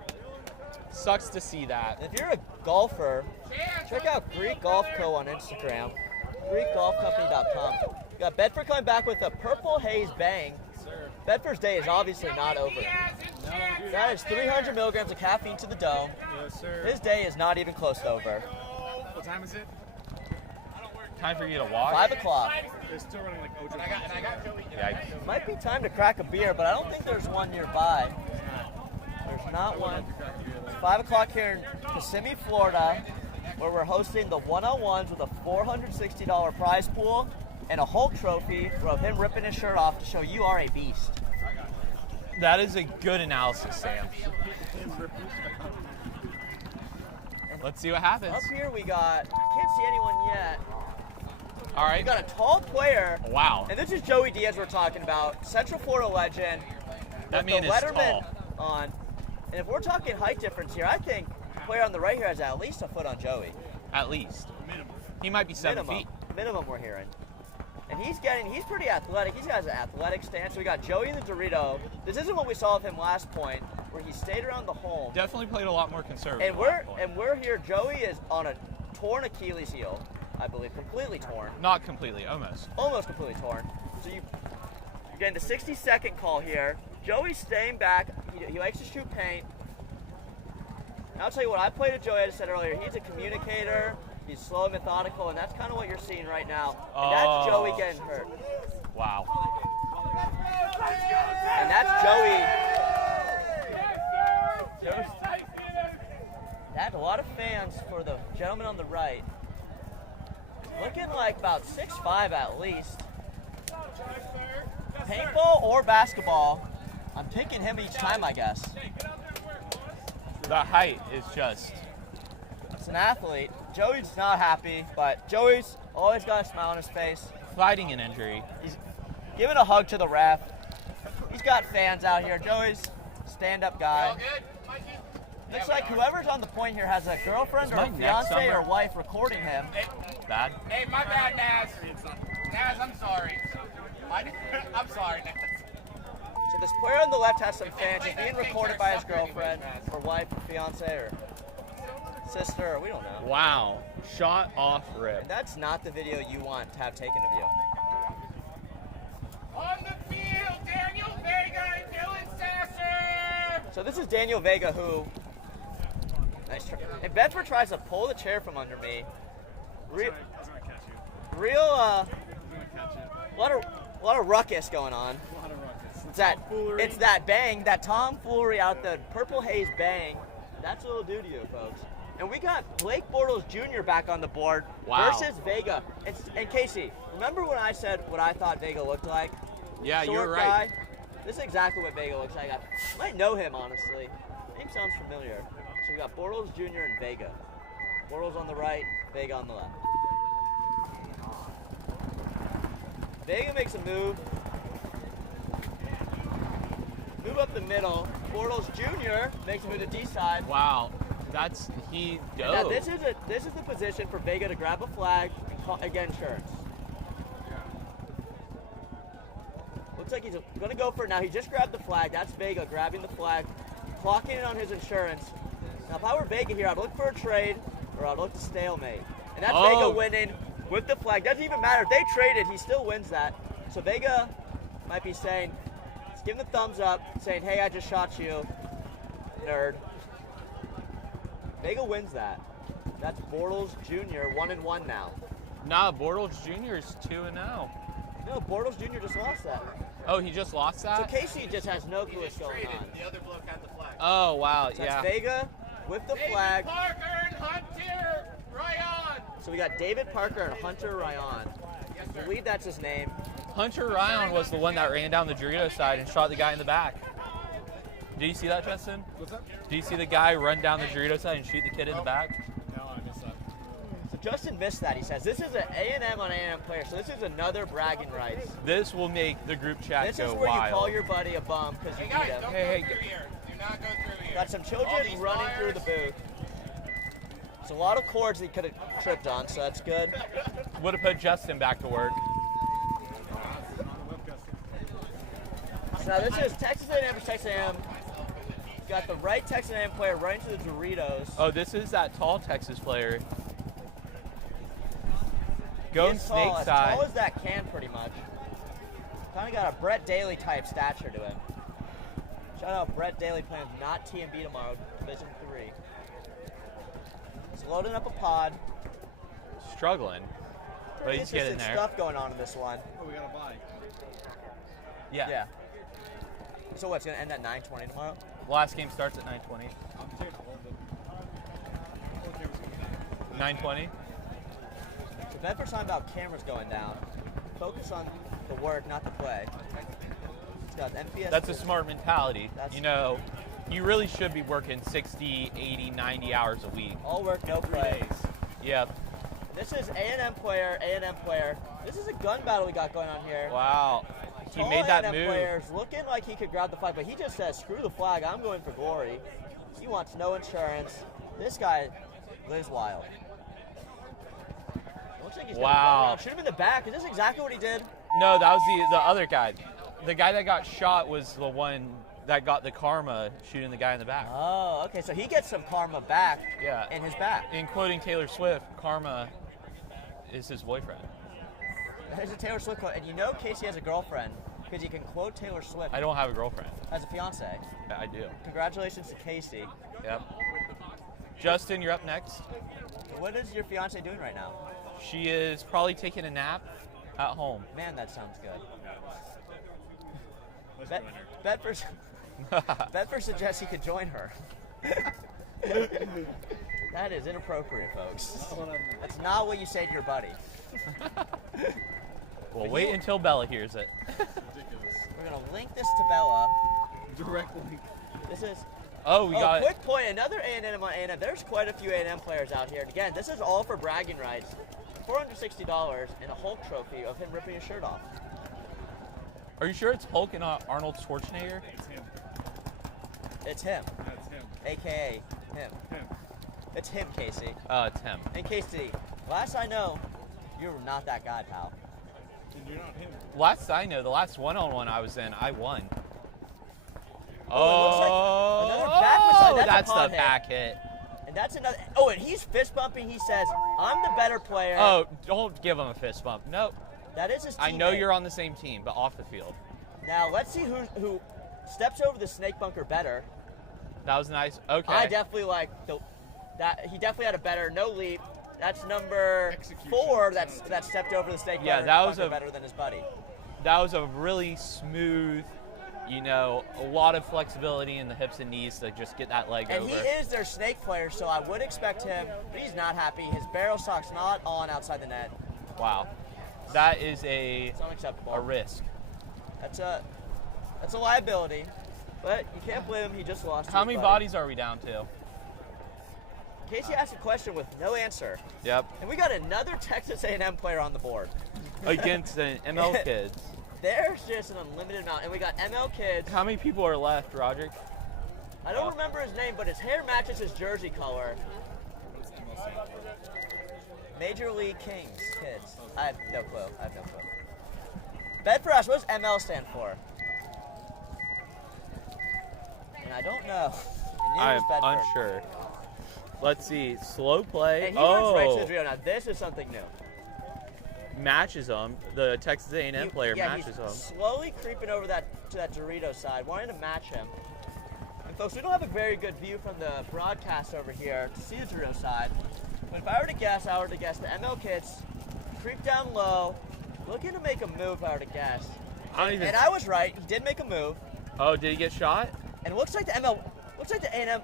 sucks to see that. If you're a golfer, check out Greek Golf Co. on Instagram, GreekGolfCompany.com. We got Bedford coming back with a Purple Haze Bang. Bedford's day is obviously not over. That is 300 milligrams of caffeine to the dome. Yes, sir. His day is not even close to over. What time is it? Time for you to walk. 5 o'clock. They're still running like Ojo. And I got Joey. Might be time to crack a beer, but I don't think there's one nearby. There's not one. It's 5 o'clock here in Kissimmee, Florida, where we're hosting the 101s with a $460 prize pool and a Hulk trophy of him ripping his shirt off to show you are a beast. That is a good analysis, Sam. Let's see what happens. Up here we got, can't see anyone yet. All right. We got a tall player. Wow. And this is Joey Diaz we're talking about, Central Florida legend. That with man the is Letterman tall. on. And if we're talking height difference here, I think the player on the right here has at least a foot on Joey. At least. He might be 7 feet. Minimum we're hearing. And he's pretty athletic. He's got an athletic stance. So we got Joey in the Dorito. This isn't what we saw of him last point, where he stayed around the home. Definitely played a lot more conservative. And we're here. Joey is on a torn Achilles heel, I believe, completely torn. Not completely, almost. Almost completely torn. So you're getting the 60-second call here. Joey's staying back. He likes to shoot paint. And I'll tell you what, I played with Joey, I just said earlier, he's a communicator. He's slow and methodical, and that's kind of what you're seeing right now. And that's Joey getting hurt. Wow. And that's Joey. That's a lot of fans for the gentleman on the right. Looking like about 6'5" at least. Paintball or basketball, I'm picking him each time, I guess. The height is just... It's an athlete. Joey's not happy, but Joey's always got a smile on his face. Fighting an injury. He's giving a hug to the ref. He's got fans out here. Joey's a stand-up guy. Looks like whoever's on the point here has a girlfriend or a fiance or wife recording him. Bad. Hey, my bad, Naz. Naz, I'm sorry. I'm sorry, Naz. So this player on the left has some fans. He's being recorded by his girlfriend or wife or fiance or sister, or we don't know. Wow. Shot off rip. And that's not the video you want to have taken of you. On the field, Daniel Vega and Dylan Sasser. So this is Daniel Vega, who, nice try. And Bedford tries to pull the chair from under me. A lot of ruckus going on. It's that bang, that tomfoolery out the Purple Haze Bang. That's what it'll do to you, folks. And we got Blake Bortles Jr. back on the board versus Vega. And Casey, remember when I said what I thought Vega looked like? Yeah, Short you're right. guy. This is exactly what Vega looks like. I might know him, honestly. Name sounds familiar. So we got Bortles Jr. and Vega. Bortles on the right, Vega on the left. Vega makes a move. Move up the middle. Bortles Jr. makes a move to D side. Wow, he dove. Now this is the position for Vega to grab a flag and get insurance. Looks like he's going to go for it now. He just grabbed the flag. That's Vega grabbing the flag, clocking it on his insurance. Now, if I were Vega here, I'd look for a trade or I'd look to stalemate. And that's Vega winning with the flag. Doesn't even matter. If they traded, he still wins that. So Vega might be saying, let's give him the thumbs up, saying, hey, I just shot you, nerd. Vega wins that. That's Bortles Jr. 1-1 now. Nah, Bortles Jr. is 2-0. No, Bortles Jr. just lost that. Oh, he just lost that? So Casey just has no clue what's going on. The other bloke had the flag. Oh, wow, So yeah. that's Vega with the flag. Parker and Hunter Ryan. So we got David Parker and Hunter Ryan. I believe that's his name. Hunter Ryan was the one that ran down the Dorito side and shot the guy in the back. Did you see that, Justin? What's that? Did you see the guy run down the Dorito side and shoot the kid in the back? No, I missed that. So Justin missed that. He says, this is an A&M on A&M player, so this is another bragging rights. This will make the group chat This go is where wild. you call your buddy a bum because you beat him. Hey, Do not go through here. Got some children running through the booth. There's a lot of cords that he could have tripped on, so that's good. Would have put Justin back to work. So now this is Texas A&M versus Texas A&M. Got the right Texas A&M player right into the Doritos. Oh, this is that tall Texas player. Going He's snake tall, side. As tall as that can, pretty much. Kind of got a Brett Daly type stature to him. Shout out Brett Daly playing with not TMB tomorrow, Division 3. He's loading up a pod. Struggling, but Pretty he's getting interesting there. stuff going on in this one. Oh, we got a bye. Yeah. So what's going to end at 9:20 tomorrow? Last game starts at 9:20. 9:20. So Bedford's talking about cameras going down. Focus on the work, not the play. It's got NPS. That's a smart mentality. That's- You know, you really should be working 60, 80, 90 hours a week. All work, no play. Yep. This is A&M player, A&M player. This is a gun battle we got going on here. Wow. He Tall made that A&M move. players looking like he could grab the flag, but he just says, screw the flag, I'm going for glory. He wants no insurance. This guy lives wild. Looks like he's gonna Wow. run around. Shoot him in the back. Is this exactly what he did? No, that was the other guy. The guy that got shot was the one that got the karma shooting the guy in the back. Oh, okay, so he gets some karma back Yeah. in his back. In quoting Taylor Swift, karma is his boyfriend. There's a Taylor Swift quote, and you know Casey has a girlfriend because you can quote Taylor Swift I don't have a girlfriend. as a fiance. I do. Congratulations to Casey. Yep. Justin, you're up next. What is your fiance doing right now? She is probably taking a nap at home. Man, that sounds good. Bedford, Bedford suggests he could join her. That is inappropriate, folks. That's not what you say to your buddy. Well, wait until Bella hears it. We're going to link this to Bella. Direct link. This is... Oh, we got quick point. Another A&M on A&M. There's quite a few A&M players out here. And again, this is all for bragging rights. $460 and a Hulk trophy of him ripping his shirt off. Are you sure it's Hulk and Arnold Schwarzenegger? It's him. It's him. That's him. AKA him. Him. It's him, Casey. It's him. And Casey, last I know, you're not that guy, pal. And you're not him. Last I know, the last one-on-one I was in, I won. Oh, it looks like another back side. That's a pod the back hit. And that's another. Oh, and he's fist bumping. He says, "I'm the better player." Oh, don't give him a fist bump. Nope. That is his teammate. I know you're on the same team, but off the field. Now let's see who steps over the snake bunker better. That was nice. Okay. I definitely like that. He definitely had a better no leap. That's number 4 that stepped over the snake bunker, that was better than his buddy. That was a really smooth, you know, a lot of flexibility in the hips and knees to just get that leg And over. he is their snake player, so I would expect him, but he's not happy. His barrel sock's not on outside the net. Wow. That is It's unacceptable. a risk. That's a liability, but you can't blame him. He just lost. How his many buddy. bodies are we down to? Casey asked a question with no answer. Yep. And we got another Texas A&M player on the board. Against the ML kids. There's just an unlimited amount. And we got ML Kids. How many people are left, Roderick? I don't remember his name, but his hair matches his jersey color. Major League Kings Kids. I have no clue. Bedford Ash, what does ML stand for? And I don't know. I'm unsure. Let's see. Slow play. And he runs right to the drill. Now this is something new. Matches them. The Texas A&M player matches them. Slowly creeping over to that Dorito side, wanting to match him. And folks, we don't have a very good view from the broadcast over here to see the Dorito side. But if I were to guess, the ML Kids creep down low, looking to make a move. If I were to guess, and I was right. He did make a move. Oh, did he get shot? And it looks like the A&M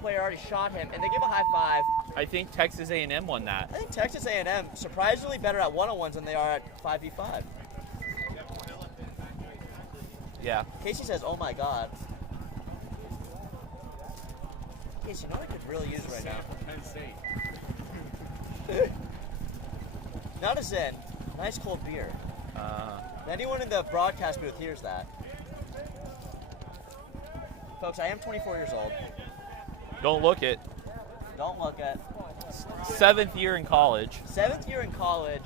player already shot him, and they give a high five. I think Texas A&M won that. I think Texas A&M surprisingly better at one-on-ones than they are at 5v5. Yeah. Casey says, "Oh my God." Casey, you know what I could really use right now? Not a Zen. Nice cold beer. Anyone in the broadcast booth hears that. Folks, I am 24 years old. Don't look it. Don't look it. 7th year in college. 7th year in college.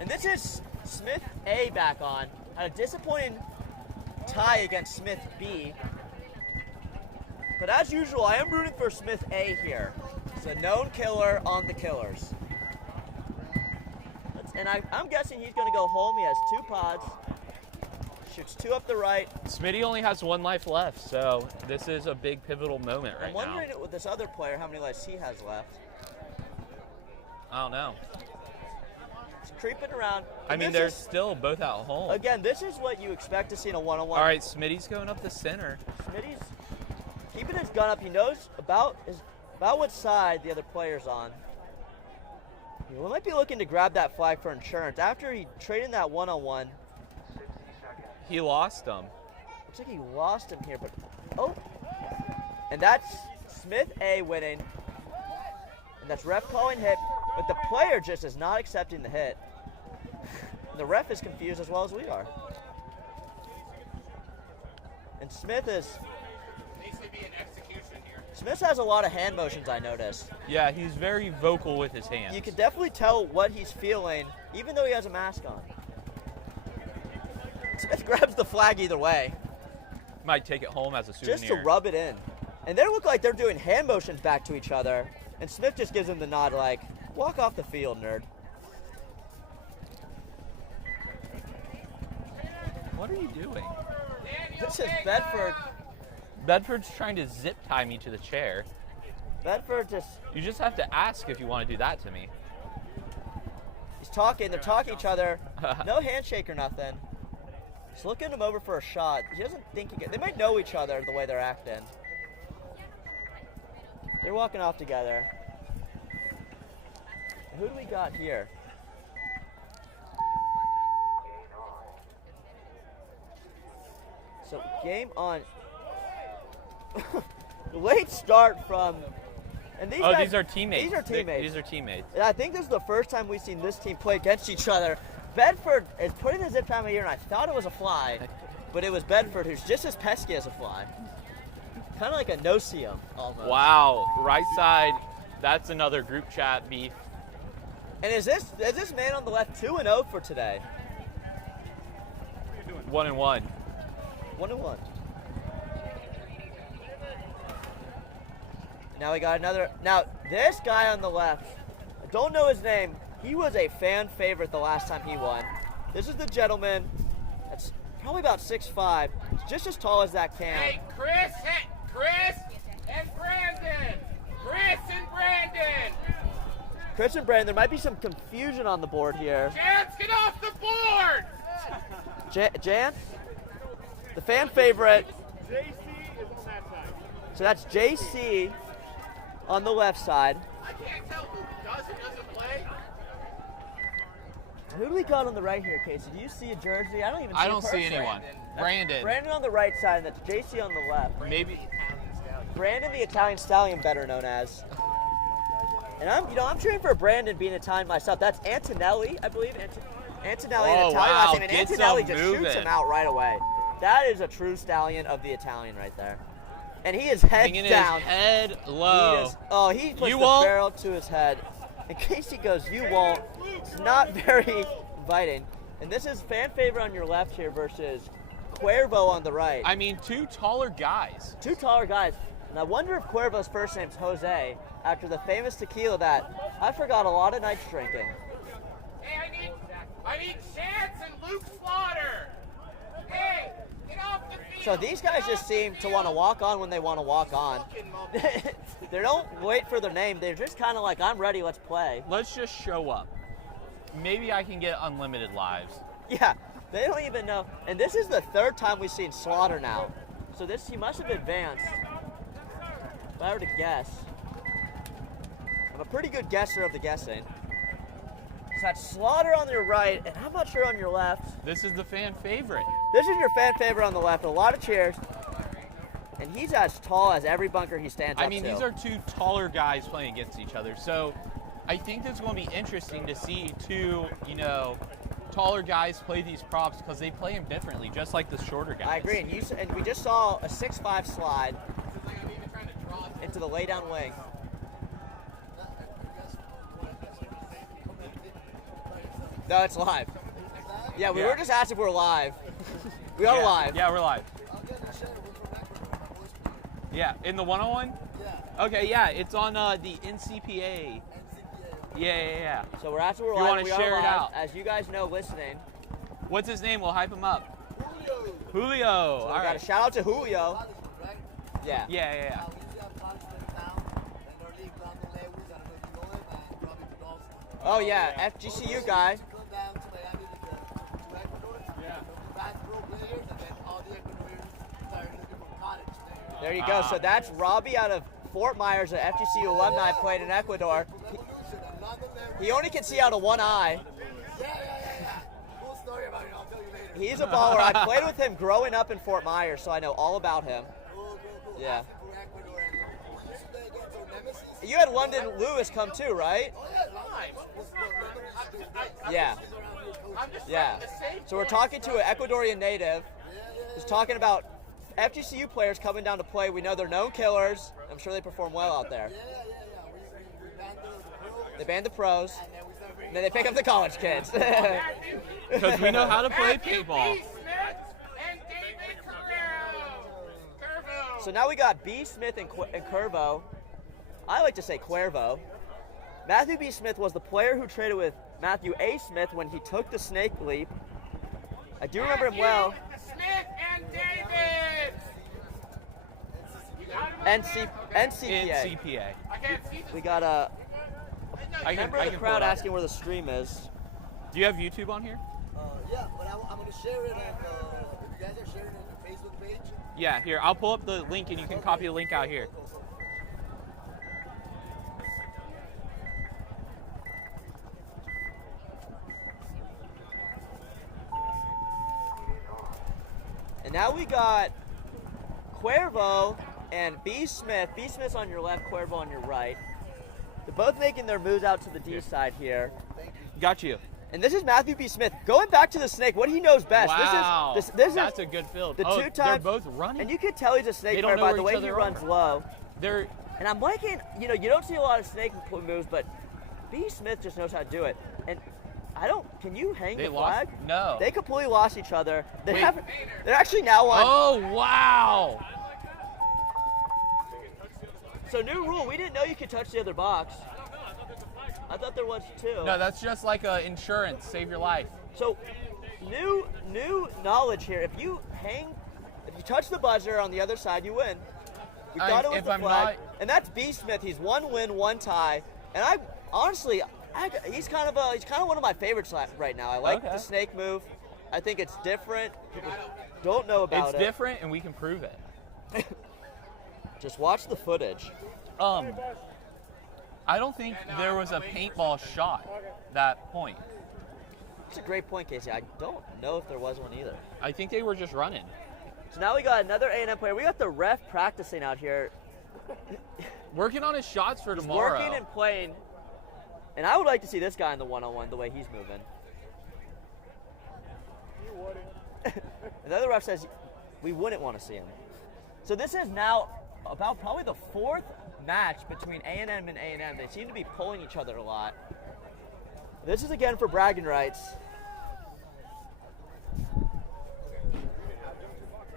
And this is Smith A back on. Had a disappointing tie against Smith B. But as usual, I am rooting for Smith A here. It's a known killer on the killers. And I'm guessing he's going to go home. He has 2 pods. Shoots 2 up the right. Smitty only has 1 life left, so this is a big pivotal moment right now. I'm wondering with this other player how many lives he has left. I don't know. He's creeping around. I mean, they're still both at home. Again, this is what you expect to see in a one-on-one. All right, Smitty's going up the center. Smitty's keeping his gun up. He knows about what side the other player's on. He might be looking to grab that flag for insurance. After he traded that one-on-one, he lost him. Looks like he lost him here, but and that's Smith A winning, and that's ref calling hit, but the player just is not accepting the hit. And the ref is confused as well as we are. And Smith has a lot of hand motions, I noticed. Yeah, he's very vocal with his hands. You can definitely tell what he's feeling, even though he has a mask on. Smith grabs the flag either way. Might take it home as a souvenir. Just to rub it in. And they look like they're doing hand motions back to each other. And Smith just gives him the nod like, walk off the field, nerd. What are you doing? This is Bedford. Bedford's trying to zip tie me to the chair. Bedford just... You just have to ask if you want to do that to me. He's talking. They're talking each other. No handshake or nothing. He's looking him over for a shot. He doesn't think he can. They might know each other the way they're acting. They're walking off together. Who do we got here? So game on. Late start from. And these guys, these are teammates. These are teammates. These are teammates. And I think this is the first time we've seen this team play against each other. Bedford is putting the zip time here, and I thought it was a fly, but it was Bedford, who's just as pesky as a fly. Kind of like a no-see-em, almost. Wow, right side, that's another group chat beef. And is this man on the left 2-0 for today? 1-1. 1-1. Now we got another. Now this guy on the left, I don't know his name. He was a fan favorite the last time he won. This is the gentleman that's probably about 6'5", just as tall as that can. Hey, Chris and Brandon. Chris and Brandon, there might be some confusion on the board here. Chance, get off the board! Jan, the fan favorite. JC is on that side. So that's JC on the left side. I can't tell who does and doesn't play. Who do we got on the right here, Casey? Do you see a jersey? I don't even see I don't see anyone. Brandon. Brandon on the right side, and that's JC on the left. Maybe. Brandon the Italian Stallion, better known as. And I'm cheering for Brandon being Italian myself. That's Antonelli, I believe. Antonelli, Oh, an Italian wow, last name, and gets Antonelli him just shoots moving. him out right away. That is a true stallion of the Italian right there. And he is head Hanging down. his head low. He puts You the won't. barrel to his head. In case he goes, you won't. It's not very inviting. And this is fan favorite on your left here versus Cuervo on the right. I mean, two taller guys. Two taller guys. And I wonder if Cuervo's first name's Jose after the famous tequila that I forgot a lot of nights drinking. Hey, I need Chance and Luke Slaughter. Hey, get off the field. So these guys just seem to want to walk on when they want to walk on. They don't wait for their name. They're just kind of like, I'm ready, let's play. Let's just show up. Maybe I can get unlimited lives. Yeah, they don't even know. And this is the third time we've seen Slaughter now. So he must have advanced. If I were to guess, I'm a pretty good guesser of the guessing. So that's Slaughter on your right, and I'm not sure on your left. This is the fan favorite. This is your fan favorite on the left. A lot of cheers. And he's as tall as every bunker he stands up to. I mean, these are two taller guys playing against each other. So I think it's going to be interesting to see two, taller guys play these props because they play them differently, just like the shorter guys. I agree. And we just saw a 6'5" slide into the laydown wing. No, it's live. Yeah, we were just asked if we're live. We are live. Yeah, we're live. Yeah, in the 101? Yeah. Okay, yeah, it's on the NCPA. Yeah. So we're asking we're If you live. wanna We share are it live. out. As you guys know, listening. What's his name? We'll hype him up. Julio. So All we got right. a shout out to Julio. Yeah. Yeah. Oh yeah, FGCU guy. There you go. So that's Robbie out of Fort Myers, an FGCU alumni, played in Ecuador. He only can see out of one eye. He's a baller. I played with him growing up in Fort Myers, so I know all about him. Yeah. You had London Lewis come too, right? Yeah. Yeah. So we're talking to an Ecuadorian native who's talking about FGCU players coming down to play. We know they're known killers. I'm sure they perform well out there. They banned the pros, and then they pick up the college kids. Because we know how to play paintball. So now we got B. Smith and Cuervo. I like to say Cuervo. Matthew B. Smith was the player who traded with Matthew A. Smith when he took the snake leap. I do remember him well. Smith and David. NCPA. NCPA. We got a member of the crowd asking where the stream is. Do you have YouTube on here? Yeah, but I'm going to share it on, if you guys are sharing it on the Facebook page. Yeah, here. I'll pull up the link and you can copy the link out here. And now we got Cuervo and B. Smith. B. Smith's on your left, Cuervo on your right. They're both making their moves out to the D side here. Got you. And this is Matthew B. Smith going back to the snake. What he knows best. Wow. This That's a good field. The two they're times both running. And you can tell he's a snake They don't player know by where the each way he other runs are. low. They're And I'm liking, you don't see a lot of snake moves, but B. Smith just knows how to do it. And can you hang They the flag? lost? No. They completely lost each other. They're Wait. actually now on. Oh, wow. So new rule, we didn't know you could touch the other box. I thought there was too. No, that's just like insurance. Save your life. So new knowledge here. If you touch the buzzer on the other side, you win. We got it with the flag. And that's B. Smith. He's 1 win, 1 tie. And he's kind of one of my favorites right now. I like the snake move. I think it's different. People don't know about it. It's different, and we can prove it. Just watch the footage. I don't think there was a paintball shot that point. It's a great point, Casey. I don't know if there was one either. I think they were just running. So now we got another A&M player. We got the ref practicing out here. Working on his shots for He's tomorrow. Working and playing. And I would like to see this guy in the one-on-one, the way he's moving. The other ref says we wouldn't want to see him. So this is now about probably the fourth match between A&M and A&M. They seem to be pulling each other a lot. This is again for bragging rights.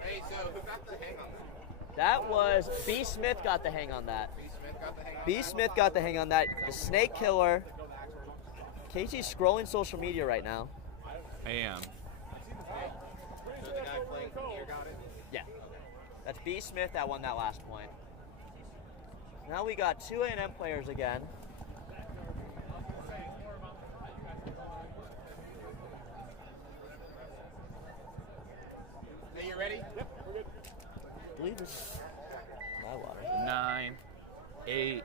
Hey, so who got the hang on that? That was B. Smith got the hang on that. B. Smith got the hang on B. Smith got the hang on that. The Snake Killer. Casey's scrolling social media right now. I am. So the guy playing here got it? Yeah. That's B. Smith that won that last point. Now we got two A&M players again. Hey, you ready? Yep, we're good. I believe it's my water. 9, 8,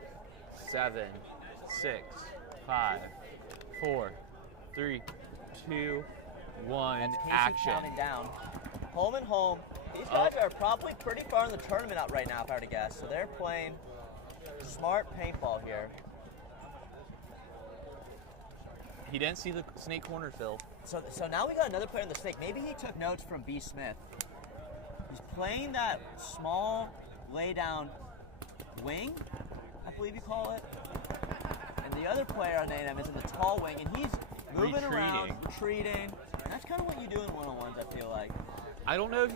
7, 6, 5, 4, 3, 2, 1. That's Casey Action. counting down. Home and home. These guys are probably pretty far in the tournament out right now, if I were to guess. So they're playing smart paintball here. He didn't see the snake corner, Phil. So now we got another player in the snake. Maybe he took notes from B. Smith. He's playing that small lay-down wing, I believe you call it. And the other player on A&M is in the tall wing, and he's moving around, retreating. And that's kind of what you do in one-on-ones, I feel like. I don't know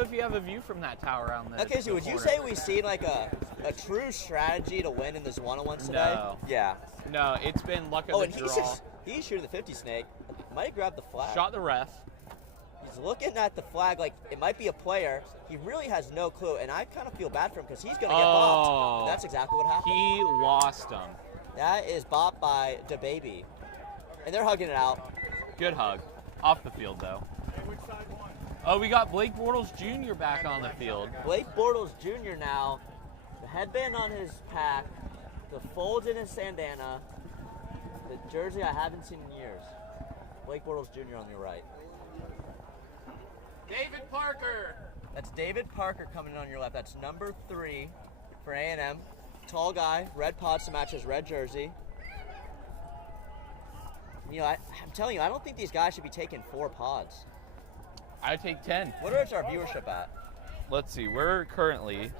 if you have a view from that tower on the Okay, so would you say we've seen like a true strategy to win in this one-on-ones today? No. Yeah. No, it's been luck of Oh, the and draw. he's shooting the 50 snake. Might have grabbed the flag. Shot the ref. He's looking at the flag like it might be a player. He really has no clue, and I kind of feel bad for him because he's going to get bopped. And that's exactly what happened. He lost him. That is bopped by DaBaby. And they're hugging it out. Good hug. Off the field, though. Oh, we got Blake Bortles Jr. back on the field. Blake Bortles Jr. now, the headband on his pack, the folds in his bandana, the jersey I haven't seen in years. Blake Bortles Jr. on your right. David Parker. That's David Parker coming in on your left. That's number 3 for A&M. Tall guy, red pods to match his red jersey. You know, I'm telling you, I don't think these guys should be taking 4 pods. I'd take 10. What is our viewership at? Let's see. We're currently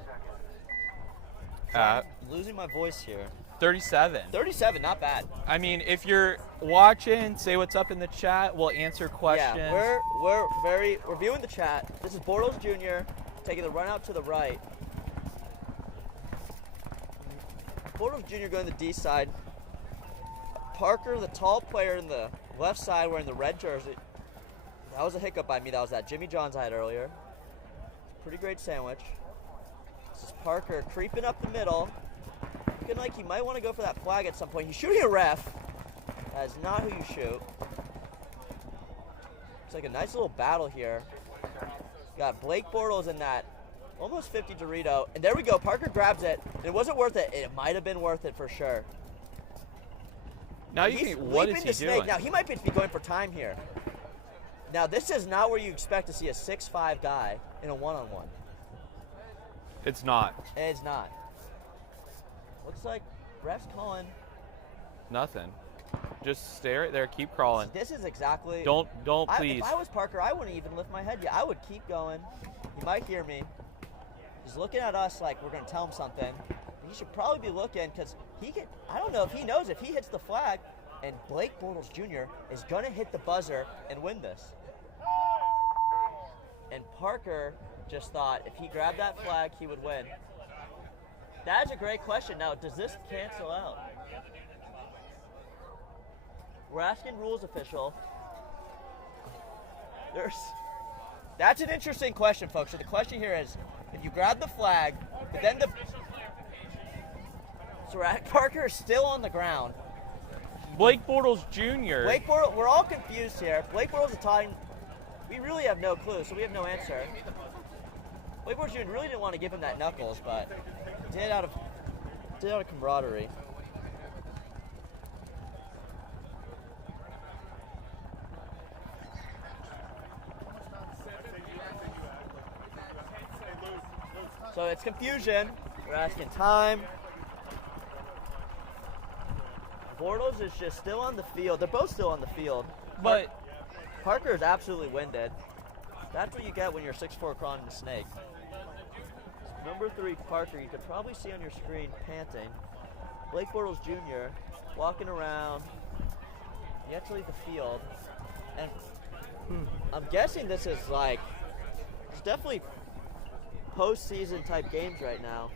I'm losing my voice here. 37. 37, not bad. I mean, if you're watching, say what's up in the chat. We'll answer questions. Yeah, we're viewing the chat. This is Bortles Jr. taking the run out to the right. Bortles Jr. going to the D side. Parker, the tall player in the left side, wearing the red jersey. That was a hiccup by me. That was that Jimmy John's I had earlier. Pretty great sandwich. This is Parker creeping up the middle. Looking like he might want to go for that flag at some point. He's shooting a ref. That is not who you shoot. It's like a nice little battle here. Got Blake Bortles in that almost 50 Dorito. And there we go. Parker grabs it. It wasn't worth it. It might have been worth it for sure. Now you think, what is he doing? Now he might be going for time here. Now this is not where you expect to see a 6'5" guy in a one-on-one. It's not. It's not. Looks like ref's calling. Nothing. Just stare it there. Keep crawling. This is exactly. Don't please. If I was Parker, I wouldn't even lift my head yet. I would keep going. He might hear me. He's looking at us like we're gonna tell him something. He should probably be looking because he could. I don't know if he knows if he hits the flag, and Blake Bortles Jr. is gonna hit the buzzer and win this. And Parker just thought if he grabbed that flag, he would win. That's a great question. Now, does this cancel out? We're asking rules official. That's an interesting question, folks. So the question here is, if you grab the flag, but then so Parker is still on the ground. Blake Bortles Jr. Blake Bortles, we're all confused here. Blake Bortles is tying. We really have no clue, so we have no answer. Blake Bortles Jr. really didn't want to give him that knuckles, but did out of camaraderie. So it's confusion. We're asking time. Bortles is just still on the field. They're both still on the field. But Parker is absolutely winded. That's what you get when you're 6'4" crawling the snake. Number 3, Parker, you could probably see on your screen panting. Blake Bortles Jr. walking around. Yet to leave the field. And I'm guessing this is like, it's definitely postseason type games right now.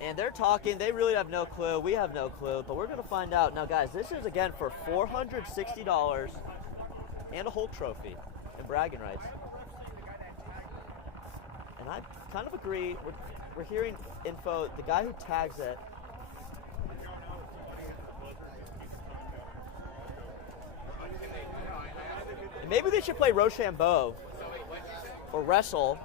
And they're talking, they really have no clue, we have no clue, but we're going to find out. Now guys, this is again for $460 and a whole trophy and bragging rights. And I kind of agree, we're hearing info, the guy who tags it, and maybe they should play Rochambeau or wrestle,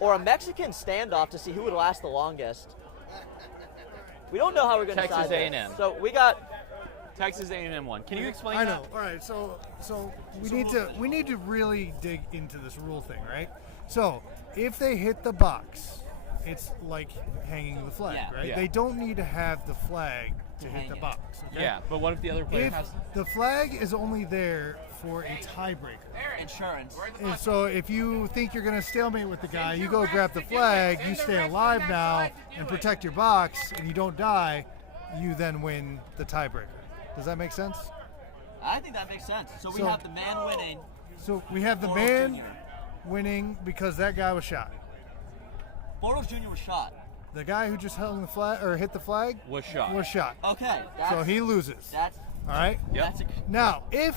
or a Mexican standoff to see who would last the longest. We don't know how we're going to Texas decide A&M. this. So we got Texas A&M one. Can you explain I that? know. All right. So we need to really dig into this rule thing, right? So if they hit the box, it's like hanging the flag, right? Yeah. They don't need to have the flag to hit the box. Okay? Yeah, but what if the other player If has... the flag is only there for a tiebreaker. Insurance. And so if you think you're going to stalemate with the guy, you go grab the flag, you stay alive now and protect your box, and you don't die, you then win the tiebreaker. Does that make sense? I think that makes sense. So we have the man winning. So we have the Bortles man Jr. winning because that guy was shot. Bortles Jr. was shot. The guy who just held the flag or hit the flag was shot. Okay. So he loses. That's all right. Yep. Now, if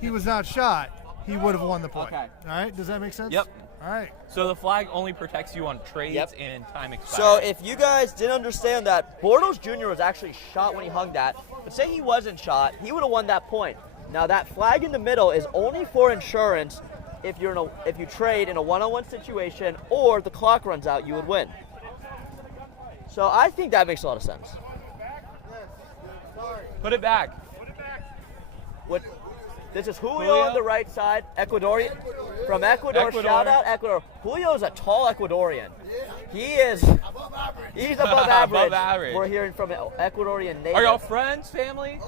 he was not shot, he would have won the point. Okay. All right. Does that make sense? Yep. All right. So the flag only protects you on trades Yep. and time expired. So if you guys didn't understand that, Bortles Jr. was actually shot when he hung that. But say he wasn't shot, he would have won that point. Now that flag in the middle is only for insurance if you trade in a one-on-one situation or the clock runs out, you would win. So I think that makes a lot of sense. Put it back. What? This is Julio on the right side, Ecuadorian. From Ecuador, shout out Ecuador. Julio is a tall Ecuadorian. He's above average. We're hearing from an Ecuadorian native. Are y'all friends, family?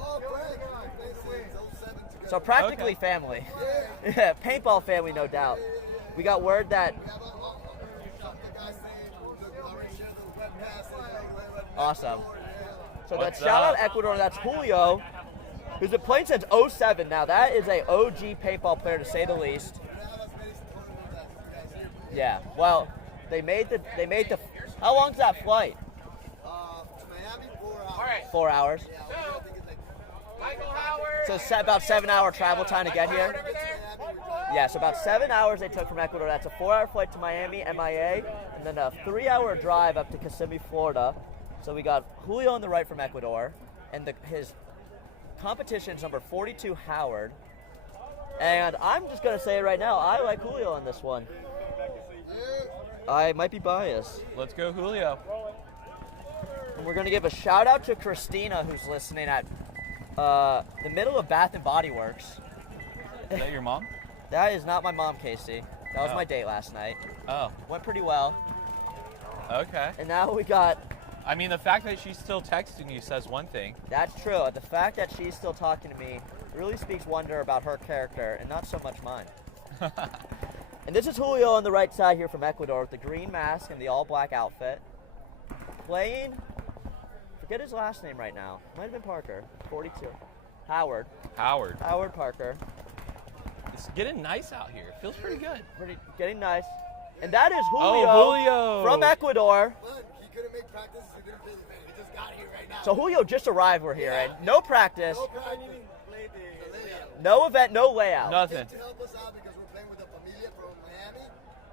So practically family. Yeah, paintball family, no doubt. We got word that. Awesome. So What's shout out up? Ecuador. That's Julio, who's been playing since 07. Now that is a OG paintball player to say the least. Yeah. Well, they made the. How long's that flight? 4 hours. So it's about 7-hour travel time to get here. Yeah, so about 7 hours they took from Ecuador. That's a 4-hour flight to Miami, MIA, and then a 3-hour drive up to Kissimmee, Florida. So we got Julio on the right from Ecuador, and his competition is number 42, Howard. And I'm just going to say it right now, I like Julio on this one. I might be biased. Let's go, Julio. And we're going to give a shout out to Christina, who's listening at the middle of Bath and Body Works. Is that your mom? That is not my mom, Casey. That was Oh. my date last night. Oh. Went pretty well. Okay. And now we got... I mean, the fact that she's still texting you says one thing. That's true. The fact that she's still talking to me really speaks wonder about her character and not so much mine. And this is Julio on the right side here from Ecuador with the green mask and the all-black outfit. Playing... Forget his last name right now. Might have been Parker. 42. Howard. Howard Parker. It's getting nice out here. It feels pretty good. Getting nice. And that is Julio, Julio. from Ecuador. He couldn't make practice. He didn't play the game. He just got here right now. So Julio just arrived. We're here, and no practice, no event, no layout. Nothing. To help us out because we're playing with a familia from Miami.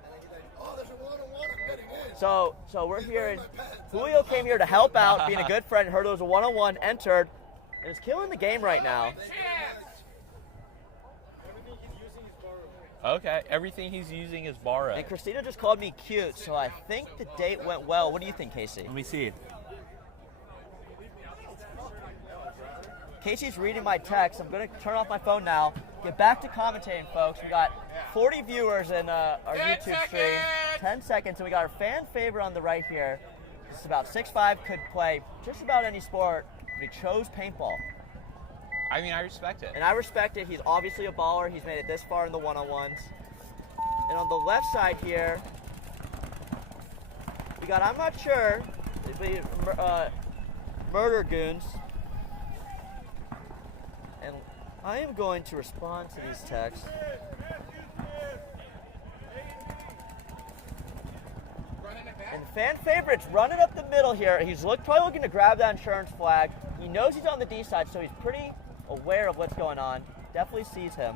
And he's like, oh, there's a one-on-one. I'm getting in. So we're hearing Julio came here to help out, being a good friend. Heard it was a one-on-one, entered, and is killing the game right now. Okay, everything he's using is borrowed. And Christina just called me cute, so I think the date went well. What do you think, Casey? Let me see. Casey's reading my text. I'm going to turn off my phone now. Get back to commentating, folks. We got 40 viewers in our YouTube stream. 10 seconds, and we got our fan favorite on the right here, He's about 6'5", could play just about any sport, but he chose paintball. I mean, I respect it. And I respect it. He's obviously a baller. He's made it this far in the one-on-ones. And on the left side here, we got, I'm not sure, Murder Goons. And I am going to respond to these texts. And fan favorites running up the middle here. He's probably looking to grab that insurance flag. He knows he's on the D side, so he's pretty aware of what's going on. Definitely sees him.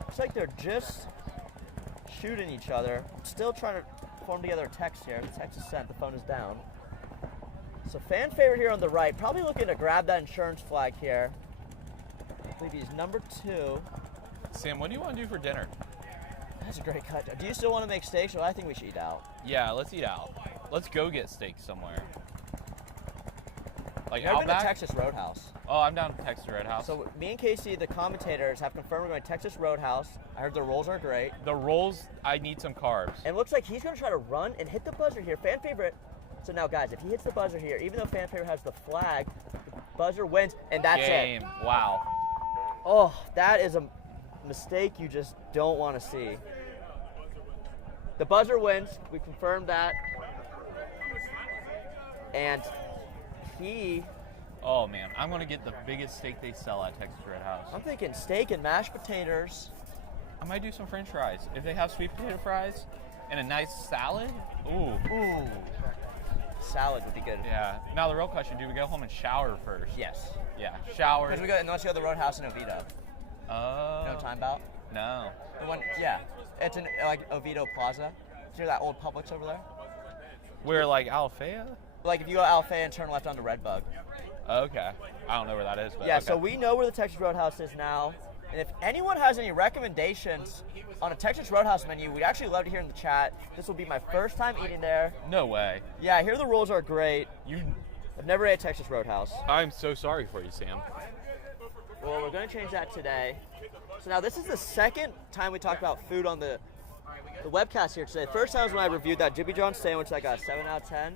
Looks like they're just shooting each other. I'm still trying to form together a text here. The text is sent, the phone is down. So fan favorite here on the right, probably looking to grab that insurance flag here. I believe he's number 2. Sam, what do you want to do for dinner? That's a great cut. Do you still want to make steaks, or I think we should eat out? Yeah, let's eat out. Let's go get steak somewhere. Like I've been to Outback? Texas Roadhouse. Oh, I'm down to Texas Roadhouse. So me and Casey, the commentators, have confirmed we're going to Texas Roadhouse. I heard the rolls are great. The rolls, I need some carbs. And it looks like he's going to try to run and hit the buzzer here. Fan favorite. So now, guys, if he hits the buzzer here, even though fan favorite has the flag, the buzzer wins, and that's Game. it. Wow. Oh, that is a mistake you just don't want to see. The buzzer wins. We confirmed that. And he... Oh, man. I'm going to get the biggest steak they sell at Texas Roadhouse. I'm thinking steak and mashed potatoes. I might do some french fries. If they have sweet potato fries and a nice salad, ooh. Ooh. Salad would be good. Yeah. Now the real question, do we go home and shower first? Yes. Yeah, shower. Because we go, unless you go to the Roadhouse in Oviedo. Oh. You know what I'm talking about? No. The one, yeah. It's in like Oviedo Plaza. You know that old Publix over there? Where, like Alfea? Like if you go to Alfea and turn left onto Redbug. Okay. I don't know where that is, but yeah, okay. so we know where the Texas Roadhouse is now. And if anyone has any recommendations on a Texas Roadhouse menu, we'd actually love to hear in the chat. This will be my first time eating there. No way. Yeah, I hear the rolls are great. I've never ate Texas Roadhouse. I'm so sorry for you, Sam. Well, we're going to change that today. So now this is the second time we talked about food on the webcast here today. First time was when I reviewed that Jimmy John's sandwich that got a 7 out of 10.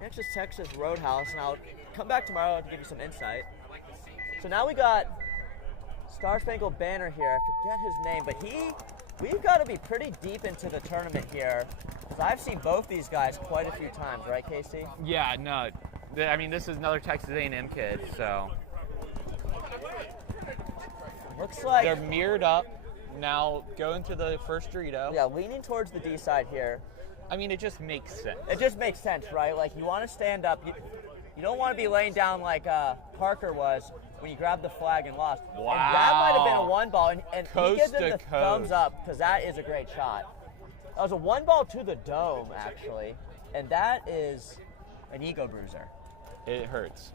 Next is Texas Roadhouse, and I'll come back tomorrow to give you some insight. So now we got Star Spangled Banner here. I forget his name, but we've got to be pretty deep into the tournament here. Because I've seen both these guys quite a few times, right, Casey? Yeah, no. I mean, this is another Texas A&M kid, so. Looks like they're mirrored up. Now going to the first Dorito. Yeah, leaning towards the D side here. I mean, it just makes sense. It just makes sense, right? Like, you want to stand up. You don't want to be laying down like Parker was when you grabbed the flag and lost. Wow. And that might have been a 1 ball. And he gives Coast him to the thumbs coast. up because that is a great shot. That was a 1 ball to the dome, actually. And that is an ego bruiser. It hurts.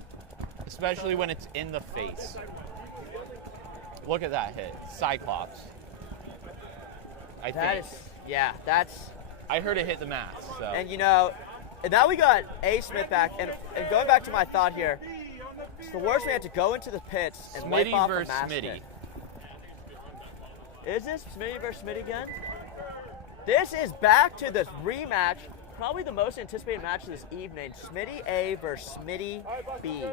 Especially when it's in the face. Look at that hit. Cyclops. That's... I heard it hit the mats, so. And, you know, and now we got A. Smith back. And going back to my thought here, it's the worst man to go into the pits and wipe Smitty off a versus mask Smitty. hit. Is this Smitty versus Smitty again? This is back to the rematch, probably the most anticipated match of this evening. Smitty A versus Smitty B.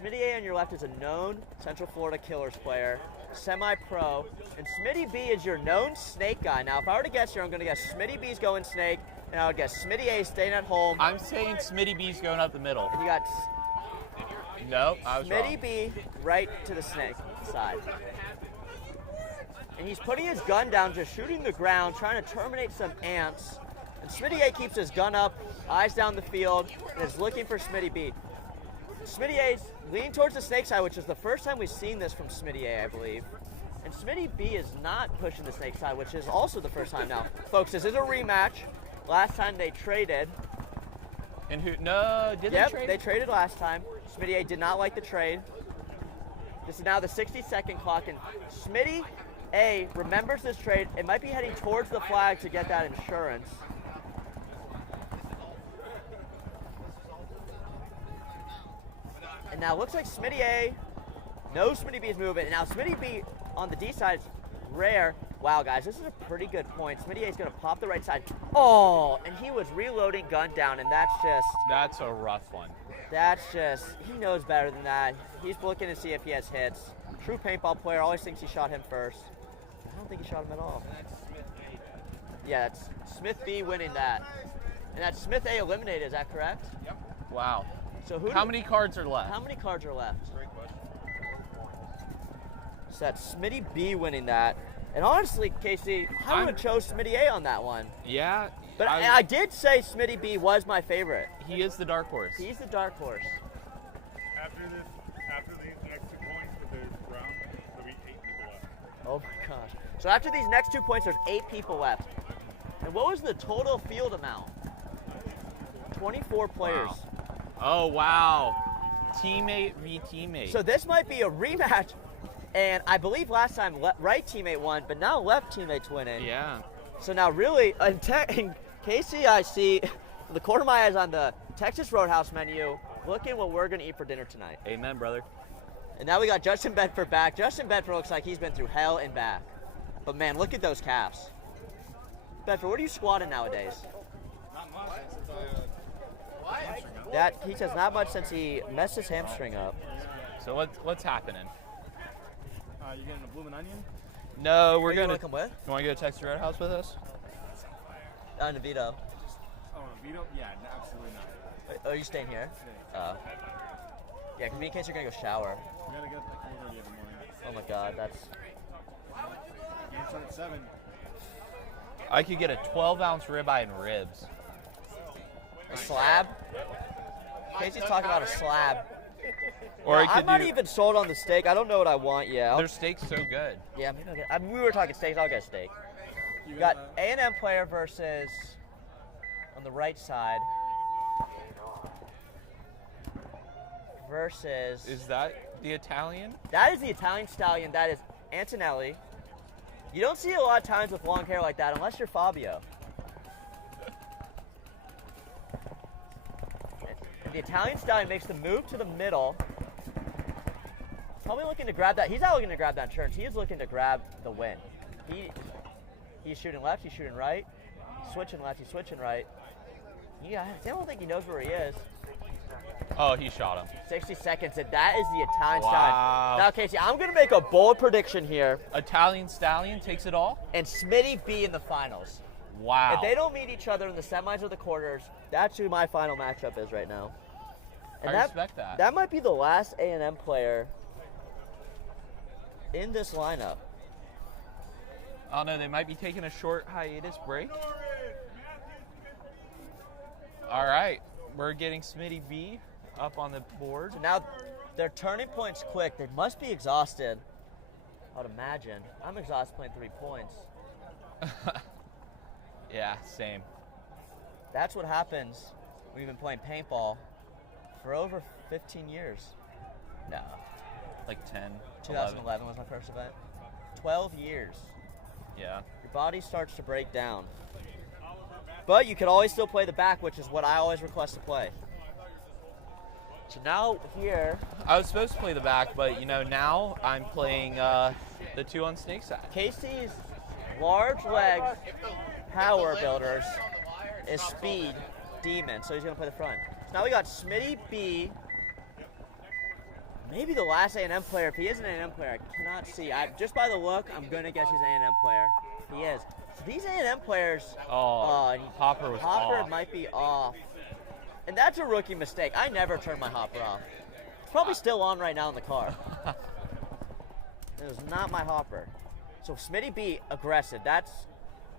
Smitty A on your left is a known Central Florida Killers player, semi-pro, and Smitty B is your known snake guy. Now, if I were to guess here, I'm going to guess Smitty B's going snake, and I would guess Smitty A staying at home. I'm saying Smitty B's going up the middle. And you got Nope, I was wrong. Smitty B right to the snake side. And he's putting his gun down, just shooting the ground, trying to terminate some ants. And Smitty A keeps his gun up, eyes down the field, and is looking for Smitty B. Smitty A's leaning towards the snake side, which is the first time we've seen this from Smitty A, I believe. And Smitty B is not pushing the snake side, which is also the first time now. Folks, this is a rematch. Last time they traded. And who? No, did they trade? Yep, they traded last time. Smitty A did not like the trade. This is now the 60-second clock, and Smitty A remembers this trade and might be heading towards the flag to get that insurance. And now it looks like Smitty A knows Smitty B is moving, and now Smitty B on the D side is rare. Wow, guys, this is a pretty good point. Smitty A is going to pop the right side. Oh, and he was reloading gun down, and that's a rough one. He knows better than that. He's looking to see if he has hits. True paintball player always thinks he shot him first. I don't think he shot him at all. Yeah, that's Smith B winning that. And that's Smith A eliminated, is that correct? Yep. Wow. So how many cards are left? How many cards are left? Great question. So that's Smitty B winning that. And honestly, Casey, I would have chose Smitty A on that one. Yeah. But I did say Smitty B was my favorite. He is the dark horse. He's the dark horse. After these next 2 points, there's round, there'll be 8 people left. Oh my gosh. So after these next 2 points, there's 8 people left. And what was the total field amount? 24 players. Wow. Oh, wow. Teammate v. teammate. So this might be a rematch. And I believe last time right teammate won, but now left teammate's winning. Yeah. So now really, in Casey, I see the corner of my eyes on the Texas Roadhouse menu, looking what we're going to eat for dinner tonight. Amen, brother. And now we got Justin Bedford back. Justin Bedford looks like he's been through hell and back. But man, look at those calves. Bedford, what are you squatting nowadays? Not much since I That he says not much since he messed his hamstring up. So what's happening? You getting a bloomin' onion? No, we're you gonna. wanna come with? You want to go to Texas Roadhouse with us? Navito. Oh, Vito? Yeah, absolutely not. Are you staying here? Yeah, because in case you're going to go shower. We gotta get the crew ready every morning. Oh my god, that's... Game start at 7. I could get a 12-ounce ribeye and ribs. A slab? Casey's talking about a slab. Or I'm not even sold on the steak. I don't know what I want yet. Their steak's so good. Yeah, maybe I'll get, I mean, we were talking steaks. I'll get a steak. You got A&M player versus on the right side versus. Is that the Italian? That is the Italian stallion. That is Antonelli. You don't see a lot of times with long hair like that unless you're Fabio. The Italian stallion makes the move to the middle. Probably looking to grab that. He's not looking to grab that turns. He is looking to grab the win. He's shooting left. He's shooting right. Switching left. He's switching right. Yeah, I don't think he knows where he is. Oh, he shot him. 60 seconds, and that is the Italian Wow. stallion. Now, Casey, I'm going to make a bold prediction here. Italian stallion takes it all? And Smitty B in the finals. Wow. If they don't meet each other in the semis or the quarters, that's who my final matchup is right now. And I respect that. That might be the last A&M player in this lineup. Oh no, they might be taking a short hiatus break. All right, we're getting Smitty B up on the board. So now their turning point's quick. They must be exhausted, I would imagine. I'm exhausted playing 3 points. Yeah, same. That's what happens when you've been playing paintball for over 15 years. No. Like 10, 2011 was my first event. 12 years. Yeah. Your body starts to break down. But you can always still play the back, which is what I always request to play. So now here... I was supposed to play the back, but you know, now I'm playing the 2 on snake side. Casey's large legs power builders is speed demon, so he's going to play the front. So now we got Smitty B. Maybe the last A&M player. If he is an A&M player, I cannot see. Just by the look, I'm going to guess he's an A&M player. He is. So these A&M players... Hopper was Hopper off. might be off. And that's a rookie mistake. I never turn my hopper off. It's probably still on right now in the car. It was not my hopper. So Smitty B, aggressive. That's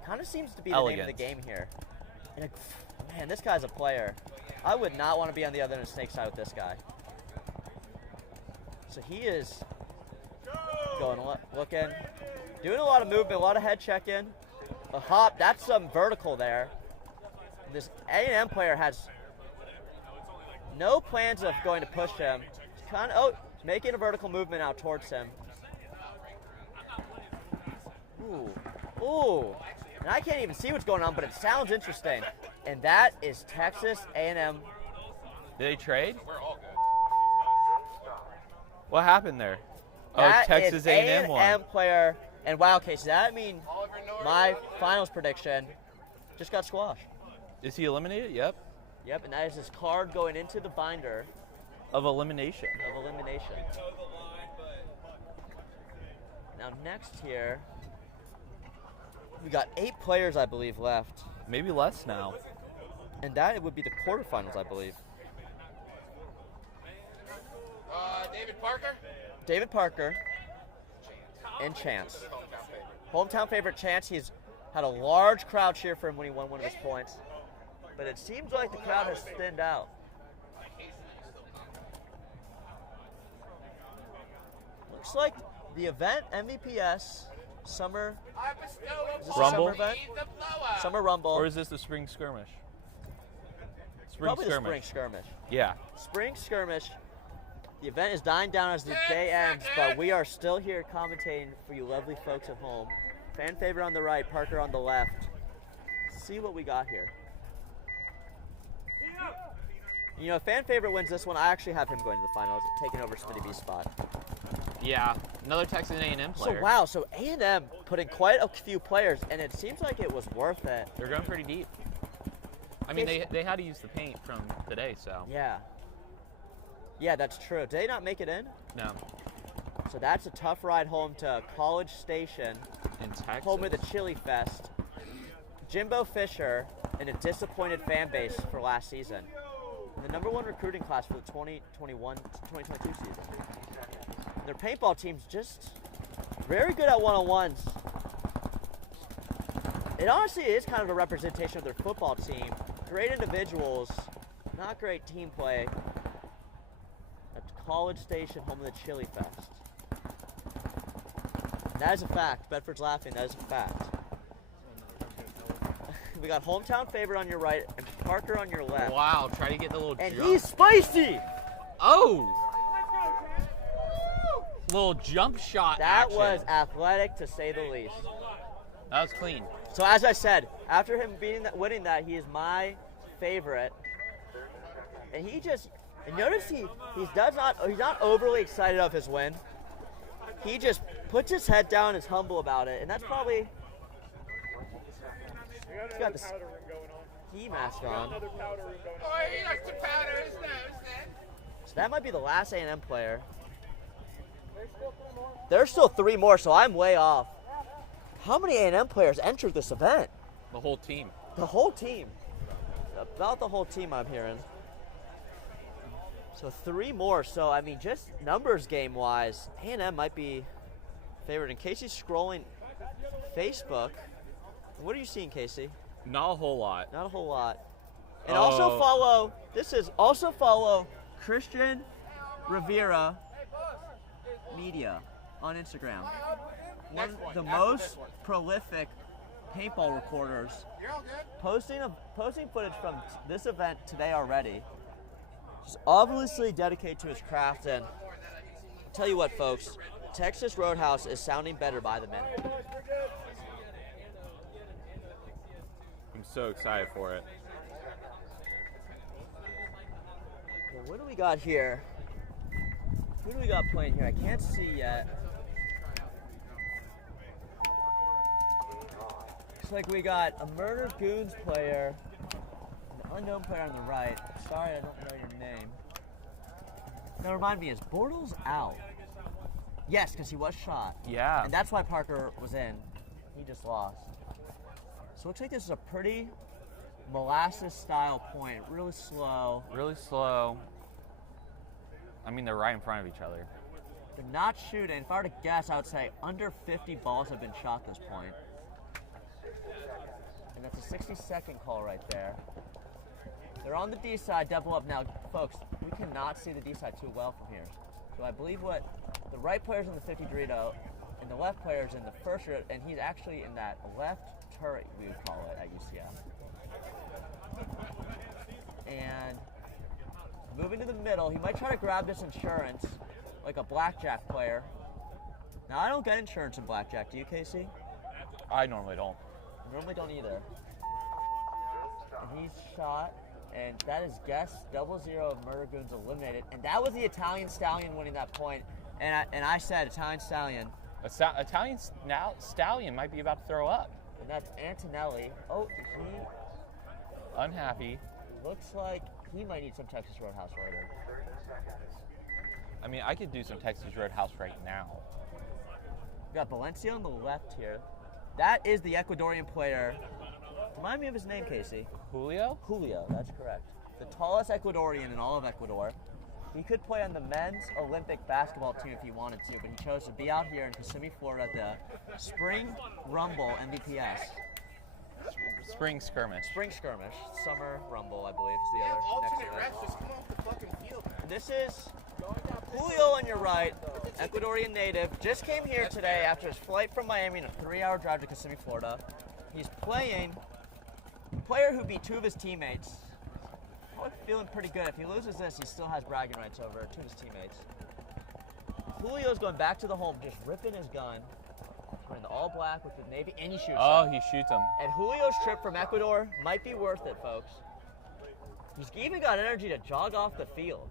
kind of seems to be the name of the game here. And man, this guy's a player. I would not want to be on the other end of snake side with this guy. So he is going, looking, doing a lot of movement, a lot of head checking. A hop, that's some vertical there. This A&M player has no plans of going to push him. He's kind of, making a vertical movement out towards him. Ooh, ooh. And I can't even see what's going on, but it sounds interesting. And that is Texas A&M. Did they trade? What happened there? That Texas is A&M won. A&M player And wow, Casey, that mean my finals prediction just got squashed. Is he eliminated? Yep. Yep, and that is his card going into the binder Of elimination. of elimination. Now next here, we got 8 players, I believe, left. Maybe less now. And that would be the quarterfinals, I believe. David Parker? David Parker and Chance. Hometown favorite Chance. He's had a large crowd cheer for him when he won one of his points. But it seems like the crowd has thinned out. Looks like the event, MVPS, Summer Rumble? Summer event? Summer Rumble. Or is this the spring skirmish? Probably the spring skirmish. Yeah. Spring skirmish. The event is dying down as the day ends, but we are still here commentating for you lovely folks at home. Fan favorite on the right, Parker on the left. See what we got here. You know, if fan favorite wins this one, I actually have him going to the finals, taking over Smitty B's spot. Yeah, another Texas A&M player. So wow, so A&M put in quite a few players, and it seems like it was worth it. They're going pretty deep. I mean, they had to use the paint from today, so. Yeah. Yeah, that's true. Did they not make it in? No. So that's a tough ride home to College Station. In Texas. Home of the Chili Fest. Jimbo Fisher and a disappointed fan base for last season. And the #1 recruiting class for the 2021-2022 season. Their paintball team's just very good at one-on-ones. It honestly is kind of a representation of their football team. Great individuals, not great team play. At College Station, home of the Chili Fest. That is a fact. Bedford's laughing. That is a fact. We got hometown favorite on your right and Parker on your left. Wow, try to get the little and jump. he's spicy! Oh! Little jump shot That action. was athletic, to say the least. That was clean. So as I said, after him winning that, he is my favorite. And he just, and notice he's not overly excited of his win. He just puts his head down and is humble about it, and that's probably. He's got the ski mask on. So that might be the last A&M player. There's still 3 more, so I'm way off. How many A&M players entered this event? The whole team. The whole team. About the whole team, I'm hearing. So 3 more. So, I mean, just numbers game-wise, A&M might be favored. And Casey's scrolling Facebook. What are you seeing, Casey? Not a whole lot. Not a whole lot. And also follow Christian Rivera Media on Instagram. One of the most prolific paintball recorders. Posting footage from this event today already. Just obviously dedicated to his craft, and I'll tell you what, folks, Texas Roadhouse is sounding better by the minute. I'm so excited for it. Well, what do we got here? Who do we got playing here? I can't see yet. Looks like we got a Murder Goons player, an unknown player on the right. Sorry, I don't know your name. Now remind me, is Bortles out? Yes, because he was shot. Yeah. And that's why Parker was in. He just lost. So it looks like this is a pretty molasses-style point. Really slow. Really slow. I mean, they're right in front of each other. They're not shooting. If I were to guess, I would say under 50 balls have been shot at this point. And that's a 60-second call right there. They're on the D side, double up now. Folks, we cannot see the D side too well from here. So I believe what the right player's in the 50 Dorito, and the left player's in the first, and he's actually in that left turret, we would call it, at UCF. And moving to the middle, he might try to grab this insurance, like a blackjack player. Now, I don't get insurance in blackjack. Do you, Casey? I normally don't. I normally don't either. And he's shot, and that is guess 0-0 of Murder Goons eliminated. And that was the Italian Stallion winning that point. And I said, Italian Stallion, Italian stallion might be about to throw up. And that's Antonelli. Oh, he unhappy. Looks like he might need some Texas Roadhouse later. I mean, I could do some Texas Roadhouse right now. We got Valencia on the left here. That is the Ecuadorian player. Remind me of his name, Casey. Julio? Julio, that's correct. The tallest Ecuadorian in all of Ecuador. He could play on the men's Olympic basketball team if he wanted to, but he chose to be out here in Kissimmee, Florida at the Spring Rumble NVPS. Spring Skirmish. Spring Skirmish. Summer Rumble, I believe, is the other. Alternate next refs, just come off the fucking field. This is Julio on your right, Ecuadorian native. Just came here today after his flight from Miami and a 3-hour drive to Kissimmee, Florida. He's playing a player who beat 2 of his teammates. Probably feeling pretty good. If he loses this, he still has bragging rights over 2 of his teammates. Julio's going back to the home, just ripping his gun. Wearing the all black with the navy, and he shoots him. He shoots him. And Julio's trip from Ecuador might be worth it, folks. He's even got energy to jog off the field.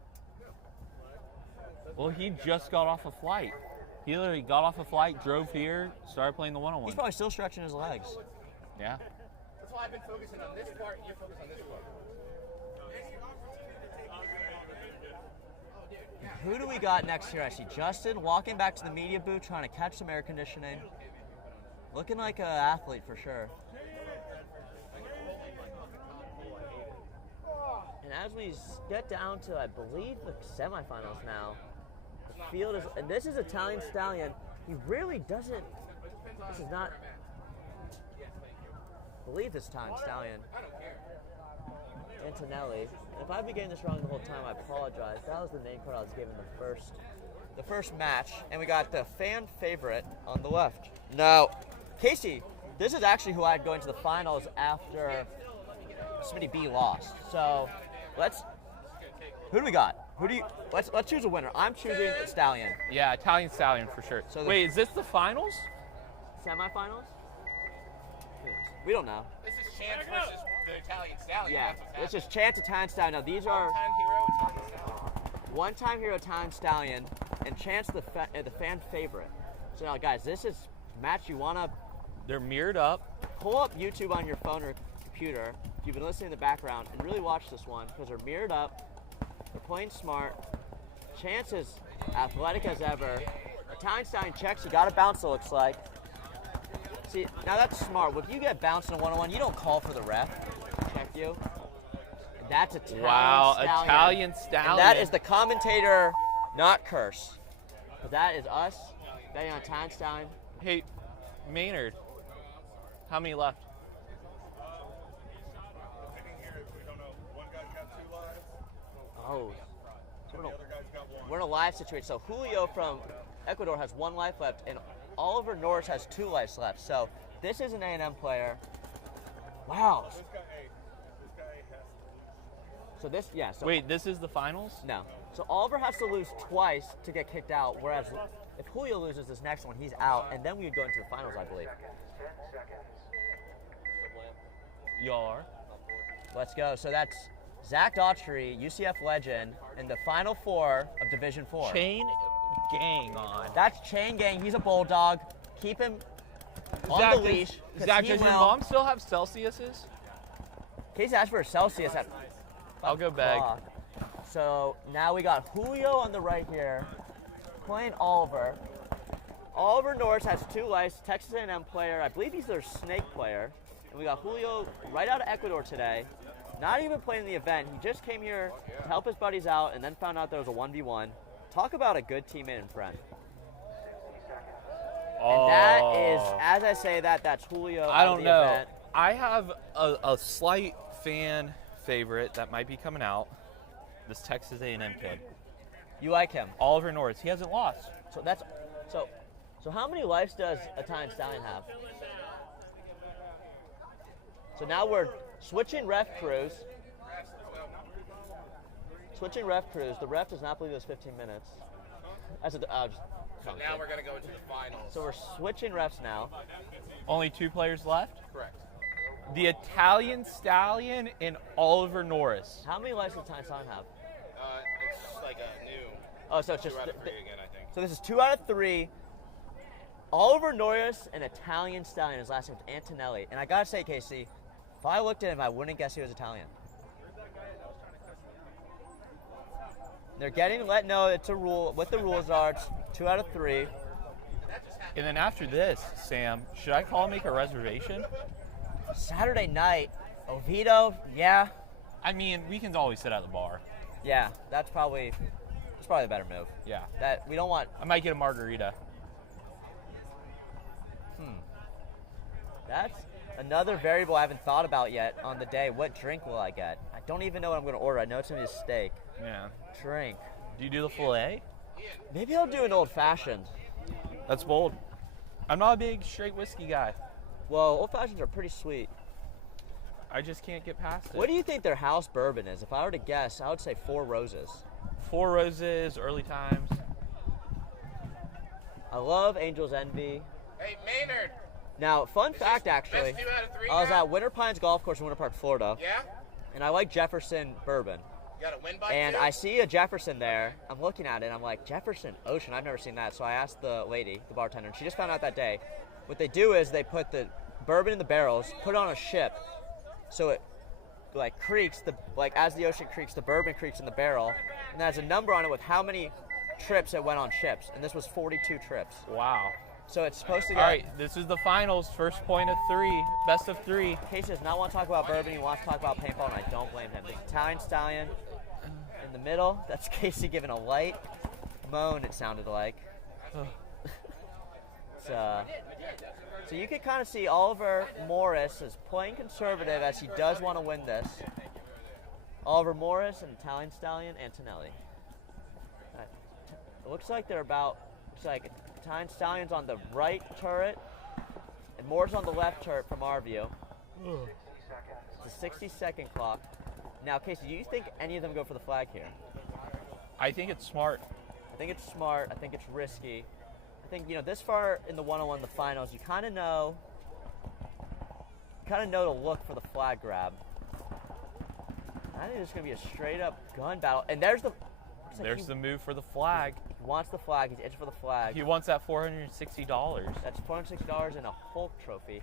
Well, he just got off a flight. He literally got off a flight, drove here, started playing the one-on-one. He's probably still stretching his legs. Yeah. That's why I've been focusing on this part, and you're focused on this part. Who do we got next here? I see Justin walking back to the media booth, trying to catch some air conditioning. Looking like an athlete for sure. And as we get down to, I believe, the semifinals now, the field is, and this is Italian Stallion. He really doesn't, this is not, I believe this time Stallion. Antonelli. If I've been getting this wrong the whole time, I apologize. That was the name card I was given the first match, and we got the fan favorite on the left. Now, Casey, this is actually who I had going to the finals after Smitty B lost. So who do we got? Let's choose a winner. I'm choosing Stallion. Yeah, Italian Stallion for sure. So wait, is this the finals? Semifinals? We don't know. This is Chance versus the Italian Stallion. Yeah, That's this is Chance Italian Stallion. Now these are one-time hero Italian Stallion and Chance the fan favorite. So now guys, this is match you wanna. They're mirrored up. Pull up YouTube on your phone or computer if you've been listening in the background and really watch this one because they're mirrored up. They're playing smart. Chance is athletic as ever. Italian Stallion checks. You got to bounce. It looks like. See, now that's smart. If you get bounced in a one-on-one, you don't call for the ref to check you. And that's Italian Stallion. Italian Stallion. And that is the commentator, not curse. But that is us betting on Italian Stallion. Hey, Maynard, how many left? Oh, so we're in a live situation. So Julio from Ecuador has 1 life left, and Oliver Norris has 2 lives left. So this is an A&M player. Wow. So this, yeah. So wait, this is the finals? No. So Oliver has to lose twice to get kicked out, whereas if Julio loses this next one, he's out, and then we would go into the finals, I believe. Y'all are. Let's go. So that's Zach Daughtry, UCF legend, in the Final Four of Division 4. Chain Gang on. That's Chain Gang. He's a bulldog. Keep him on Zach, the leash. Zach, does your mom still have Celsiuses? Casey asked for a Celsius at I'll go beg. So now we got Julio on the right here, playing Oliver. Oliver Norris has 2 lives, Texas A&M player. I believe he's their snake player. And we got Julio right out of Ecuador today. Not even playing the event. He just came here to help his buddies out and then found out there was a 1v1. Talk about a good teammate and friend. And that is, as I say that, that's Julio. I don't know. Event. I have a slight fan favorite that might be coming out. This Texas A&M kid. You like him? Oliver Norris. He hasn't lost. So that's so how many lives does Italian Stallion have? So now we're switching ref crews. The ref does not believe it was 15 minutes. I said, so now we're going to go into the finals. So we're switching refs now. Only 2 players left? Correct. The Italian Stallion and Oliver Norris. How many lives does Italian Stallion have? It's like a new. Oh, so it's just 2 out of 3 again, I think. So this is 2 out of 3. Oliver Norris, an Italian stallion. His last name is Antonelli. And I gotta say, Casey, if I looked at him, I wouldn't guess he was Italian. They're getting let know it's a rule. What the rules are, it's 2 out of 3. And then after this, Sam, should I call and make a reservation? Saturday night, Oviedo, yeah. I mean, we can always sit at the bar. Yeah, that's probably the better move. Yeah. That we don't want. I might get a margarita. That's another variable I haven't thought about yet on the day. What drink will I get? I don't even know what I'm going to order. I know it's going to be a steak. Yeah. Drink. Do you do the filet? Maybe I'll do an old-fashioned. That's bold. I'm not a big straight whiskey guy. Well, old-fashions are pretty sweet. I just can't get past it. What do you think their house bourbon is? If I were to guess, I would say 4 Roses. 4 Roses, early times. I love Angel's Envy. Hey, Maynard. Now, fun fact, actually, best 2 out of 3 I was now? at Winter Pines Golf Course in Winter Park, Florida. Yeah? And I like Jefferson bourbon. You got to win by And 2? I see a Jefferson there. I'm looking at it, and I'm like, Jefferson Ocean? I've never seen that. So I asked the lady, the bartender, and she just found out that day. What they do is they put the bourbon in the barrels, put it on a ship, so it like creaks, as the ocean creaks, the bourbon creaks in the barrel, and there's a number on it with how many trips it went on ships, and this was 42 trips. Wow. So it's supposed to get... All right, this is the finals. First point of 3. Best of 3. Casey does not want to talk about bourbon. He wants to talk about paintball, and I don't blame him. There's Italian Stallion in the middle. That's Casey giving a light moan, it sounded like. So you can kind of see Oliver Morris is playing conservative as he does want to win this. Oliver Morris and Italian Stallion, Antonelli. It looks like they're about... Looks like Italian Stallion's on the right turret, and Moore's on the left turret from our view. It's a 60-second clock. Now, Casey, do you think any of them go for the flag here? I think it's smart. I think it's smart. I think it's risky. I think, this far in the one-on-one, the finals, you kind of know to look for the flag grab. I think it's going to be a straight-up gun battle. And there's the... There's the move for the flag. He wants the flag. He's itching for the flag. He wants that $460. That's $460 and a Hulk trophy.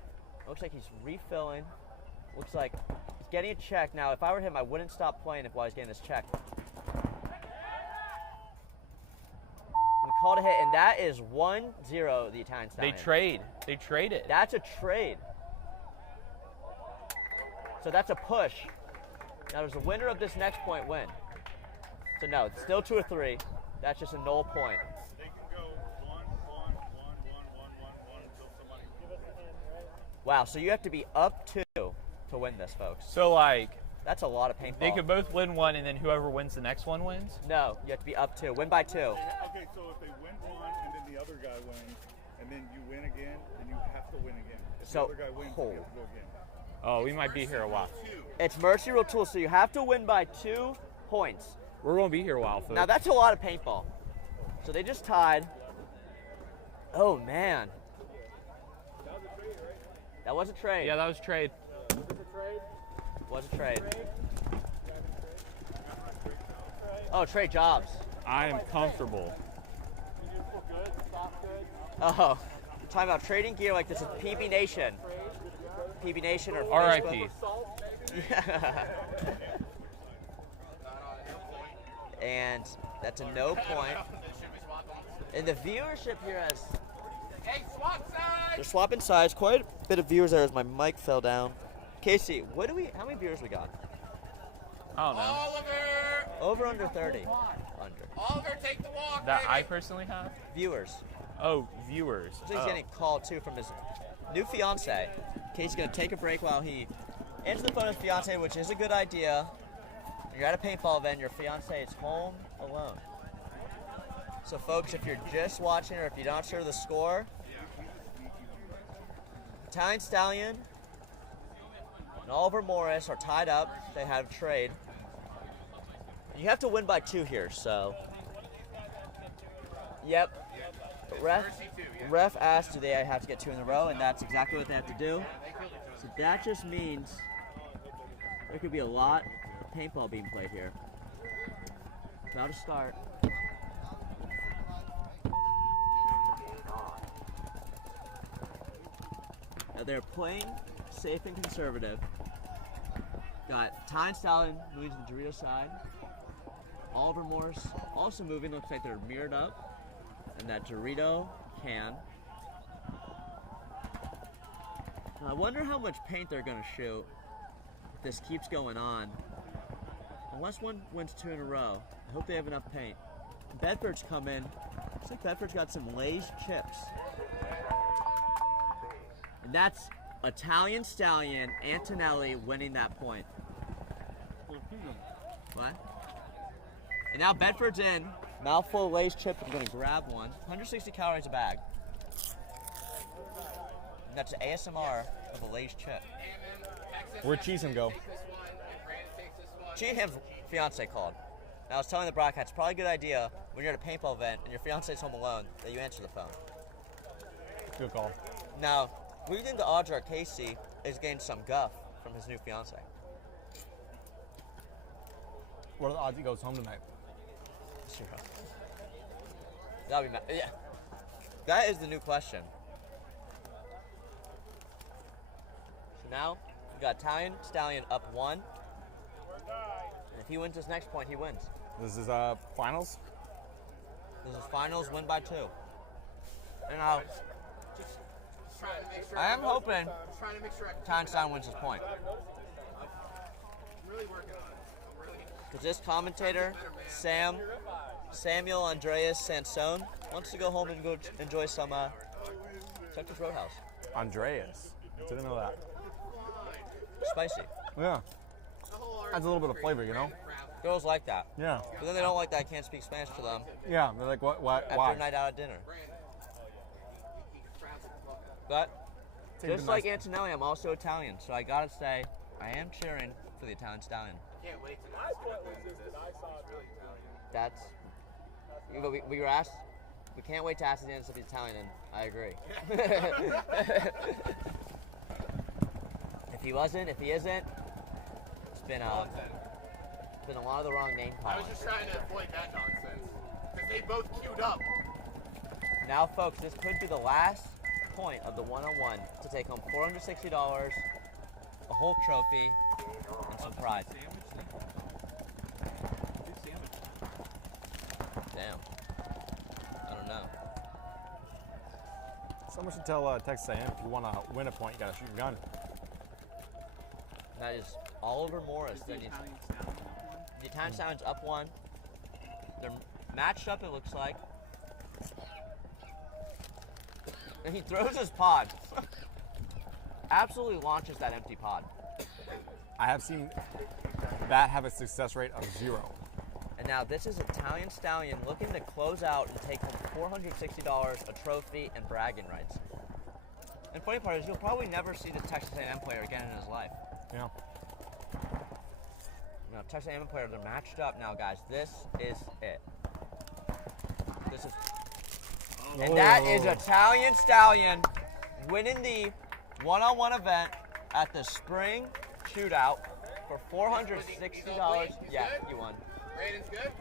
Looks like he's refilling. Looks like he's getting a check. Now, if I were him, I wouldn't stop playing while he's getting this check. We called a hit, and that is 1-0, the Italian Stallion. They trade. They trade it. That's a trade. So that's a push. Now, there's a winner of this next point win. So, no, it's still 2 or 3. That's just a null point. They can go 1, 1, 1, 1, 1, 1 until somebody give us a hand, right? Wow, so you have to be up 2 to win this, folks. So, that's a lot of paintball. They could both win 1, and then whoever wins the next one wins? No, you have to be up 2. Win by 2. Okay, so if they win 1 and then the other guy wins, and then you win again, then you have to win again. If the other guy wins, you have to go again. Oh, we might be here a while. It's mercy rule tool, so you have to win by 2 points. We're going to be here a while, folks. Now, that's a lot of paintball. So they just tied. Oh, man. That was a trade. Yeah, that was a trade. Was a trade. Oh, trade jobs. I am comfortable. Oh, you're talking about trading gear like this is PB Nation. PB Nation or R.I.P. Yeah. And that's a no point. And the viewership here has... Hey, swap sides! They're swapping sides. Quite a bit of viewers there as my mic fell down. Casey, how many viewers we got? I don't know. Oliver! Over under 30. Under. Oliver, take the walk, That baby. I personally have? Viewers. Oh, viewers. So he's getting a call, too, from his new fiance. Casey's going to take a break while he answers the phone with his fiance, which is a good idea. You're at a paintball event, your fiance is home alone. So, folks, if you're just watching or if you're not sure of the score, Italian Stallion and Oliver Morris are tied up. They have a trade. You have to win by 2 here, so. Yep. Ref asked, do they have to get 2 in a row, and that's exactly what they have to do. So that just means there could be a lot of paintball being played here. About to start. they're playing safe and conservative. Got Ty Stallion moving to the Dorito side. Oliver Morris also moving. Looks like they're mirrored up. And that Dorito can. Now, I wonder how much paint they're going to shoot if this keeps going on. Unless one wins 2 in a row. I hope they have enough paint. Bedford's come in. Looks like Bedford's got some Lay's chips. And that's Italian Stallion Antonelli winning that point. What? And now Bedford's in. Mouthful of Lay's chips. I'm going to grab one. 160 calories a bag. And that's an ASMR of a Lay's chip. Where'd Cheesham go? Cheesham's fiance called. And I was telling the broadcast, it's probably a good idea when you're at a paintball event and your fiance's home alone that you answer the phone. Good call. Now, what do you think the odds are Casey is getting some guff from his new fiance? What are the odds he goes home tonight? 0. That'll be yeah. That is the new question. So now we got Italian Stallion up 1. And if he wins this next point, he wins. This is finals? This is finals, win by 2. And now, I am hoping Italian Stallion wins this point. Because this commentator, Samuel Andreas Sansone, wants to go home and go enjoy some Texas Roadhouse. Andreas. Didn't know that. Spicy. Yeah. Adds a little bit of flavor, you know? Girls like that. Yeah. But then they don't like that I can't speak Spanish to them. Yeah, they're like, what, After why? a night out at dinner. But, just like Antonelli, I'm also Italian, so I gotta say, I am cheering for the Italian Stallion. Can't wait to That's, we were asked, we can't wait to ask the answer if he's Italian, and I agree. If he wasn't, if he isn't, it's been a lot of the wrong name I calling. was just trying to avoid that nonsense. Because they both queued up. Now, folks, this could be the last point of the one-on-one to take home $460, a whole trophy, and some pride. Damn. I don't know. Someone should tell Texas A&M if you want to win a point, you got to shoot your gun. That is Oliver Morris. The Italian Stallion's up 1. They're matched up, it looks like. And he throws his pod. Absolutely launches that empty pod. I have seen that have a success rate of 0. And now this is Italian Stallion looking to close out and take home $460, a trophy, and bragging rights. And funny part is you'll probably never see this Texas A&M player again in his life. Yeah. Now, Texas A&M player, they're matched up now, guys. This is it. This is... And that is Italian Stallion winning the one-on-one event at the spring shootout for $460. Yeah, you won. Brayden's good?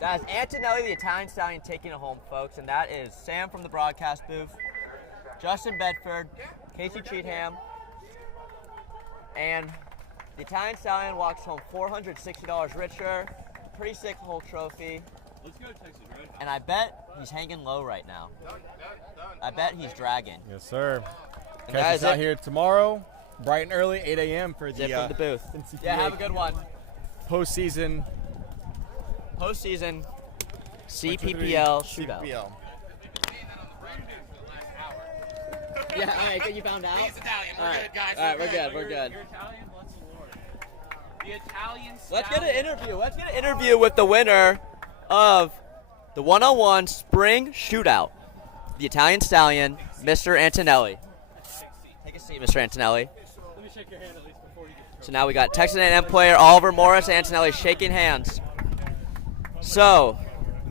That is Antonelli, the Italian Stallion, taking it home, folks. And that is Sam from the broadcast booth, Justin Bedford, Casey Cheatham, and the Italian Stallion walks home $460 richer. Pretty sick whole trophy. Let's go to Texas Roadhouse. And I bet he's hanging low right now. I bet he's dragging. Yes, sir. And Catch us out here tomorrow, bright and early, 8 a.m. for Zip the from the booth. NCPA Yeah, have a good one. Postseason CPPL shootout. CPPL. Yeah, all right, you found out? He's Italian. We're good, guys. All right, we're good. We're good. You're Italian? Bless the Lord. The Italian Let's get an Stallion. interview. Let's get an interview with the winner of the one-on-one spring shootout, the Italian Stallion, Mr. Antonelli. Take a seat, Mr. Antonelli. Let me shake your hand at least before you get So now we got Texas A&M player Oliver Morris, Antonelli shaking hands. So,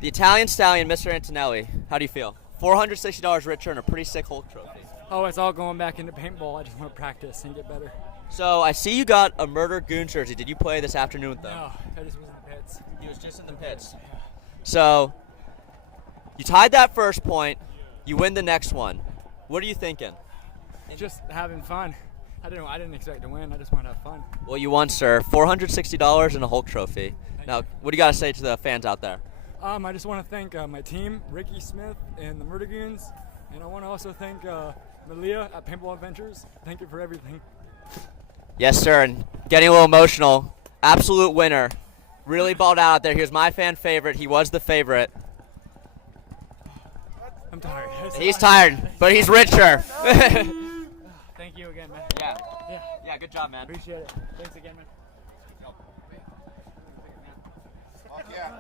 the Italian Stallion, Mr. Antonelli, how do you feel? $460 richer and a pretty sick Hulk trophy. Oh, it's all going back into paintball. I just want to practice and get better. So I see you got a Murder Goon jersey. Did you play this afternoon with them? No, I just was in the pits. He was just in the pits. So you tied that first point. You win the next one. What are you thinking? Just having fun. I didn't expect to win. I just want to have fun. Well, you won, sir. $460 and a Hulk trophy. Now, what do you got to say to the fans out there? I just want to thank my team, Ricky Smith and the Murder Goons, and I want to also thank Malia at Paintball Adventures. Thank you for everything. Yes, sir. And getting a little emotional. Absolute winner. Really balled out there. He was my fan favorite. He was the favorite. I'm tired. He's tired, but he's richer. Thank you again, man. Yeah, good job, man. Appreciate it. Thanks again, man. Fuck yeah.